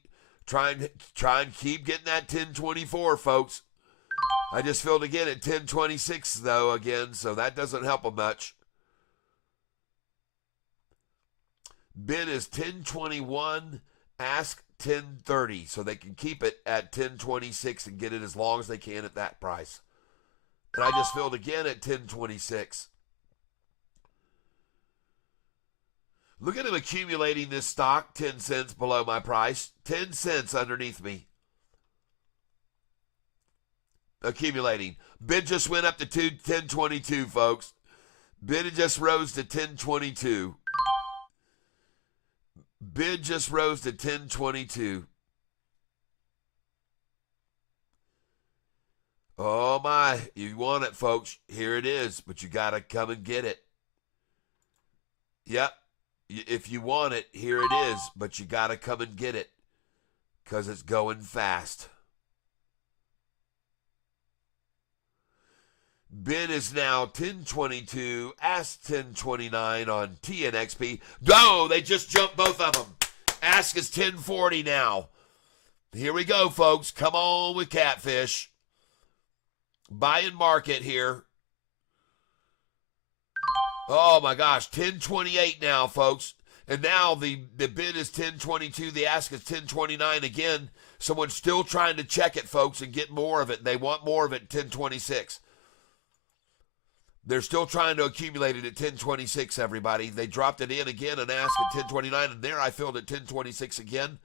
try and keep getting that 1024, folks. I just filled again at 1026 though again, so that doesn't help them much. Bid is 1021, ask 1030, so they can keep it at 1026 and get it as long as they can at that price. And I just filled again at 1026. Look at him accumulating this stock 10 cents below my price. 10 cents underneath me. Accumulating. Bid just went up to 1022, folks. Bid just rose to 1022. Bid just rose to 1022. Oh my, you want it, folks. Here it is, but you got to come and get it. Yep. If you want it, here it is, but you got to come and get it because it's going fast. Bid is now 1022, ask 1029 on TNXP. No, they just jumped both of them. Ask is 1040 now. Here we go, folks. Come on with Catfish. Buy and market here. Oh my gosh, 1028 now, folks. And now the bid is 1022. The ask is 1029 again. Someone's still trying to check it, folks, and get more of it. They want more of it at 1026. They're still trying to accumulate it at 1026, everybody. They dropped it in again and asked at 1029, and there I filled at 1026 again.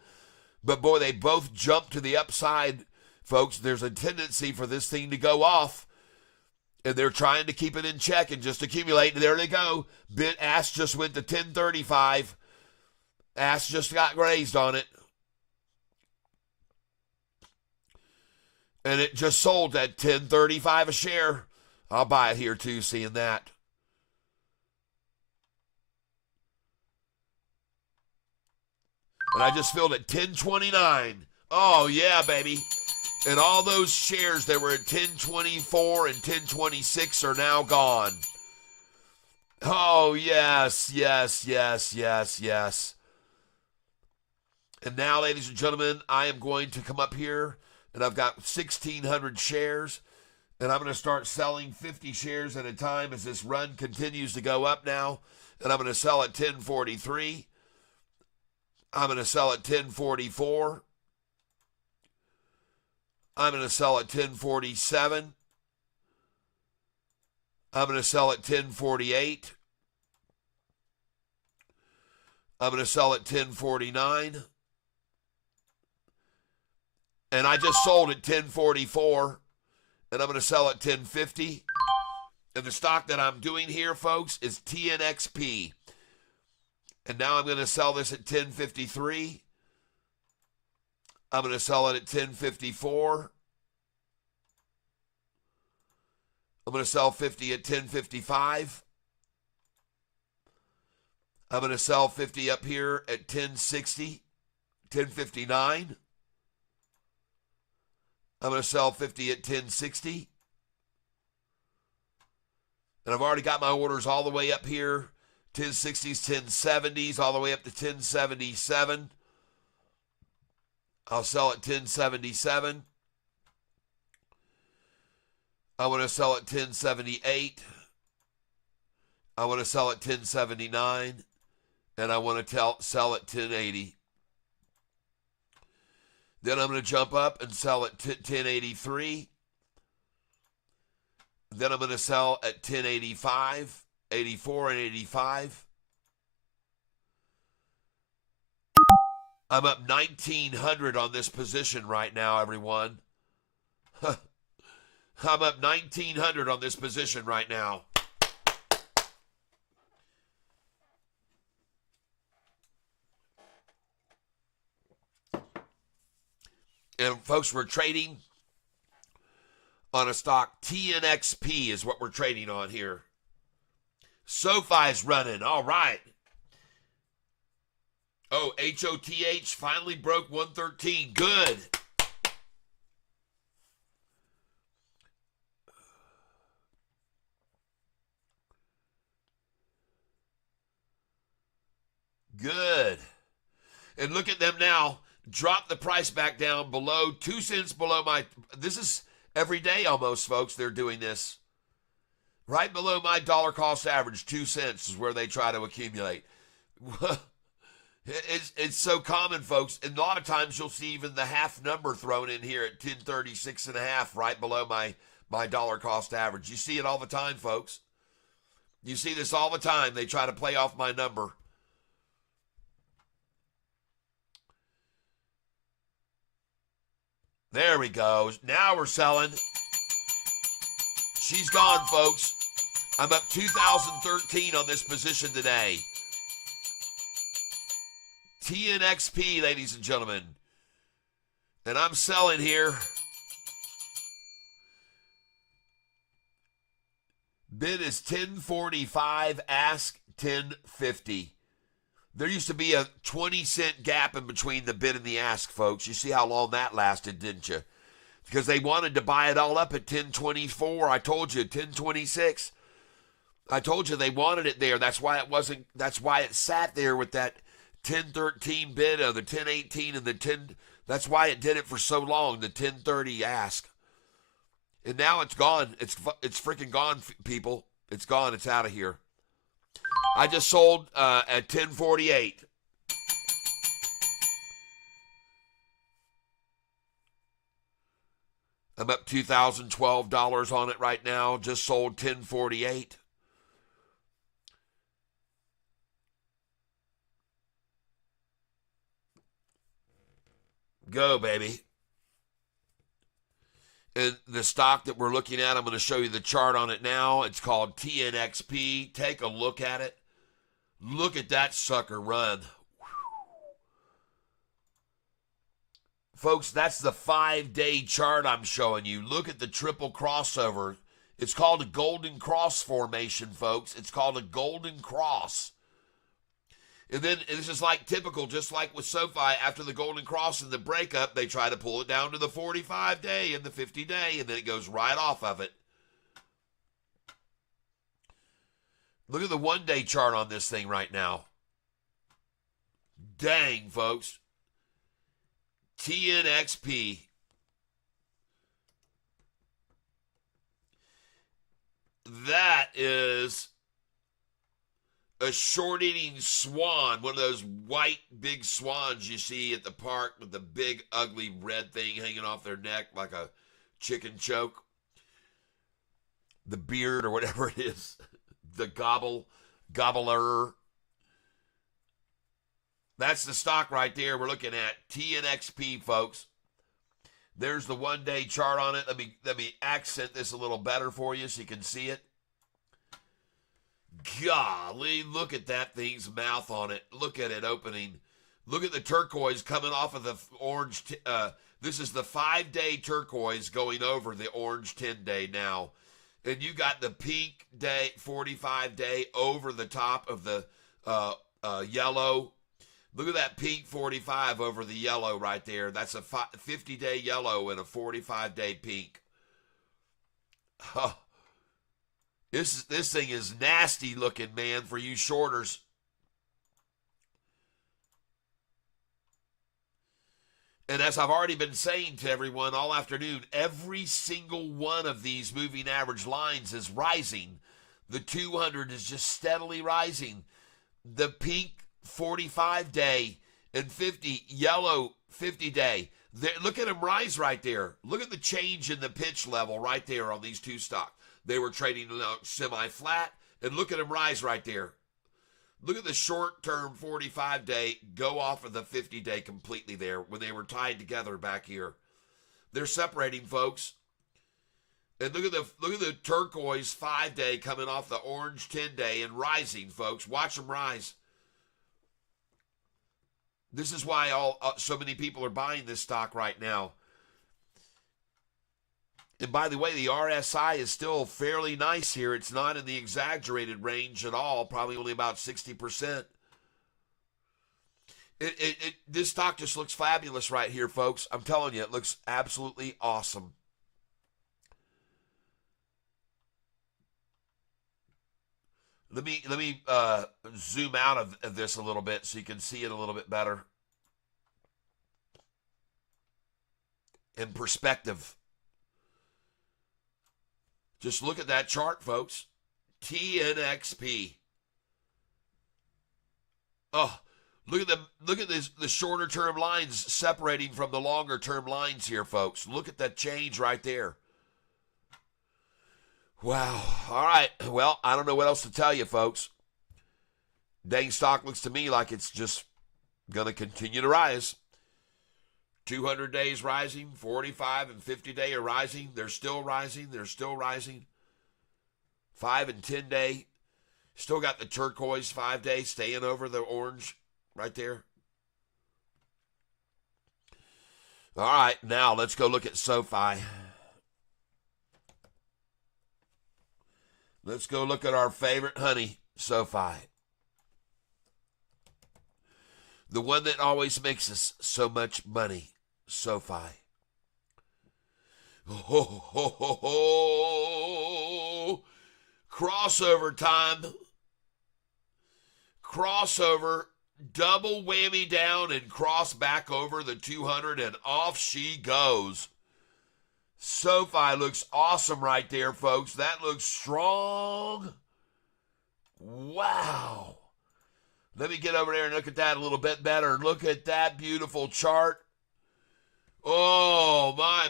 But boy, they both jumped to the upside, folks. There's a tendency for this thing to go off, and they're trying to keep it in check and just accumulate. And there they go. Bid ask just went to 1035. Ask just got raised on it. And it just sold at 1035 a share. I'll buy it here too, seeing that. And I just filled at 1029. Oh, yeah, baby. And all those shares that were at 1024 and 1026 are now gone. Oh, yes, yes, yes, yes, yes. And now, ladies and gentlemen, I am going to come up here, and I've got 1,600 shares. And I'm going to start selling 50 shares at a time as this run continues to go up now. And I'm going to sell at 1043. I'm going to sell at 1044. I'm going to sell at 1047. I'm going to sell at 1048. I'm going to sell at 1049. And I just sold at 1044. And I'm going to sell at 1050. And the stock that I'm doing here, folks, is TNXP. And now I'm going to sell this at 1053. I'm going to sell it at 1054. I'm going to sell 50 at 1055. I'm going to sell 50 up here at 1060, 1059. I'm going to sell 50 at 1060. And I've already got my orders all the way up here. 1060s, 1070s, all the way up to 1077. I'll sell at 1077. I want to sell at 1078. I want to sell at 1079. And I want to sell at 1080. Then I'm going to jump up and sell at 1083. Then I'm going to sell at 1085, 84, and 85. I'm up 1,900 on this position right now, everyone. I'm up 1,900 on this position right now. And folks, we're trading on a stock. TNXP is what we're trading on here. SoFi's running. All right. Oh, HOTH finally broke 113. Good. Good. And look at them now. Drop the price back down below 2 cents below my. This is every day almost, folks. They're doing this. Right below my dollar cost average, 2 cents is where they try to accumulate. It's so common, folks. And a lot of times you'll see even the half number thrown in here at 1036.5, right below my dollar cost average. You see it all the time, folks. You see this all the time. They try to play off my number. There we go. Now we're selling. She's gone, folks. I'm up 2013 on this position today. TNXP, ladies and gentlemen. And I'm selling here. Bid is 1045, ask 1050. There used to be a 20-cent gap in between the bid and the ask, folks. You see how long that lasted, didn't you? Because they wanted to buy it all up at 1024. I told you, 1026. I told you they wanted it there. That's why it sat there with that 1013 bid of the 1018 and the 10. That's why it did it for so long, the 1030 ask. And now it's gone. It's freaking gone, people. It's gone. It's out of here. I just sold at 1048. I'm up $2,012 on it right now. Just sold 1048. Go, baby. And the stock that we're looking at, I'm going to show you the chart on it now. It's called TNXP. Take a look at it. Look at that sucker run. Folks, that's the 5-day chart I'm showing you. Look at the triple crossover. It's called a golden cross formation, folks. It's called a golden cross. And then this is like typical, just like with SoFi, after the golden cross and the breakup, they try to pull it down to the 45-day and the 50-day, and then it goes right off of it. Look at the 1-day chart on this thing right now. Dang, folks. TNXP. That is a short-eating swan, one of those white big swans you see at the park with the big ugly red thing hanging off their neck like a chicken choke. The beard or whatever it is. The gobbler. That's the stock right there we're looking at. TNXP, folks. There's the 1-day chart on it. Let me accent this a little better for you so you can see it. Golly, look at that thing's mouth on it. Look at it opening. Look at the turquoise coming off of the orange. This is the 5-day turquoise going over the orange 10-day now. And you got the pink day, 45-day over the top of the yellow. Look at that pink 45 over the yellow right there. That's a 50-day yellow and a 45-day pink. Huh. This thing is nasty looking, man, for you shorters. And as I've already been saying to everyone all afternoon, every single one of these moving average lines is rising. The 200 is just steadily rising. The pink 45-day and 50 yellow 50-day. Look at them rise right there. Look at the change in the pitch level right there on these two stocks. They were trading semi-flat, and look at them rise right there. Look at the short-term 45-day go off of the 50-day completely there when they were tied together back here. They're separating, folks. And look at the turquoise 5-day coming off the orange 10-day and rising, folks. Watch them rise. This is why so many people are buying this stock right now. And by the way, the RSI is still fairly nice here. It's not in the exaggerated range at all, probably only about 60%. This stock just looks fabulous right here, folks. I'm telling you, it looks absolutely awesome. Let me zoom out of this a little bit so you can see it a little bit better. In perspective. Just look at that chart, folks. TNXP. Oh, look at the shorter term lines separating from the longer term lines here, folks. Look at that change right there. Wow. All right. Well, I don't know what else to tell you, folks. Dang stock looks to me like it's just going to continue to rise. 200 days rising, 45 and 50-day are rising. They're still rising. They're still rising. 5 and 10-day. Still got the turquoise 5-day staying over the orange right there. All right, now let's go look at SoFi. Let's go look at our favorite honey, SoFi. The one that always makes us so much money, SoFi. Ho, ho, ho, ho. Crossover time. Crossover. Double whammy down and cross back over the 200 and off she goes. SoFi looks awesome right there, folks. That looks strong. Wow. Let me get over there and look at that a little bit better. Look at that beautiful chart. Oh, my.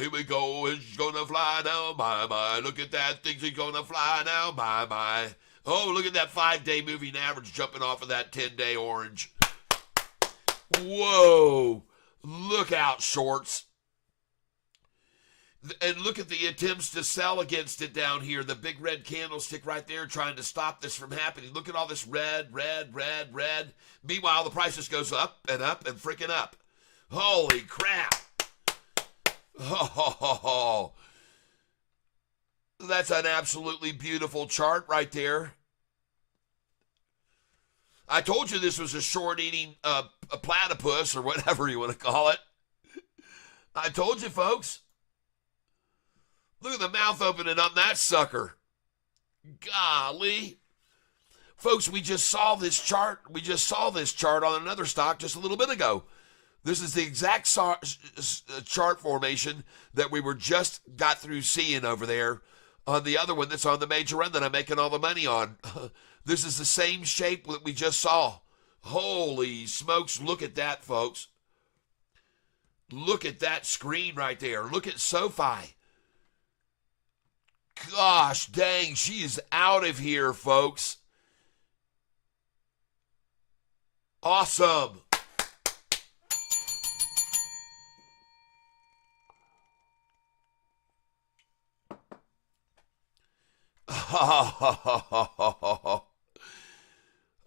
Here we go. It's going to fly now. My. Look at that. Things are going to fly now. My. Oh, look at that 5-day moving average jumping off of that 10-day orange. Whoa. Look out, shorts. And look at the attempts to sell against it down here. The big red candlestick right there trying to stop this from happening. Look at all this red. Meanwhile, the price just goes up and freaking up. Holy crap. Oh, that's an absolutely beautiful chart right there. I told you this was a short-eating a platypus or whatever you want to call it. I told you, folks. Look at the mouth opening on that sucker. Golly. Folks, we just saw this chart. We just saw this chart on another stock just a little bit ago. This is the exact chart formation that we were just got through seeing over there on the other one that's on the major run that I'm making all the money on. This is the same shape that we just saw. Holy smokes, look at that, folks. Look at that screen right there. Look at SoFi. Gosh dang, she is out of here, folks. Awesome.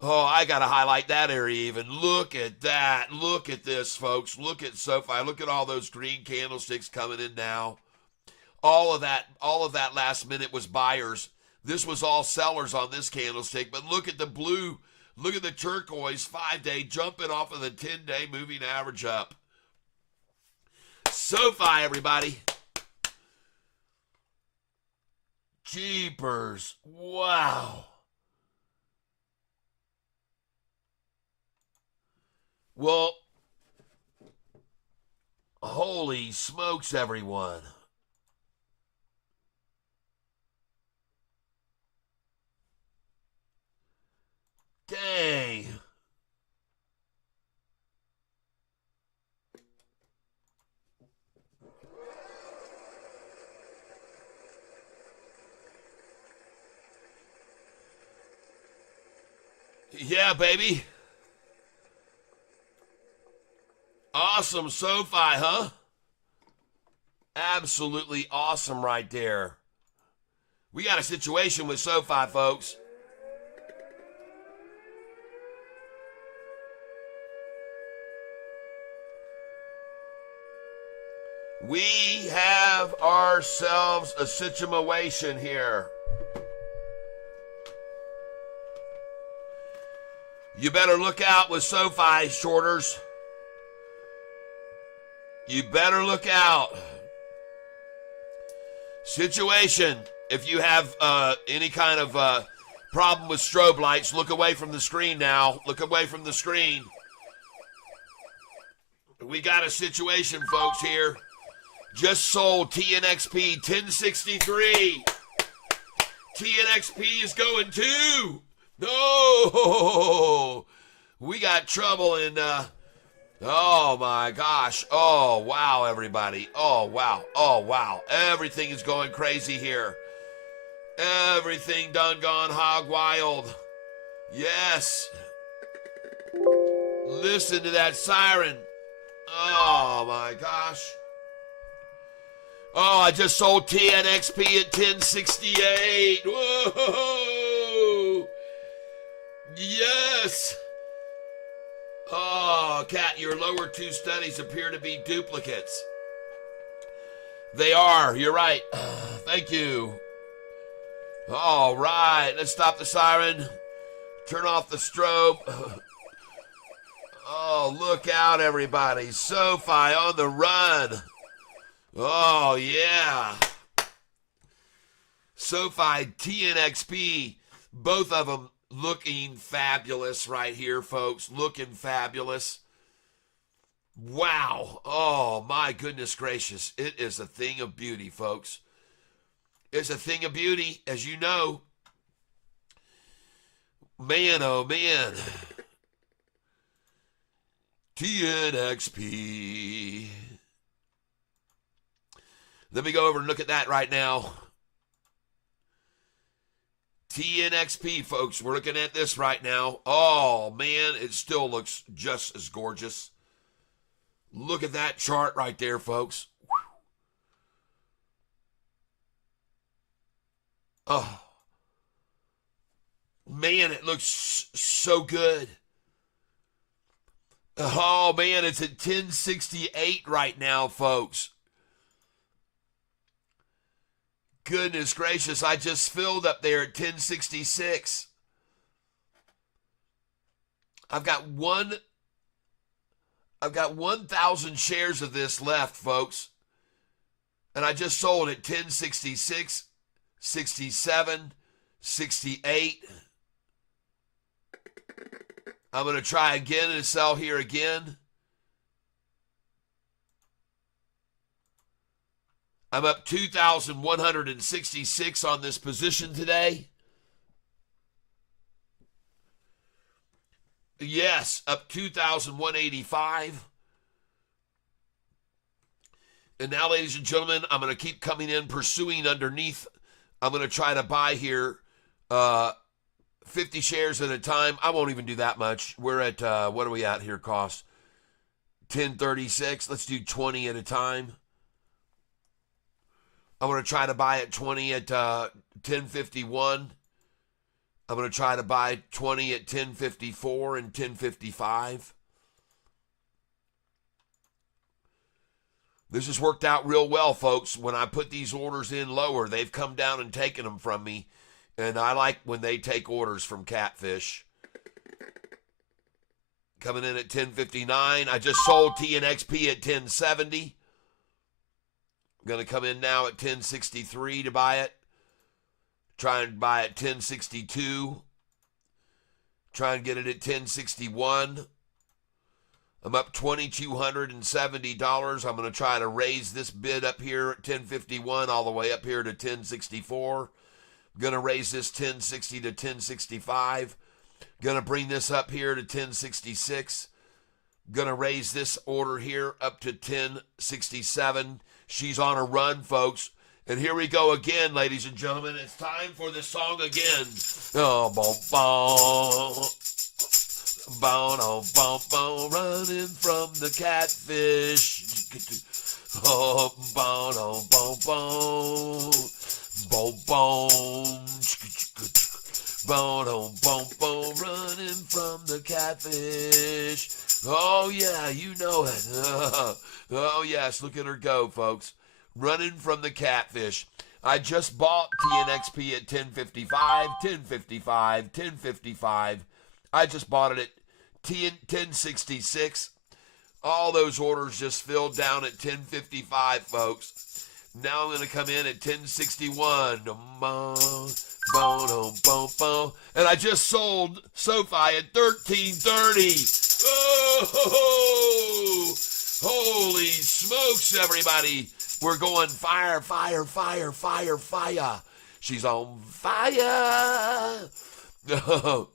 Oh, I got to highlight that area even. Look at that. Look at this, folks. Look at SoFi. Look at all those green candlesticks coming in now. All of that last minute was buyers. This was all sellers on this candlestick. But look at the blue. Look at the turquoise 5-day jumping off of the 10-day moving average up. SoFi, everybody. Jeepers. Wow. Well, holy smokes, everyone. Dang. Yeah, baby. Awesome SoFi, huh? Absolutely awesome right there. We got a situation with SoFi, folks. We have ourselves a situation here. You better look out with SoFi, shorters. You better look out. Situation. If you have any kind of problem with strobe lights, look away from the screen now. Look away from the screen. We got a situation, folks, here. Just sold TNXP 1063. TNXP is going too. No. We got trouble in... Oh my gosh. Oh wow, everybody. Oh wow. Everything is going crazy here. Everything done gone hog wild. Yes. Listen to that siren. Oh my gosh. Oh, I just sold TNXP at 1068. Whoa. Yes. Oh, Kat, your lower two studies appear to be duplicates. They are. You're right. Thank you. All right. Let's stop the siren. Turn off the strobe. Oh, look out, everybody. SoFi on the run. Oh, yeah. SoFi, TNXP, both of them looking fabulous right here, folks. Looking fabulous. Wow. Oh, my goodness gracious. It is a thing of beauty, folks. is a thing of beauty, as you know. Man, oh man. TNXP. Let me go over and look at that right now. TNXP, folks. We're looking at this right now. Oh, man, it still looks just as gorgeous. Look at that chart right there, folks. Oh, man, it looks so good. Oh, man, it's at 1068 right now, folks. Goodness gracious, I just filled up there at 1066. I've got 1,000 shares of this left, folks. And I just sold at 1066, 67, 68. I'm going to try again and sell here again. I'm up 2,166 on this position today. Yes, up 2,185. And now, ladies and gentlemen, I'm going to keep coming in, pursuing underneath. I'm going to try to buy here 50 shares at a time. I won't even do that much. We're at, what are we at here, cost? 1036. Let's do 20 at a time. I'm going to try to buy at 20 at 1051. I'm going to try to buy 20 at 1054 and 1055. This has worked out real well, folks. When I put these orders in lower, they've come down and taken them from me. And I like when they take orders from Catfish. Coming in at 1059. I just sold TNXP at 1070. I'm going to come in now at 1063 to buy it. Try and buy at 1062. Try and get it at 1061. I'm up $2,270. I'm going to try to raise this bid up here at 1051 all the way up here to 1064. I'm going to raise this 1060 to 1065. Going to bring this up here to 1066. Going to raise this order here up to 1067. She's on a run, folks. And here we go again, ladies and gentlemen. It's time for the song again. Oh, boom, boom. Boom, oh, boom, boom. Running from the catfish. Oh, boom, oh, boom, boom. Boom, boom. Boom, oh, boom, boom. Running from the catfish. Oh, yeah, you know it. Oh, yes, look at her go, folks. Running from the catfish. I just bought TNXP at 1055, 1055, 1055. I just bought it at 1066. All those orders just filled down at 1055, folks. Now I'm going to come in at 1061. And I just sold SoFi at 1330. Oh, holy smokes, everybody. We're going fire, fire, fire, fire, fire. She's on fire. Oh,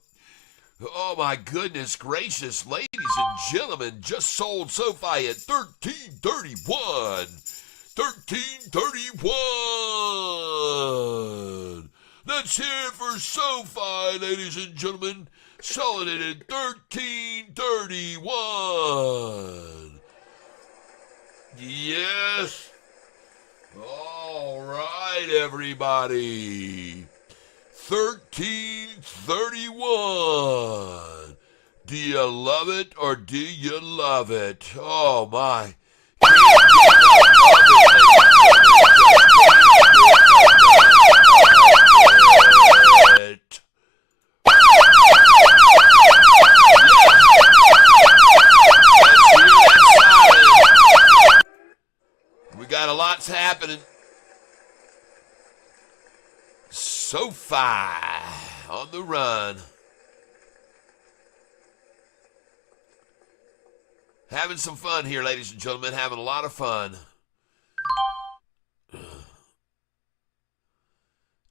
my goodness gracious. Ladies and gentlemen, just sold SoFi at 1331. 1331. Let's hear it for SoFi, ladies and gentlemen. Selling it at 1331. Yes. All right, everybody. 1331. Do you love it or do you love it? Oh, my. We got a lot's happening. SoFi on the run. Having some fun here, ladies and gentlemen. Having a lot of fun.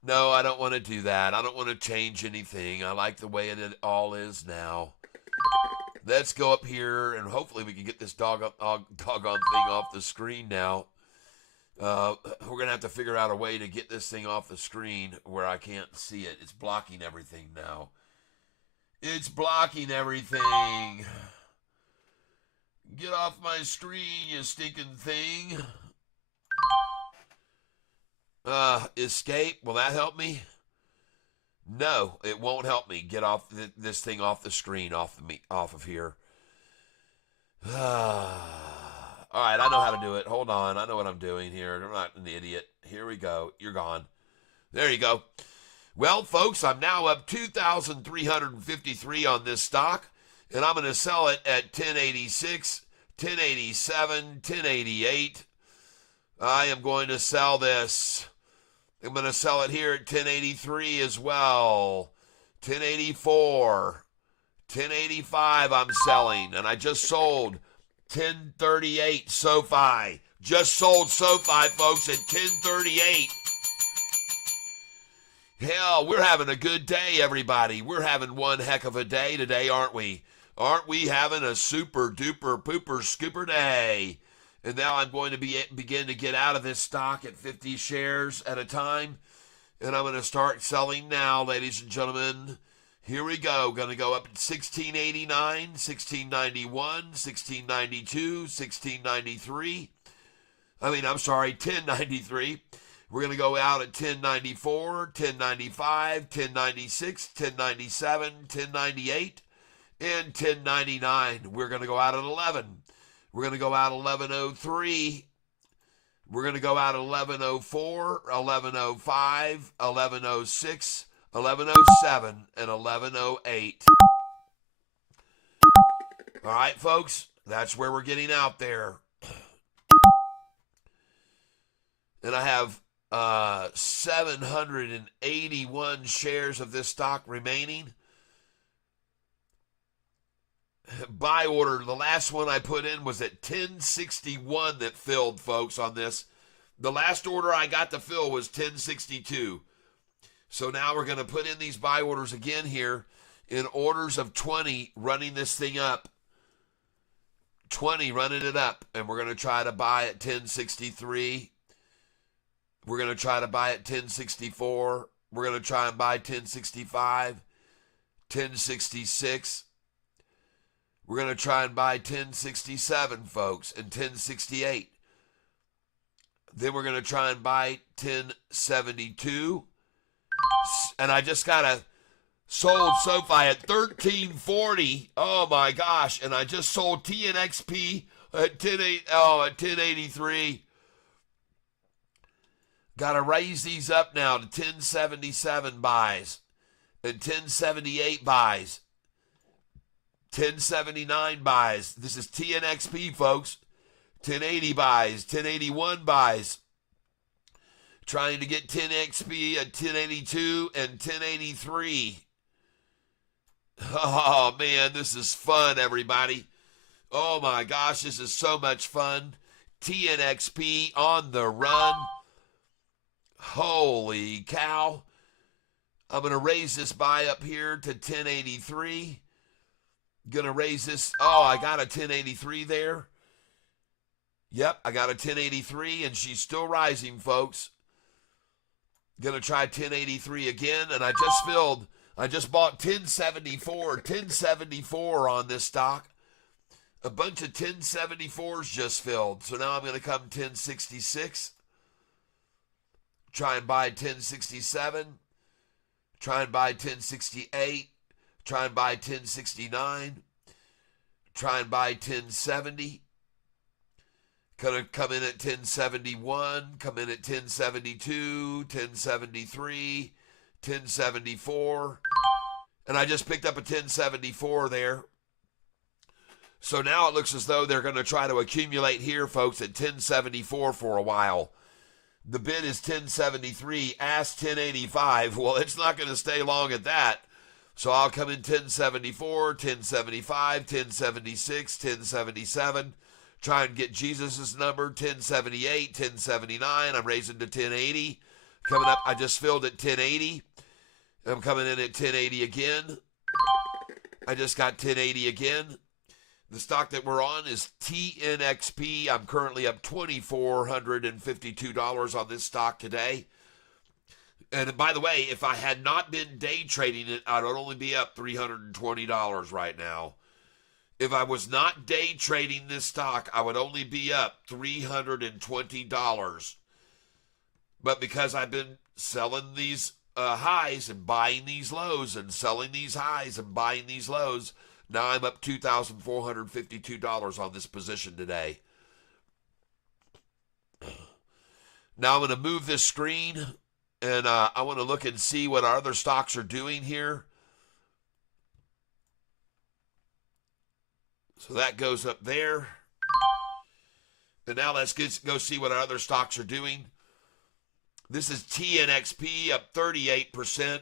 No, I don't want to do that. I don't want to change anything. I like the way it all is now. Let's go up here, and hopefully we can get this doggone thing off the screen now. We're going to have to figure out a way to get this thing off the screen where I can't see it. It's blocking everything now. It's blocking everything. Get off my screen, you stinking thing. Escape. Will that help me? No, it won't help me get off this thing off the screen, off of here. All right, I know how to do it. Hold on, I know what I'm doing here. I'm not an idiot. Here we go. You're gone. There you go. Well, folks, I'm now up 2,353 on this stock, and I'm going to sell it at 1086, 1087, 1088. I am going to sell this. I'm going to sell it here at 1083 as well. 1084. 1085 I'm selling. And I just sold 1038 SoFi. Just sold SoFi, folks, at 1038. Hell, we're having a good day, everybody. We're having one heck of a day today, aren't we? Aren't we having a super duper pooper scooper day? And now I'm going to begin to get out of this stock at 50 shares at a time. And I'm going to start selling now, ladies and gentlemen. Here we go. Going to go up at 1689, 1691, 1692, 1693. I'm sorry, 1093. We're going to go out at 1094, 1095, 1096, 1097, 1098, and 1099. We're going to go out at 11. We're going to go out 1103. We're going to go out 1104, 1105, 1106, 1107, and 1108. All right, folks, that's where we're getting out there. And I have 781 shares of this stock remaining. Buy order, the last one I put in was at 1061 that filled, folks, on this. The last order I got to fill was 1062. So now we're going to put in these buy orders again here in orders of 20, running this thing up. 20, running it up. And we're going to try to buy at 1063. We're going to try to buy at 1064. We're going to try and buy 1065, 1066. We're going to try and buy 1067, folks, and 1068. Then we're going to try and buy 1072. And I just got a sold SoFi at 1340. Oh, my gosh. And I just sold TNXP at 1083. Got to raise these up now to 1077 buys and 1078 buys. 1079 buys. This is TNXP, folks. 1080 buys. 1081 buys. Trying to get 10XP at 1082 and 1083. Oh, man, this is fun, everybody. Oh, my gosh, this is so much fun. TNXP on the run. Holy cow. I'm going to raise this buy up here to 1083. Going to raise this. Oh, I got a 1083 there. Yep, I got a 1083, and she's still rising, folks. Going to try 1083 again, and I just bought 1074 on this stock. A bunch of 1074s just filled. So now I'm going to come 1066. Try and buy 1067. Try and buy 1068. Try and buy 1069. Try and buy 1070. Gonna come in at 1071. Come in at 1072. 1073. 1074. And I just picked up a 1074 there. So now it looks as though they're going to try to accumulate here, folks, at 1074 for a while. The bid is 1073, ask 1085. Well, it's not going to stay long at that. So I'll come in 1074, 1075, 1076, 1077. Try and get Jesus' number, 1078, 1079. I'm raising to 1080. Coming up, I just filled at 1080. I'm coming in at 1080 again. I just got 1080 again. The stock that we're on is TNXP. I'm currently up $2,452 on this stock today. And by the way, if I had not been day trading it, I'd only be up $320 right now. If I was not day trading this stock, I would only be up $320. But because I've been selling these highs and buying these lows and selling these highs and buying these lows, now I'm up $2,452 on this position today. Now I'm going to move this screen, and I want to look and see what our other stocks are doing here. So that goes up there. And now let's go see what our other stocks are doing. This is TNXP up 38%.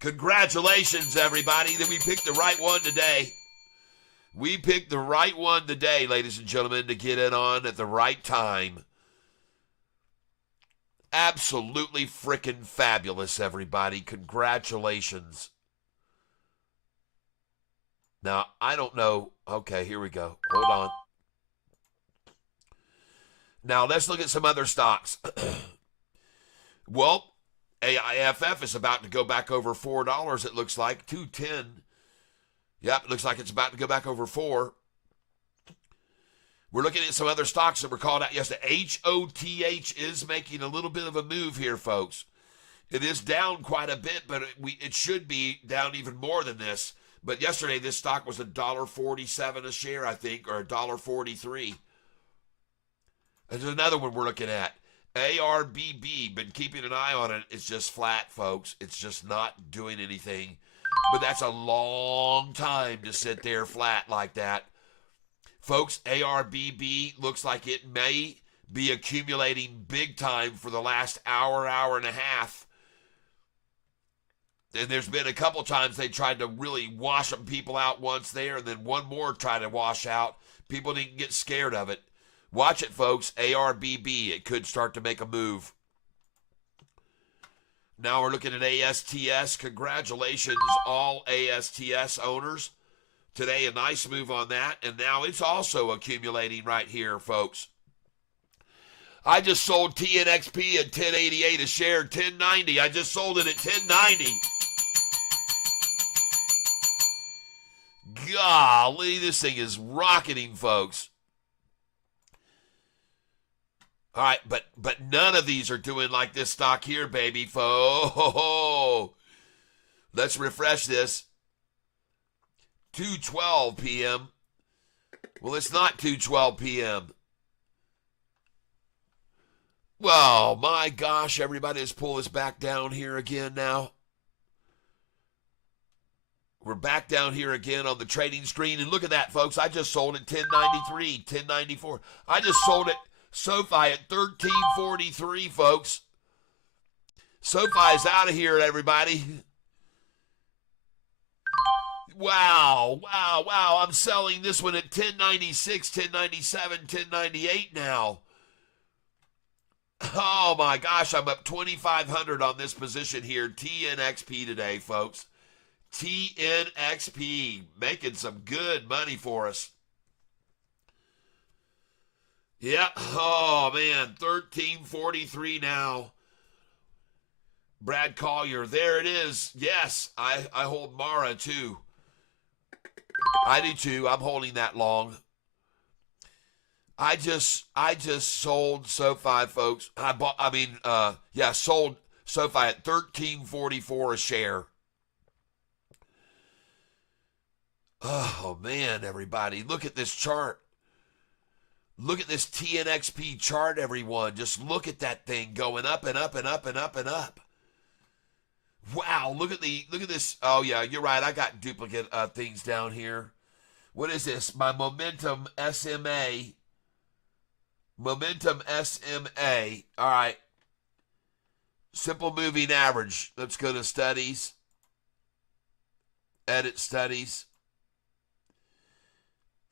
Congratulations, everybody, that we picked the right one today. We picked the right one today, ladies and gentlemen, to get it on at the right time. Absolutely freaking fabulous, everybody. Congratulations. Now, I don't know. Okay, here we go. Hold on. Now, let's look at some other stocks. Well, AIFF is about to go back over $4, it looks like. $2.10. Yep, it looks like it's about to go back over 4. We're looking at some other stocks that were called out yesterday. HOTH is making a little bit of a move here, folks. It is down quite a bit, but it should be down even more than this. But yesterday, this stock was $1.47 a share, I think, or $1.43. There's another one we're looking at. ARBB, been keeping an eye on it. It's just flat, folks. It's just not doing anything. But that's a long time to sit there flat like that. Folks, ARBB looks like it may be accumulating big time for the last hour, hour and a half. And there's been a couple times they tried to really wash some people out once there, and then one more tried to wash out. People didn't get scared of it. Watch it, folks. ARBB, it could start to make a move. Now we're looking at ASTS. Congratulations, all ASTS owners. Today, a nice move on that, and now it's also accumulating right here, folks. I just sold TNXP at $10.88 a share, $10.90. I just sold it at $10.90. Golly, this thing is rocketing, folks. All right, but none of these are doing like this stock here, baby, folks. Let's refresh this. 2:12 p.m. Well, it's not 2:12 p.m. Well, my gosh, everybody, let's pull this back down here again now. We're back down here again on the trading screen. And look at that, folks. I just sold it $10.93, $10.94. I just sold it SoFi at $13.43, folks. SoFi's out of here, everybody. Wow. I'm selling this one at $10.96, $10.97, $10.98 now. Oh, my gosh. I'm up $2,500 on this position here. TNXP today, folks. TNXP making some good money for us. Yeah. Oh, man. $13.43 now. Brad Collier. There it is. Yes. I hold Mara, too. I do, too. I'm holding that long. I just sold SoFi, folks. Sold SoFi at $13.44 a share. Oh, man, everybody. Look at this chart. Look at this TNXP chart, everyone. Just look at that thing going up and up and up and up and up. Wow, look at this. Oh, yeah, you're right. I got duplicate things down here. What is this? My Momentum SMA. Momentum SMA. All right. Simple moving average. Let's go to studies. Edit studies.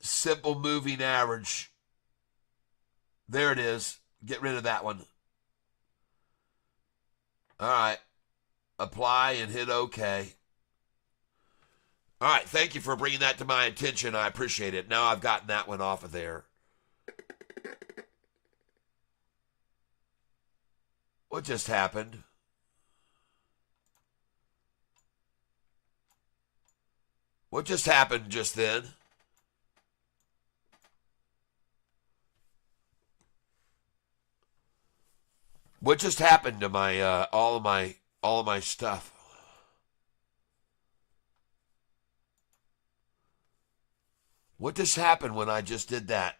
Simple moving average. There it is. Get rid of that one. All right. Apply and hit OK. All right. Thank you for bringing that to my attention. I appreciate it. Now I've gotten that one off of there. What just happened? What just happened just then? What just happened to my all of my stuff? What just happened when I just did that?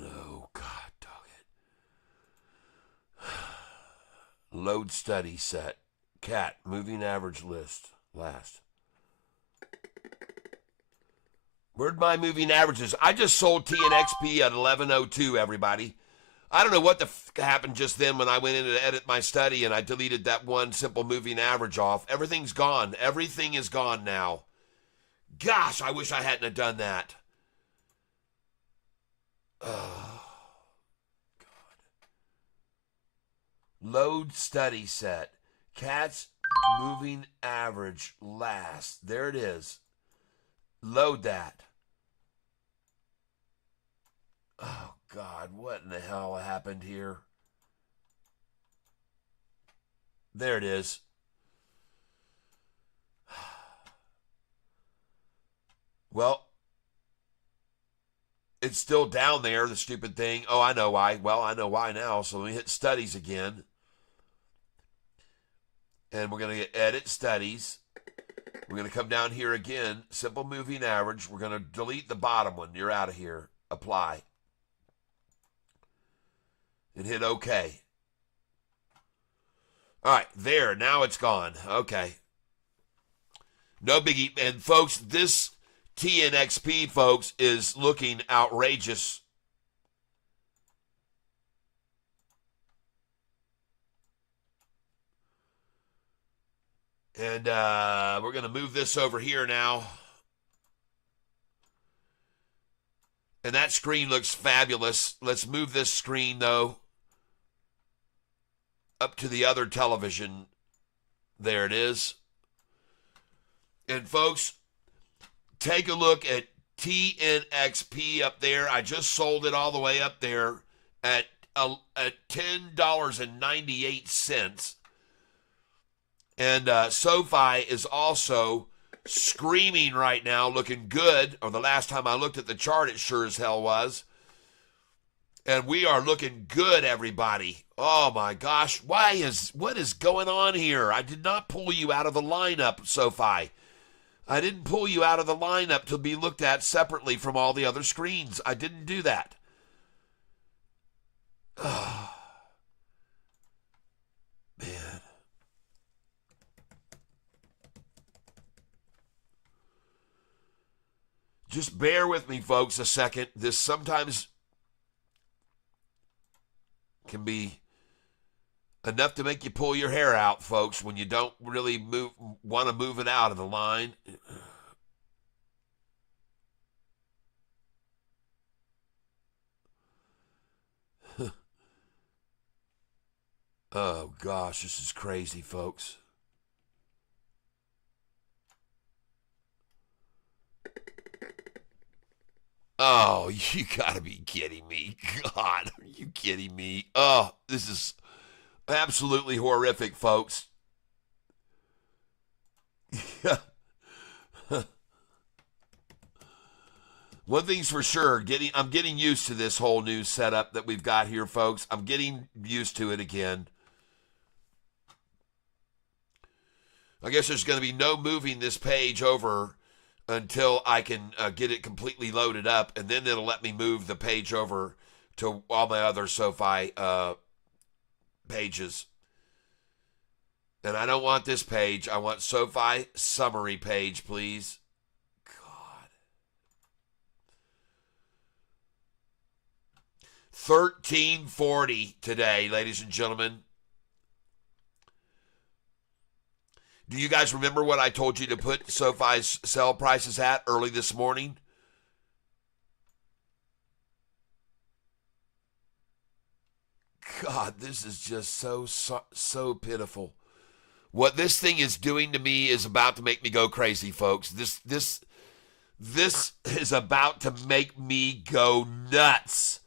Oh, God dog it. Load study set. Cat, moving average list. Last. Where'd my moving averages? I just sold TNXP at 1102, everybody. I don't know what the happened just then when I went in to edit my study and I deleted that one simple moving average off. Everything's gone. Everything is gone now. Gosh, I wish I hadn't have done that. Oh, God. Load study set. Cat's moving average last. There it is. Load that. Oh, God, what in the hell happened here? There it is. Well, it's still down there, the stupid thing. Oh, I know why. Well, I know why now. So let me hit studies again. And we're going to get edit studies. We're going to come down here again. Simple moving average. We're going to delete the bottom one. You're out of here. Apply. And hit OK. All right, there. Now it's gone. Okay. No biggie. And, folks, this TNXP, folks, is looking outrageous. And we're going to move this over here now. And that screen looks fabulous. Let's move this screen, though, up to the other television. There it is. And, folks, take a look at TNXP up there. I just sold it all the way up there at $10.98. And SoFi is also screaming right now, looking good. Or the last time I looked at the chart, it sure as hell was. And we are looking good, everybody. Oh, my gosh. What is going on here? I did not pull you out of the lineup, SoFi. I didn't pull you out of the lineup to be looked at separately from all the other screens. I didn't do that. Oh, man. Just bear with me, folks, a second. This sometimes can be enough to make you pull your hair out, folks, when you don't really want to move it out of the line. Oh, gosh, this is crazy, folks. Oh, you gotta be kidding me. God, are you kidding me? Oh, this is absolutely horrific, folks. One thing's for sure, I'm getting used to this whole new setup that we've got here, folks. I'm getting used to it again. I guess there's going to be no moving this page over until I can get it completely loaded up, and then it'll let me move the page over to all my other SoFi pages. And I don't want this page. I want SoFi summary page, please. God. $13.40 today, ladies and gentlemen. Do you guys remember what I told you to put SoFi's sell prices at early this morning? God, this is just so pitiful. What this thing is doing to me is about to make me go crazy, folks. This is about to make me go nuts.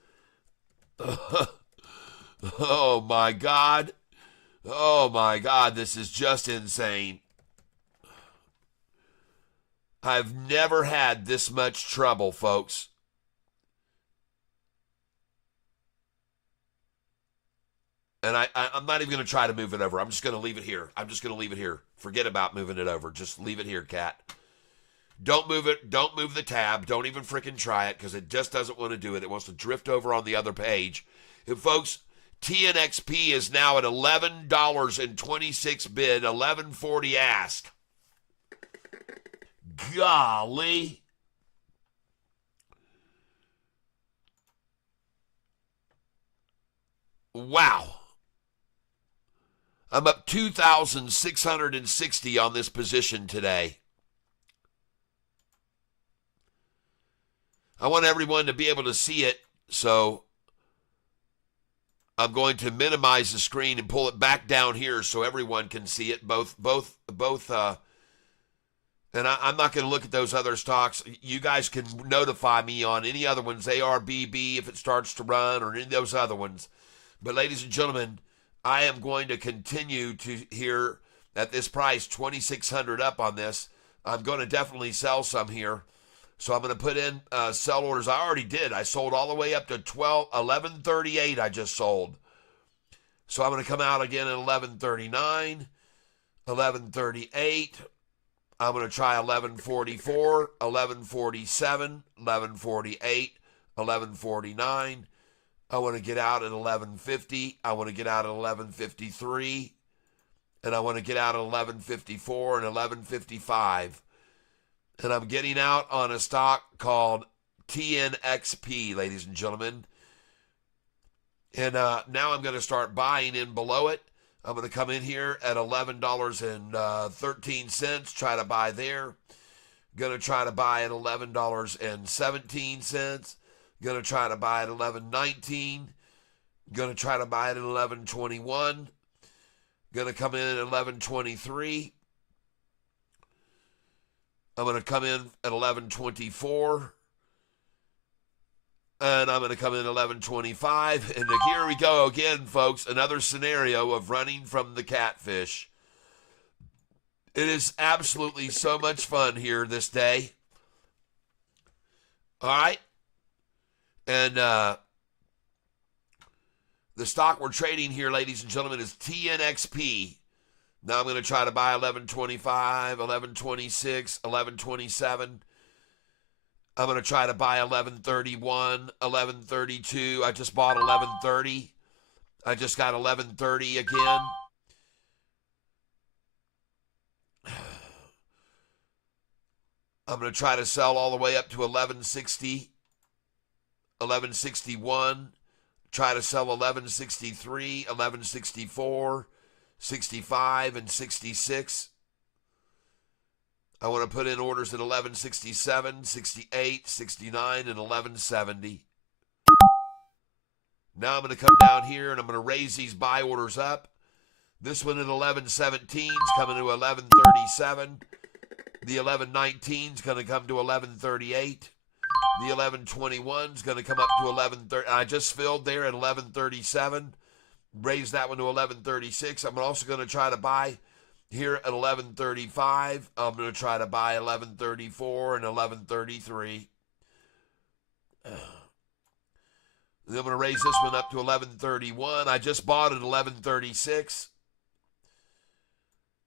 Oh my God. Oh my God, this is just insane. I've never had this much trouble, folks. And I'm not even going to try to move it over. I'm just going to leave it here. Forget about moving it over. Just leave it here, Cat. Don't move it. Don't move the tab. Don't even freaking try it because it just doesn't want to do it. It wants to drift over on the other page. And folks, TNXP is now at $11.26 bid, $11.40 ask. Golly. Wow. I'm up 2,660 on this position today. I want everyone to be able to see it, so I'm going to minimize the screen and pull it back down here so everyone can see it. And I'm not going to look at those other stocks. You guys can notify me on any other ones, ARBB, if it starts to run, or any of those other ones. But ladies and gentlemen, I am going to continue to here at this price, 2,600 up on this. I'm going to definitely sell some here. So I'm going to put in sell orders. I already did. I sold all the way up to 1138 I just sold. So I'm going to come out again at 1139, 1138. I'm going to try 1144, 1147, 1148, 1149. I want to get out at 1150. I want to get out at 1153. And I want to get out at 1154 and 1155. And I'm getting out on a stock called TNXP, ladies and gentlemen. And now I'm going to start buying in below it. I'm going to come in here at $11.13, try to buy there. Going to try to buy at $11.17. Going to try to buy at $11.19. Going to try to buy it at $11.21. Going to come in at $11.23. I'm going to come in at $11.24. And I'm going to come in at $11.25. And here we go again, folks. Another scenario of running from the catfish. It is absolutely so much fun here this day. All right. And the stock we're trading here, ladies and gentlemen, is TNXP. Now I'm going to try to buy 1125, 1126, 1127. I'm going to try to buy 1131, 1132. I just bought 1130. I just got 1130 again. I'm going to try to sell all the way up to 1160, 1161. Try to sell 1163, 1164. 65 and 66. I want to put in orders at 1167, 68, 69, and 1170. Now I'm going to come down here and I'm going to raise these buy orders up. This one at 1117 is coming to 1137. The 1119 is going to come to 1138. The 1121 is going to come up to 1130. I just filled there at 1137. Raise that one to 1136. I'm also going to try to buy here at 1135. I'm going to try to buy 1134 and 1133. Then I'm going to raise this one up to 1131. I just bought it at 1136.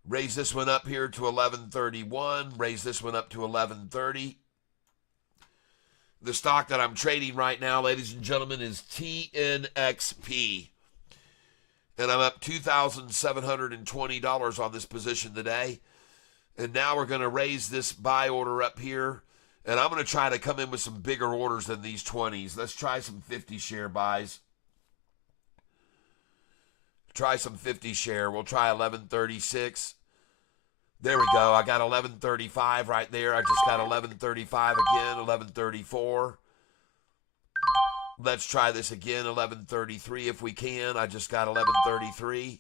Raise this one up here to 1131. Raise this one up to 1130. The stock that I'm trading right now, ladies and gentlemen, is TNXP. And I'm up $2,720 on this position today. And now we're going to raise this buy order up here And I'm going to try to come in with some bigger orders than these 20s. Let's try some 50 share buys. Try some 50 share. We'll try 1136. There we go. I got 1135 right there. I just got 1135 again. 1134. Let's try this again. 1133 if we can. I just got 1133.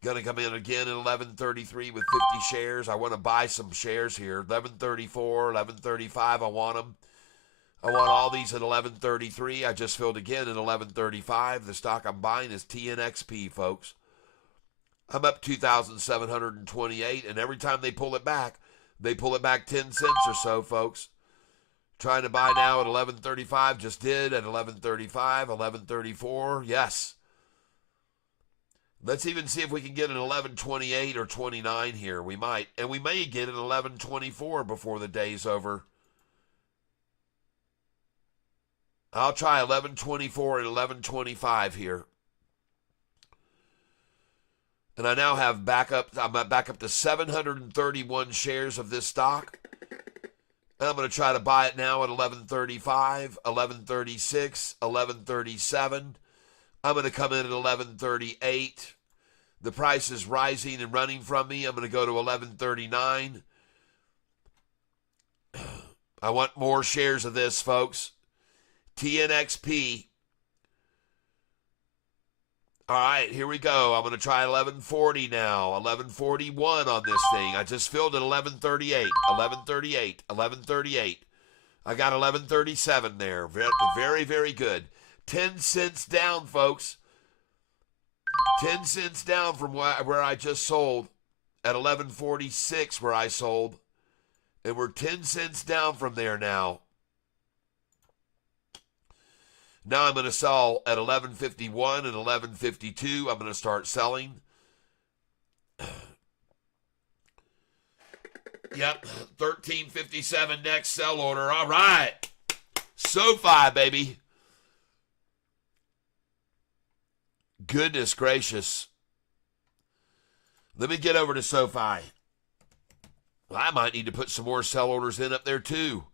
Gonna come in again at 1133 with 50 shares. I want to buy some shares here. 1134, 1135. I want them. I want all these at 1133. I just filled again at 1135. The stock I'm buying is TNXP, folks. I'm up 2,728, and every time they pull it back 10 cents or so, folks. Trying to buy now at 1135. Just did at 1135, 1134. Yes. Let's even see if we can get an 1128 or 29 here. We might. And we may get an 1124 before the day's over. I'll try 1124 and 1125 here. And I now have I'm back up to 731 shares of this stock. And I'm going to try to buy it now at 1135, 1136, 1137. I'm going to come in at 1138. The price is rising and running from me. I'm going to go to 1139. I want more shares of this, folks. TNXP. All right, here we go. I'm going to try 1140 now. 1141 on this thing. I just filled at 1138. 1138. 1138. I got 1137 there. Very, very, very good. 10 cents down, folks. 10 cents down from where I just sold at 1146 where I sold. And we're 10 cents down from there now. Now I'm going to sell at 1151 and 1152. I'm going to start selling. Yep, 1357 next sell order. All right. SoFi, baby. Goodness gracious. Let me get over to SoFi. I might need to put some more sell orders in up there too.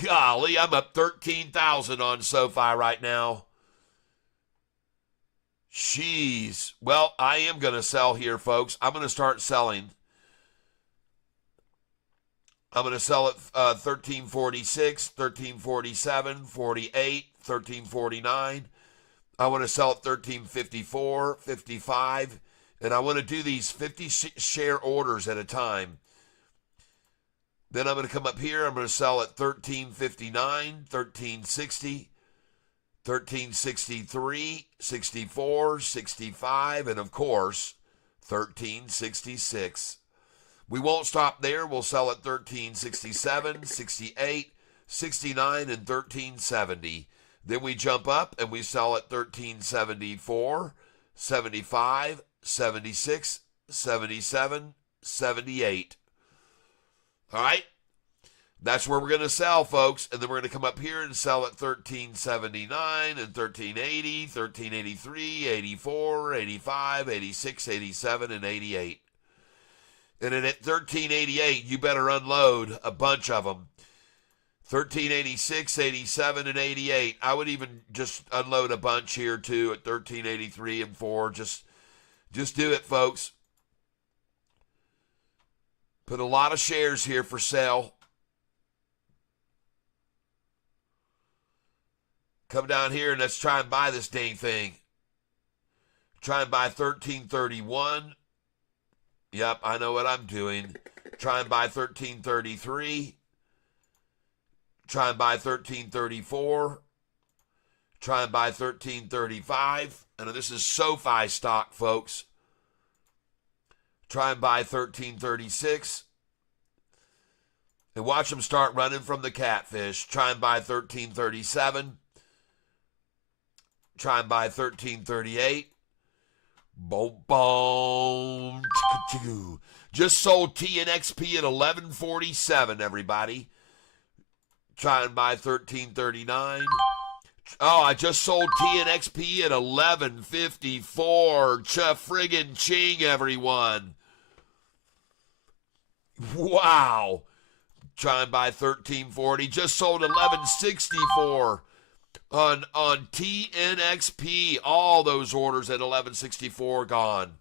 Golly, I'm up 13,000 on SoFi right now. Jeez. Well, I am going to sell here, folks. I'm going to start selling. I'm going to sell at 1346, 1347, 48, 1349. I want to sell at 1354, 55, and I want to do these 50 share orders at a time. Then I'm going to come up here. I'm going to sell at 1359, 1360, 1363, 64, 65, and of course, 1366. We won't stop there. We'll sell at 1367, 68, 69, and 1370. Then we jump up and we sell at 1374, 75, 76, 77, 78. All right? That's where we're going to sell, folks. And then we're going to come up here and sell at 1379 and 1380, 1383, 84, 85, 86, 87, and 88. And then at 1388, you better unload a bunch of them. 1386, 87, and 88. I would even just unload a bunch here, too, at 1383 and 4. Just do it, folks. Put a lot of shares here for sale. Come down here and let's try and buy this dang thing. Try and buy 1331. Yep, I know what I'm doing. Try and buy 1333. Try and buy 1334. Try and buy 1335. And this is SoFi stock, folks. Try and buy 1336. And watch them start running from the catfish. Try and buy 1337. Try and buy 1338. Boom, boom. Just sold TNXP at 1147, everybody. Try and buy 1339. Oh, I just sold TNXP at 1154. Cha-friggin' ching, everyone. Wow. Try and buy 1340. Just sold 1164 on TNXP. All those orders at 1164 gone.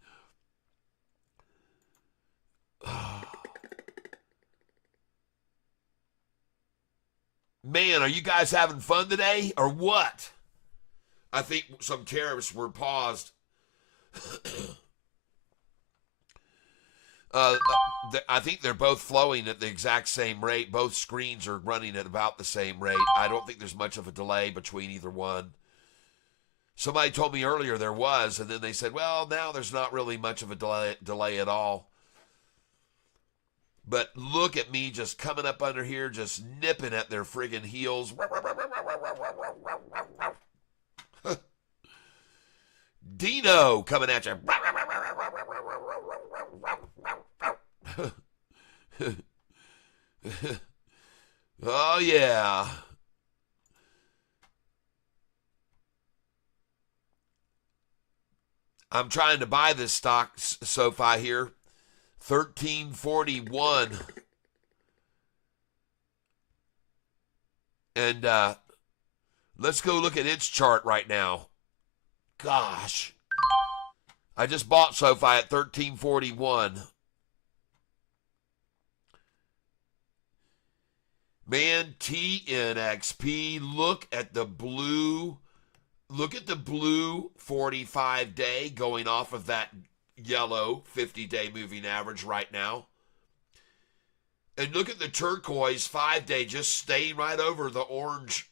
Man, are you guys having fun today or what? I think some tariffs were paused. I think they're both flowing at the exact same rate. Both screens are running at about the same rate. I don't think there's much of a delay between either one. Somebody told me earlier there was, and then they said, well, now there's not really much of a delay at all. But look at me just coming up under here, just nipping at their friggin' heels. Dino coming at you. Oh, yeah. I'm trying to buy this stock SoFi here. 1341. And let's go look at its chart right now. Gosh. I just bought SoFi at 1341. Man, TNXP, look at the blue 45-day going off of that yellow 50-day moving average right now. And look at the turquoise 5-day just staying right over the orange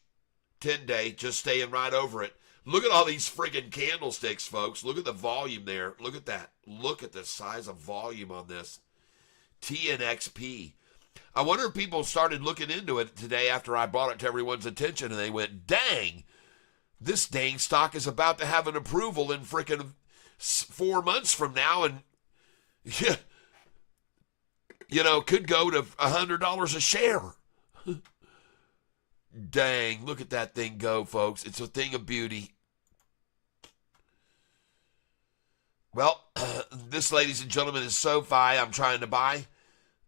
10-day, just staying right over it. Look at all these friggin' candlesticks, folks. Look at the volume there. Look at that. Look at the size of volume on this. TNXP. I wonder if people started looking into it today after I brought it to everyone's attention and they went, dang, this dang stock is about to have an approval in frickin' 4 months from now and, could go to $100 a share. Dang, look at that thing go, folks. It's a thing of beauty. Well, this, ladies and gentlemen, is SoFi I'm trying to buy.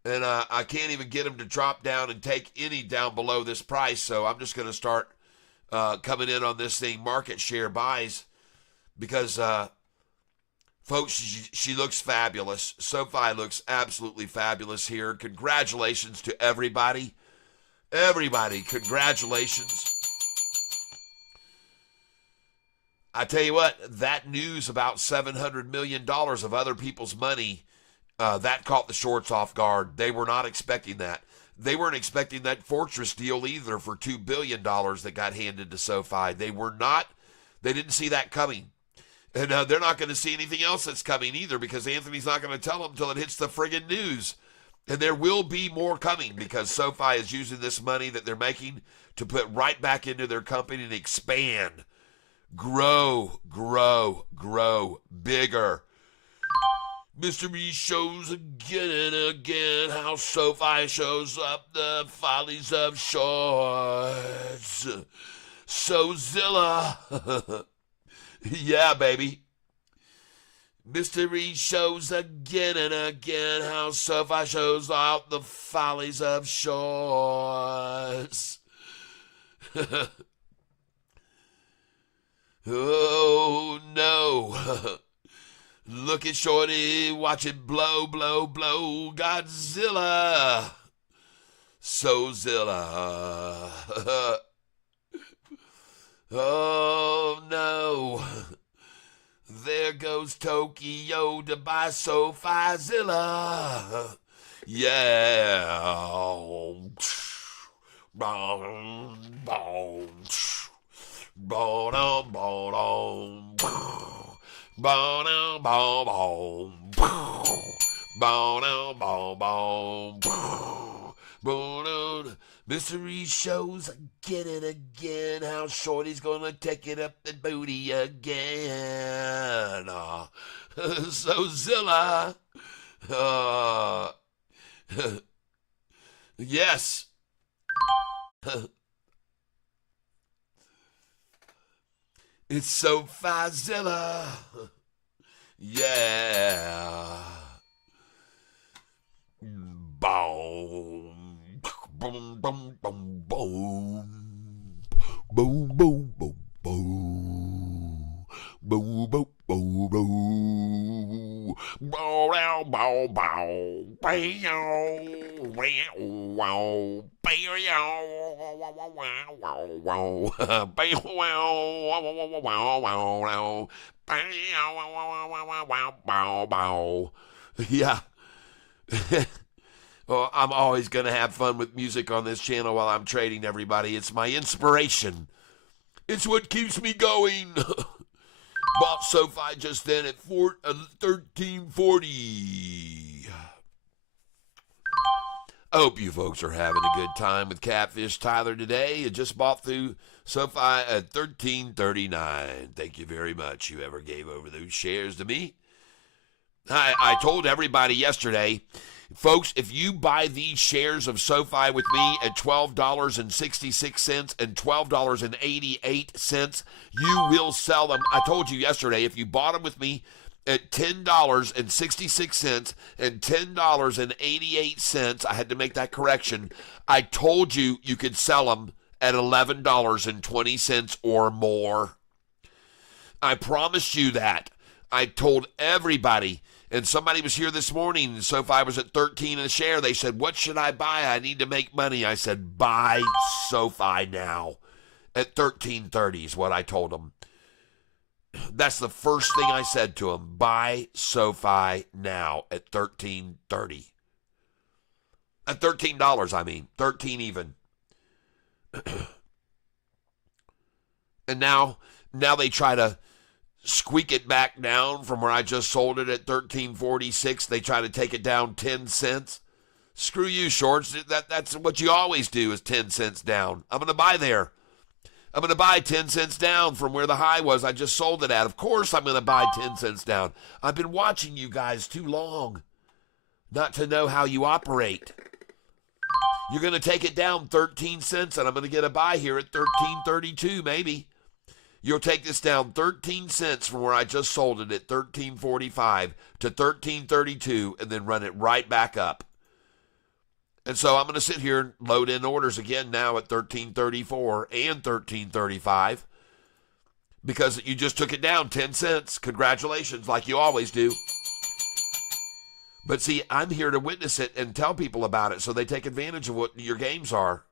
And I can't even get them to drop down and take any down below this price. So I'm just going to start coming in on this thing, market share buys. Because, folks, she looks fabulous. SoFi looks absolutely fabulous here. Congratulations to everybody. Everybody, congratulations. I tell you what, that news about $700 million of other people's money, that caught the shorts off guard. They were not expecting that. They weren't expecting that Fortress deal either for $2 billion that got handed to SoFi. They didn't see that coming. And they're not going to see anything else that's coming either because Anthony's not going to tell them until it hits the friggin' news. And there will be more coming because SoFi is using this money that they're making to put right back into their company and expand. Grow, bigger. Mystery shows again and again how SoFi shows up the follies of shorts. Sozilla. Yeah, baby. Mystery shows again and again how SoFi shows out the follies of shorts. Oh, no. Look at Shorty, watch it blow, blow, blow. Godzilla. Sozilla. Oh, no. There goes Tokyo to buy SoFiZilla. Yeah. Boom, boom. Boom, boom, boom. Mystery shows again and again how Shorty's gonna take it up the booty again. Sozilla. Yes. It's SoFiZilla. Yeah. Boom. Boom, boom, boom, boom. Boom, boom, boom, boom. Boom, boom, boom, boom. Bow, bow, bow, bow. Bow, wow, wow. Bow, wow, wow, wow, wow. Bow, wow, wow, wow, wow, wow. Bow, wow, wow, wow, wow, wow, bow. Yeah. Well, I'm always going to have fun with music on this channel while I'm trading, everybody. It's my inspiration. It's what keeps me going. Bought SoFi just then at 1340. I hope you folks are having a good time with Catfish Tyler today. I just bought through SoFi at 1339. Thank you very much, whoever gave over those shares to me. I told everybody yesterday, folks, if you buy these shares of SoFi with me at $12.66 and $12.88, you will sell them. I told you yesterday, if you bought them with me at $10.66 and $10.88, I had to make that correction. I told you you could sell them at $11.20 or more. I promised you that. I told everybody. And somebody was here this morning, and SoFi was at 13 a share. They said, what should I buy? I need to make money. I said, buy SoFi now at 13.30 is what I told them. That's the first thing I said to them. Buy SoFi now at 13.30. At $13, I mean. 13 even. And now they try to squeak it back down from where I just sold it at 13.46. They try to take it down 10 cents. Screw you, shorts. That's what you always do is 10 cents down. I'm going to buy there. I'm going to buy 10 cents down from where the high was I just sold it at. Of course I'm going to buy 10 cents down. I've been watching you guys too long not to know how you operate. You're going to take it down 13 cents, and I'm going to get a buy here at 13.32 maybe. You'll take this down 13 cents from where I just sold it at 13.45 to 13.32 and then run it right back up. And so I'm going to sit here and load in orders again now at 13.34 and 13.35 because you just took it down 10 cents. Congratulations, like you always do. But see, I'm here to witness it and tell people about it so they take advantage of what your games are.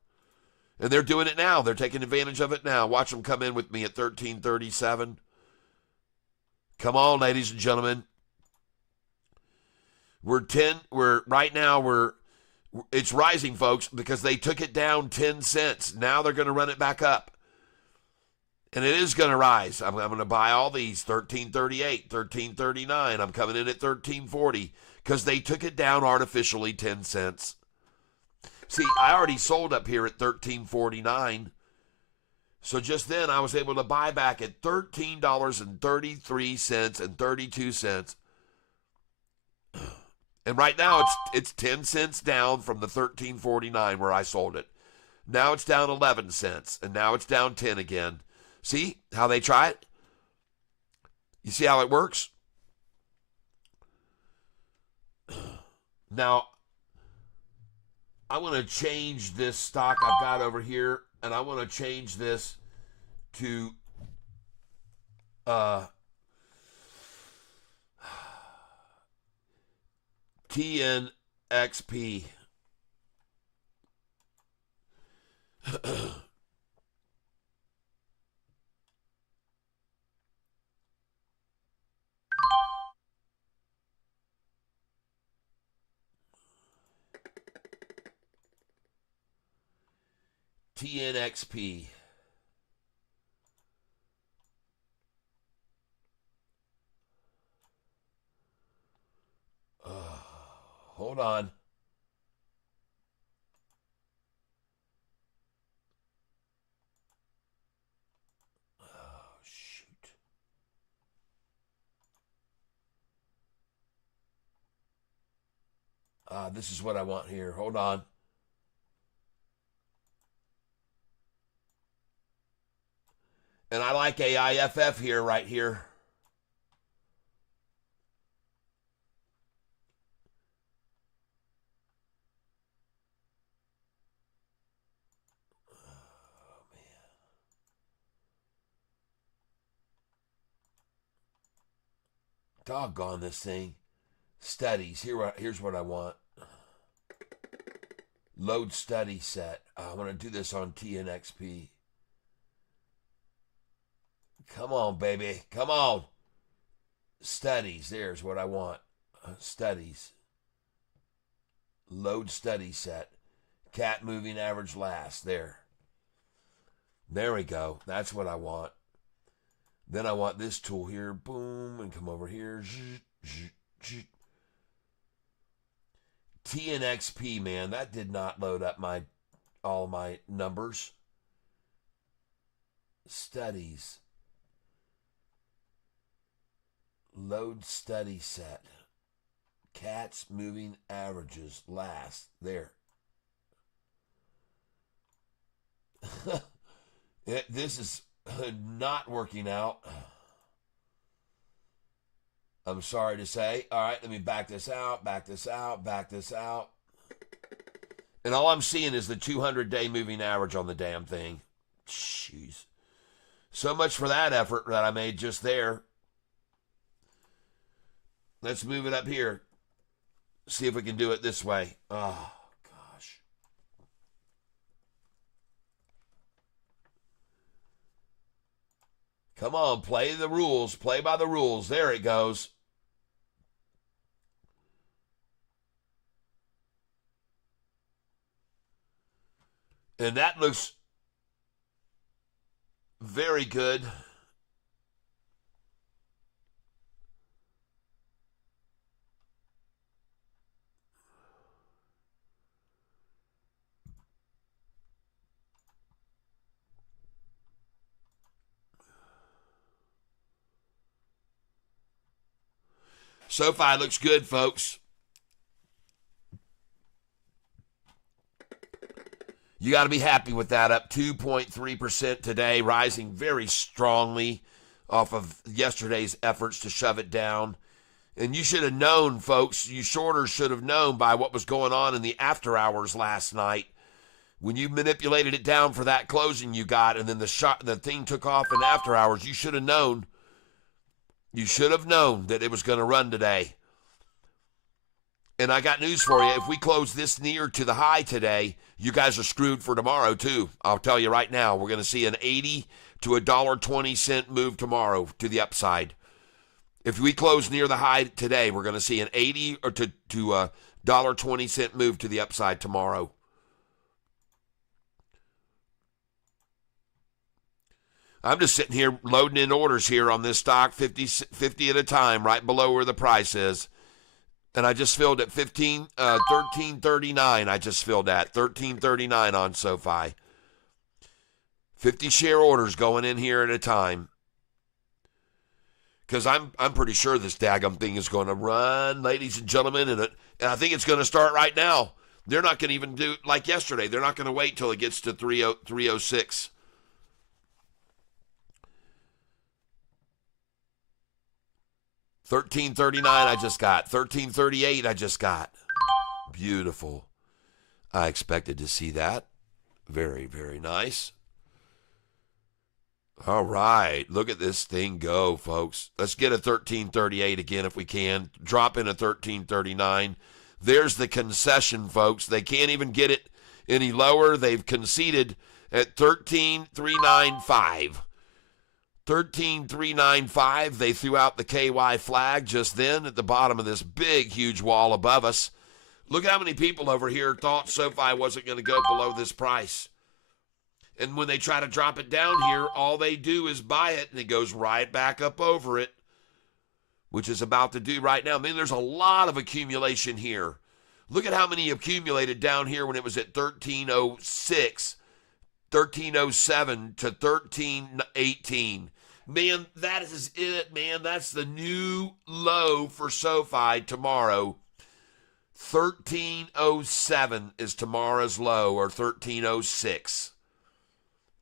And they're doing it now. They're taking advantage of it now. Watch them come in with me at 13.37. Come on, ladies and gentlemen. It's rising, folks, because they took it down 10 cents. Now they're going to run it back up. And it is going to rise. I'm going to buy all these, 13.38, 13.39. I'm coming in at 13.40 because they took it down artificially 10 cents. See, I already sold up here at 13.49. So just then I was able to buy back at $13.33 and 32 cents. And right now it's 10 cents down from the 13.49 where I sold it. Now it's down 11 cents and now it's down 10 again. See how they try it? You see how it works? Now I want to change this stock I've got over here, and I want to change this to TNXP. TNXP. Hold on. Oh, shoot. This is what I want here. Hold on. And I like AIFF here, right here. Doggone this thing. Studies. Here's what I want. Load study set. I want to do this on TNXP. Come on, baby. Come on. Studies. There's what I want. Studies. Load study set. Cat moving average last. There. There we go. That's what I want. Then I want this tool here. Boom. And come over here. TNXP, man. That did not load up all my numbers. Studies. Load study set. Cats moving averages last. There. This is not working out. I'm sorry to say. All right, let me back this out. And all I'm seeing is the 200-day moving average on the damn thing. Jeez. So much for that effort that I made just there. Let's move it up here. See if we can do it this way. Oh, gosh. Come on, play the rules. Play by the rules. There it goes. And that looks very good. SoFi looks good, folks. You got to be happy with that, up 2.3% today, rising very strongly off of yesterday's efforts to shove it down. And you should have known, folks, you shorters should have known by what was going on in the after hours last night. When you manipulated it down for that closing you got, and then the thing took off in after hours, you should have known. You should have known that it was going to run today. And I got news for you. If we close this near to the high today, you guys are screwed for tomorrow, too. I'll tell you right now, we're going to see an 80 to $1.20 move tomorrow to the upside. If we close near the high today, we're going to see an 80 or to $1.20 move to the upside tomorrow. I'm just sitting here loading in orders here on this stock, 50 at a time, right below where the price is. And I just filled at 13.39. I just filled at 13.39 on SoFi. 50 share orders going in here at a time. Because I'm pretty sure this daggum thing is going to run, ladies and gentlemen, and I think it's going to start right now. They're not going to even do like yesterday. They're not going to wait till it gets to 306. $13.39 I just got. $13.38 I just got. Beautiful. I expected to see that. Very, very nice. All right. Look at this thing go, folks. Let's get a $13.38 again if we can. Drop in a $13.39. There's the concession, folks. They can't even get it any lower. They've conceded at $13.395. 13.395. They threw out the KY flag just then at the bottom of this big, huge wall above us. Look at how many people over here thought SoFi wasn't going to go below this price. And when they try to drop it down here, all they do is buy it, and it goes right back up over it, which is about to do right now. I mean, there's a lot of accumulation here. Look at how many accumulated down here when it was at 1306, 1307 to 1318. Man, that is it, man. That's the new low for SoFi tomorrow. 1307 is tomorrow's low, or 1306.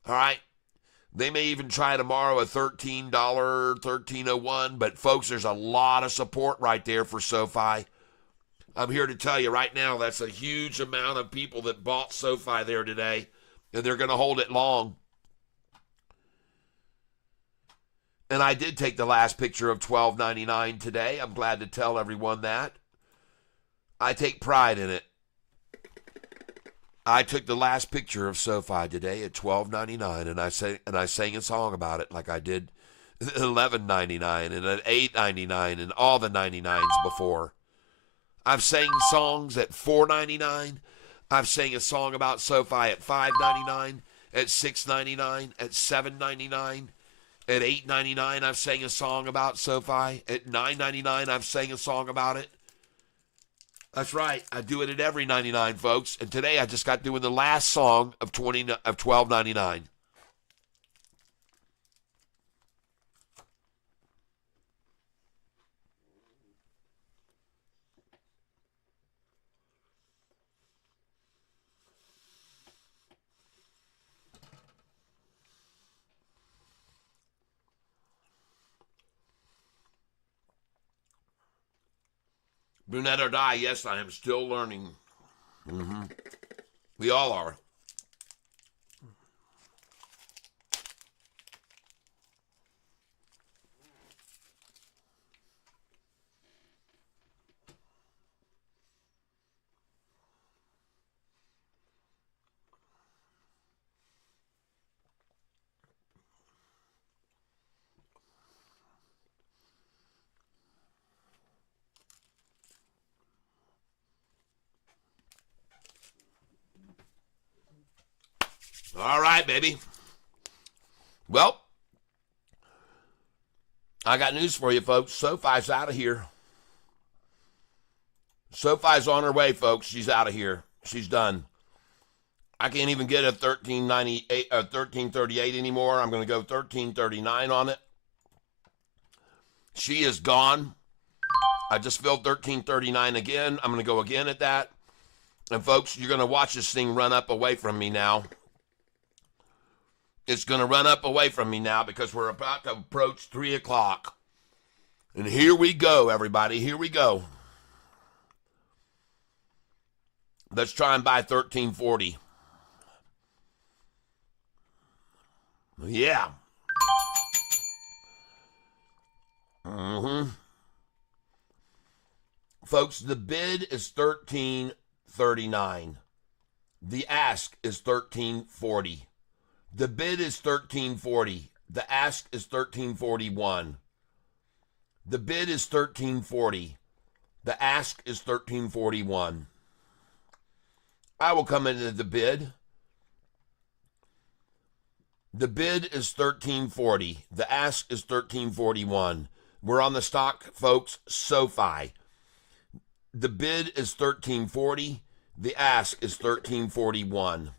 All right? They may even try tomorrow a $13, 1301, but folks, there's a lot of support right there for SoFi. I'm here to tell you right now, that's a huge amount of people that bought SoFi there today, and they're going to hold it long. And I did take the last picture of $12.99 today. I'm glad to tell everyone that. I take pride in it. I took the last picture of SoFi today at $12.99, and I sang a song about it like I did at $11.99 and at $8.99 and all the 99s before. I've sang songs at $4.99. I've sang a song about SoFi at $5.99, at $6.99, at $7.99, at $8.99. I've sang a song about SoFi at $9.99. I've sang a song about it. That's right. I do it at every 99, folks. And today I just got doing the last song of $12.99. Brunette or die, yes, I am still learning. We all are. All right, baby. Well, I got news for you, folks. SoFi's out of here. SoFi's on her way, folks. She's out of here. She's done. I can't even get a 1398 or 1338 anymore. I'm going to go 1339 on it. She is gone. I just filled 1339 again. I'm going to go again at that. And folks, you're going to watch this thing run up away from me now. It's going to run up away from me now because we're about to approach 3 o'clock. And here we go, everybody. Here we go. Let's try and buy 1340. Yeah. Folks, the bid is 1339. The ask is 1340. The bid is 1340. The ask is 1341. The bid is 1340. The ask is 1341. I will come into the bid. The bid is 1340. The ask is 1341. We're on the stock, folks, SoFi. The bid is 1340. The ask is 1341.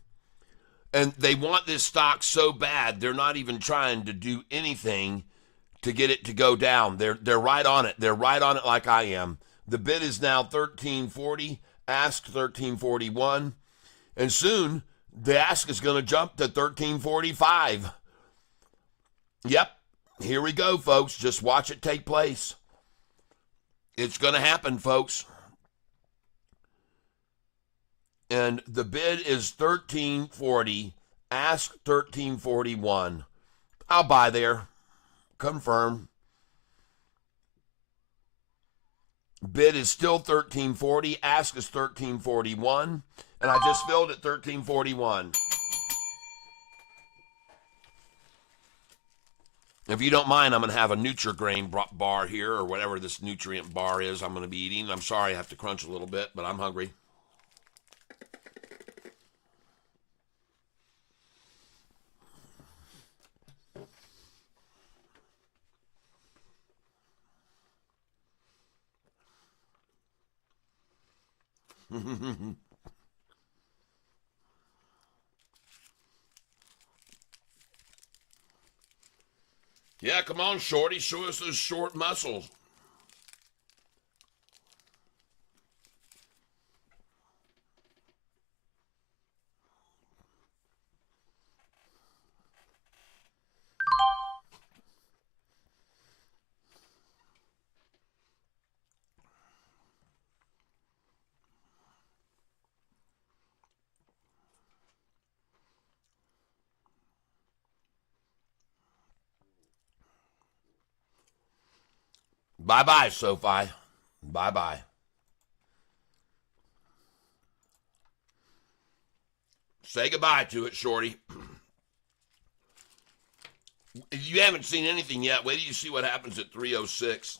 And they want this stock so bad, they're not even trying to do anything to get it to go down. They're right on it. They're right on it like I am. The bid is now 1340, ask 1341, and soon the ask is going to jump to 1345. Yep, here we go, folks. Just watch it take place. It's going to happen, folks. And the bid is 1340, ask 1341. I'll buy there. Confirm. Bid is still 1340, ask is 1341, and I just filled at 1341. If you don't mind, I'm going to have a Nutri-Grain bar here, or whatever this nutrient bar is I'm going to be eating. I'm sorry I have to crunch a little bit, but I'm hungry. Yeah, come on, Shorty. Show us those short muscles. Bye-bye, SoFi. Bye-bye. Say goodbye to it, Shorty. If you haven't seen anything yet, wait till you see what happens at 306.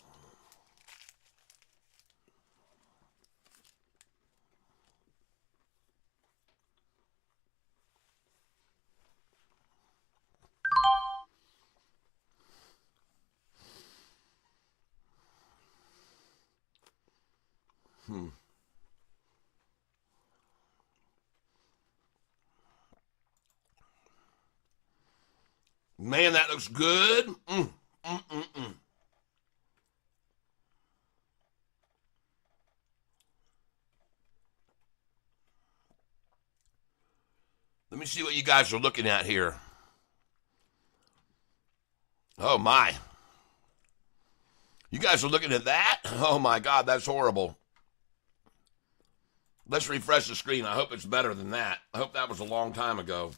Man, that looks good. Let me see what you guys are looking at here. Oh, my. You guys are looking at that? Oh, my God, that's horrible. Let's refresh the screen. I hope it's better than that. I hope that was a long time ago.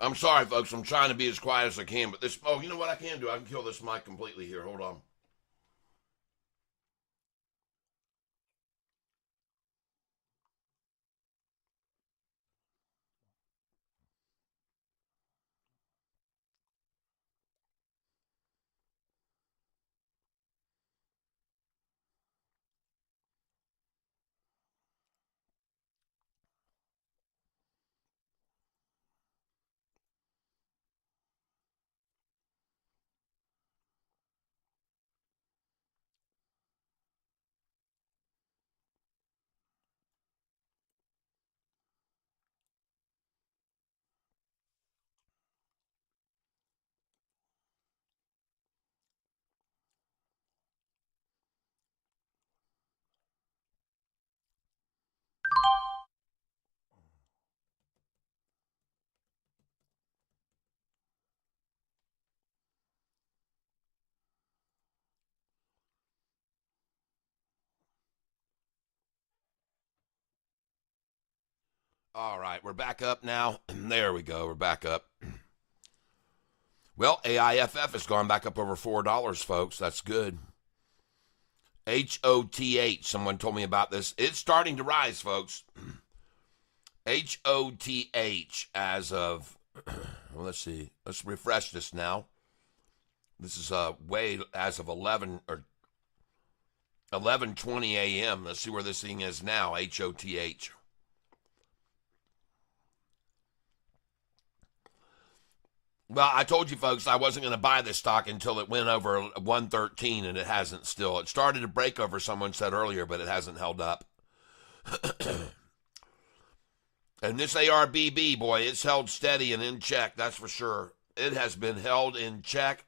I'm sorry, folks. I'm trying to be as quiet as I can, but this... Oh, you know what I can do? I can kill this mic completely here. Hold on. All right, we're back up now. There we go. We're back up. Well, AIFF has gone back up over $4, folks. That's good. HOTH. Someone told me about this. It's starting to rise, folks. HOTH as of, well, let's see. Let's refresh this now. This is way as of 11 or 11:20 a.m. Let's see where this thing is now. HOTH. Well, I told you folks I wasn't going to buy this stock until it went over 113, and it hasn't still. It started to break over, someone said earlier, but it hasn't held up. And this ARBB, boy, it's held steady and in check, that's for sure. It has been held in check.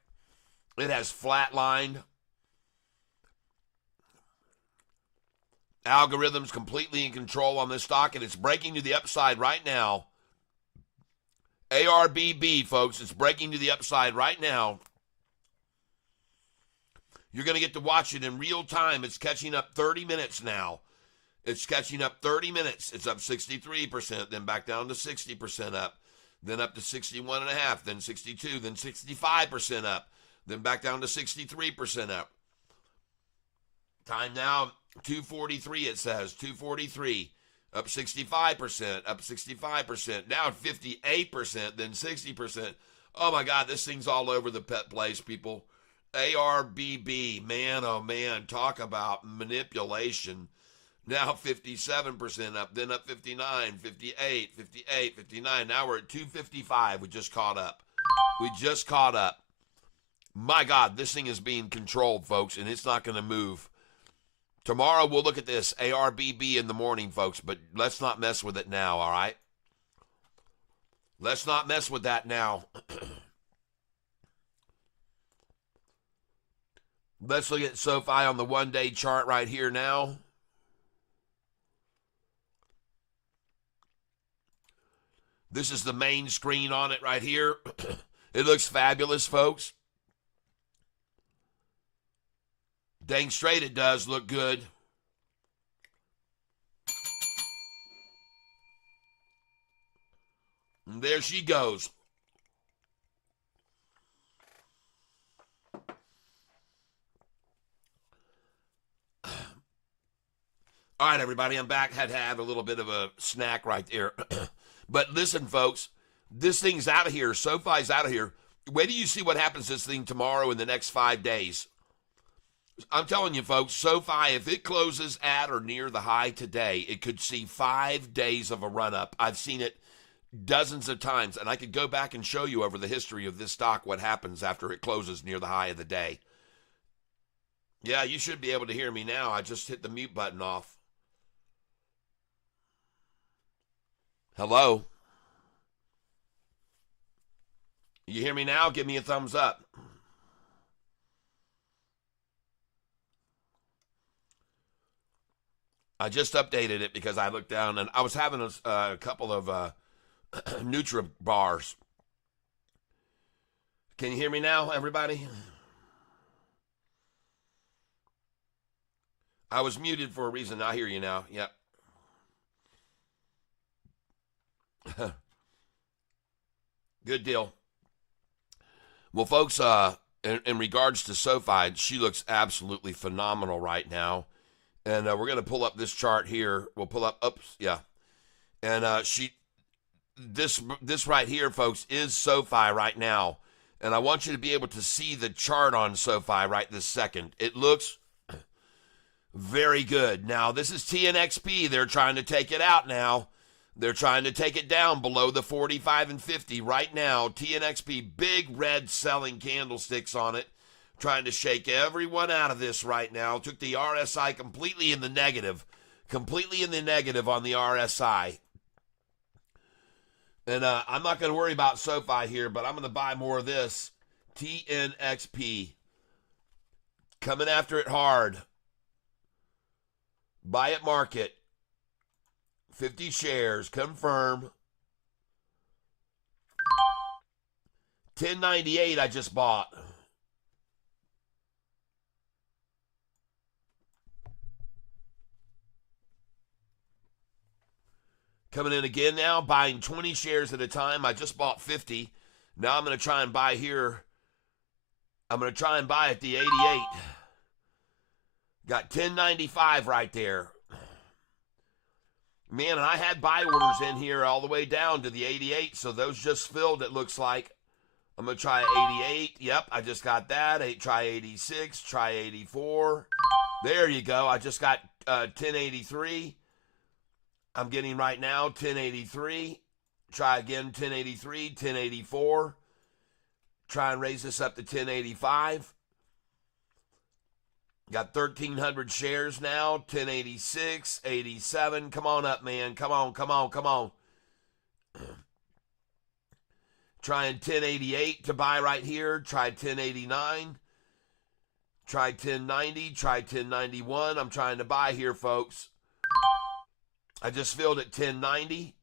It has flatlined. Algorithms completely in control on this stock, and it's breaking to the upside right now. ARBB, folks, it's breaking to the upside right now. You're going to get to watch it in real time. It's catching up 30 minutes now. It's catching up 30 minutes. It's up 63%, then back down to 60% up, then up to 61.5%, then 62, then 65% up, then back down to 63% up. Time now, 2:43, it says, 2:43. Up 65%, up 65%, now 58%, then 60%. Oh my God, this thing's all over the pet place, people. ARBB, man, oh man, talk about manipulation. Now 57% up, then up 59, 58, 58, 59. Now we're at 255. We just caught up. We just caught up. My God, this thing is being controlled, folks, and it's not going to move. Tomorrow we'll look at this ARBB in the morning, folks, but let's not mess with it now, all right? Let's not mess with that now. Let's look at SoFi on the one-day chart right here now. This is the main screen on it right here. It looks fabulous, folks. Dang straight it does look good. And there she goes. All right, everybody, I'm back. Had to have a little bit of a snack right there. But listen, folks, this thing's out of here. SoFi's out of here. Wait till you see what happens to this thing tomorrow in the next 5 days. I'm telling you, folks, SoFi, if it closes at or near the high today, it could see 5 days of a run-up. I've seen it dozens of times, and I could go back and show you over the history of this stock what happens after it closes near the high of the day. Yeah, you should be able to hear me now. I just hit the mute button off. Hello? You hear me now? Give me a thumbs up. I just updated it because I looked down and I was having a couple of Nutra bars. Can you hear me now, everybody? I was muted for a reason. I hear you now. Yep. Good deal. Well, folks, in regards to SoFi, she looks absolutely phenomenal right now. And we're going to pull up this chart here. We'll pull up, yeah. And this right here, folks, is SoFi right now. And I want you to be able to see the chart on SoFi right this second. It looks very good. Now, this is TNXP. They're trying to take it out now. They're trying to take it down below the 45 and 50 right now. TNXP, big red selling candlesticks on it. Trying to shake everyone out of this right now. Took the RSI completely in the negative. Completely in the negative on the RSI. And I'm not going to worry about SoFi here, but I'm going to buy more of this. TNXP. Coming after it hard. Buy at market. 50 shares. Confirm. 1098 I just bought. Coming in again now, buying 20 shares at a time. I just bought 50. Now I'm going to try and buy here. I'm going to try and buy at the 88. Got 1095 right there. Man, and I had buy orders in here all the way down to the 88, so those just filled, it looks like. I'm going to try 88. Yep, I just got that. Try 86. Try 84. There you go. I just got 1083. I'm getting right now 1083. Try again 1083, 1084. Try and raise this up to 1085. Got 1,300 shares now, 1086, 87. Come on up, man. Come on, come on, come on. Trying 1088 to buy right here. Try 1089. Try 1090. Try 1091. I'm trying to buy here, folks. I just filled at 1090.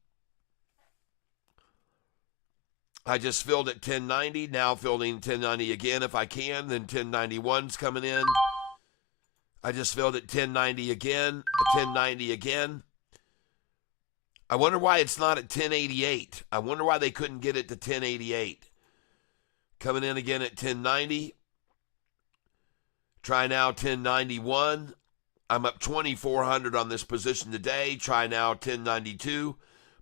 I just filled at 1090. Now filling 1090 again if I can. Then 1091's coming in. I just filled at 1090 again. 1090 again. I wonder why it's not at 1088. I wonder why they couldn't get it to 1088. Coming in again at 1090. Try now 1091. I'm up 2,400 on this position today. Try now 1092.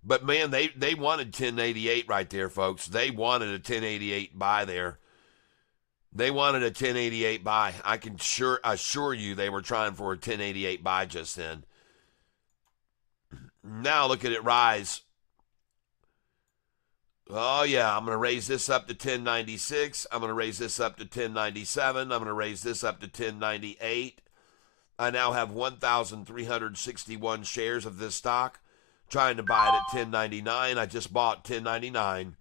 But, man, they wanted 1088 right there, folks. They wanted a 1088 buy there. They wanted a 1088 buy. I can assure you they were trying for a 1088 buy just then. Now look at it rise. Oh, yeah, I'm going to raise this up to 1096. I'm going to raise this up to 1097. I'm going to raise this up to 1098. I now have 1,361 shares of this stock. Trying to buy it at $10.99. I just bought $10.99.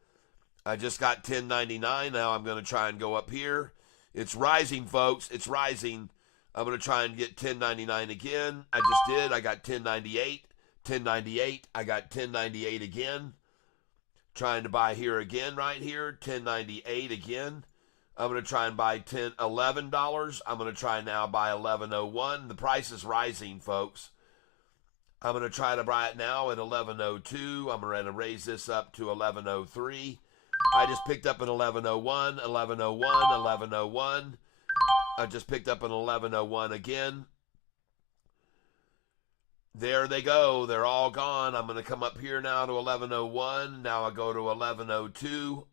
I just got $10.99. Now I'm going to try and go up here. It's rising, folks. It's rising. I'm going to try and get $10.99 again. I just did. I got $10.98. $10.98. I got $10.98 again. Trying to buy here again, right here. $10.98 again. I'm going to try and buy $11. I'm going to try now buy $11.01. The price is rising, folks. I'm going to try to buy it now at $11.02. I'm going to raise this up to $11.03. I just picked up an $11.01, $11.01, $11.01. I just picked up an $11.01 again. There they go. They're all gone. I'm going to come up here now to $11.01. Now I go to $11.02.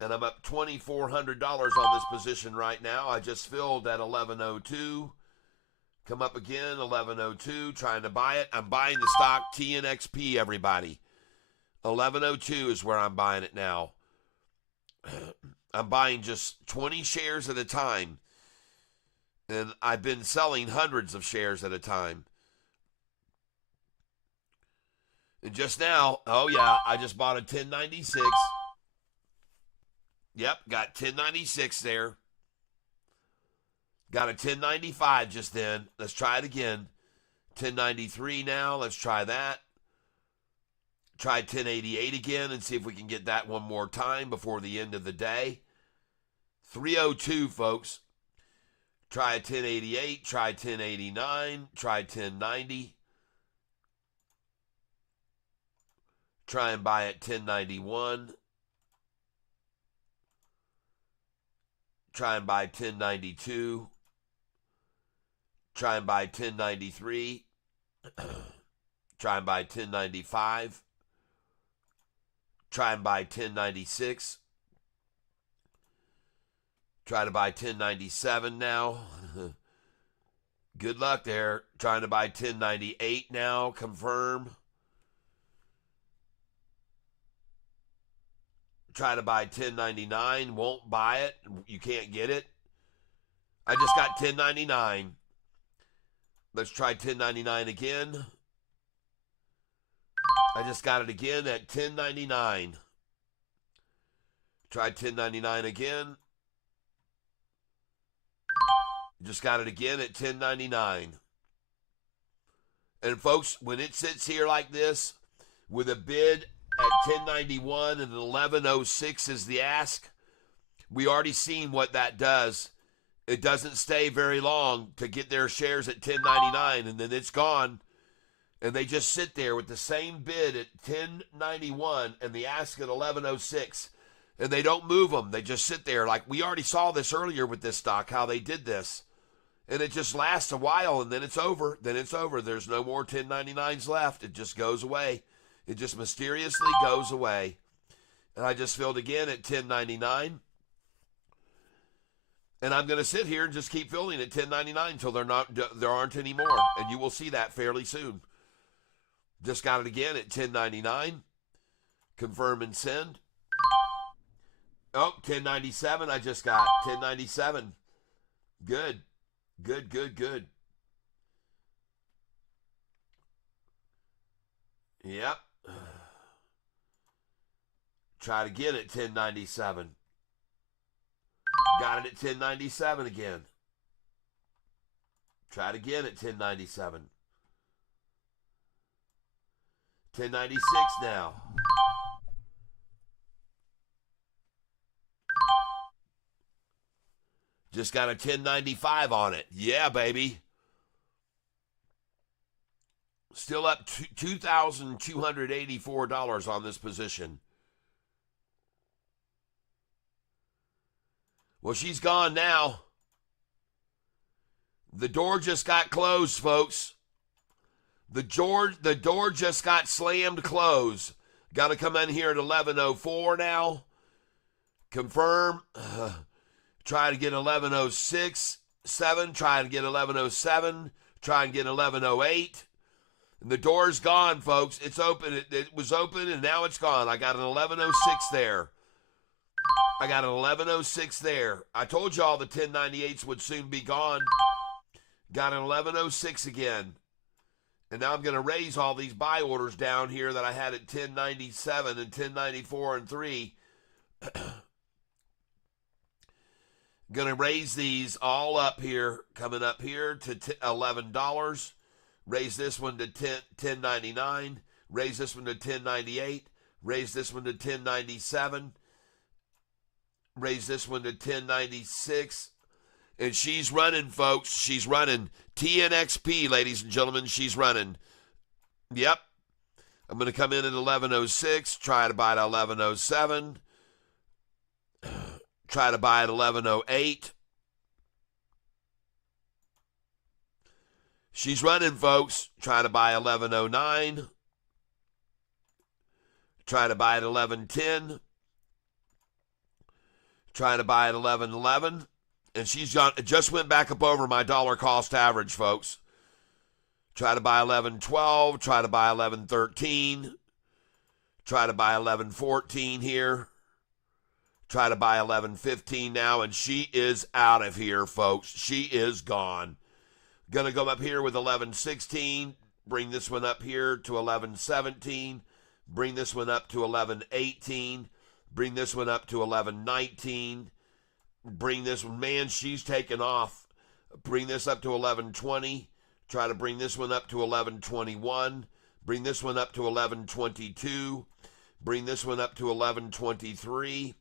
And I'm up $2,400 on this position right now. I just filled at $11.02. Come up again, $11.02, trying to buy it. I'm buying the stock TNXP, everybody. $11.02 is where I'm buying it now. I'm buying just 20 shares at a time. And I've been selling hundreds of shares at a time. And just now, oh yeah, I just bought a 1096. Yep, got 1096 there. Got a 1095 just then. Let's try it again. 1093 now. Let's try that. Try 1088 again and see if we can get that one more time before the end of the day. 302, folks. Try a 1088. Try 1089. Try 1090. Try and buy at 1091. Try and buy 1092. Try and buy 1093. Try and buy 1095. Try and buy 1096. Try to buy 1097 now. Good luck there. Trying to buy 1098 now. Confirm. Try to buy 1099. Won't buy it. You can't get it. I just got 1099. Let's try 1099 again. I just got it again at 1099. Try 1099 again. Just got it again at 1099. And folks, when it sits here like this with a bid at 1091 and 1106 is the ask, we already seen what that does. It doesn't stay very long to get their shares at 1099 and then it's gone. And they just sit there with the same bid at 1091 and the ask at 1106. And they don't move them. They just sit there. Like we already saw this earlier with this stock, how they did this. And it just lasts a while and then it's over. Then it's over. There's no more 1099s left. It just goes away. It just mysteriously goes away. And I just filled again at 1099. And I'm going to sit here and just keep filling at 1099 until there aren't any more. And you will see that fairly soon. Just got it again at 1099. Confirm and send. Oh, 1097 I just got. 1097. Good. Good, good, good. Yep. Try it again at 1097. Got it at 1097 again. Try it again at 1097. 1096 now. Just got a 1095 on it. Yeah, baby. Still up $2,284 on this position. Well, she's gone now. The door just got closed, folks. The door just got slammed closed. Got to come in here at 11:04 now. Confirm. Try to get 11:06. 7. Try to get 11:07. Try and get 11:08. And the door's gone, folks. It's open. It was open, and now it's gone. I got an 11:06 there. I got an 1106 there. I told y'all the 1098s would soon be gone. Got an 1106 again. And now I'm going to raise all these buy orders down here that I had at 1097 and 1094 and 3. Going to raise these all up here, coming up here to $11. Raise this one to 1099. Raise this one to 1098. Raise this one to 1097. Raise this one to 1096. And she's running, folks. She's running. TNXP, ladies and gentlemen, she's running. Yep. I'm going to come in at 1106, try to buy at 1107, try to buy at 1108. She's running, folks. Try to buy 1109. Try to buy at 1110. Try to buy at 1111. And she's just went back up over my dollar cost average, folks. Try to buy 1112. Try to buy 1113. Try to buy 1114 here. Try to buy 1115 now. And she is out of here, folks. She is gone. Going to go up here with 1116. Bring this one up here to 1117. Bring this one up to 1118. Bring this one up to 1119. Bring this one, man, she's taken off. Bring this up to 1120. Try to bring this one up to 1121. Bring this one up to 1122. Bring this one up to 1123.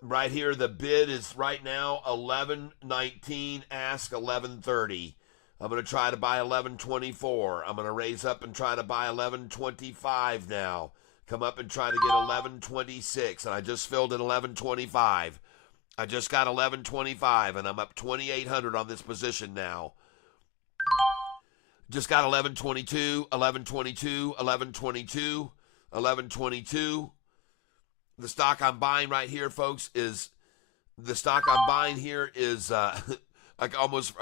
Right here, the bid is right now 1119. Ask 1130. I'm going to try to buy 1124. I'm going to raise up and try to buy 1125 now. Come up and try to get 1126. And I just filled at 1125. I just got 1125, and I'm up 2,800 on this position now. Just got 1122, 1122, 1122, 1122. The stock I'm buying right here, folks, is I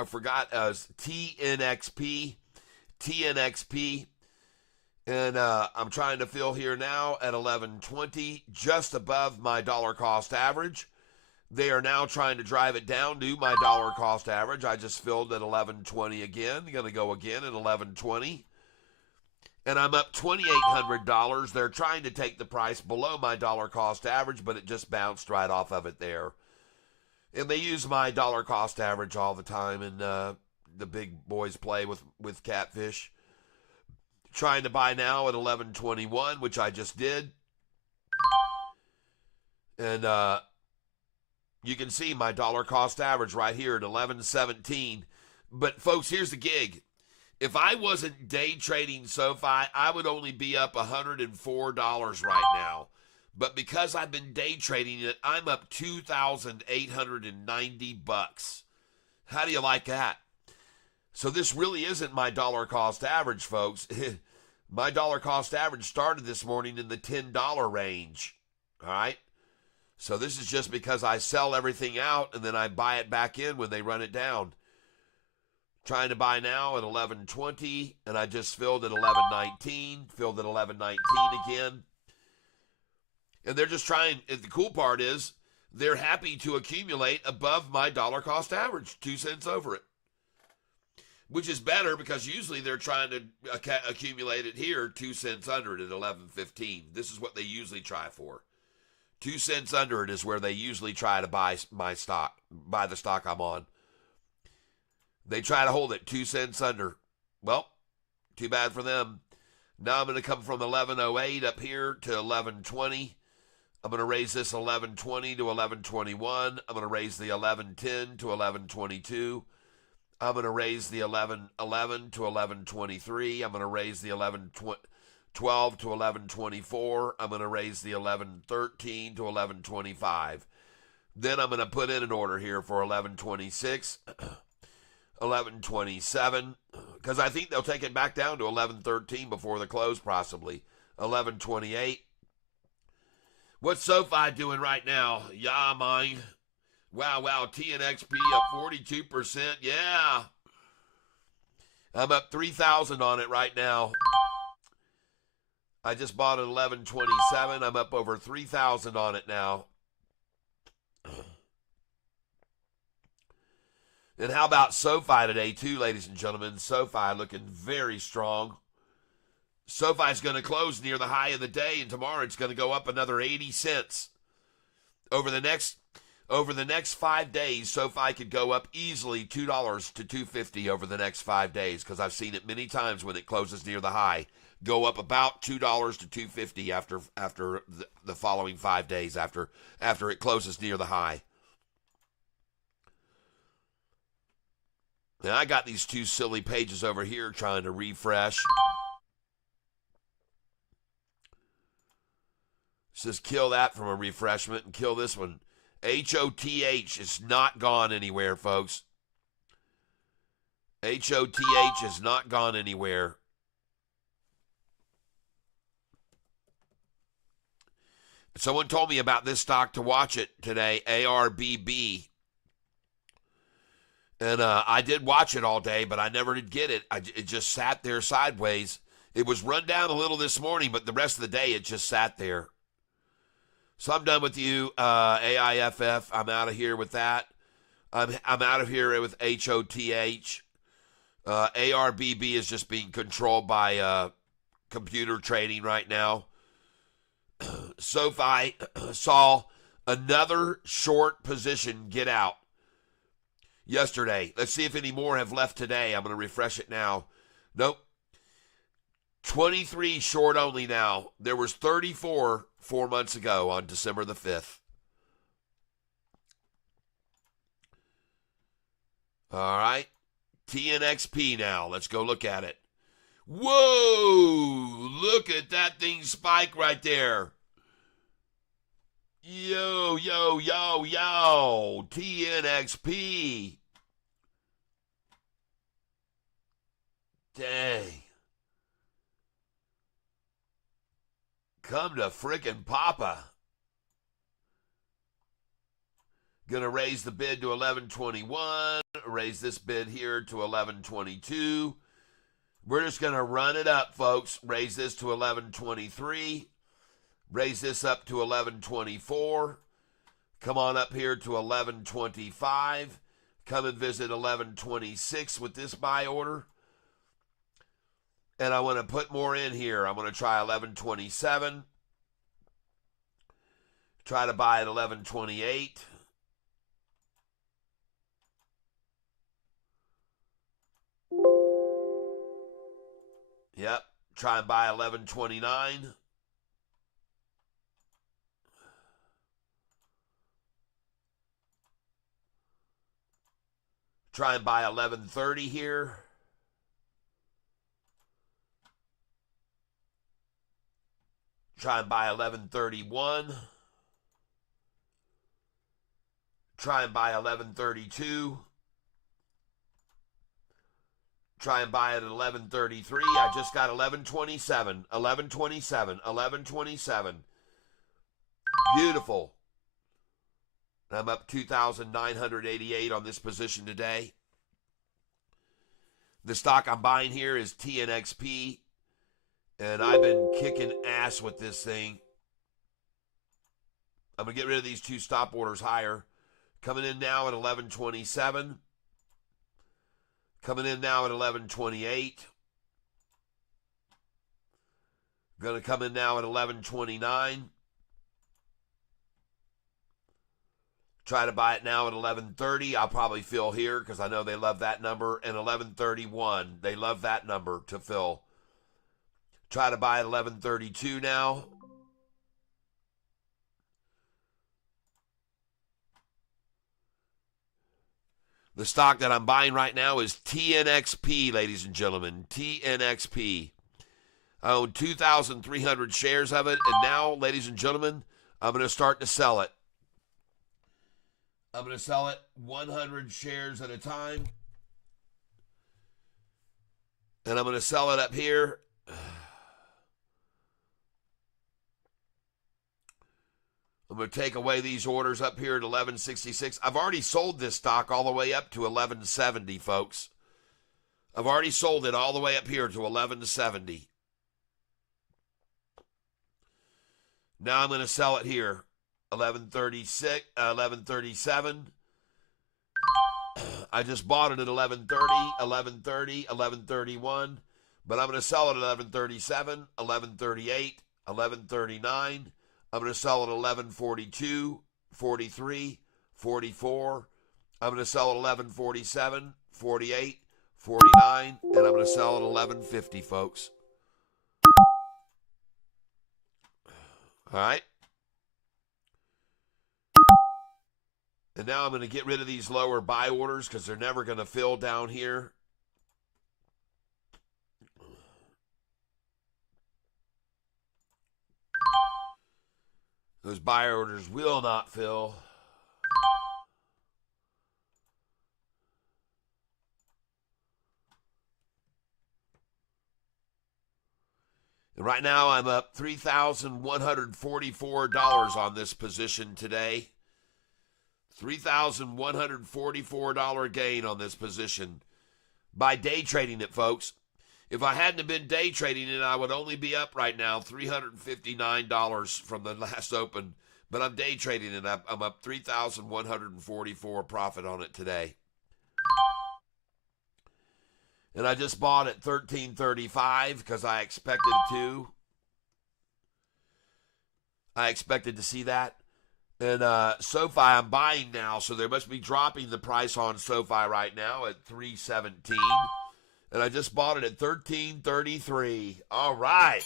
forgot, TNXP. TNXP. And I'm trying to fill here now at 1120, just above my dollar cost average. They are now trying to drive it down to my dollar cost average. I just filled at 1120 again. Going to go again at 1120. And I'm up $2,800. They're trying to take the price below my dollar cost average, but it just bounced right off of it there. And they use my dollar cost average all the time, and the big boys play with Catfish. Trying to buy now at 1121, which I just did. And you can see my dollar cost average right here at 1117. But folks, here's the gig. If I wasn't day trading SoFi, I would only be up $104 right now. But because I've been day trading it, I'm up $2,890. How do you like that? So this really isn't my dollar cost average, folks. My dollar cost average started this morning in the $10 range. All right? So this is just because I sell everything out and then I buy it back in when they run it down. Trying to buy now at 1120, and I just filled at 1119, filled at 1119 again. And they're just trying, the cool part is, they're happy to accumulate above my dollar cost average, 2 cents over it. Which is better because usually they're trying to accumulate it here, 2 cents under it at 1115. This is what they usually try for. 2 cents under it is where they usually try to buy my stock, buy the stock I'm on. They try to hold it 2 cents under. Well, too bad for them. Now I'm going to come from 1108 up here to 1120. I'm going to raise this 1120 to 1121. I'm going to raise the 1110 to 1122. I'm going to raise the 1111 to 1123. I'm going to raise the 1112 to 1124. I'm going to raise the 1113 to 1125. Then I'm going to put in an order here for 1126, 1127, because I think they'll take it back down to 1113 before the close, possibly. 1128. What's SoFi doing right now? Yeah, mine. Wow, TNXP up 42%. Yeah. I'm up 3,000 on it right now. I just bought it 1127. I'm up over 3,000 on it now. And how about SoFi today, too, ladies and gentlemen? SoFi looking very strong. SoFi's going to close near the high of the day, and tomorrow it's going to go up another 80 cents. Over the next 5 days, SoFi could go up easily $2 to $2.50 over the next 5 days, because I've seen it many times when it closes near the high. Go up about $2 to $2.50 after the following 5 days after it closes near the high. Now I got these two silly pages over here trying to refresh. It says kill that from a refreshment and kill this one. HOTH is not gone anywhere, folks. HOTH is not gone anywhere. Someone told me about this stock to watch it today, ARBB. And I did watch it all day, but I never did get it. It just sat there sideways. It was run down a little this morning, but the rest of the day it just sat there. So I'm done with you, AIFF. I'm out of here with that. I'm out of here with HOTH. ARBB is just being controlled by computer trading right now. SoFi saw another short position get out yesterday. Let's see if any more have left today. I'm going to refresh it now. Nope. 23 short only now. There was 34 4 months ago on December the 5th. All right. TNXP now. Let's go look at it. Whoa! Look at that thing spike right there. Yo, yo, yo, yo. TNXP. Dang. Come to frickin' Papa. Gonna raise the bid to 1121. Raise this bid here to 1122. We're just gonna run it up, folks. Raise this to 1123. Raise this up to 1124. Come on up here to 1125. Come and visit 1126 with this buy order. And I want to put more in here. I'm going to try 1127. Try to buy at 1128. Yep. Try and buy 1129. Try and buy 1130 here. Try and buy 1131. Try and buy 1132. Try and buy it at 1133. I just got 1127. 1127. 1127. Beautiful. I'm up 2,988 on this position today. The stock I'm buying here is TNXP. And I've been kicking ass with this thing. I'm going to get rid of these two stop orders higher. Coming in now at 1127. Coming in now at 1128. Going to come in now at 1129. Try to buy it now at 1130. I'll probably fill here because I know they love that number. And 1131. They love that number to fill. Try to buy at 1132 now. The stock that I'm buying right now is TNXP, ladies and gentlemen. TNXP. I own 2,300 shares of it. And now, ladies and gentlemen, I'm going to start to sell it. I'm going to sell it 100 shares at a time. And I'm going to sell it up here. I'm going to take away these orders up here at 1166. I've already sold this stock all the way up to 1170, folks. I've already sold it all the way up here to 1170. Now I'm going to sell it here. 1136, 1137. I just bought it at 11:30, 11:30, 11:31, but I'm going to sell it at 11:37, 11:38, 11:39. I'm going to sell it at 11:42, 43, 44. I'm going to sell at 11:47, 48, 49, and I'm going to sell at 11:50, folks. All right. And now I'm going to get rid of these lower buy orders because they're never going to fill down here. Those buy orders will not fill. And right now I'm up $3,144 on this position today. $3,144 gain on this position by day trading it, folks. If I hadn't have been day trading it, I would only be up right now $359 from the last open. But I'm day trading it. I'm up $3,144 profit on it today. And I just bought at $13.35 because I expected to. I expected to see that. And SoFi I'm buying now, so they must be dropping the price on SoFi right now at $3.17. And I just bought it at $13.33. All right.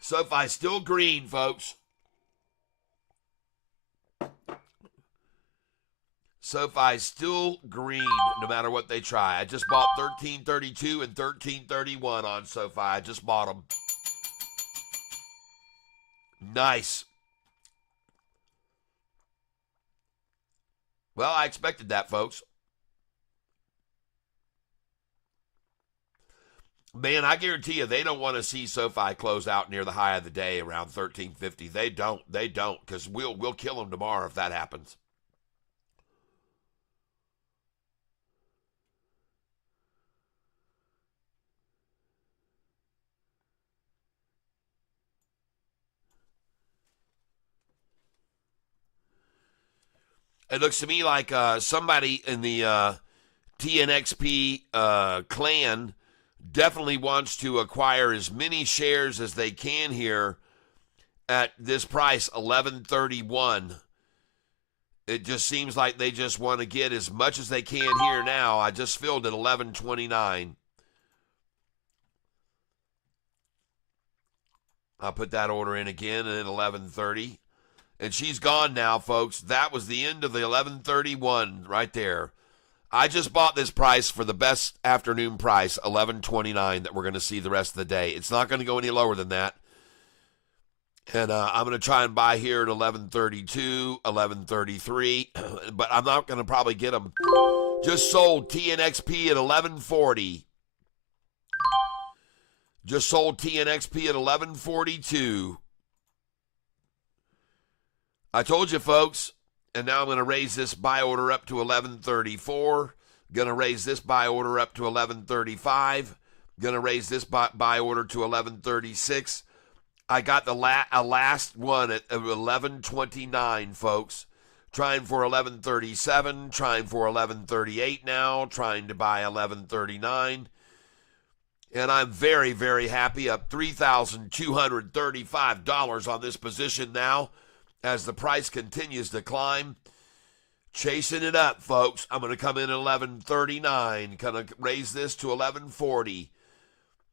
SoFi's still green, folks. SoFi's still green no matter what they try. I just bought $13.32 and $13.31 on SoFi. I just bought them. Nice. Well, I expected that, folks. Man, I guarantee you they don't want to see SoFi close out near the high of the day around $13.50. They don't, because we'll kill them tomorrow if that happens. It looks to me like somebody in the TNXP clan definitely wants to acquire as many shares as they can here at this price, $11.31. It just seems like they just want to get as much as they can here now. I just filled at $11.29. I'll put that order in again at $11.30. And she's gone now, folks. That was the end of the $11.31 right there. I just bought this price for the best afternoon price, $11.29, that we're going to see the rest of the day. It's not going to go any lower than that. And I'm going to try and buy here at $11.32, $11.33, but I'm not going to probably get them. Just sold TNXP at $11.40. Just sold TNXP at $11.42. I told you, folks, and now I'm going to raise this buy order up to $11.34. Going to raise this buy order up to $11.35. Going to raise this buy order to $11.36. I got the last one at $11.29, folks. Trying for $11.37, trying for $11.38 now, trying to buy $11.39. And I'm very, very happy, up $3,235 on this position now as the price continues to climb. Chasing it up, folks. I'm going to come in at $11.39. Going to raise this to $11.40.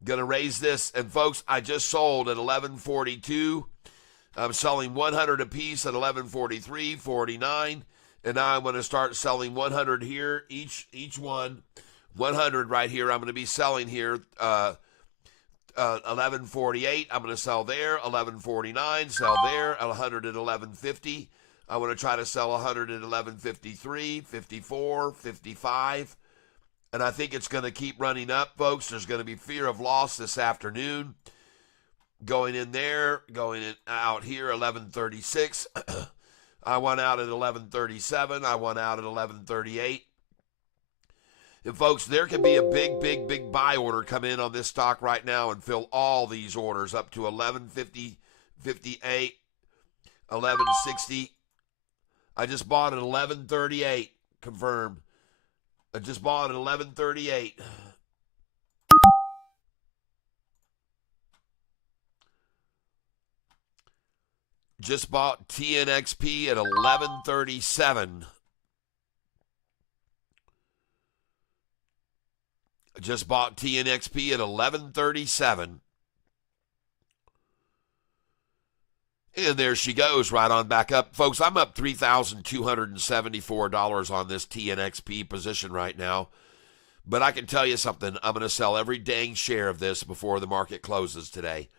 Going to raise this. And, folks, I just sold at $11.42. I'm selling 100 apiece at $11.43.49. And now I'm going to start selling 100 here, each one. 100 right here. I'm going to be selling here $11.48. I'm going to sell there. $11.49. Sell there. 100 at $11.50. I want to try to sell 100 at $11.53, $54, $55. And I think it's going to keep running up, folks. There's going to be fear of loss this afternoon. Going in there, going in, out here, $11.36. I went out at $11.37. I went out at $11.38. And, folks, there could be a big, big, big buy order come in on this stock right now and fill all these orders up to $11.50, $58, $11.60. I just bought at 11.38. Confirmed. I just bought at 11.38. Just bought TNXP at 11.37. Just bought TNXP at 11.37. And there she goes, right on back up. Folks, I'm up $3,274 on this TNXP position right now. But I can tell you something. I'm going to sell every dang share of this before the market closes today.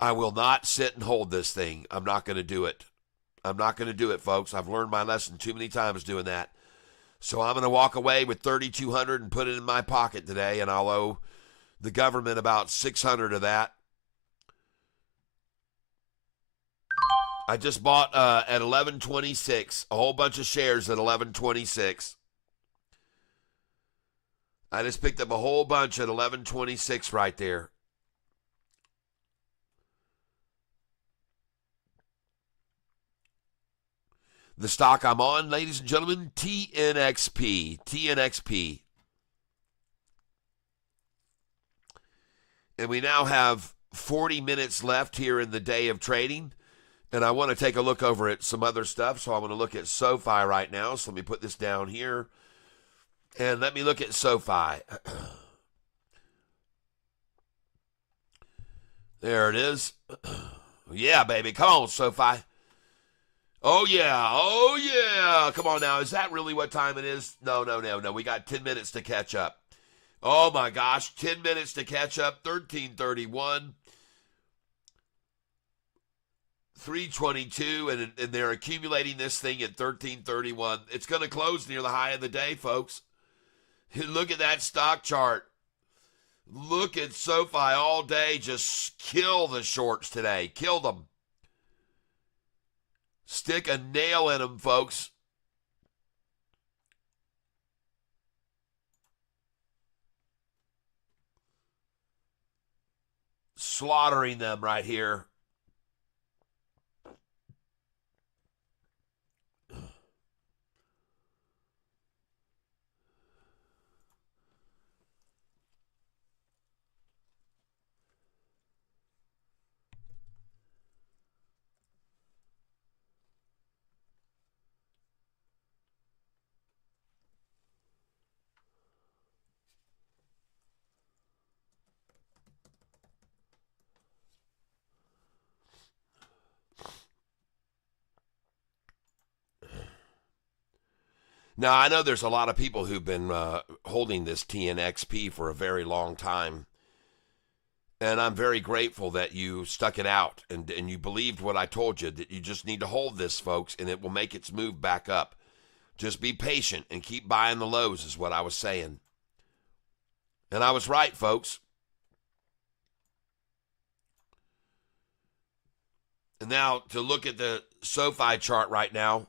I will not sit and hold this thing. I'm not going to do it. I'm not going to do it, folks. I've learned my lesson too many times doing that. So I'm going to walk away with $3,200 and put it in my pocket today, and I'll owe the government about $600 of that. I just bought at 11.26, a whole bunch of shares at 11.26. I just picked up a whole bunch at 11.26 right there. The stock I'm on, ladies and gentlemen, TNXP. TNXP. And we now have 40 minutes left here in the day of trading. And I want to take a look over at some other stuff. So I'm going to look at SoFi right now. So let me put this down here. And let me look at SoFi. There it is. Yeah, baby. Come on, SoFi. Oh, yeah. Oh, yeah. Come on now. Is that really what time it is? No. We got 10 minutes to catch up. Oh, my gosh. 10 minutes to catch up. 13:31. 322, and they're accumulating this thing at 13:31. It's going to close near the high of the day, folks. Look at that stock chart. Look at SoFi all day. Just kill the shorts today. Kill them. Stick a nail in them, folks. Slaughtering them right here. Now, I know there's a lot of people who've been holding this TNXP for a very long time. And I'm very grateful that you stuck it out and you believed what I told you, that you just need to hold this, folks, and it will make its move back up. Just be patient and keep buying the lows is what I was saying. And I was right, folks. And now to look at the SoFi chart right now,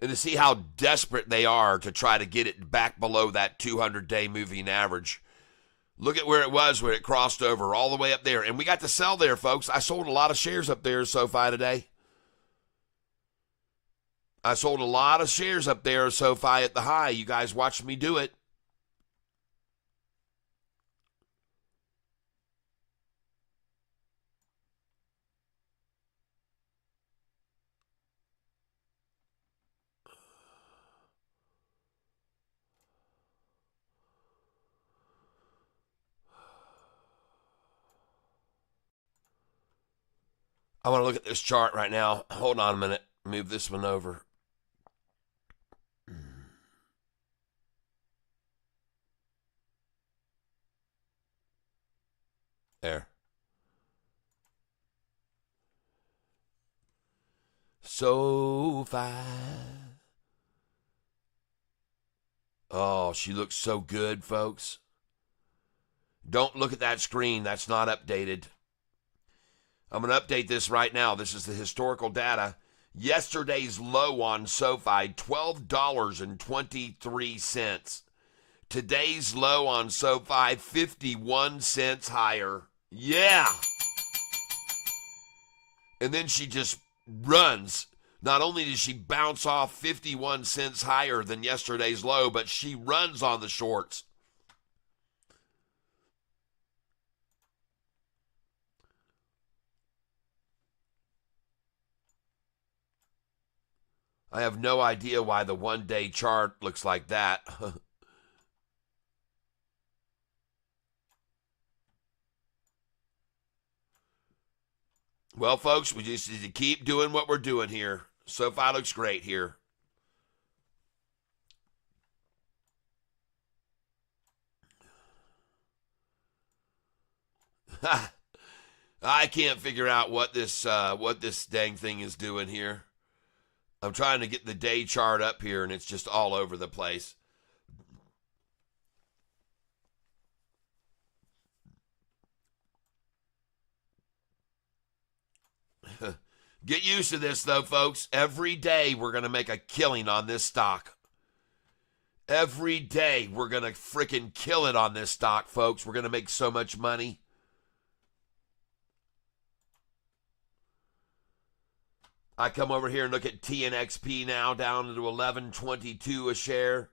and to see how desperate they are to try to get it back below that 200-day moving average. Look at where it was when it crossed over, all the way up there. And we got to sell there, folks. I sold a lot of shares up there, SoFi, today. I sold a lot of shares up there, SoFi, at the high. You guys watched me do it. I want to look at this chart right now. Hold on a minute. Move this one over. There. SoFi. Oh, she looks so good, folks. Don't look at that screen. That's not updated. I'm going to update this right now. This is the historical data. Yesterday's low on SoFi, $12.23. Today's low on SoFi, 51 cents higher. Yeah. And then she just runs Not only did she bounce off 51 cents higher than yesterday's low, but she runs on the shorts. I have no idea why the one-day chart looks like that. Well, folks, we just need to keep doing what we're doing here. SoFi looks great here. I can't figure out what this dang thing is doing here. I'm trying to get the day chart up here, and it's just all over the place. Get used to this, though, folks. Every day we're going to make a killing on this stock. Every day we're going to freaking kill it on this stock, folks. We're going to make so much money. I come over here and look at TNXP now down to $11.22 a share.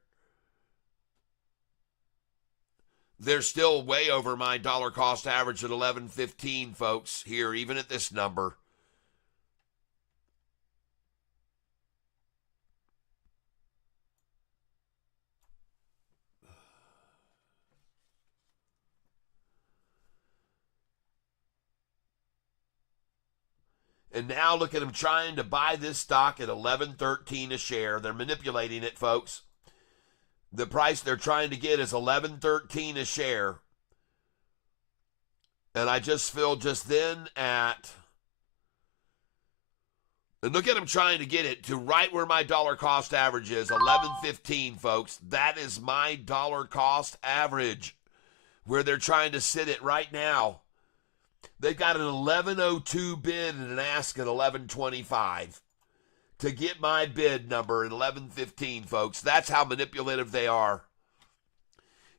They're still way over my dollar cost average at $11.15, folks, here, even at this number. And now look at them trying to buy this stock at $11.13 a share. They're manipulating it, folks. The price they're trying to get is $11.13 a share. And I just filled just then at... And look at them trying to get it to right where my dollar cost average is, $11.15, folks. That is my dollar cost average, where they're trying to sit it right now. They've got an 11.02 bid and an ask at 11.25 to get my bid number at 11.15, folks. That's how manipulative they are.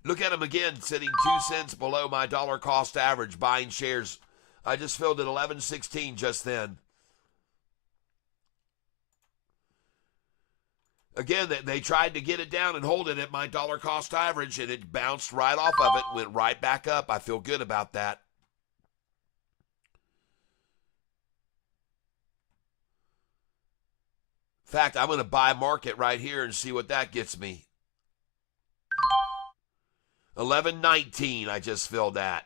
Look at them again, sitting 2 cents below my dollar cost average, buying shares. I just filled at 11.16 just then. Again, they tried to get it down and hold it at my dollar cost average, and it bounced right off of it, went right back up. I feel good about that. In fact, I'm going to buy market right here and see what that gets me. 11.19, I just filled that.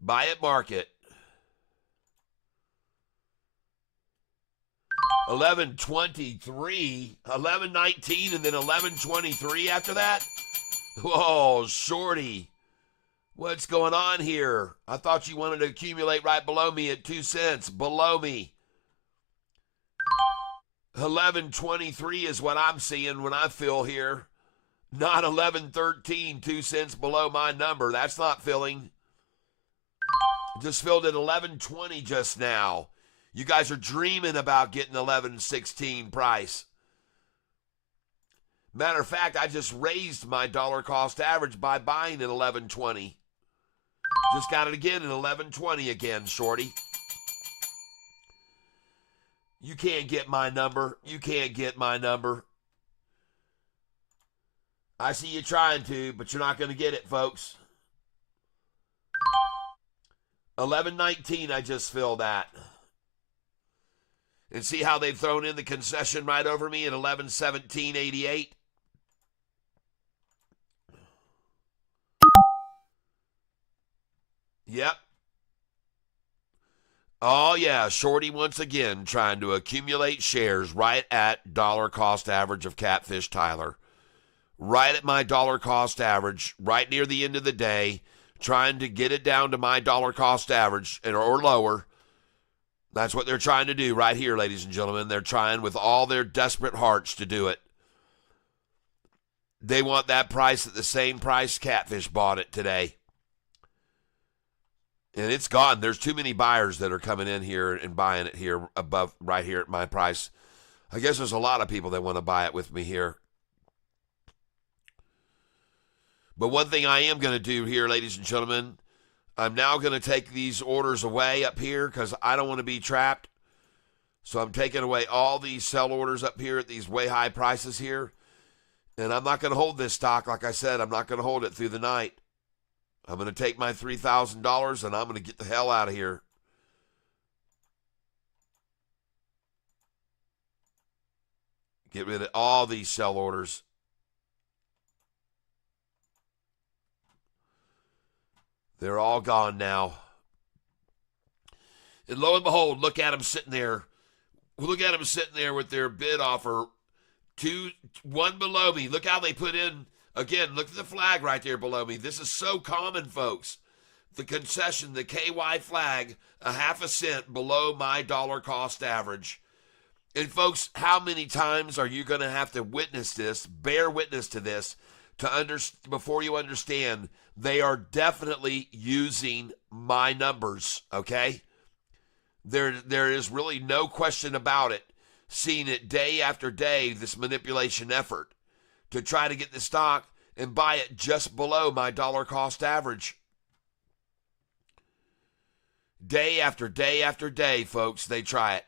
Buy at market. 11.23, 11.19, and then 11.23 after that? Whoa, shorty. What's going on here? I thought you wanted to accumulate right below me at 2 cents. Below me. 11.23 is what I'm seeing when I fill here. Not 11.13, 2 cents below my number. That's not filling. Just filled at 11.20 just now. You guys are dreaming about getting 11.16 price. Matter of fact, I just raised my dollar cost average by buying at 11.20. Just got it again at 11.20 again, shorty. You can't get my number. You can't get my number. I see you trying to, but you're not going to get it, folks. 11.19, I just filled that. And see how they've thrown in the concession right over me at 11.1788? Yep. Oh, yeah, shorty once again trying to accumulate shares right at dollar cost average of Catfish Tyler. Right at my dollar cost average, right near the end of the day, trying to get it down to my dollar cost average or lower. That's what they're trying to do right here, ladies and gentlemen. They're trying with all their desperate hearts to do it. They want that price at the same price Catfish bought it today. And it's gone. There's too many buyers that are coming in here and buying it here above, right here at my price. I guess there's a lot of people that want to buy it with me here. But one thing I am going to do here, ladies and gentlemen, I'm now going to take these orders away up here because I don't want to be trapped. So I'm taking away all these sell orders up here at these way high prices here. And I'm not going to hold this stock. Like I said, I'm not going to hold it through the night. I'm going to take my $3,000 and I'm going to get the hell out of here. Get rid of all these sell orders. They're all gone now. And lo and behold, look at them sitting there. Look at them sitting there with their bid offer. One below me. Look how they put in. Again, look at the flag right there below me. This is so common, folks. The concession, the KY flag, a half a cent below my dollar cost average. And folks, how many times are you going to have to witness this, bear witness to this, before you understand they are definitely using my numbers, okay? There is really no question about it. Seeing it day after day, this manipulation effort to try to get the stock and buy it just below my dollar cost average. Day after day after day, folks, they try it.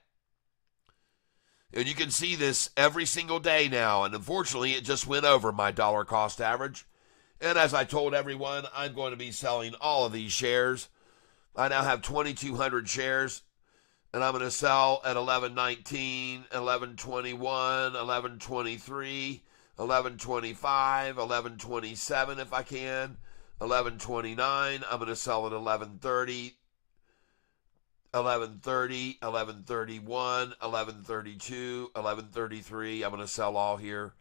And you can see this every single day now. And unfortunately, it just went over my dollar cost average. And as I told everyone, I'm going to be selling all of these shares. I now have 2,200 shares. And I'm going to sell at 11.19, 11.21, 11.23, 11.25, 11.27 if I can, 11.29. I'm going to sell at 11.30. 11:30, 11:31, 11:32, 11:33. I'm going to sell all here.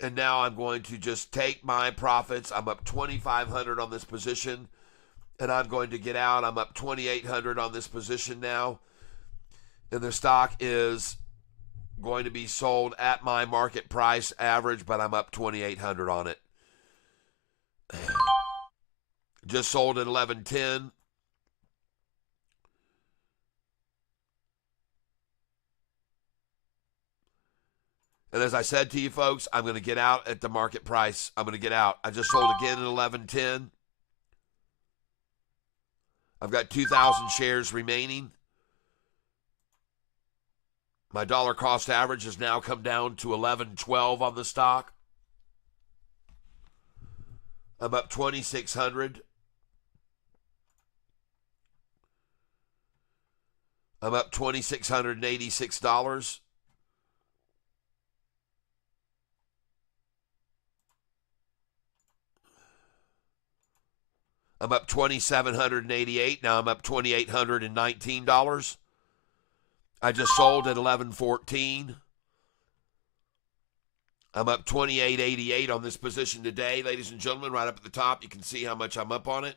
And now I'm going to just take my profits. I'm up 2,500 on this position. And I'm going to get out. I'm up 2,800 on this position now. And the stock is going to be sold at my market price average, but I'm up 2,800 on it. Just sold at 11.10. And as I said to you folks, I'm going to get out at the market price. I'm going to get out. I just sold again at 11.10. I've got 2,000 shares remaining. My dollar cost average has now come down to 11.12 on the stock. I'm up 2,600. I'm up $2,686. I'm up $2,788. Now I'm up $2,819. I just sold at 11.14. I'm up 28.88 on this position today, ladies and gentlemen. Right up at the top, you can see how much I'm up on it.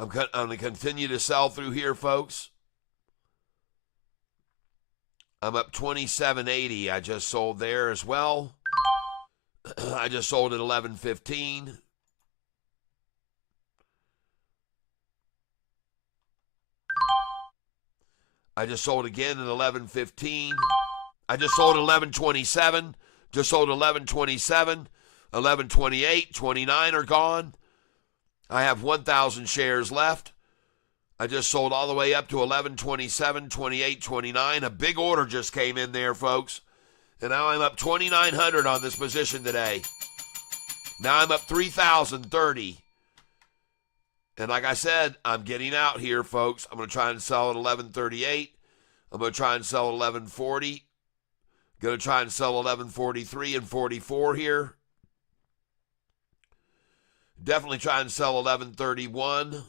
I'm going to continue to sell through here, folks. I'm up 27.80. I just sold there as well. I just sold at 11.15. I just sold again at 11.15. I just sold at 11.27. Just sold at 11.27. 11.28. 29 are gone. I have 1,000 shares left. I just sold all the way up to 11.27, 28, 29. A big order just came in there, folks. And now I'm up 2,900 on this position today. Now I'm up 3,030. And like I said, I'm getting out here, folks. I'm going to try and sell at 11.38. I'm going to try and sell at 11.40. Going to try and sell 11.43 and 44 here. Definitely try and sell 11.31.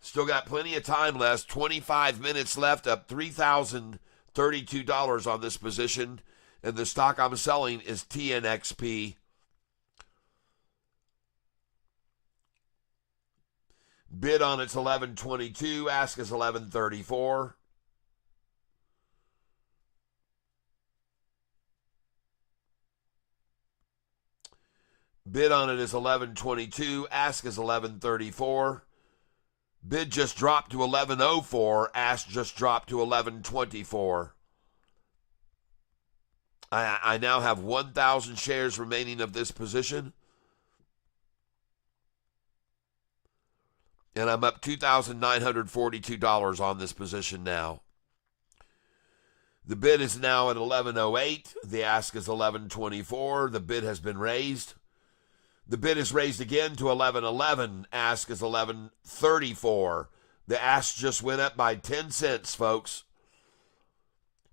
Still got plenty of time left. 25 minutes left, up $3,032 on this position. And the stock I'm selling is TNXP. Bid on it's 11.22. Ask is 11.34. Bid on it is 11.22. Ask is 11.34. Bid just dropped to 11.04. Ask just dropped to 11.24. I now have 1,000 shares remaining of this position. And I'm up $2,942 on this position now. The bid is now at 11.08. The ask is 11.24. The bid has been raised. The bid is raised again to 11.11. Ask is 11.34. The ask just went up by 10 cents, folks.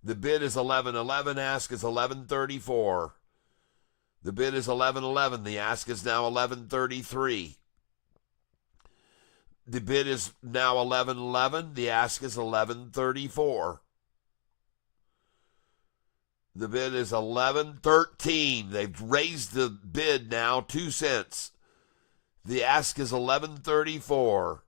The bid is 11.11. Ask is 11.34. The bid is 11.11. The ask is now 11.33. The bid is now 11.11. The ask is 11.34. The bid is 11.13. They've raised the bid now 2 cents. The ask is 11.34.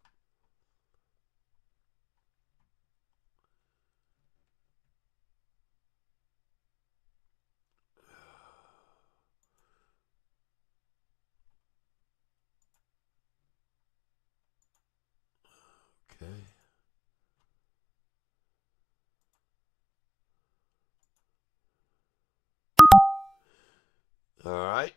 Okay. All right.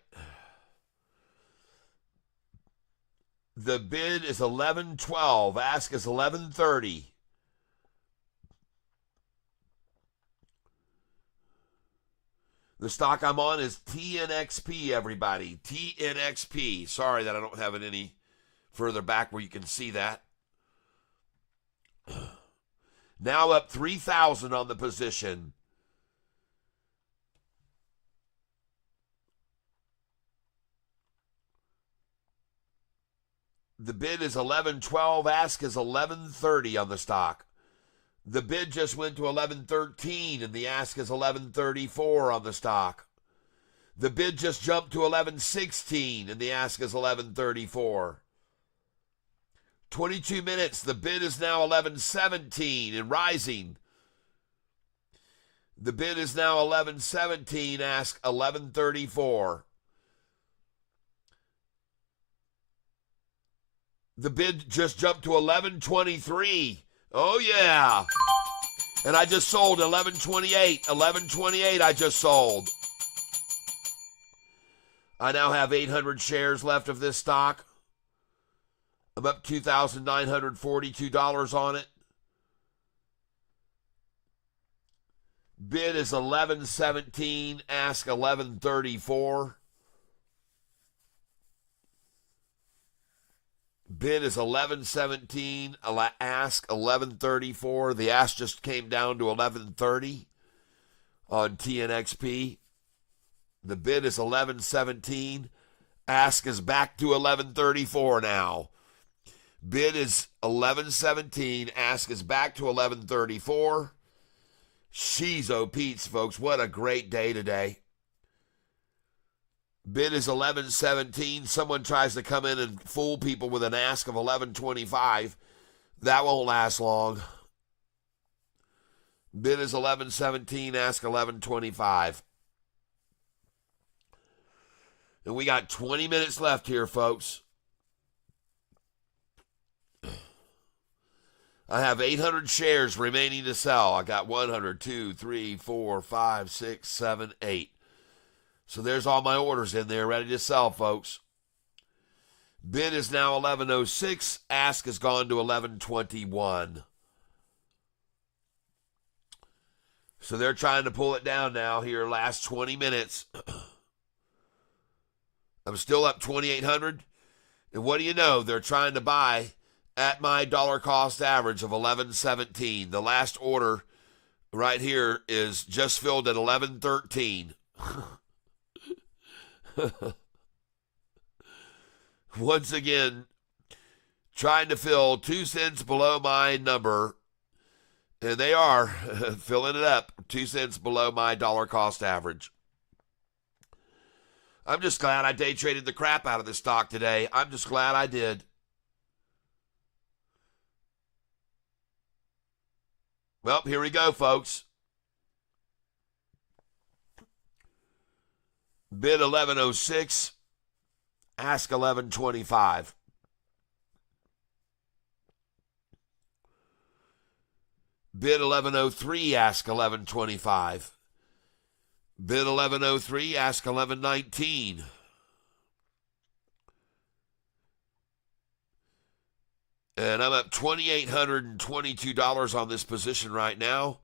The bid is 11.12. Ask is 11.30. The stock I'm on is TNXP, everybody. TNXP. Sorry that I don't have it any further back where you can see that. Now up 3,000 on the position. The bid is 11.12. Ask is 11.30 on the stock. The bid just went to 11.13 and the ask is 11.34 on the stock. The bid just jumped to 11.16 and the ask is 11.34. 22 minutes. The bid is now 11.17 and rising. The bid is now 11.17. Ask 11.34. The bid just jumped to 11.23. Oh, yeah. And I just sold 11.28. 11.28 I just sold. I now have 800 shares left of this stock. I'm up $2,942 on it. Bid is 11.17. Ask 11.34. Bid is 11.17. Ask 11.34. The ask just came down to 11.30 on TNXP. The bid is 11.17. Ask is back to 11.34 now. Bid is 11.17. Ask is back to 11.34. Sheezo Pete's, folks. What a great day today. Bid is 11.17. Someone tries to come in and fool people with an ask of 11.25. That won't last long. Bid is 11.17. Ask 11.25. And we got 20 minutes left here, folks. I have 800 shares remaining to sell. I got 100, 2, 3, 4, 5, 6, 7, 8. So there's all my orders in there ready to sell, folks. Bid is now 11.06. Ask has gone to 11.21. So they're trying to pull it down now here last 20 minutes. I'm still up 2,800. And what do you know? They're trying to buy at my dollar cost average of 11.17. The last order right here is just filled at 11.13. Once again, trying to fill 2 cents below my number, and they are filling it up 2 cents below my dollar cost average. I'm just glad I day traded the crap out of this stock today. I'm just glad I did. Well, here we go, folks. Bid 11.06. Ask 11.25. Bid 1103, ask 1125. Bid 1103, ask 1119. And I'm up $2,822 on this position right now.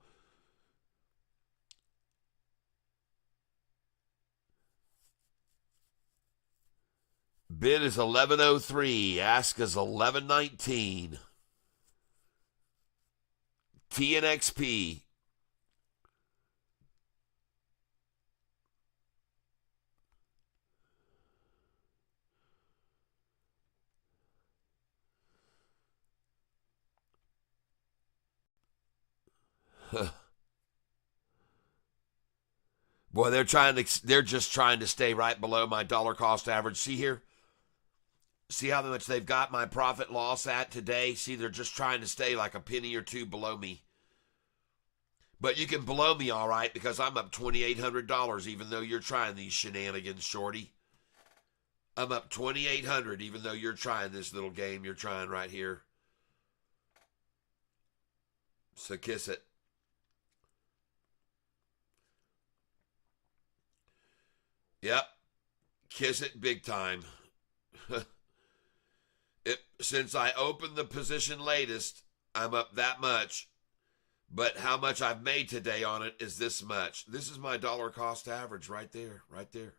Bid is 1103. Ask is 1119. TNXP. Boy, they're just trying to stay right below my dollar cost average. See here? See how much they've got my profit loss at today? See, they're just trying to stay like a penny or two below me. But you can below me all right because I'm up $2,800 even though you're trying these shenanigans, shorty. I'm up $2,800 even though you're trying this little game you're trying right here. So kiss it. Yep. Kiss it big time. Since I opened the position latest, I'm up that much. But how much I've made today on it is this much. This is my dollar cost average right there. Right there.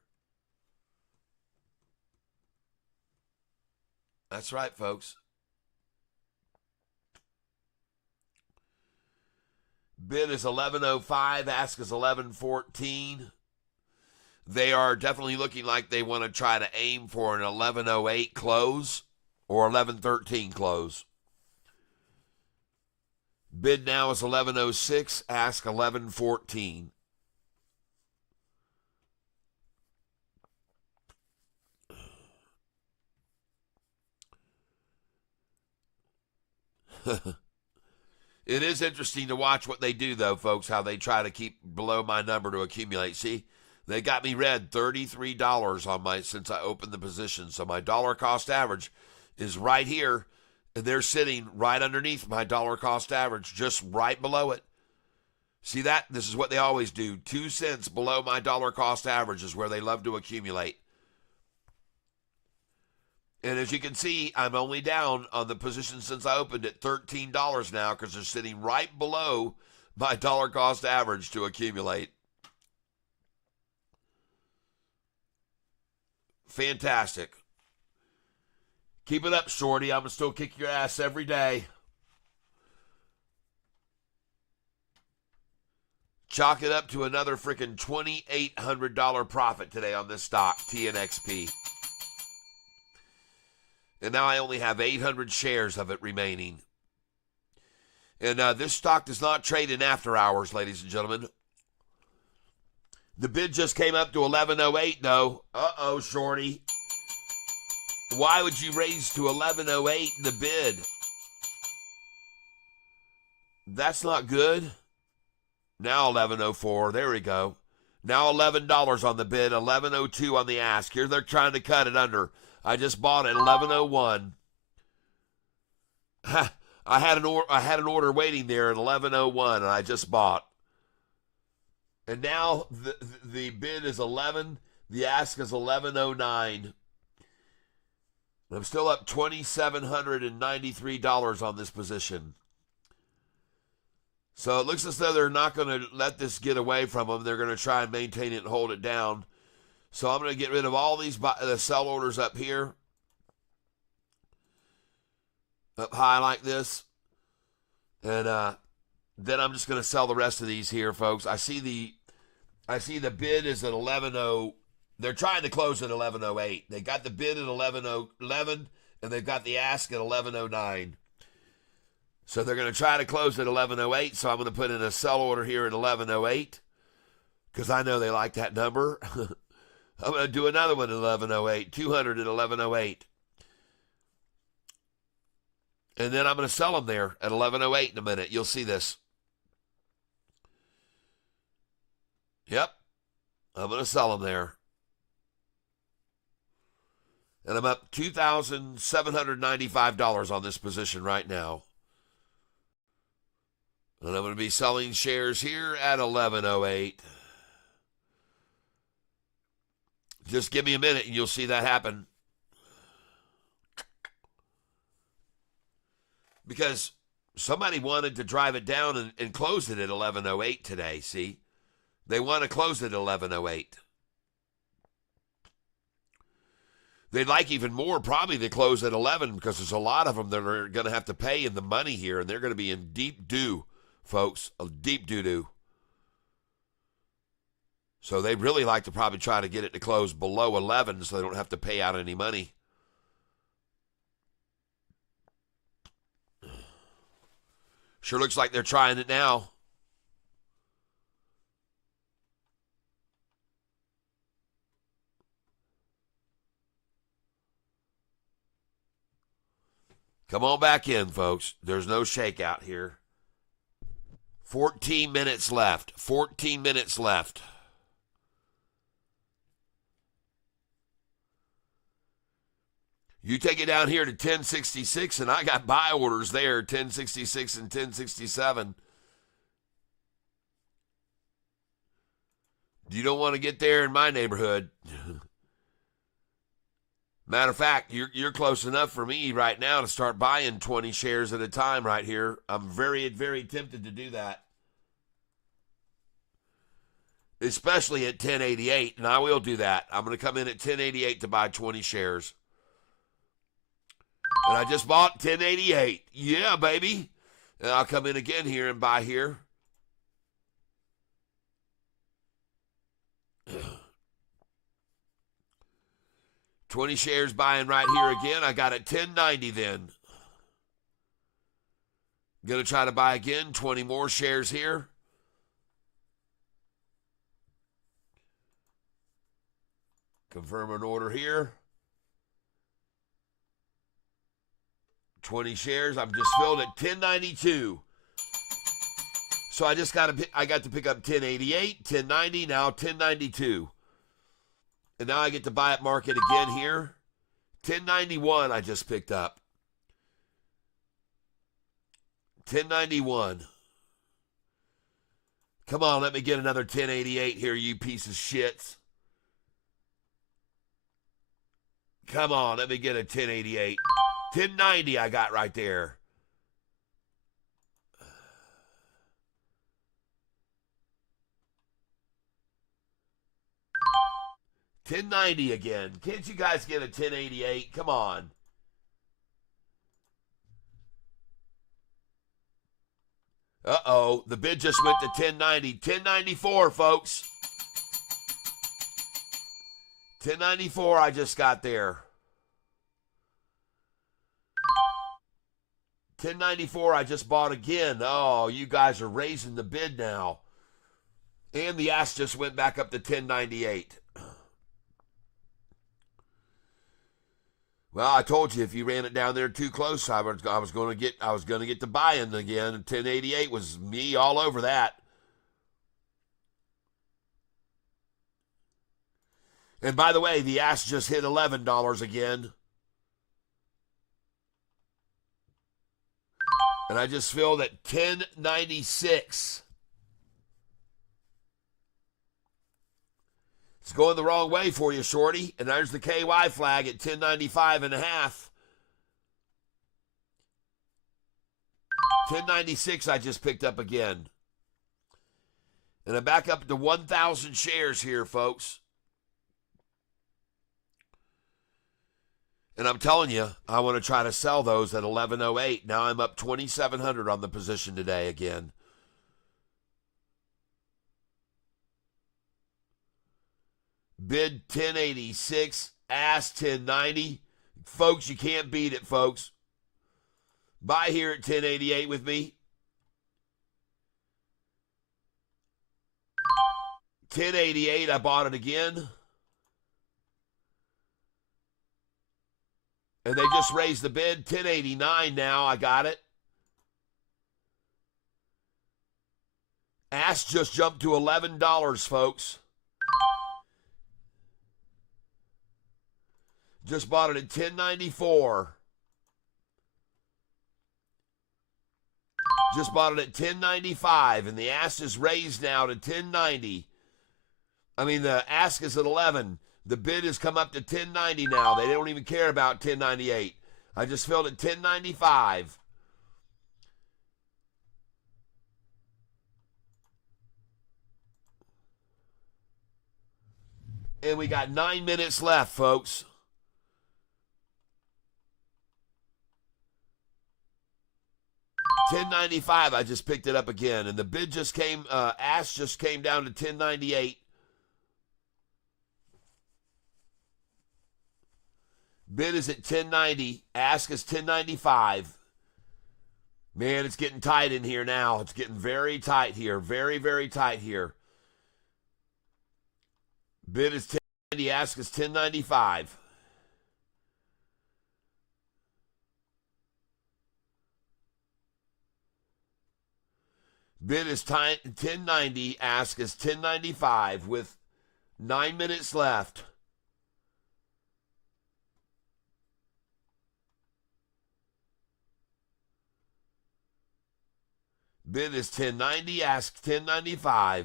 That's right, folks. Bid is 1105. Ask is 1114. They are definitely looking like they want to try to aim for an 1108 close or 1113 close. Bid now is 1106. Ask 1114. It is interesting to watch what they do, though, folks, how they try to keep below my number to accumulate. See, they got me red $33 on my since I opened the position. So my dollar cost average is right here, and they're sitting right underneath my dollar cost average, just right below it. See that? This is what they always do. 2 cents below my dollar cost average is where they love to accumulate. And as you can see, I'm only down on the position since I opened at $13 now because they're sitting right below my dollar cost average to accumulate. Fantastic. Keep it up, shorty. I'm going to still kick your ass every day. Chalk it up to another freaking $2,800 profit today on this stock, TNXP. And now I only have 800 shares of it remaining. And this stock does not trade in after hours, ladies and gentlemen. The bid just came up to 1108, though. Uh-oh, shorty. Why would you raise to 1108 in the bid? That's not good. Now 1104. There we go. Now $11 on the bid, 1102 on the ask. Here they're trying to cut it under. I just bought it 1101. I had an order waiting there at 1101, and I just bought. And now the bid is 11. The ask is 1109. I'm still up $2,793 on this position. So it looks as though they're not going to let this get away from them. They're going to try and maintain it and hold it down. So I'm going to get rid of all these the sell orders up here. Up high like this. And then I'm just going to sell the rest of these here, folks. I see the bid is at 11.0. They're trying to close at 11.08. They got the bid at 11.11, and they've got the ask at 11.09. So they're going to try to close at 11.08, so I'm going to put in a sell order here at 11.08 because I know they like that number. I'm going to do another one at 11.08, 200 at 11.08. And then I'm going to sell them there at 11.08 in a minute. You'll see this. Yep. I'm going to sell them there. And I'm up $2,795 on this position right now. And I'm going to be selling shares here at 11:08. Just give me a minute and you'll see that happen. Because somebody wanted to drive it down and close it at 11:08 today, see? They want to close it at 11:08. They'd like even more probably to close at 11 because there's a lot of them that are going to have to pay in the money here, and they're going to be in deep doo, folks, a deep doo-doo. So they'd really like to probably try to get it to close below 11 so they don't have to pay out any money. Sure looks like they're trying it now. Come on back in, folks. There's no shakeout here. 14 minutes left. 14 minutes left. You take it down here to 1066, and I got buy orders there, 1066 and 1067. You don't want to get there in my neighborhood. Matter of fact, you're close enough for me right now to start buying 20 shares at a time right here. I'm very, very tempted to do that. Especially at 1088, and I will do that. I'm going to come in at 1088 to buy 20 shares. And I just bought 1088. Yeah, baby. And I'll come in again here and buy here. $20 shares buying right here again. I got it 1090 then. Going to try to buy again. 20 more shares here. Confirm an order here. 20 shares. I'm just filled at 1092. So I got to pick up 1088, 1090, now 1092. And now I get to buy at market again here. 1091 I just picked up. 1091. Come on, let me get another 1088 here, you piece of shits. Come on, let me get a 1088. 1090 I got right there. $10.90 again. Can't you guys get a 1088? Come on. Uh-oh. The bid just went to 1090. 1094, folks. 1094 I just got there. 1094 I just bought again. Oh, you guys are raising the bid now. And the ask just went back up to 1098. Well, I told you if you ran it down there too close, I was going to get the buy-in again. And 1088 was me all over that. And by the way, the ask just hit $11 again. And I just filled at 1096. It's going the wrong way for you, shorty. And there's the KY flag at 1095 and a half. 1096 I just picked up again. And I'm back up to 1,000 shares here, folks. And I'm telling you, I want to try to sell those at 1108. Now I'm up 2,700 on the position today again. Bid 1086, ask 1090. Folks, you can't beat it, folks. Buy here at 1088 with me. 1088, I bought it again. And they just raised the bid. 1089 now, I got it. Ask just jumped to $11, folks. Just bought it at 1094. Just bought it at $10.95, and the ask is raised now to $10.90. I mean, the ask is at 11. The bid has come up to $10.90 now. They don't even care about $10.98. I just filled at $10.95. And we got 9 minutes left, folks. $10.95. I just picked it up again, and the bid just came. Ask just came down to $10.98. Bid is at $10.90. Ask is $10.95. Man, it's getting tight in here now. It's getting very tight here. Very, very tight here. Bid is $10.90. Ask is $10.95. Bid is $10.90. Ask is $10.95 with 9 minutes left. Bid is $10.90. Ask $10.95.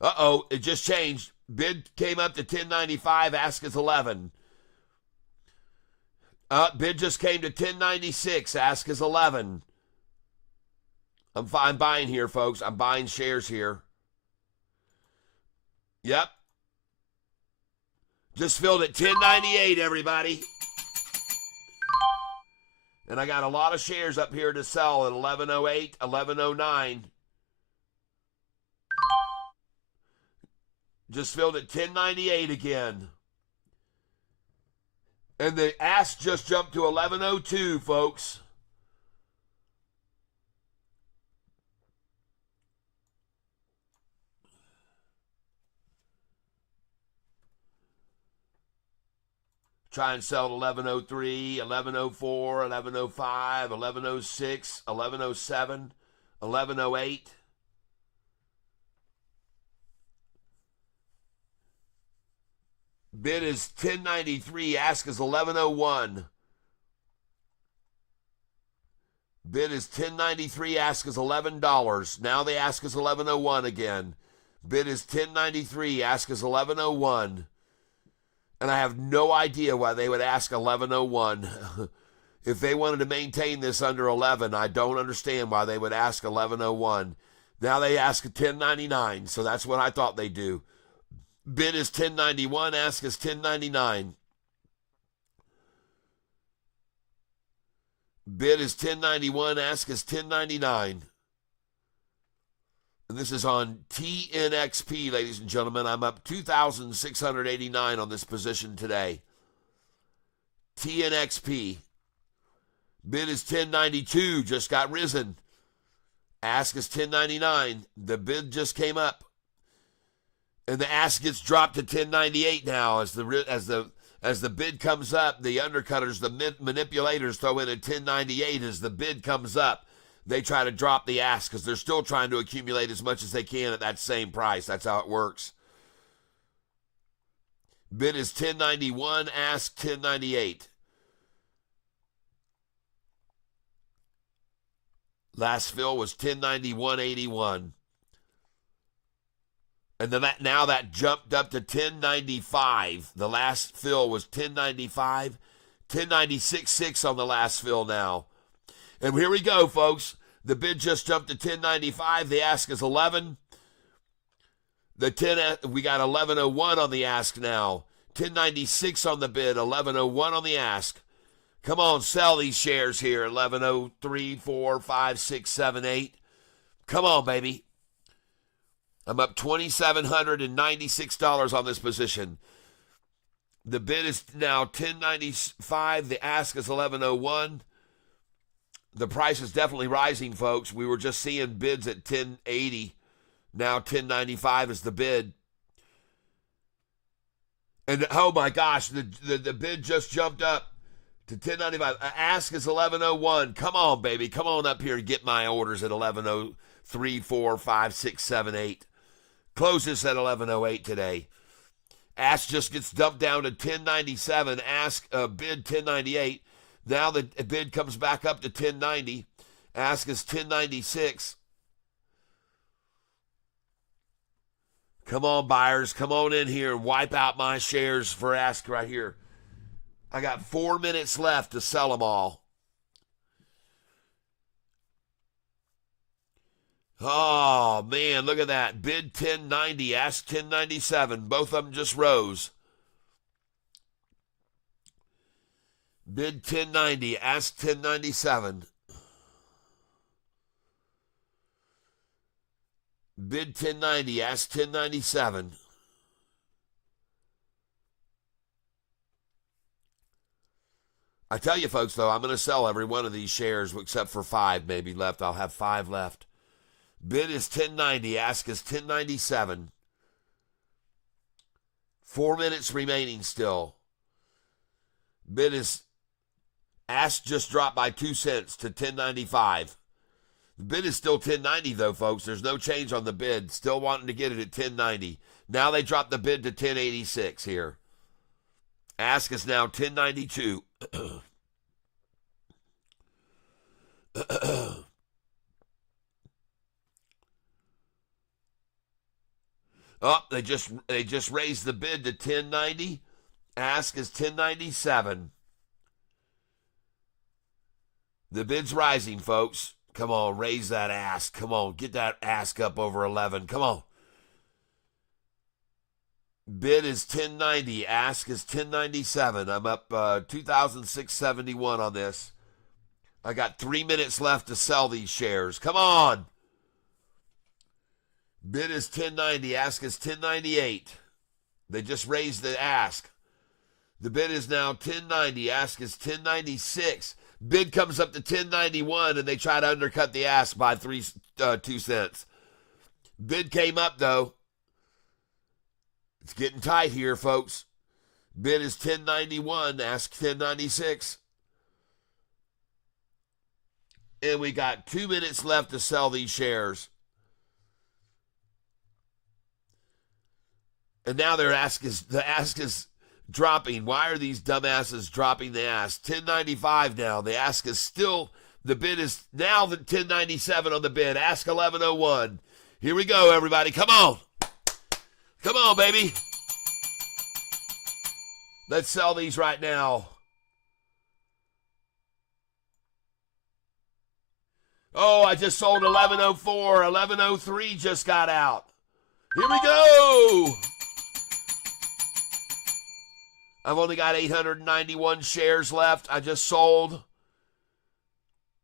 Uh-oh, it just changed. Bid came up to $10.95. Ask is $11. Bid just came to $10.96. Ask is $11. I'm buying here, folks. I'm buying shares here. Yep. Just filled at $10.98, everybody. And I got a lot of shares up here to sell at $11.08, $11.09. Just filled at $10.98 again. And the ask just jumped to $11.02, folks. Try and sell at $11.03, $11.04, $11.05, $11.06, $11.07, $11.08. Bid is $10.93. Ask is $11.01. Bid is $10.93. Ask is $11. Now the ask is $11.01 again. Bid is $10.93. Ask is $11.01. And I have no idea why they would ask $11.01. If they wanted to maintain this under 11, I don't understand why they would ask $11.01. Now they ask $10.99, so that's what I thought they'd do. Bid is $10.91, ask is $10.99. Bid is $10.91, ask is $10.99. And this is on TNXP, ladies and gentlemen. I'm up 2,689 on this position today. TNXP. Bid is $10.92, just got risen. Ask is $10.99. The bid just came up. And the ask gets dropped to $10.98 now as the bid comes up. The undercutters, the manipulators throw in a $10.98 as the bid comes up. They try to drop the ask because they're still trying to accumulate as much as they can at that same price. That's how it works. Bid is $10.91, ask $10.98. Last fill was $10.91.81. And then now that jumped up to $10.95. The last fill was $10.95. $10.96.6 on the last fill now. And here we go, folks. The bid just jumped to $10.95. The ask is $11. We got $11.01 on the ask now. $10.96 on the bid, $11.01 on the ask. Come on, sell these shares here. $11.03, 4, 5, 6, 7, 8. Come on, baby. I'm up $2,796 on this position. The bid is now $10.95. The ask is $11.01. The price is definitely rising, folks. We were just seeing bids at $10.80. Now $10.95 is the bid. And oh my gosh, the bid just jumped up to $10.95. Ask is $11.01. Come on, baby. Come on up here and get my orders at $11.03, 4, 5, 6, 7, 8. Close this at $11.08 today. Ask just gets dumped down to 1097. Ask bid 1098. Now the bid comes back up to 1090. Ask is 1096. Come on, buyers. Come on in here and wipe out my shares for ask right here. I got 4 minutes left to sell them all. Oh, man, look at that. Bid 1090, ask 1097. Both of them just rose. Bid 1090, ask 1097. Bid 1090, ask 1097. I tell you, folks, though, I'm going to sell every one of these shares except for 5 maybe left. I'll have 5 left. Bid is 1090. Ask is 1097. 4 minutes remaining still. Bid is, ask just dropped by 2 cents to 1095. The bid is still 1090 though, folks. There's no change on the bid. Still wanting to get it at 1090. Now they dropped the bid to 1086 here. Ask is now 1092. Oh, they just raised the bid to 1090. Ask is 1097. The bid's rising, folks. Come on, raise that ask. Come on, get that ask up over 11. Come on. Bid is 1090. Ask is 1097. I'm up 2,671 on this. I got 3 minutes left to sell these shares. Come on. Bid is 1090. Ask is 1098. They just raised the ask. The bid is now 1090. Ask is 1096. Bid comes up to 1091, and they try to undercut the ask by 2 cents. Bid came up, though. It's getting tight here, folks. Bid is 1091. Ask 1096. And we got 2 minutes left to sell these shares. And now the ask is dropping. Why are these dumbasses dropping the ask? 1095 now. The ask is still, the bid is now the 1097 on the bid. Ask 1101. Here we go, everybody. Come on. Come on, baby. Let's sell these right now. Oh, I just sold 1104. 1103 just got out. Here we go. I've only got 891 shares left. I just sold.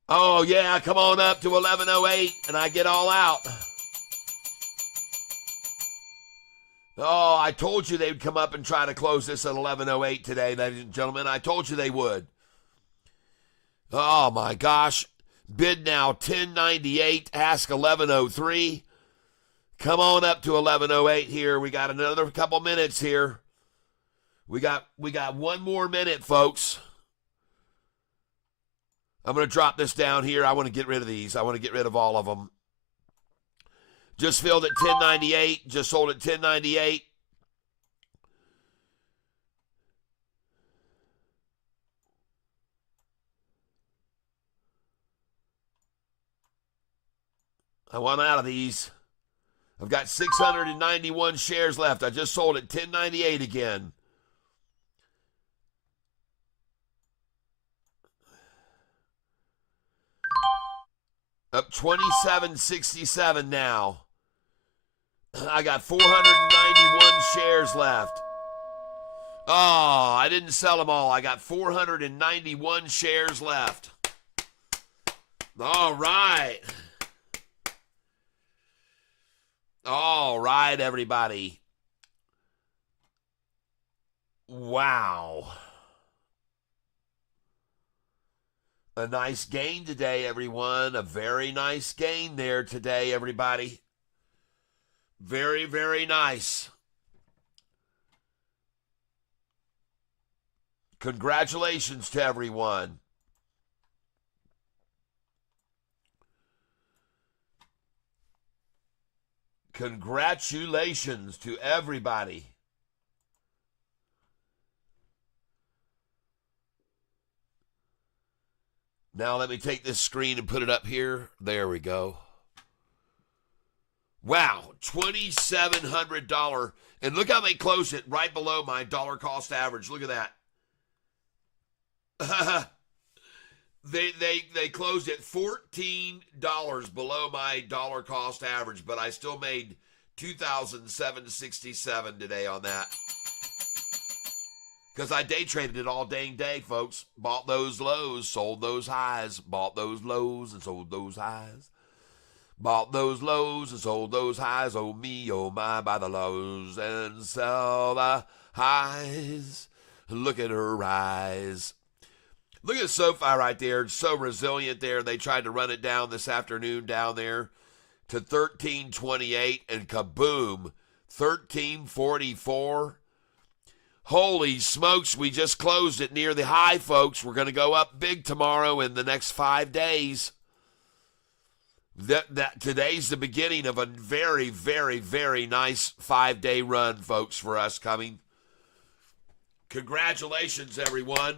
Oh, yeah, come on up to 1108, and I get all out. Oh, I told you they would come up and try to close this at 1108 today, ladies and gentlemen. I told you they would. Oh, my gosh. Bid now 1098, ask 1103. Come on up to 1108 here. We got another couple minutes here. We got 1 more minute, folks. I'm going to drop this down here. I want to get rid of these. I want to get rid of all of them. Just filled at 1098. Just sold at 1098. I want out of these. I've got 691 shares left. I just sold at 1098 again. Up 2767 now. I got 491 shares left. Oh, I didn't sell them all. I got 491 shares left. All right. All right, everybody. Wow. A nice gain today, everyone. A very nice gain there today, everybody. Very, very nice. Congratulations to everyone. Congratulations to everybody. Now let me take this screen and put it up here. There we go. Wow, $2,700. And look how they closed it right below my dollar cost average. Look at that. They closed at $14 below my dollar cost average, but I still made $2,767 today on that. Because I day traded it all dang day, folks. Bought those lows, sold those highs. Bought those lows and sold those highs. Bought those lows and sold those highs. Oh me, oh my, buy the lows and sell the highs. Look at her rise. Look at SoFi right there. It's so resilient there. They tried to run it down this afternoon down there to 13.28 and kaboom, 13.44. Holy smokes, we just closed it near the high, folks. We're going to go up big tomorrow in the next 5 days. Today's the beginning of a very, very, very nice 5-day run, folks, for us coming. Congratulations, everyone.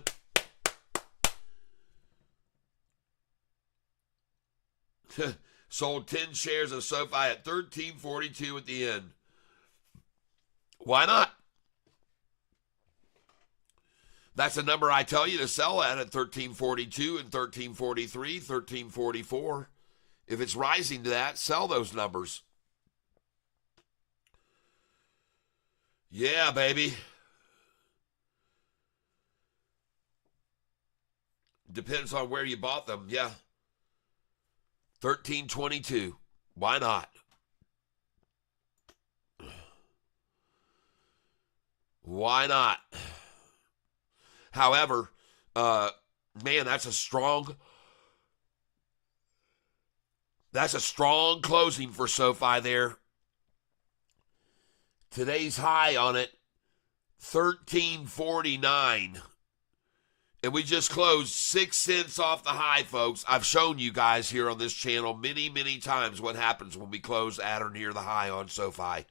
Sold 10 shares of SoFi at $13.42 at the end. Why not? That's the number I tell you to sell at $13.42 and $13.43, $13.44. If it's rising to that, sell those numbers. Yeah, baby. Depends on where you bought them. Yeah. $13.22. Why not? Why not? However, man, that's a strong closing for SoFi there. Today's high on it, $13.49. And we just closed 6 cents off the high, folks. I've shown you guys here on this channel many, many times what happens when we close at or near the high on SoFi.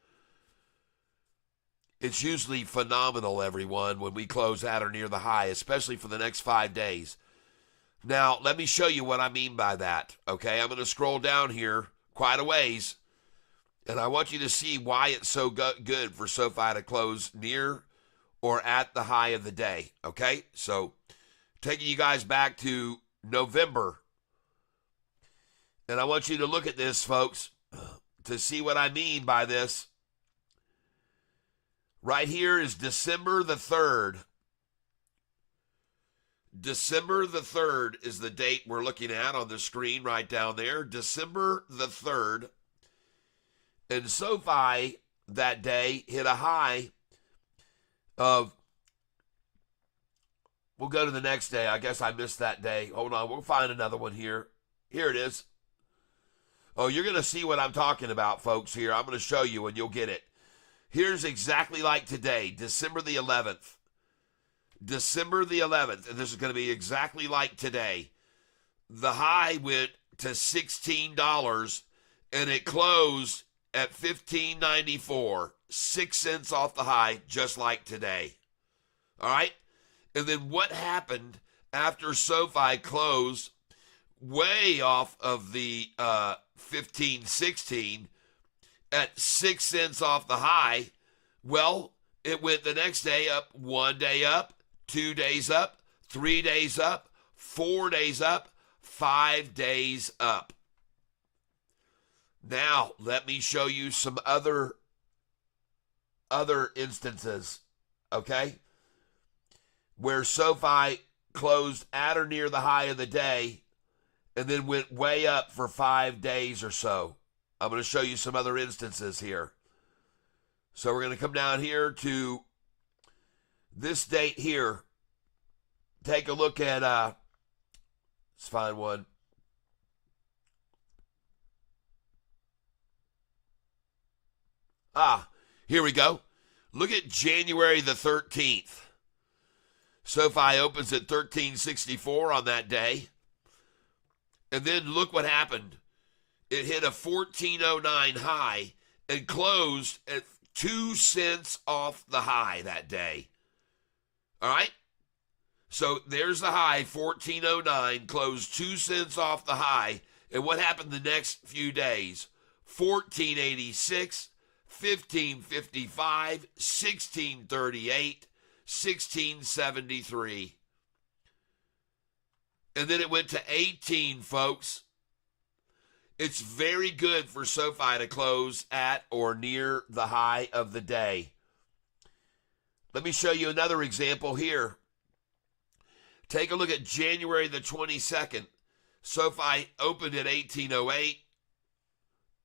It's usually phenomenal, everyone, when we close at or near the high, especially for the next 5 days. Now, let me show you what I mean by that, okay? I'm going to scroll down here quite a ways, and I want you to see why it's so good for SoFi to close near or at the high of the day, okay? So, taking you guys back to November, and I want you to look at this, folks, to see what I mean by this. Right here is December the 3rd. December the 3rd is the date we're looking at on the screen right down there. December the 3rd. And SoFi that day hit a high of, we'll go to the next day. I guess I missed that day. Hold on, we'll find another one here. Here it is. Oh, you're going to see what I'm talking about, folks, here. I'm going to show you and you'll get it. Here's exactly like today, December the 11th. December the 11th, and this is going to be exactly like today. The high went to $16, and it closed at $15.94. 6 cents off the high, just like today. All right? And then what happened after SoFi closed way off of the 15.16 at 6 cents off the high? Well, it went the next day up, 1 day up, 2 days up, 3 days up, 4 days up, 5 days up. Now, let me show you some other instances, okay, where SoFi closed at or near the high of the day and then went way up for 5 days or so. I'm going to show you some other instances here. So we're going to come down here to this date here. Take a look at, let's find one. Here we go. Look at January the 13th. SoFi opens at 13.64 on that day. And then look what happened. It hit a 14.09 high and closed at 2 cents off the high that day. All right? So there's the high, 1409, closed 2 cents off the high. And what happened the next few days? 1486, 1555, 1638, 1673. And then it went to 18, folks. It's very good for SoFi to close at or near the high of the day. Let me show you another example here. Take a look at January the 22nd. SoFi opened at 1808,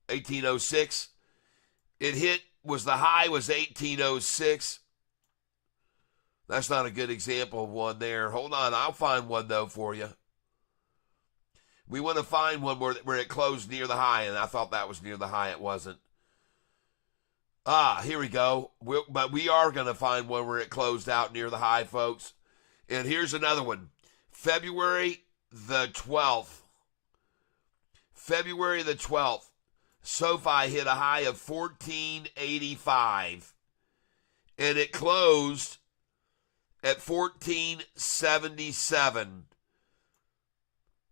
1806. The high was 1806. That's not a good example of one there. Hold on, I'll find one though for you. We want to find one where it closed near the high, and I thought that was near the high. It wasn't. Here we go. But we are going to find one where it closed out near the high, folks. And here's another one. February the 12th. February the 12th. SoFi hit a high of 1485. And it closed at 1477.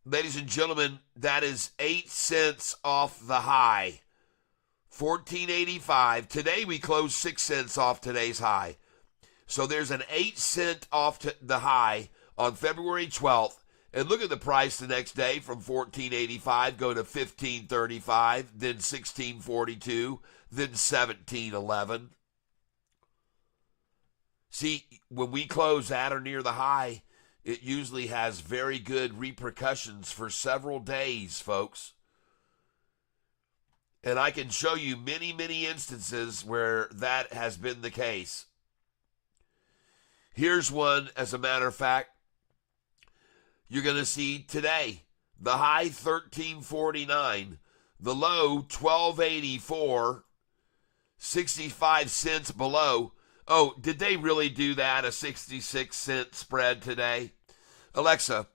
Ladies and gentlemen, that is 8 cents off the high. 1485. Today we closed 6 cents off today's high. So there's an 8 cent off to the high on February 12th. And look at the price the next day from 1485 go to 1535, then 1642, then 1711. See, when we close at or near the high, it usually has very good repercussions for several days, folks. And I can show you many, many instances where that has been the case. Here's one, as a matter of fact, you're going to see today. The high, 1349. The low, 1284. 65 cents below. Oh, did they really do that? A 66-cent spread today? Alexa,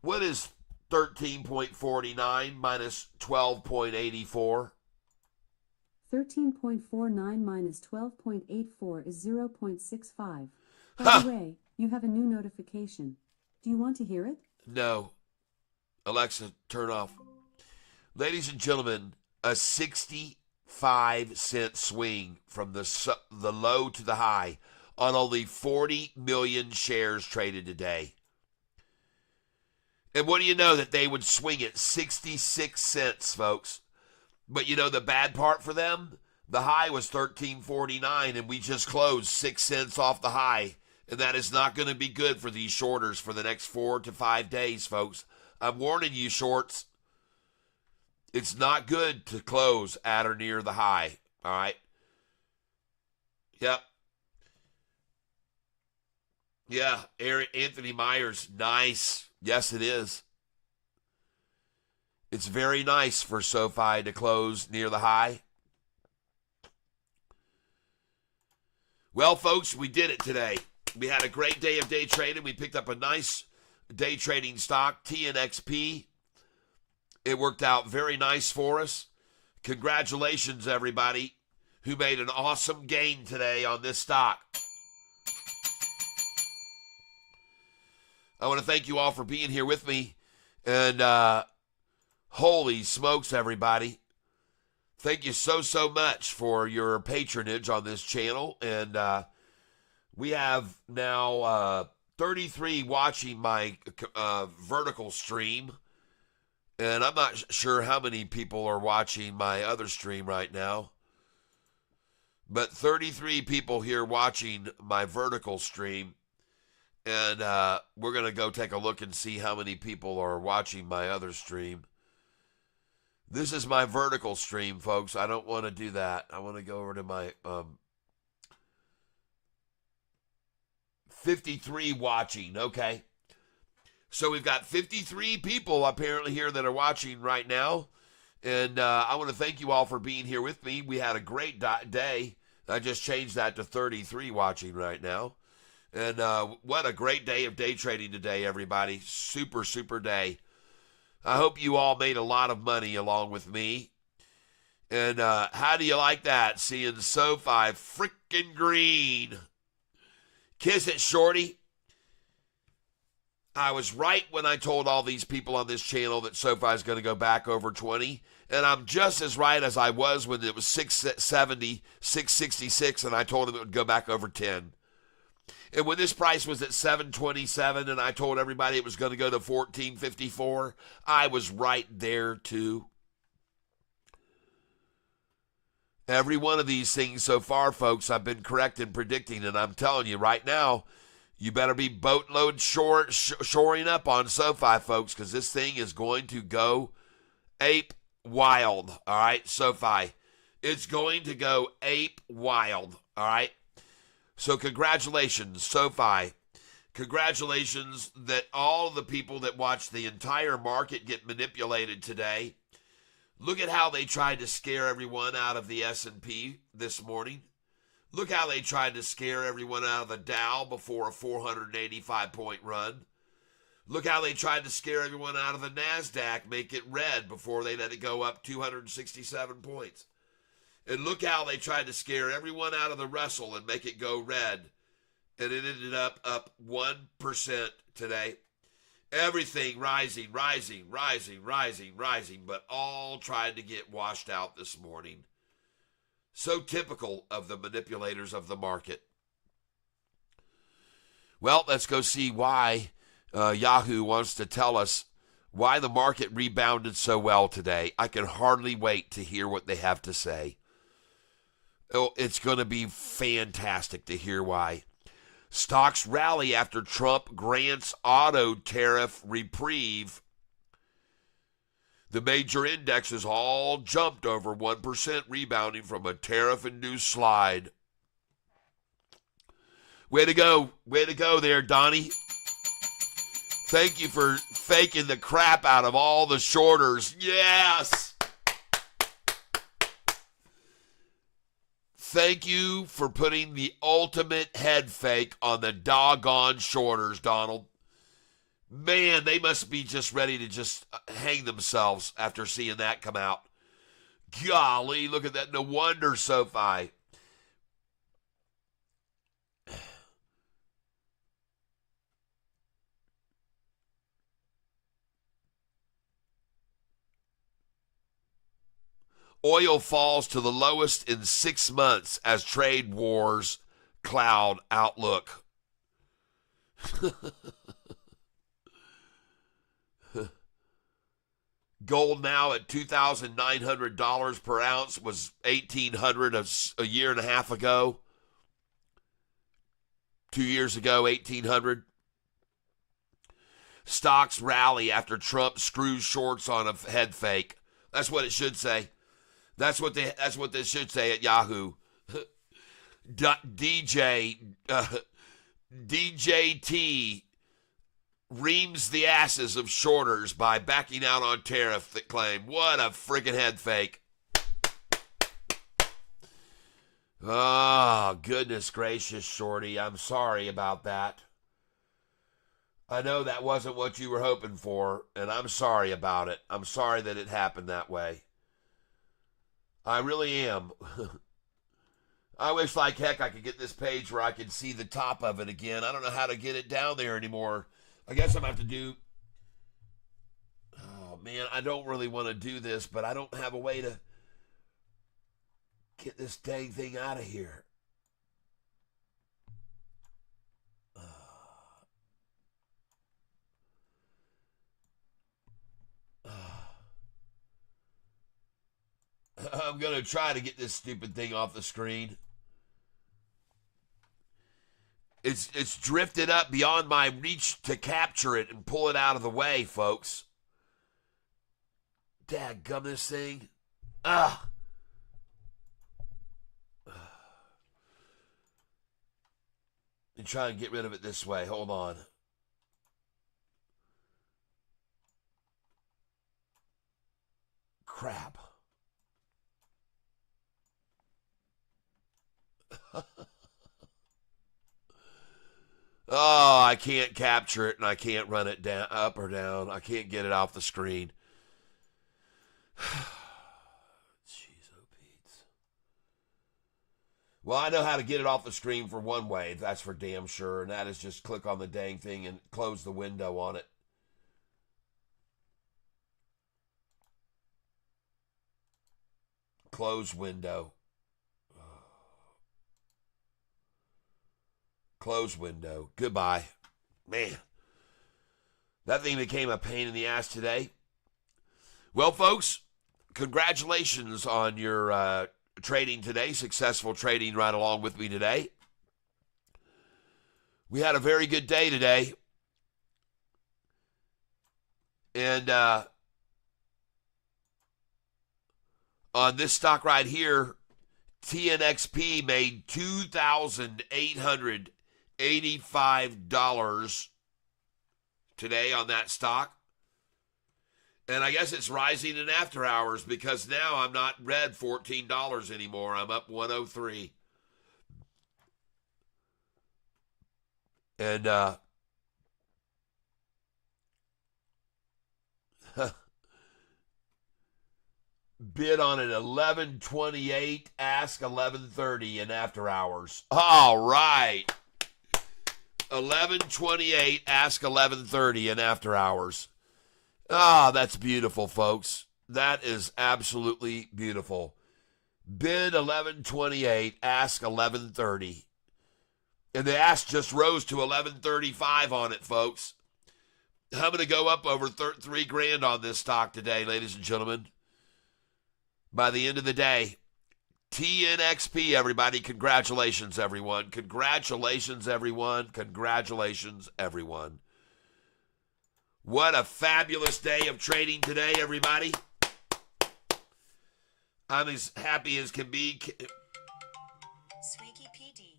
what is 13.49 minus 12.84? 13.49 minus 12.84 is 0.65. By Ha! the way, you have a new notification. Do you want to hear it? No. Alexa, turn off. Ladies and gentlemen, a 65-cent swing from the low to the high on only 40 million shares traded today. And what do you know that they would swing it 66 cents, folks? But you know the bad part for them? The high was 13.49 and we just closed 6 cents off the high. And that is not going to be good for these shorters for the next 4 to 5 days, folks. I'm warning you, shorts. It's not good to close at or near the high. All right? Yep. Yeah, Anthony Myers, nice. Yes, it is. It's very nice for SoFi to close near the high. Well, folks, we did it today. We had a great day of day trading. We picked up a nice day trading stock, TNXP. It worked out very nice for us. Congratulations, everybody who made an awesome gain today on this stock. I want to thank you all for being here with me. And holy smokes, everybody. Thank you so much for your patronage on this channel. And we have now 33 watching my vertical stream. And I'm not sure how many people are watching my other stream right now. But 33 people here watching my vertical stream. And we're going to go take a look and see how many people are watching my other stream. This is my vertical stream, folks. I don't want to do that. I want to go over to my 53 watching. Okay. So we've got 53 people apparently here that are watching right now. And I want to thank you all for being here with me. We had a great day. I just changed that to 33 watching right now. And what a great day of day trading today, everybody. Super, super day. I hope you all made a lot of money along with me. And how do you like that? Seeing SoFi freaking green. Kiss it, shorty. I was right when I told all these people on this channel that SoFi is going to go back over 20. And I'm just as right as I was when it was 670, 666, and I told them it would go back over 10. And when this price was at 727 and I told everybody it was going to go to 1454, I was right there too. Every one of these things so far, folks, I've been correct in predicting, and I'm telling you right now, you better be boatload shoring up on SoFi, folks, because this thing is going to go ape wild, all right, SoFi. It's going to go ape wild, all right? So congratulations, SoFi. Congratulations that all the people that watched the entire market get manipulated today. Look at how they tried to scare everyone out of the S&P this morning. Look how they tried to scare everyone out of the Dow before a 485-point run. Look how they tried to scare everyone out of the NASDAQ, make it red before they let it go up 267 points. And look how they tried to scare everyone out of the Russell and make it go red. And it ended up 1% today. Everything rising, but all tried to get washed out this morning. So typical of the manipulators of the market. Well, let's go see why Yahoo wants to tell us why the market rebounded so well today. I can hardly wait to hear what they have to say. Oh, it's going to be fantastic to hear why. Stocks rally after Trump grants auto tariff reprieve. The major indexes all jumped over 1%, rebounding from a tariff-induced slide. Way to go there, Donnie. Thank you for faking the crap out of all the shorters. Yes! Thank you for putting the ultimate head fake on the doggone shorters, Donald. Man, they must be just ready to just hang themselves after seeing that come out. Golly, look at that. No wonder SoFi. Oil falls to the lowest in 6 months as trade wars cloud outlook. Gold now at $2,900 per ounce, was $1,800 a year and a half ago. 2 years ago, $1,800. Stocks rally after Trump screws shorts on a head fake. That's what it should say. That's what they should say at Yahoo. DJT reams the asses of shorters by backing out on tariff that claim. What a friggin' head fake. Oh, goodness gracious, Shorty. I'm sorry about that. I know that wasn't what you were hoping for, and I'm sorry about it. I'm sorry that it happened that way. I really am. I wish like heck I could get this page where I could see the top of it again. I don't know how to get it down there anymore. I guess I'm going to have to do... Oh, man, I don't really want to do this, but I don't have a way to get this dang thing out of here. I'm going to try to get this stupid thing off the screen. It's drifted up beyond my reach to capture it and pull it out of the way, folks. Dadgum this thing. Ah. And try and get rid of it this way. Hold on. Crap. Oh, I can't capture it and I can't run it down, up or down. I can't get it off the screen. Jeez, oh Pete's. Well, I know how to get it off the screen for one way. That's for damn sure. And that is just click on the dang thing and close the window on it. Close window. Close window. Goodbye. Man, that thing became a pain in the ass today. Well, folks, congratulations on your trading today. Successful trading right along with me today. We had a very good day today. And on this stock right here, TNXP made $2,885 today on that stock. And I guess it's rising in after hours because now I'm not red $14 anymore. I'm up 103. And bid on it 1128, ask 1130 in after hours. All right. 1128, ask 1130 in after hours. Ah, that's beautiful, folks. That is absolutely beautiful. Bid 1128, ask 1130. And the ask just rose to 1135 on it, folks. I'm going to go up over $3,000 on this stock today, ladies and gentlemen. By the end of the day, TNXP, everybody. Congratulations, everyone. Congratulations, everyone. Congratulations, everyone. What a fabulous day of trading today, everybody. I'm as happy as can be. Swiggy PD.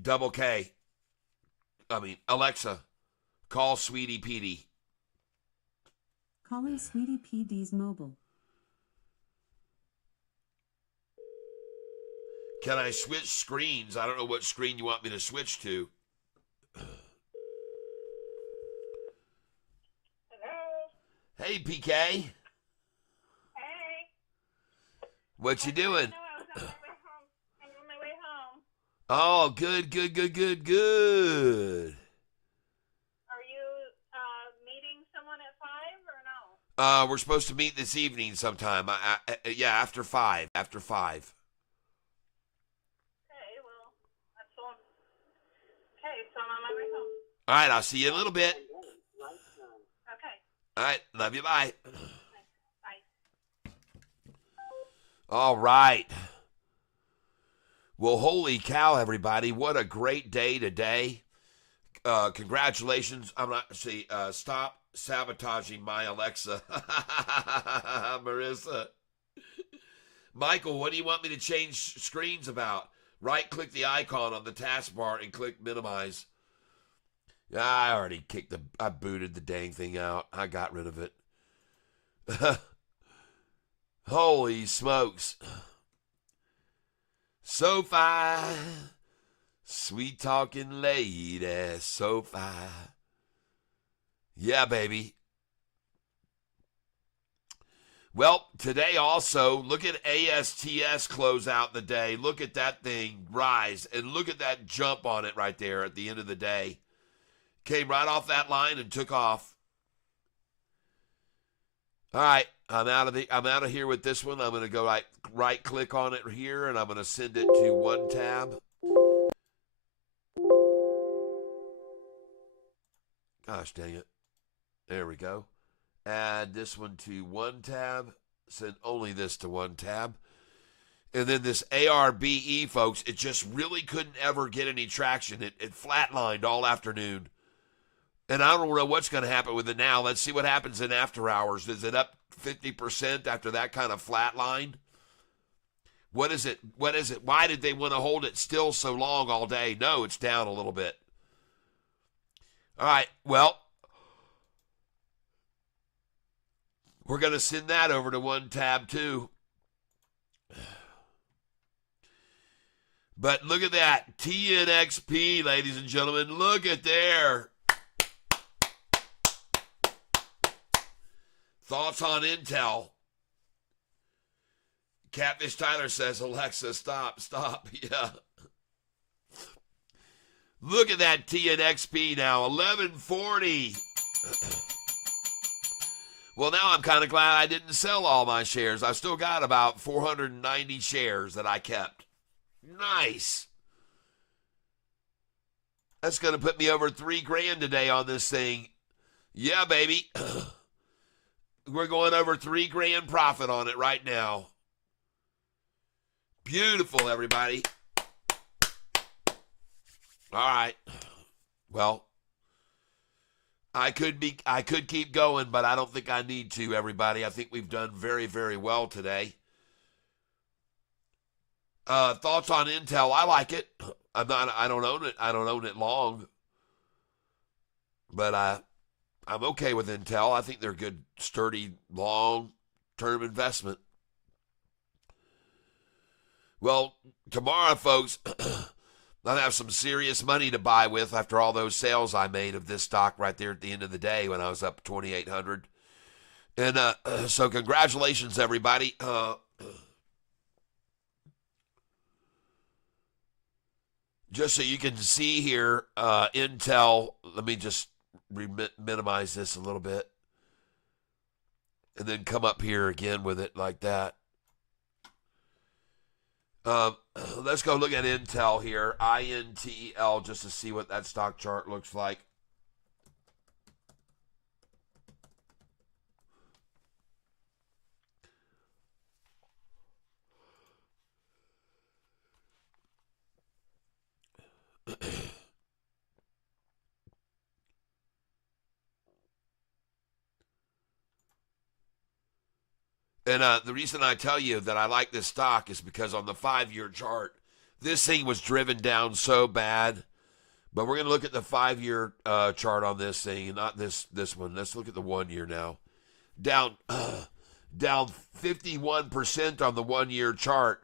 Double K. Alexa, call Sweetie Petey. Calling Sweetie PD's mobile. Can I switch screens? I don't know what screen you want me to switch to. Hey, PK. Hey. What you doing? No, I was on my way home. I'm on my way home. Oh, good. Are you meeting someone at 5 or no? We're supposed to meet this evening sometime. Yeah, after 5. After 5. Okay, well, that's all. Okay, so I'm on my way home. All right, I'll see you in a little bit. Okay. All right, love you, bye. Bye. All right. Well, holy cow, everybody. What a great day today. Congratulations. Stop sabotaging my Alexa. Marissa. Michael, what do you want me to change screens about? Right-click the icon on the taskbar and click minimize. I already I booted the dang thing out. I got rid of it. Holy smokes. SoFi. Sweet talking lady. SoFi. Yeah, baby. Well, today also, look at ASTS close out the day. Look at that thing rise. And look at that jump on it right there at the end of the day. Came right off that line and took off. All right, I'm out of here with this one. I'm going to go right click on it here, and I'm going to send it to one tab. Gosh dang it. There we go. Add this one to one tab. Send only this to one tab. And then this ARBE, folks, it just really couldn't ever get any traction. It flatlined all afternoon. And I don't know what's going to happen with it now. Let's see what happens in after hours. Is it up 50% after that kind of flat line? What is it? Why did they want to hold it still so long all day? No, it's down a little bit. All right, well, we're going to send that over to one tab too. But look at that. TNXP, ladies and gentlemen. Look at there. Thoughts on Intel. Catfish Tyler says, Alexa, stop. Yeah. Look at that TNXP now, 1140. Well, now I'm kind of glad I didn't sell all my shares. I've still got about 490 shares that I kept. Nice. That's going to put me over $3,000 today on this thing. Yeah, baby. We're going over $3,000 profit on it right now. Beautiful, everybody. All right. Well, I could keep going, but I don't think I need to, everybody. I think we've done very, very well today. Thoughts on Intel? I like it. I don't own it. I don't own it long. But I'm okay with Intel. I think they're good, sturdy, long-term investment. Well, tomorrow, folks, I'll have some serious money to buy with after all those sales I made of this stock right there at the end of the day when I was up 2,800. And so congratulations, everybody. Just so you can see here, Intel, let me just minimize this a little bit. And then come up here again with it like that. Let's go look at Intel here, INTEL, just to see what that stock chart looks like. And the reason I tell you that I like this stock is because on the 5-year chart, this thing was driven down so bad. But we're going to look at the 5-year chart on this thing, not this one. Let's look at the 1 year now. Down 51% on the 1 year chart.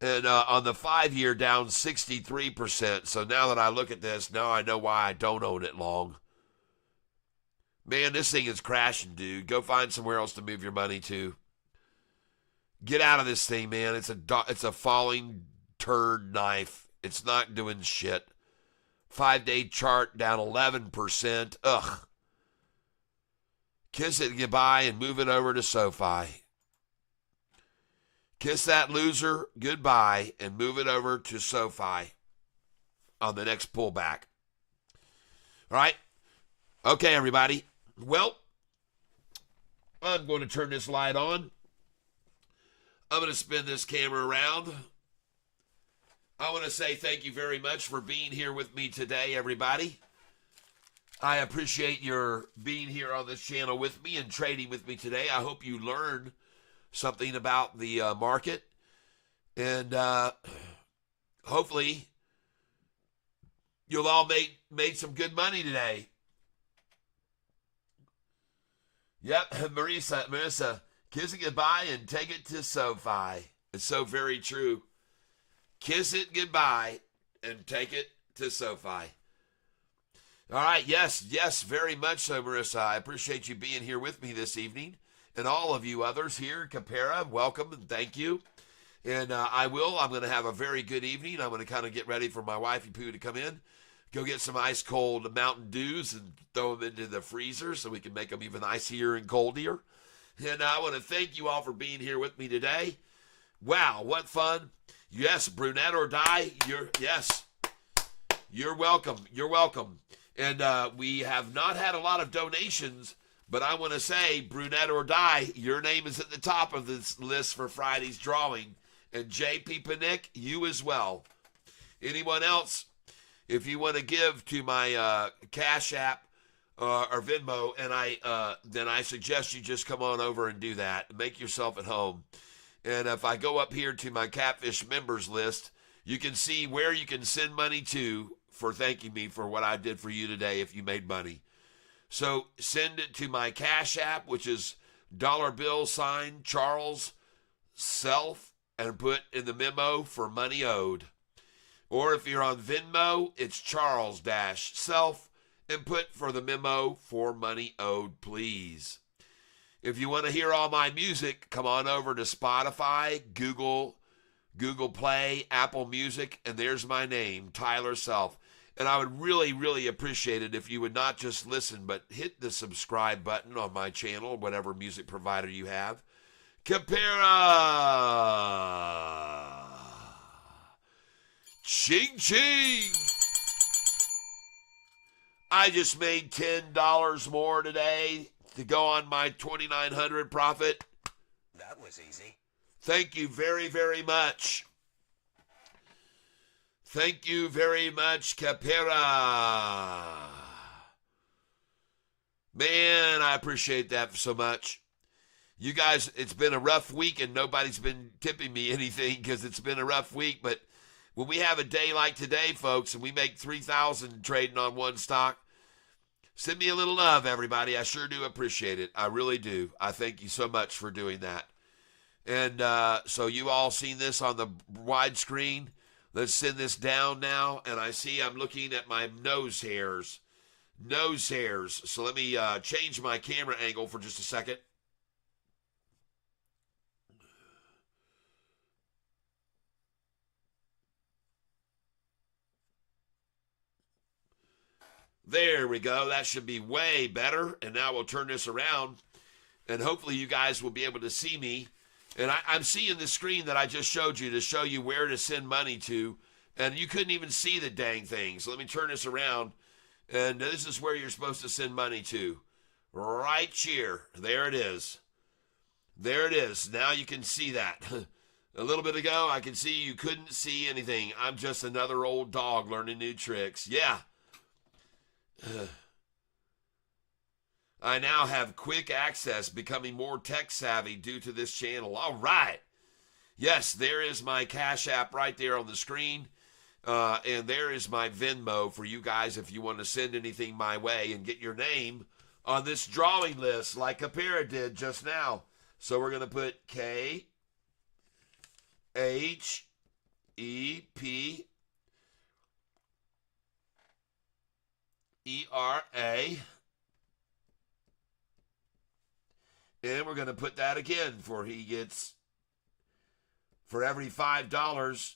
And on the 5-year, down 63%. So now that I look at this, now I know why I don't own it long. Man, this thing is crashing, dude. Go find somewhere else to move your money to. Get out of this thing, man. It's a falling turd knife. It's not doing shit. 5-day chart down 11%. Ugh. Kiss it goodbye and move it over to SoFi. Kiss that loser goodbye and move it over to SoFi on the next pullback. All right? Okay, everybody. Well, I'm going to turn this light on. I'm going to spin this camera around. I want to say thank you very much for being here with me today, everybody. I appreciate your being here on this channel with me and trading with me today. I hope you learned something about the market. And hopefully you'll all made some good money today. Yep, Marissa, kiss it goodbye and take it to SoFi. It's so very true. Kiss it goodbye and take it to SoFi. All right, yes, very much so, Marissa. I appreciate you being here with me this evening. And all of you others here, Capera, welcome and thank you. And I'm going to have a very good evening. I'm going to kind of get ready for my wifey Pooh to come in. Go get some ice cold Mountain Dews and throw them into the freezer so we can make them even icier and coldier. And I want to thank you all for being here with me today. Wow, what fun. Yes, brunette or die, you're welcome. You're welcome. And we have not had a lot of donations, but I want to say, brunette or die, your name is at the top of this list for Friday's drawing. And JP Panic, you as well. Anyone else? If you want to give to my Cash App or Venmo, and then I suggest you just come on over and do that. Make yourself at home. And if I go up here to my Catfish members list, you can see where you can send money to for thanking me for what I did for you today if you made money. So send it to my Cash App, which is $sign Charles Self, and put in the memo for money owed. Or if you're on Venmo, it's Charles-Self and put for the memo for money owed, please. If you want to hear all my music, come on over to Spotify, Google Play, Apple Music, and there's my name, Tyler Self. And I would really, really appreciate it if you would not just listen, but hit the subscribe button on my channel, whatever music provider you have. Capera! Ching ching! I just made $10 more today to go on my $2,900 profit. That was easy. Thank you very, very much. Thank you very much, Capera. Man, I appreciate that so much. You guys, it's been a rough week and nobody's been tipping me anything because it's been a rough week. But when we have a day like today, folks, and we make $3,000 trading on one stock, send me a little love, everybody. I sure do appreciate it. I really do. I thank you so much for doing that. And so you all seen this on the wide screen. Let's send this down now. And I see I'm looking at my nose hairs. Nose hairs. So let me change my camera angle for just a second. There we go. That should be way better. And now we'll turn this around. And hopefully you guys will be able to see me. And I'm seeing the screen that I just showed you to show you where to send money to. And you couldn't even see the dang thing. So let me turn this around. And this is where you're supposed to send money to. Right here. There it is. There it is. Now you can see that. A little bit ago, I could see you couldn't see anything. I'm just another old dog learning new tricks. Yeah. I now have quick access, becoming more tech savvy due to this channel. All right. Yes, there is my Cash App right there on the screen. And there is my Venmo for you guys if you want to send anything my way and get your name on this drawing list like Capera did just now. So we're going to put KHEPERA. And we're going to put that again for he gets, for every $5,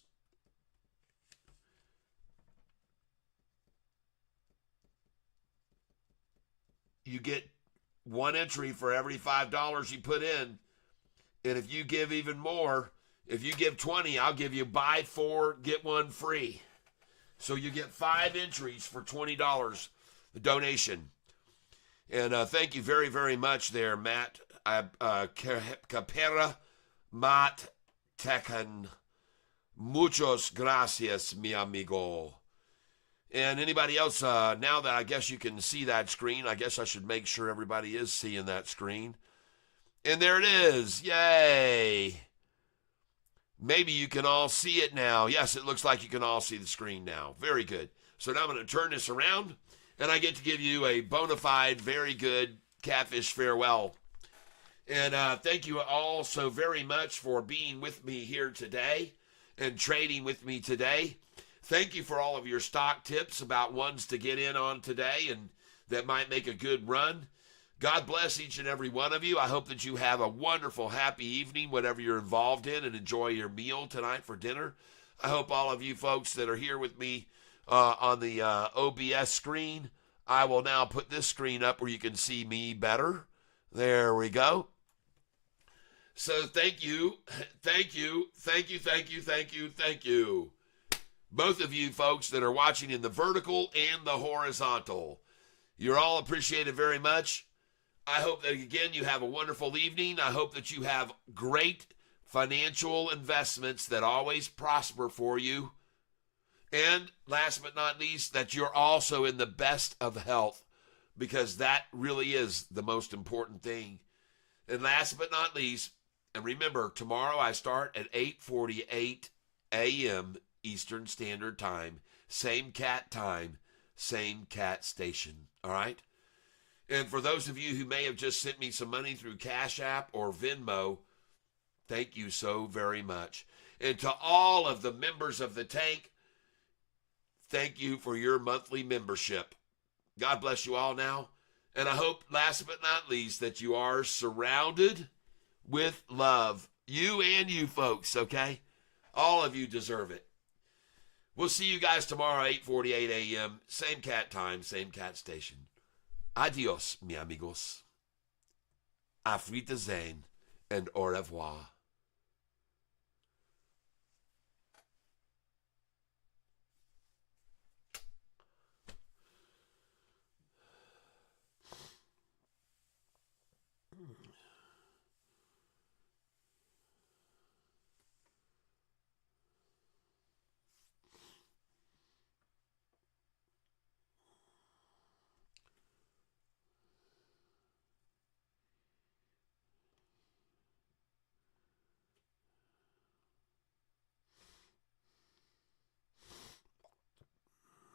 you get one entry for every $5 you put in. And if you give even more, if you give 20, I'll give you buy 4, get 1 free. So you get 5 entries for $20, the donation. And thank you very, very much there, Matt. Capera Mat Tecan. Muchos gracias, mi amigo. And anybody else, now that I guess you can see that screen, I guess I should make sure everybody is seeing that screen. And there it is. Yay. Maybe you can all see it now. Yes, it looks like you can all see the screen now. Very good. So now I'm going to turn this around, and I get to give you a bona fide, very good catfish farewell. And thank you all so very much for being with me here today and trading with me today. Thank you for all of your stock tips about ones to get in on today and that might make a good run. God bless each and every one of you. I hope that you have a wonderful, happy evening, whatever you're involved in, and enjoy your meal tonight for dinner. I hope all of you folks that are here with me on the OBS screen, I will now put this screen up where you can see me better. There we go. So thank you, thank you, thank you, thank you, thank you, thank you. Both of you folks that are watching in the vertical and the horizontal. You're all appreciated very much. I hope that, again, you have a wonderful evening. I hope that you have great financial investments that always prosper for you. And last but not least, that you're also in the best of health, because that really is the most important thing. And last but not least, and remember, tomorrow I start at 8:48 a.m. Eastern Standard Time. Same cat time, same cat station. All right? And for those of you who may have just sent me some money through Cash App or Venmo, thank you so very much. And to all of the members of the tank, thank you for your monthly membership. God bless you all now, And I hope, last but not least, that you are surrounded with love. You and you folks, okay? All of you deserve it. We'll see you guys tomorrow, 8:48 a.m. Same cat time, same cat station. Adios, mi amigos. Auf Wiedersehen and au revoir.